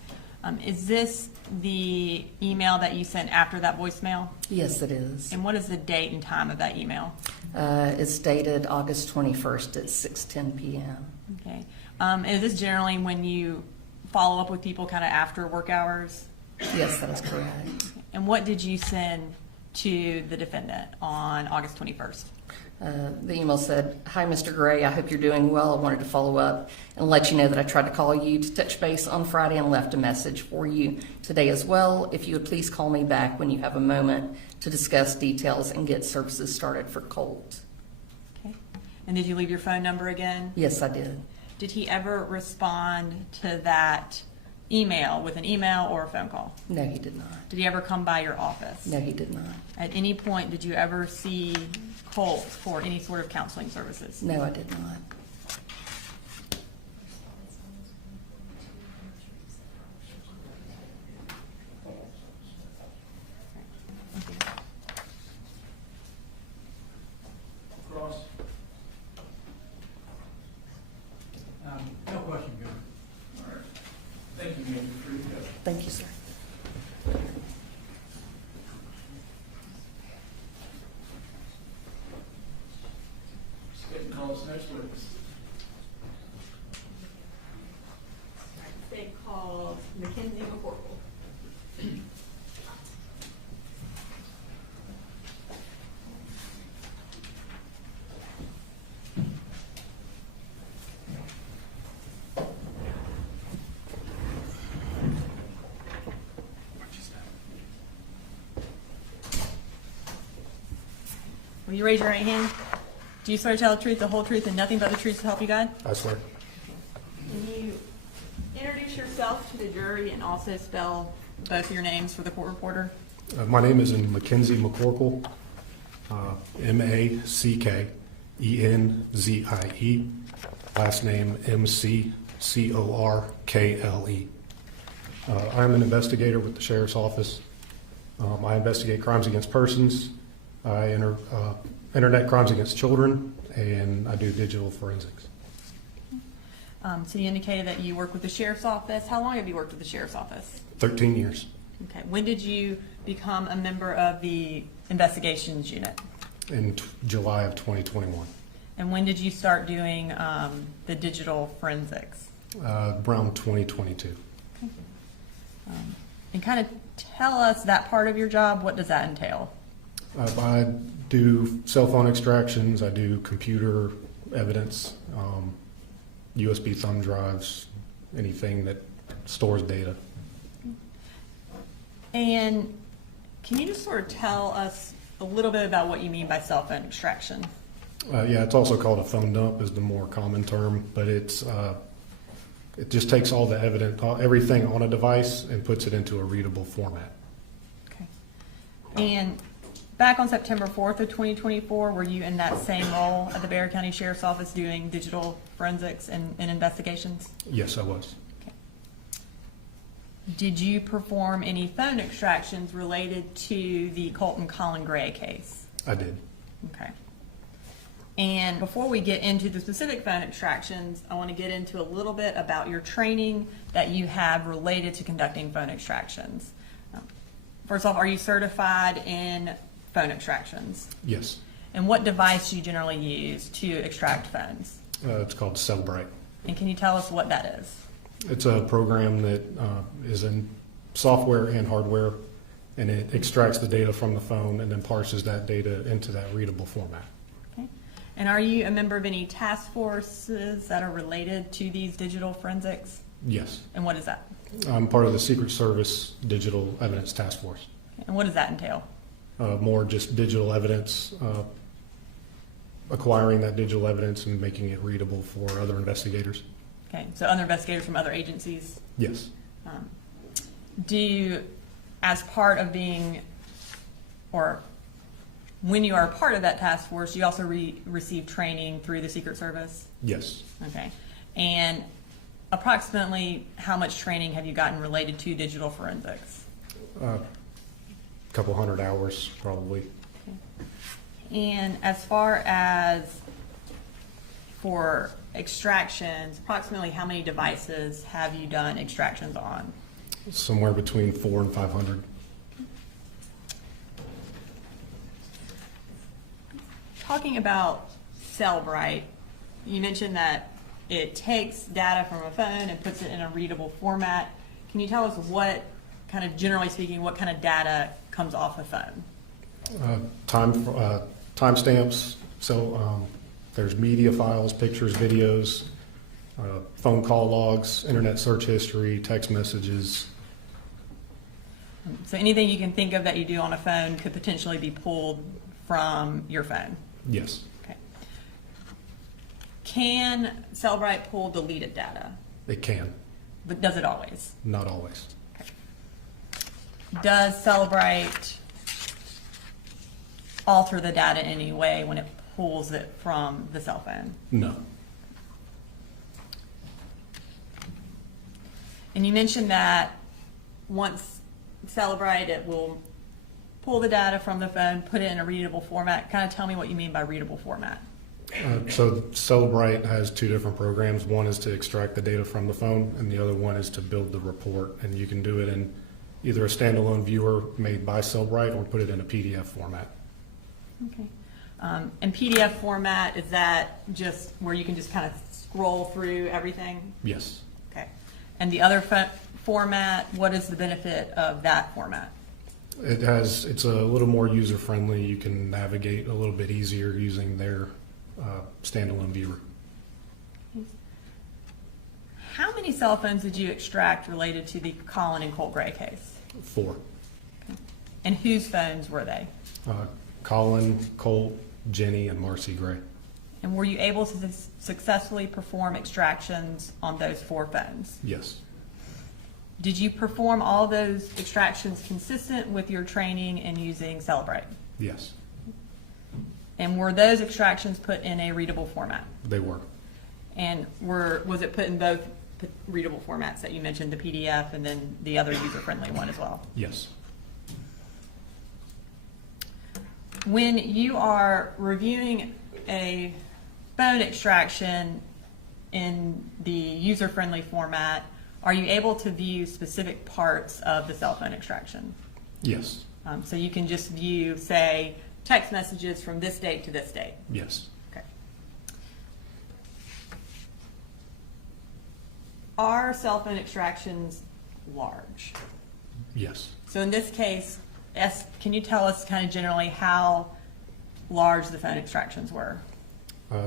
Is this the email that you sent after that voicemail? Yes, it is. And what is the date and time of that email? It's dated August 21st at 6:10 p.m. Okay. Is this generally when you follow up with people kind of after work hours? Yes, that is correct. And what did you send to the defendant on August 21st? The email said, "Hi, Mr. Gray. I hope you're doing well. I wanted to follow up and let you know that I tried to call you to touch base on Friday and left a message for you today as well. If you would please call me back when you have a moment to discuss details and get services started for Colt." Okay. And did you leave your phone number again? Yes, I did. Did he ever respond to that email with an email or a phone call? No, he did not. Did he ever come by your office? No, he did not. At any point, did you ever see Colt for any sort of counseling services? No, I did not. Cross. No question, Your Honor. All right. Thank you, Major. Free to go. Thank you, sir. State call us next witness. State calls Mackenzie McCorkle. Will you raise your right hand? Do you swear to tell the truth, the whole truth, and nothing but the truth to help you God? I swear. Can you introduce yourself to the jury and also spell both your names for the court reporter? My name is Mackenzie McCorkle, Mackenzie. Last name Mccorkle. I'm an investigator with the Sheriff's Office. I investigate crimes against persons. I internet crimes against children, and I do digital forensics. So you indicated that you work with the Sheriff's Office. How long have you worked with the Sheriff's Office? 13 years. Okay. When did you become a member of the investigations unit? In July of 2021. And when did you start doing the digital forensics? Around 2022. Okay. And kind of tell us that part of your job. What does that entail? I do cell phone extractions. I do computer evidence, USB thumb drives, anything that stores data. And can you just sort of tell us a little bit about what you mean by cell phone extraction? Yeah, it's also called a phone dump is the more common term, but it just takes all the evidence, everything on a device and puts it into a readable format. Okay. And back on September 4th of 2024, were you in that same role at the Bexar County Sheriff's Office doing digital forensics and investigations? Yes, I was. Did you perform any phone extractions related to the Colin Gray case? I did. Okay. And before we get into the specific phone extractions, I want to get into a little bit about your training that you have related to conducting phone extractions. First off, are you certified in phone extractions? Yes. And what device do you generally use to extract phones? It's called Cellbrite. And can you tell us what that is? It's a program that is in software and hardware, and it extracts the data from the phone and then parses that data into that readable format. Okay. And are you a member of any task forces that are related to these digital forensics? Yes. And what is that? I'm part of the Secret Service Digital Evidence Task Force. Okay. And what does that entail? More just digital evidence, acquiring that digital evidence and making it readable for other investigators. Okay, so other investigators from other agencies? Yes. Do you, as part of being, or when you are a part of that task force, you also receive training through the Secret Service? Yes. Okay. And approximately how much training have you gotten related to digital forensics? A couple hundred hours, probably. Okay. And as far as for extractions, approximately how many devices have you done extractions on? Somewhere between 400 and 500. Talking about Cellbrite, you mentioned that it takes data from a phone and puts it in a readable format. Can you tell us what kind of, generally speaking, what kind of data comes off a phone? Timestamps. So there's media files, pictures, videos, phone call logs, internet search history, text messages. So anything you can think of that you do on a phone could potentially be pulled from your phone? Yes. Okay. Can Cellbrite pull deleted data? It can. But does it always? Not always. Okay. Does Cellbrite alter the data in any way when it pulls it from the cell phone? No. And you mentioned that once Cellbrite, it will pull the data from the phone, put it in a readable format. Kind of tell me what you mean by readable format. So Cellbrite has two different programs. One is to extract the data from the phone, and the other one is to build the report. And you can do it in either a standalone viewer made by Cellbrite or put it in a PDF format. Okay. And PDF format, is that just where you can just kind of scroll through everything? Yes. Okay. And the other format, what is the benefit of that format? It's a little more user-friendly. You can navigate a little bit easier using their standalone viewer. How many cell phones did you extract related to the Colin and Colt Gray case? 4. Okay. And whose phones were they? Colin, Colt, Jenny, and Marcy Gray. And were you able to successfully perform extractions on those 4 phones? Yes. Did you perform all those extractions consistent with your training in using Cellbrite? Yes. And were those extractions put in a readable format? They were. And was it put in both readable formats that you mentioned, the PDF and then the other user-friendly one as well? Yes. When you are reviewing a phone extraction in the user-friendly format, are you able to view specific parts of the cell phone extraction? Yes. So you can just view, say, text messages from this date to this date? Yes. Okay. Are cell phone extractions large? Yes. So in this case, can you tell us kind of generally how large the phone extractions were?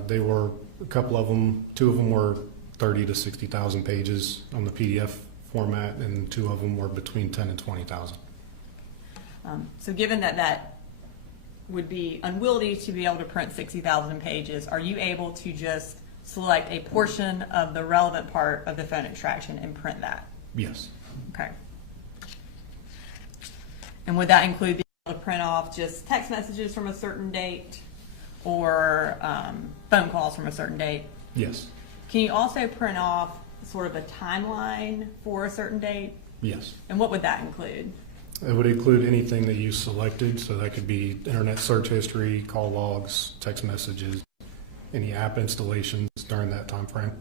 They were a couple of them. 2 of them were 30 to 60,000 pages on the PDF format, and 2 of them were between 10 and 20,000. So given that would be unwieldy to be able to print 60,000 pages, are you able to just select a portion of the relevant part of the phone extraction and print that? Yes. Okay. And would that include being able to print off just text messages from a certain date or phone calls from a certain date. Yes. Can you also print off sort of a timeline for a certain date? Yes. And what would that include? It would include anything that you selected, so that could be internet search history, call logs, text messages, any app installations during that time frame.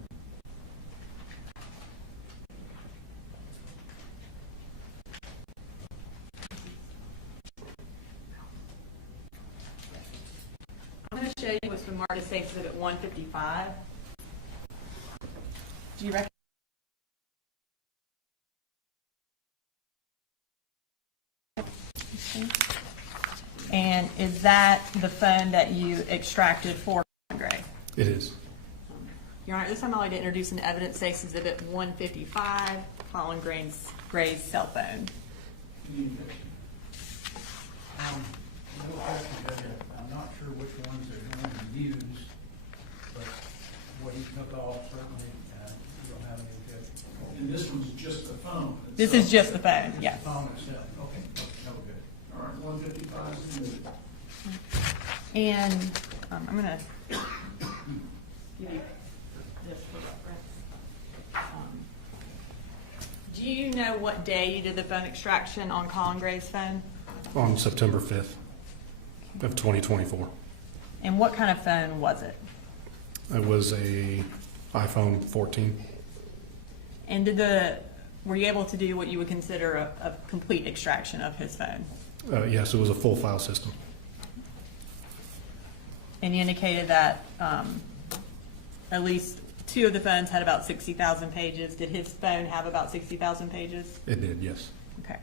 I'm going to show you what's been marked as Safe Exhibit 155. Do you recognize? And is that the phone that you extracted for Colin Gray? It is. Your Honor, this time I'd like to introduce an evidence Safe Exhibit 155, Colin Gray's cell phone. No question, Judge. I'm not sure which ones they're going to use, but what he took off certainly, you don't have any objection. And this one's just the phone. This is just the phone, yes. The phone itself, okay, no good. All right, 155 is admitted. And I'm going to give you this for reference. Do you know what day you did the phone extraction on Colin Gray's phone? On September 5th of 2024. And what kind of phone was it? It was a iPhone 14. And were you able to do what you would consider a complete extraction of his phone? Yes, it was a full file system. And you indicated that at least two of the phones had about 60,000 pages. Did his phone have about 60,000 pages? It did, yes. Okay.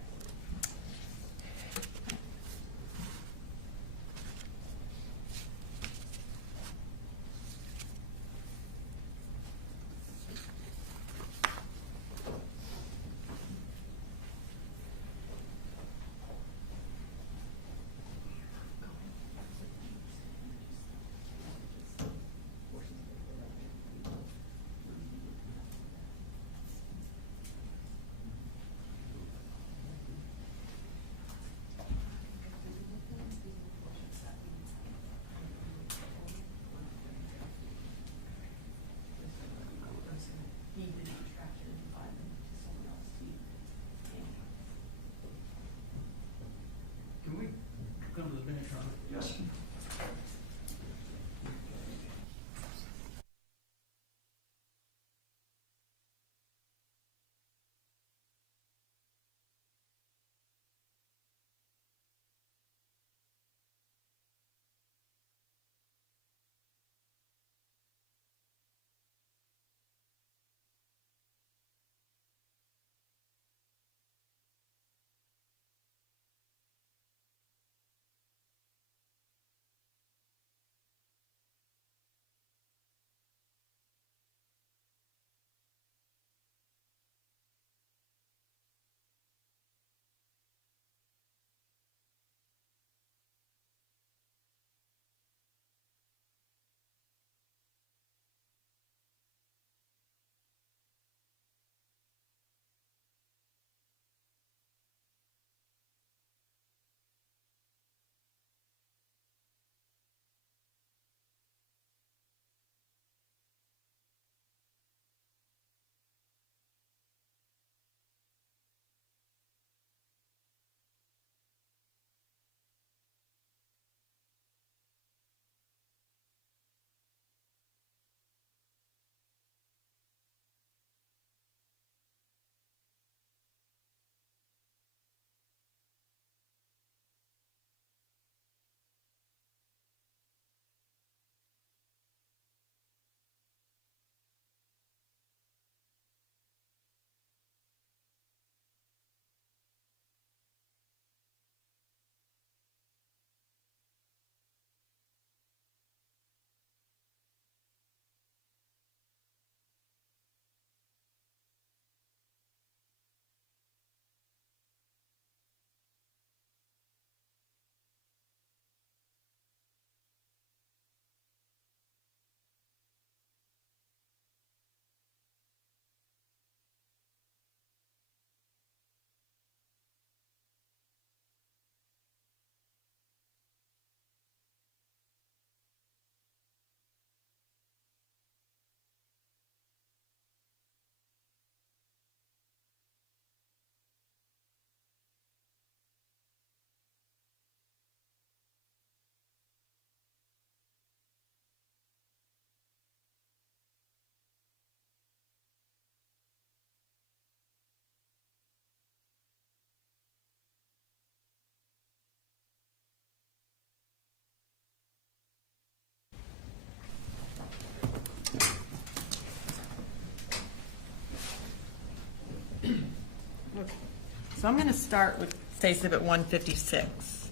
So I'm going to start with State Exhibit 156.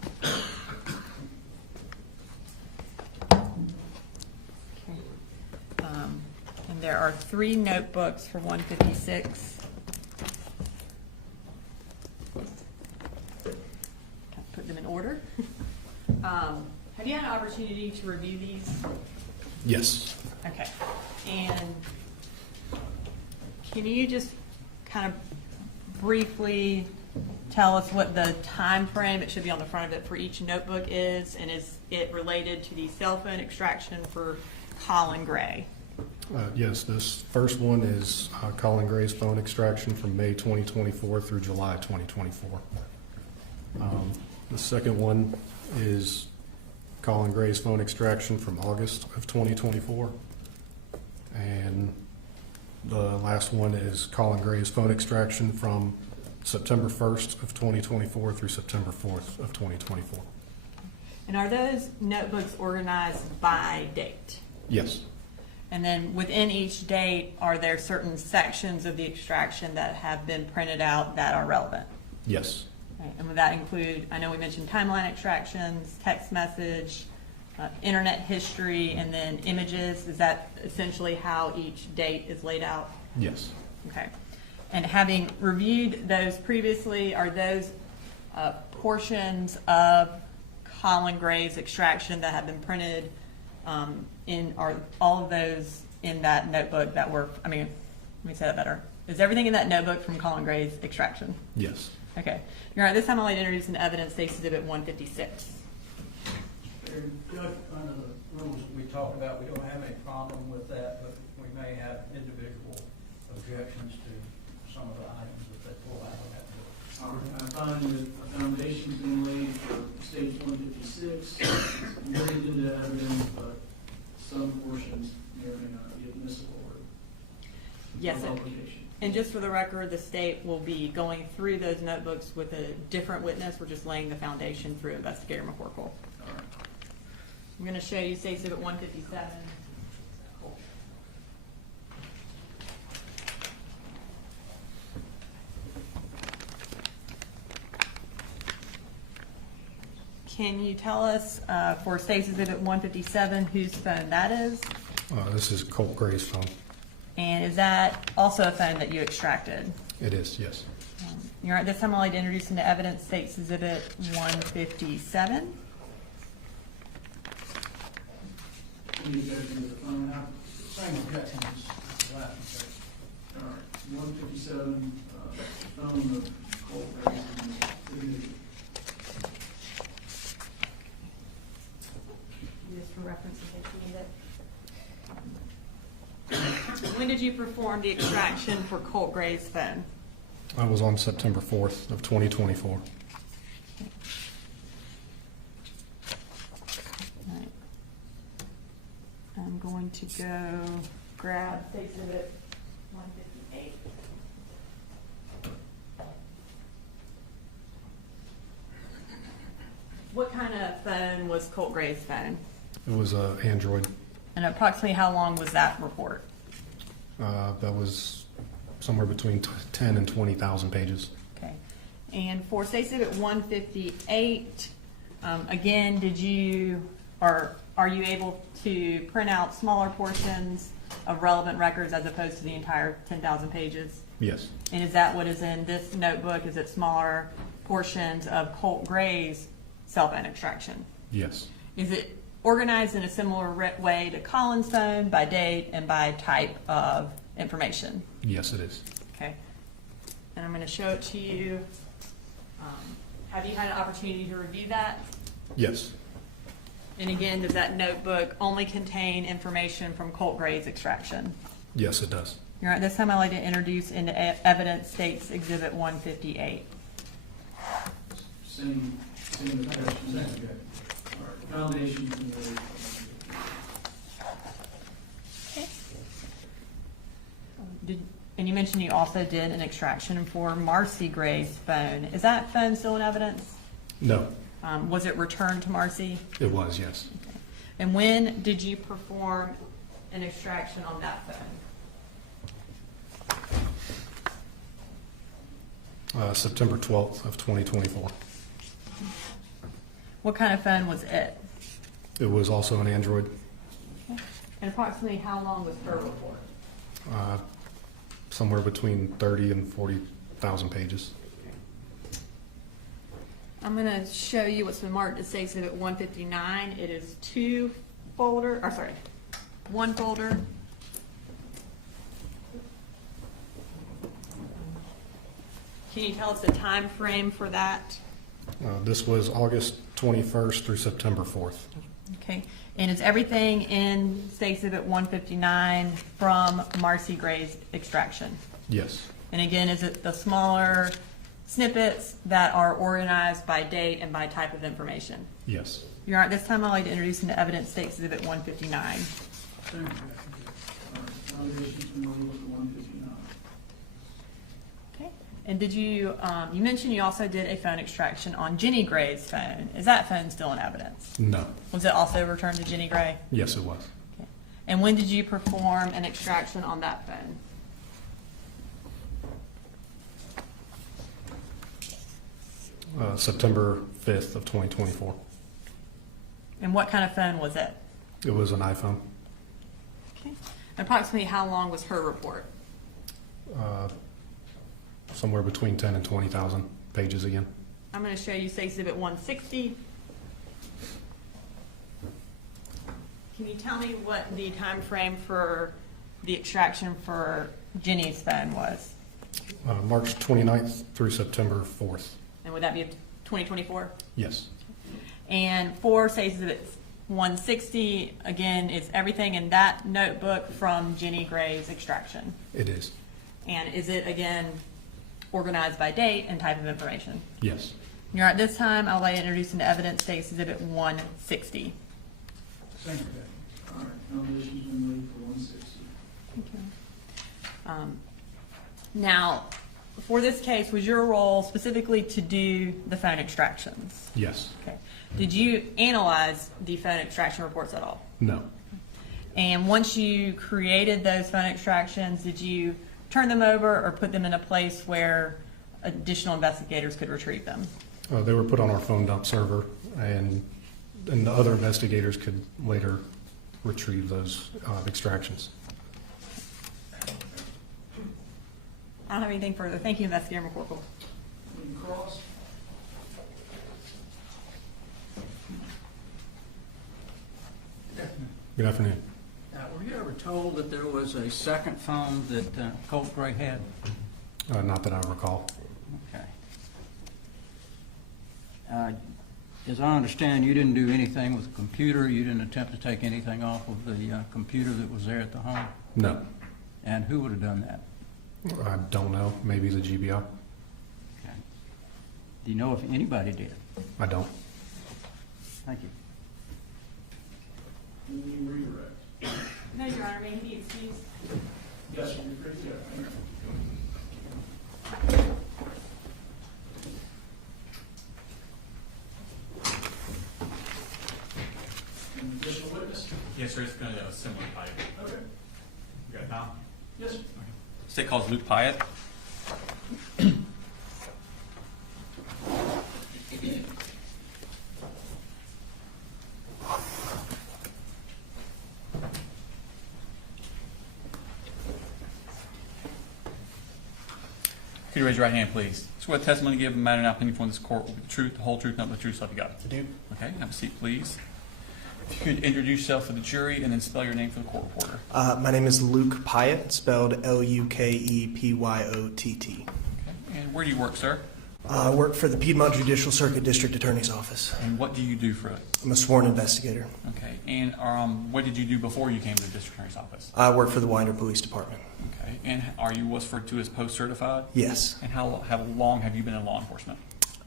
And there are 3 notebooks for 156. Put them in order. Have you had an opportunity to review these? Yes. Okay. And can you just kind of briefly tell us what the time frame, it should be on the front of it, for each notebook is, and is it related to the cell phone extraction for Colin Gray? Yes, this first one is Colin Gray's phone extraction from May 2024 through July 2024. The second one is Colin Gray's phone extraction from August of 2024. And the last one is Colin Gray's phone extraction from September 1st of 2024 through September 4th of 2024. And are those notebooks organized by date? Yes. And then within each date, are there certain sections of the extraction that have been printed out that are relevant? Yes. Right. And would that include, I know we mentioned timeline extractions, text message, internet history, and then images? Is that essentially how each date is laid out? Yes. Okay. And having reviewed those previously, are those portions of Colin Gray's extraction that have been printed are all of those in that notebook that were, let me say that better. Is everything in that notebook from Colin Gray's extraction? Yes. Okay. You're right. This time I'd like to introduce an evidence, State Exhibit 156. Judge, under the rules that we talked about, we don't have any problem with that, but we may have individual objections to some of the items that they pull out of that book. All right, I find that a foundation's been laid for stage 156, very good evidence, but some portions may or may not be admissible or Yes, for and, publication. and just for the record, the state will be going through those notebooks with a different witness. We're just laying the foundation through Investigator McCorkle. All right. I'm going to show you State Exhibit 157. Can you tell us for State Exhibit 157 whose phone that is? This is Colt Gray's phone. And is that also a phone that you extracted? It is, yes. You're right. This time I'd like to introduce into evidence State Exhibit 157. Can you go through the phone now? Same objection as the last mistake. All right, 157, phone of Colt Gray. Just for reference in case you need it. When did you perform the extraction for Colt Gray's phone? I was on September 4th of 2024. Right. I'm going to go grab State Exhibit 158. What kind of phone was Colt Gray's phone? It was Android. And approximately how long was that report? That was somewhere between 10 and 20,000 pages. Okay. And for State Exhibit 158, again, did you, or are you able to print out smaller portions of relevant records as opposed to the entire 10,000 pages? Yes. And is that what is in this notebook? Is it smaller portions of Colt Gray's cell phone extraction? Yes. Is it organized in a similar way to Colin's phone by date and by type of information? Yes, it is. Okay. And I'm going to show it to you. Have you had an opportunity to review that? Yes. And again, does that notebook only contain information from Colt Gray's extraction? Yes, it does. You're right. This time I'd like to introduce into evidence State's Exhibit 158. Same question. All right, foundations and the Okay. And you mentioned you also did an extraction for Marcy Gray's phone. Is that phone still in evidence? No. Was it returned to Marcy? It was, yes. Okay. And when did you perform an extraction on that September 12th of 2024. What kind of phone was it? It was also an Android. Okay. And approximately how long was her report? Somewhere between 30 and 40,000 pages. I'm going to show you what's been marked as Exhibit 159. It is one folder. Can you tell us the time frame for that? This was August 21st through September 4th. Okay. And is everything in Exhibit 159 from Marcy Gray's extraction? Yes. And again, is it the smaller snippets that are organized by date and by type of information? Yes. Your Honor, this time I'd like to introduce into evidence State Exhibit 159. Okay. And did you, you mentioned you also did a phone extraction on Jenny Gray's phone. Is that phone still in evidence? No. Was it also returned to Jenny Gray? Yes, it was. Okay. And when did you perform an extraction on that phone? September 5th of 2024. And what kind of phone was it? It was an iPhone. Okay. And approximately how long was her report? Somewhere between 10 and 20,000 pages again. I'm going to show you State Exhibit 160. Can you tell me what the time frame for the extraction for Jenny's phone was? March 29th through September 4th. And would that be 2024? Yes. And for State Exhibit 160, again, is everything in that notebook from Jenny Gray's extraction? It is. And is it, again, organized by date and type of information? Yes. You're at this time, I'll lay introduce into evidence State Exhibit 160. Second. All right, nomination's been made for 160. Okay. Now, for this case, was your role specifically to do the phone extractions? Yes. Okay. Did you analyze the phone extraction reports at all? No. And once you created those phone extractions, did you turn them over or put them in a place where additional investigators could retrieve them? They were put on our phone dump server, and the other investigators could later retrieve those extractions. I don't have anything further. Thank you, Investigator McCorkle. Cross. Good afternoon. Were you ever told that there was a second phone that Colt Gray had? Not that I recall. Okay. As I understand, you didn't do anything with the computer. You didn't attempt to take anything off of the computer that was there at the home? No. And who would have done that? I don't know. Maybe the GBI. Okay. Do you know if anybody did? I don't. Thank you. Any redirect? No, Your Honor, may he be excused? Yes, you're free to go. An additional witness? Yes, sir, it's going to similar pipe. Okay. You got it now? Yes, sir. State calls Luke Pyatt. Could you raise your right hand, please? Swear the testimony given, matter and opinion before this court will be the truth, the whole truth, nothing but the truth, so help you God. I do. Okay, have a seat, please. If you could introduce yourself for the jury and then spell your name for the court reporter. My name is Luke Pyatt, spelled Lukepyott. Okay, and where do you work, sir? I work for the Piedmont Judicial Circuit District Attorney's Office. And what do you do for it? I'm a sworn investigator. Okay, and what did you do before you came to the district attorney's office? I work for the Winder Police Department. Okay, and are you what's referred to as post-certified? Yes. And how long have you been in law enforcement?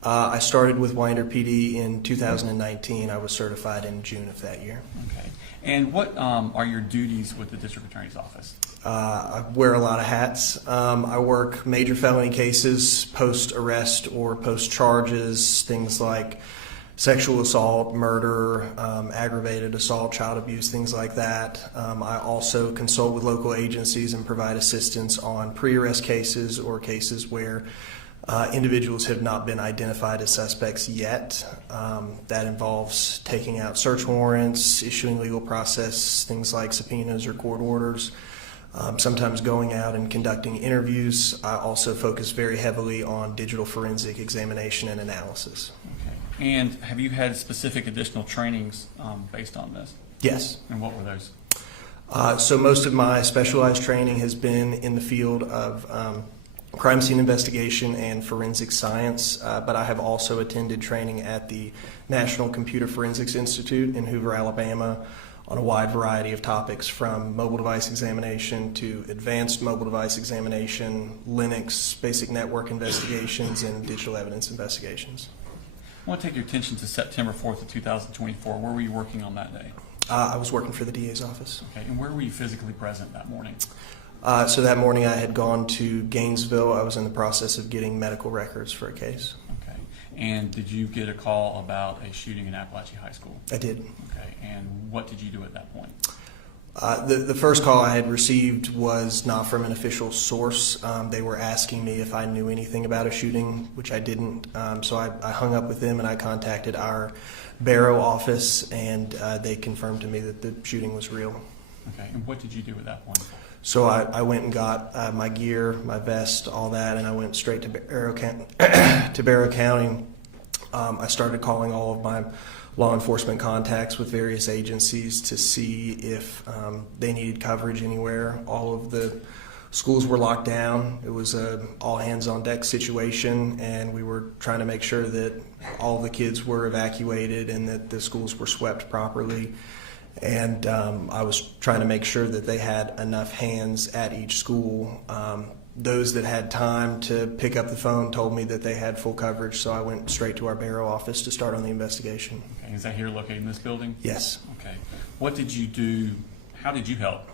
I started with Winder PD in 2019. I was certified in June of that year. Okay, and what are your duties with the district attorney's office? I wear a lot of hats. I work major felony cases, post-arrest or post-charges, things like sexual assault, murder, aggravated assault, child abuse, things like that. I also consult with local agencies and provide assistance on pre-arrest cases or cases where Individuals have not been identified as suspects yet. That involves taking out search warrants, issuing legal process, things like subpoenas or court orders, sometimes going out and conducting interviews. I also focus very heavily on digital forensic examination and analysis. Okay. And have you had specific additional trainings based on this? Yes. And what were those? So most of my specialized training has been in the field of crime scene investigation and forensic science, but I have also attended training at the National Computer Forensics Institute in Hoover, Alabama, on a wide variety of topics from mobile device examination to advanced mobile device examination, Linux, basic network investigations, and digital evidence investigations. I want to take your attention to September 4th of 2024. Where were you working on that day? I was working for the DA's office. Okay, and where were you physically present that morning? So that morning I had gone to Gainesville. I was in the process of getting medical records for a case. Okay, and did you get a call about a shooting in Apalachee High School? I did. Okay, and what did you do at that point? The first call I had received was not from an official source. They were asking me if I knew anything about a shooting, which I didn't. So I hung up with them and I contacted our Barrow office, and they confirmed to me that the shooting was real. Okay, and what did you do at that point? So I went and got my gear, my vest, all that, and I went straight to Barrow County. I started calling all of my law enforcement contacts with various agencies to see if they needed coverage anywhere. All of the schools were locked down. It was a all hands on deck situation, and we were trying to make sure that all the kids were evacuated and that the schools were swept properly. And I was trying to make sure that they had enough hands at each school. Those that had time to pick up the phone told me that they had full coverage, so I went straight to our Barrow office to start on the investigation. Okay, is that here located in this building? Yes. Okay. What did you do? How did you help?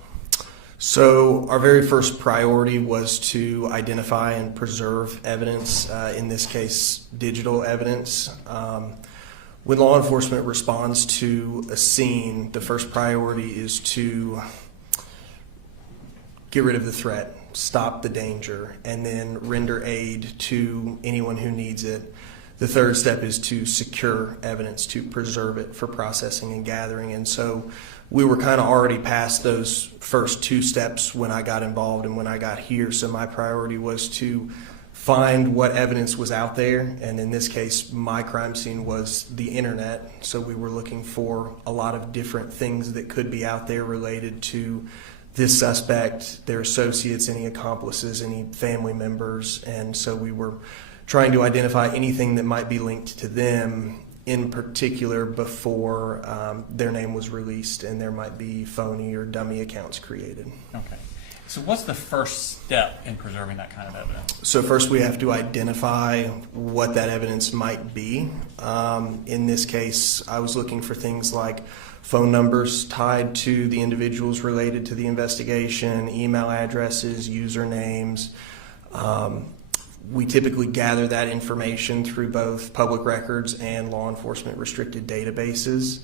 So our very first priority was to identify and preserve evidence, in this case, digital evidence. When law enforcement responds to a scene, the first priority is to get rid of the threat, stop the danger, and then render aid to anyone who needs it. The third step is to secure evidence, to preserve it for processing and gathering. And so we were kind of already past those first two steps when I got involved and when I got here. So my priority was to find what evidence was out there, and in this case my crime scene was the internet, so we were looking for a lot of different things that could be out there related to this suspect, their associates, any accomplices, any family members, and so we were trying to identify anything that might be linked to them in particular before their name was released and there might be phony or dummy accounts created. Okay. So what's the first step in preserving that kind of evidence? So first we have to identify what that evidence might be. In this case, I was looking for things like phone numbers tied to the individuals related to the investigation, email addresses, usernames. We typically gather that information through both public records and law enforcement restricted databases.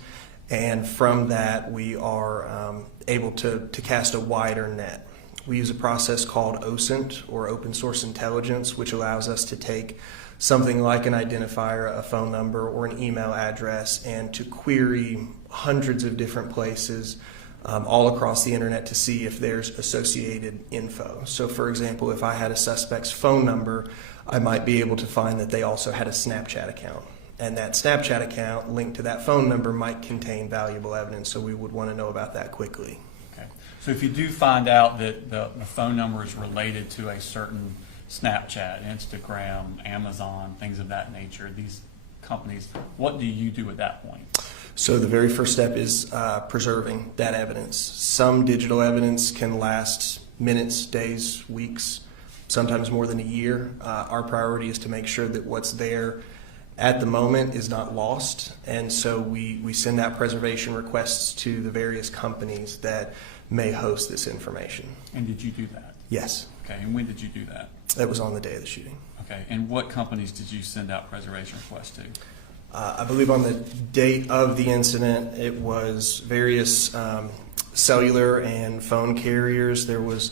And from that, we are able to cast a wider net. We use a process called OSINT, or Open Source Intelligence, which allows us to take something like an identifier, a phone number, or an email address, and to query hundreds of different places all across the internet to see if there's associated info. So for example, if I had a suspect's phone number, I might be able to find that they also had a Snapchat account. And that Snapchat account linked to that phone number might contain valuable evidence, so we would want to know about that quickly. So if you do find out that the phone number is related to a certain Snapchat, Instagram, Amazon, things of that nature, these companies, what do you do at that point? So the very first step is preserving that evidence. Some digital evidence can last minutes, days, weeks, sometimes more than a year. Our priority is to make sure that what's there at the moment is not lost, and so we send out preservation requests to the various companies that may host this information. And did you do that? Yes. Okay, and when did you do that? That was on the day of the shooting. Okay, and what companies did you send out preservation requests to? I believe on the date of the incident, it was various cellular and phone carriers. There was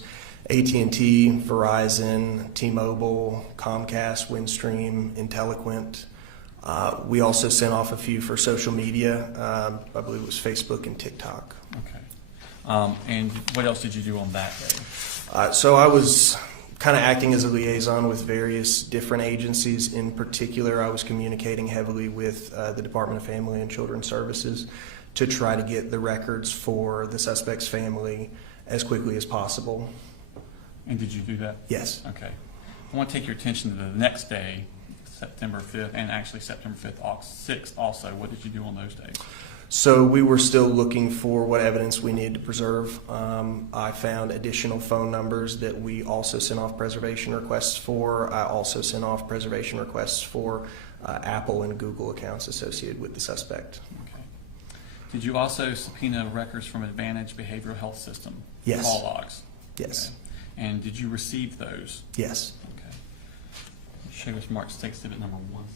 AT&T, Verizon, T-Mobile, Comcast, Windstream, Intelliquent. We also sent off a few for social media. I believe it was Facebook and TikTok. Okay. And what else did you do on that day? So I was kind of acting as a liaison with various different agencies. In particular, I was communicating heavily with the Department of Family and Children's Services to try to get the records for the suspect's family as quickly as possible. And did you do that? Yes. Okay. I want to take your attention to the next day, September 5th, and actually September 5th, 6th also. What did you do on those days? So we were still looking for what evidence we needed to preserve. I found additional phone numbers that we also sent off preservation requests for. I also sent off preservation requests for Apple and Google accounts associated with the suspect. Okay. Did you also subpoena records from Advantage Behavioral Health System? Yes. Call logs? Yes. Okay. And did you receive those? Yes. Okay. Show us March State Exhibit number 161.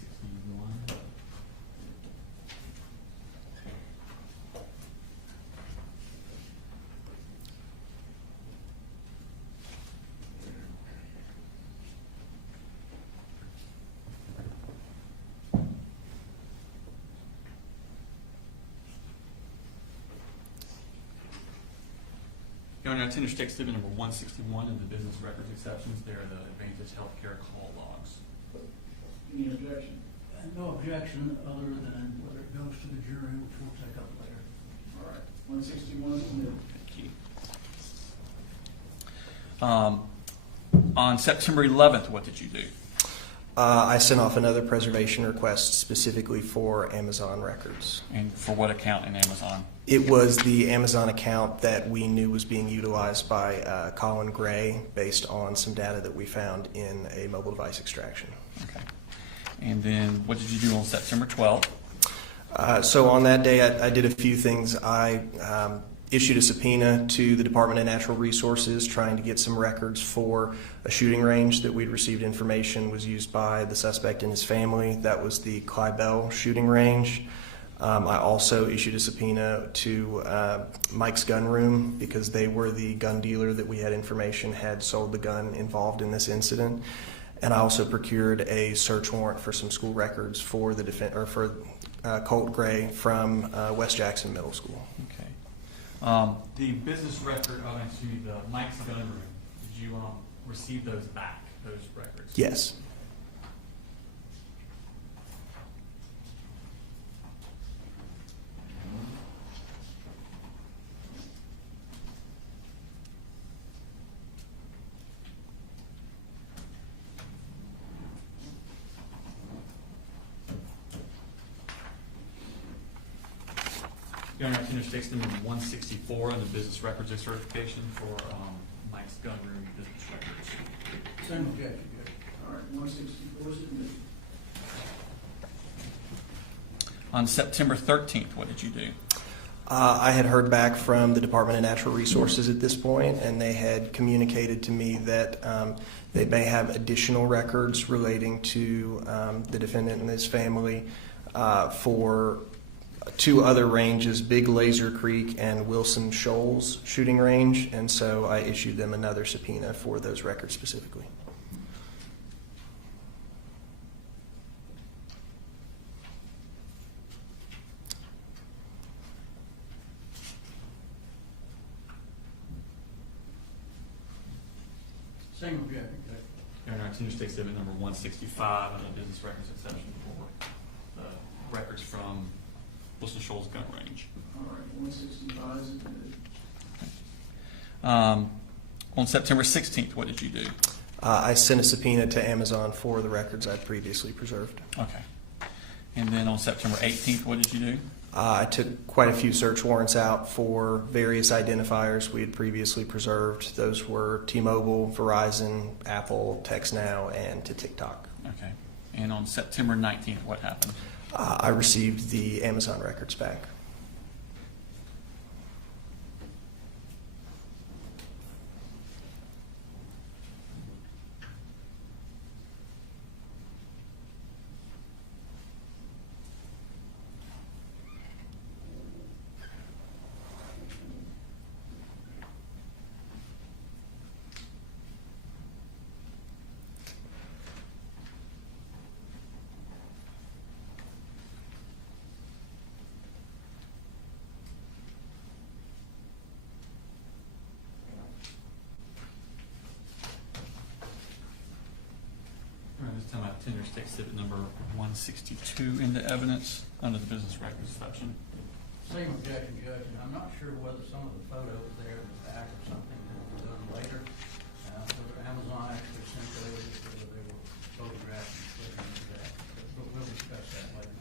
Your Honor, Tender State Exhibit number 161 in the business records exceptions. There are the Advantage Healthcare call logs. Any objection? No objection other than whether it goes to the jury, which we'll take up later. All right, 161 submitted. Thank you. On September 11th, what did you do? I sent off another preservation request specifically for Amazon records. And for what account in Amazon? It was the Amazon account that we knew was being utilized by Colin Gray based on some data that we found in a mobile device extraction. Okay. And then what did you do on September 12th? So on that day, I did a few things. I issued a subpoena to the Department of Natural Resources trying to get some records for a shooting range that we'd received information was used by the suspect and his family. That was the Clybell shooting range. I also issued a subpoena to Mike's Gun Room because they were the gun dealer that we had information had sold the gun involved in this incident. And I also procured a search warrant for some school records for the Colt Gray from West Jackson Middle School. Okay. The business record, the Mike's Gun Room, did you receive those back, those records? Yes. Your Honor, Tender State Exhibit number 164 on the business records certification for Mike's Gun Room business records. Same objection, Judge. All right, 164 submitted. On September 13th, what did you do? I had heard back from the Department of Natural Resources at this point, and they had communicated to me that they may have additional records relating to the defendant and his family for two other ranges, Big Laser Creek and Wilson Shoals shooting range, and so I issued them another subpoena for those records specifically. Same objection, Judge. Your Honor, Tender State Exhibit number 165 on the business records exception for the records from Wilson Shoals Gun Range. All right, 165 submitted. On September 16th, what did you do? I sent a subpoena to Amazon for the records I'd previously preserved. Okay. And then on September 18th, what did you do? I took quite a few search warrants out for various identifiers we had previously preserved. Those were T-Mobile, Verizon, Apple, TextNow, and to TikTok. Okay. And on September 19th, what happened? I received the Amazon records back. time I tender state exhibit number 162 into evidence under the business records section. Same objection, Judge, and I'm not sure whether some of the photos there in the back or something that was done later, whether Amazon actually sent those, whether they were photographed and put into that, but we'll discuss that later.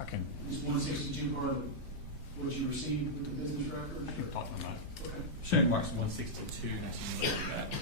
I can Is 162 part of what you received with the business record? talk about it. Okay. Check marks 162, next to look at that.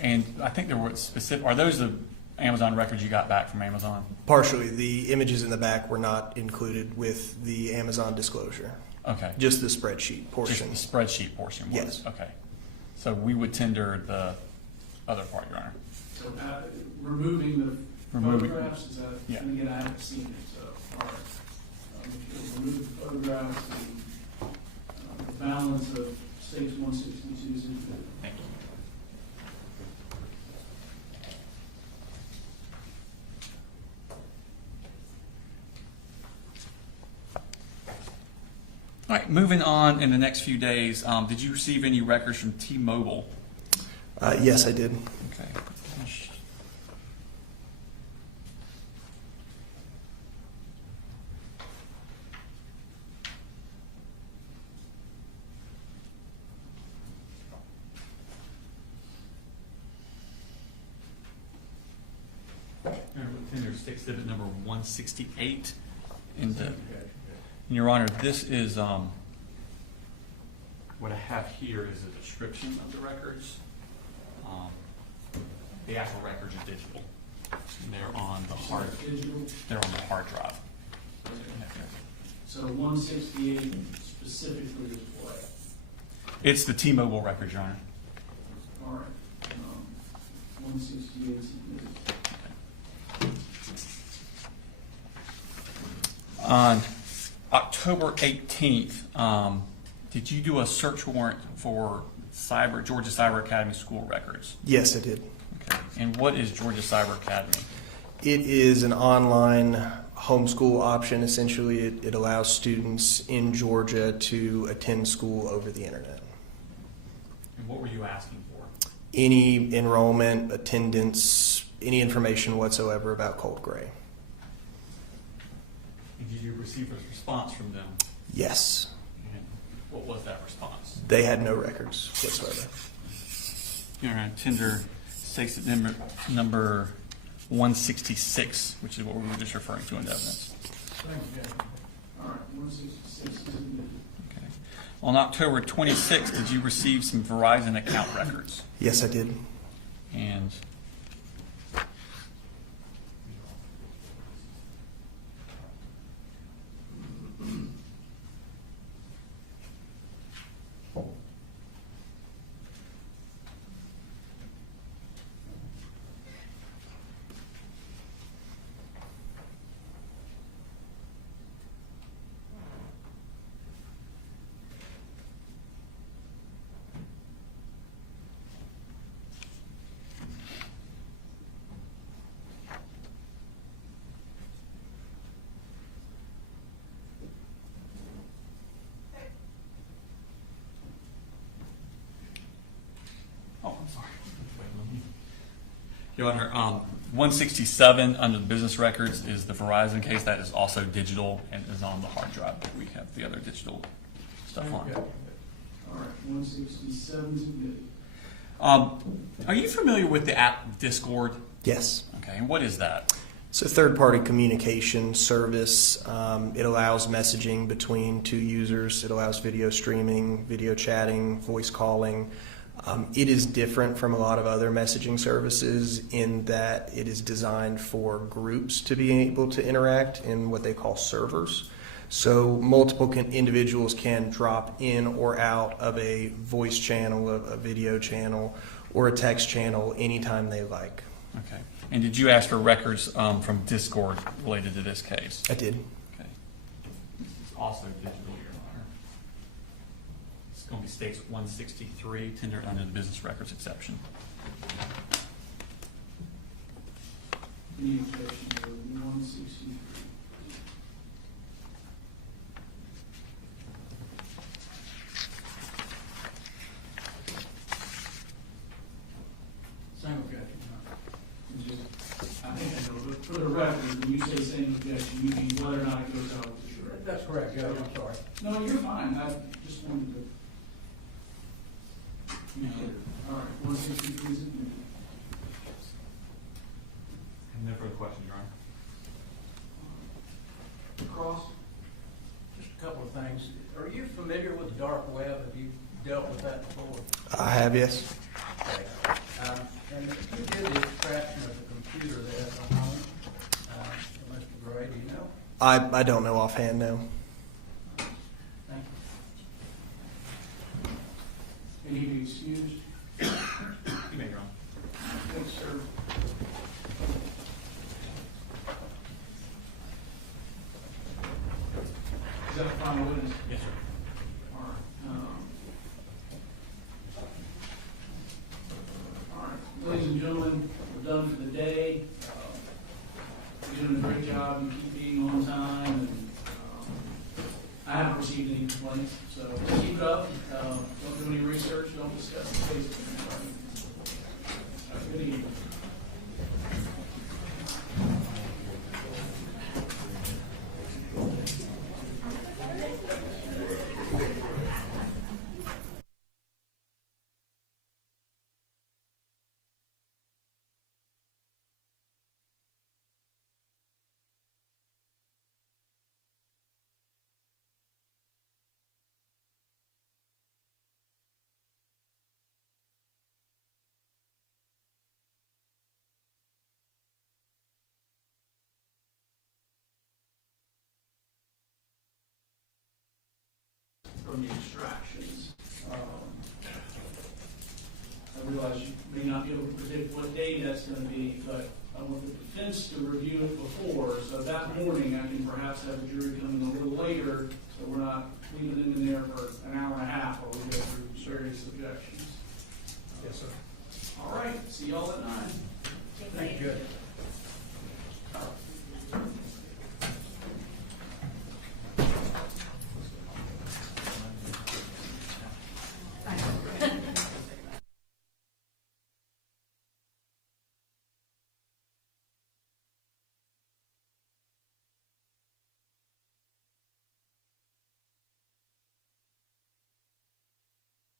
And I think there were specific, are those the Amazon records you got back from Amazon? Partially. The images in the back were not included with the Amazon disclosure. Okay. Just the spreadsheet portion. Just the spreadsheet portion was? Yes. Okay. So we would tender the other part, Your Honor. So removing the photographs, is that, Yeah. and again, I haven't seen it, so, all right. If you'll remove the photographs, the balance of states 162 is included. Thank you. All right, moving on in the next few days, did you receive any records from T-Mobile? Yes, I did. Okay. There's exhibit number 168. And Your Honor, this is, what I have here is a description of the records. The actual records are digital. And they're on the hard. Digital? They're on the hard drive. So 168 specifically is what? It's the T-Mobile records, Your Honor. All right. 168 is On October 18th, did you do a search warrant for Georgia Cyber Academy school records? Yes, I did. Okay. And what is Georgia Cyber Academy? It is an online homeschool option. Essentially, it allows students in Georgia to attend school over the internet. And what were you asking for? Any enrollment, attendance, any information whatsoever about Colin Gray. And did you receive a response from them? Yes. And what was that response? They had no records whatsoever. Your Honor, tender stakes at number 166, which is what we were just referring to in the evidence. all right. 166 is included. Okay. On October 26th, did you receive some Verizon account records? Yes, I did. And Your Honor, 167 under the business records is the Verizon case. That is also digital and is on the hard drive. We have the other digital stuff on. Okay. All right. 167 is included. Are you familiar with the app Discord? Yes. Okay, and what is that? It's a third-party communication service. It allows messaging between two users. It allows video streaming, video chatting, voice calling. It is different from a lot of other messaging services in that it is designed for groups to be able to interact in what they call servers. So multiple individuals can drop in or out of a voice channel, a video channel, or a text channel anytime they like. Okay. And did you ask for records from Discord related to this case? I did. Okay. This is also digital, Your Honor. going to be states 163, tendered under the business records exception. Any objection to 163? Same objection. I think I know, but for the record, when you say same objection, you mean whether or not it goes out with the sheriff? That's correct, Judge, I'm sorry. No, you're fine. I just wanted to. All right, 163 is admitted. No further questions, Your Honor. Cross? Just a couple of things. Are you familiar with the dark web? Have you dealt with that before? I have, yes. Okay. And if you did the extraction of the computer there at the home, Mr. Gray, do you know? I don't know offhand, no. Thank you. Can he be excused? You may, Your Honor. Thanks, sir. Is that the final witness? Yes, sir. All right. All right, ladies and gentlemen, we're done for the day. You're doing a great job. You keep being on time, and I haven't received any complaints, so keep it up. Don't do any research. Don't discuss the case with anybody. Have a good evening. From the extractions. I realize you may not be able to predict what day that's going to be, but I want the defense to review it before, so that morning I can perhaps have the jury come in a little later, so we're not leaving them in there for an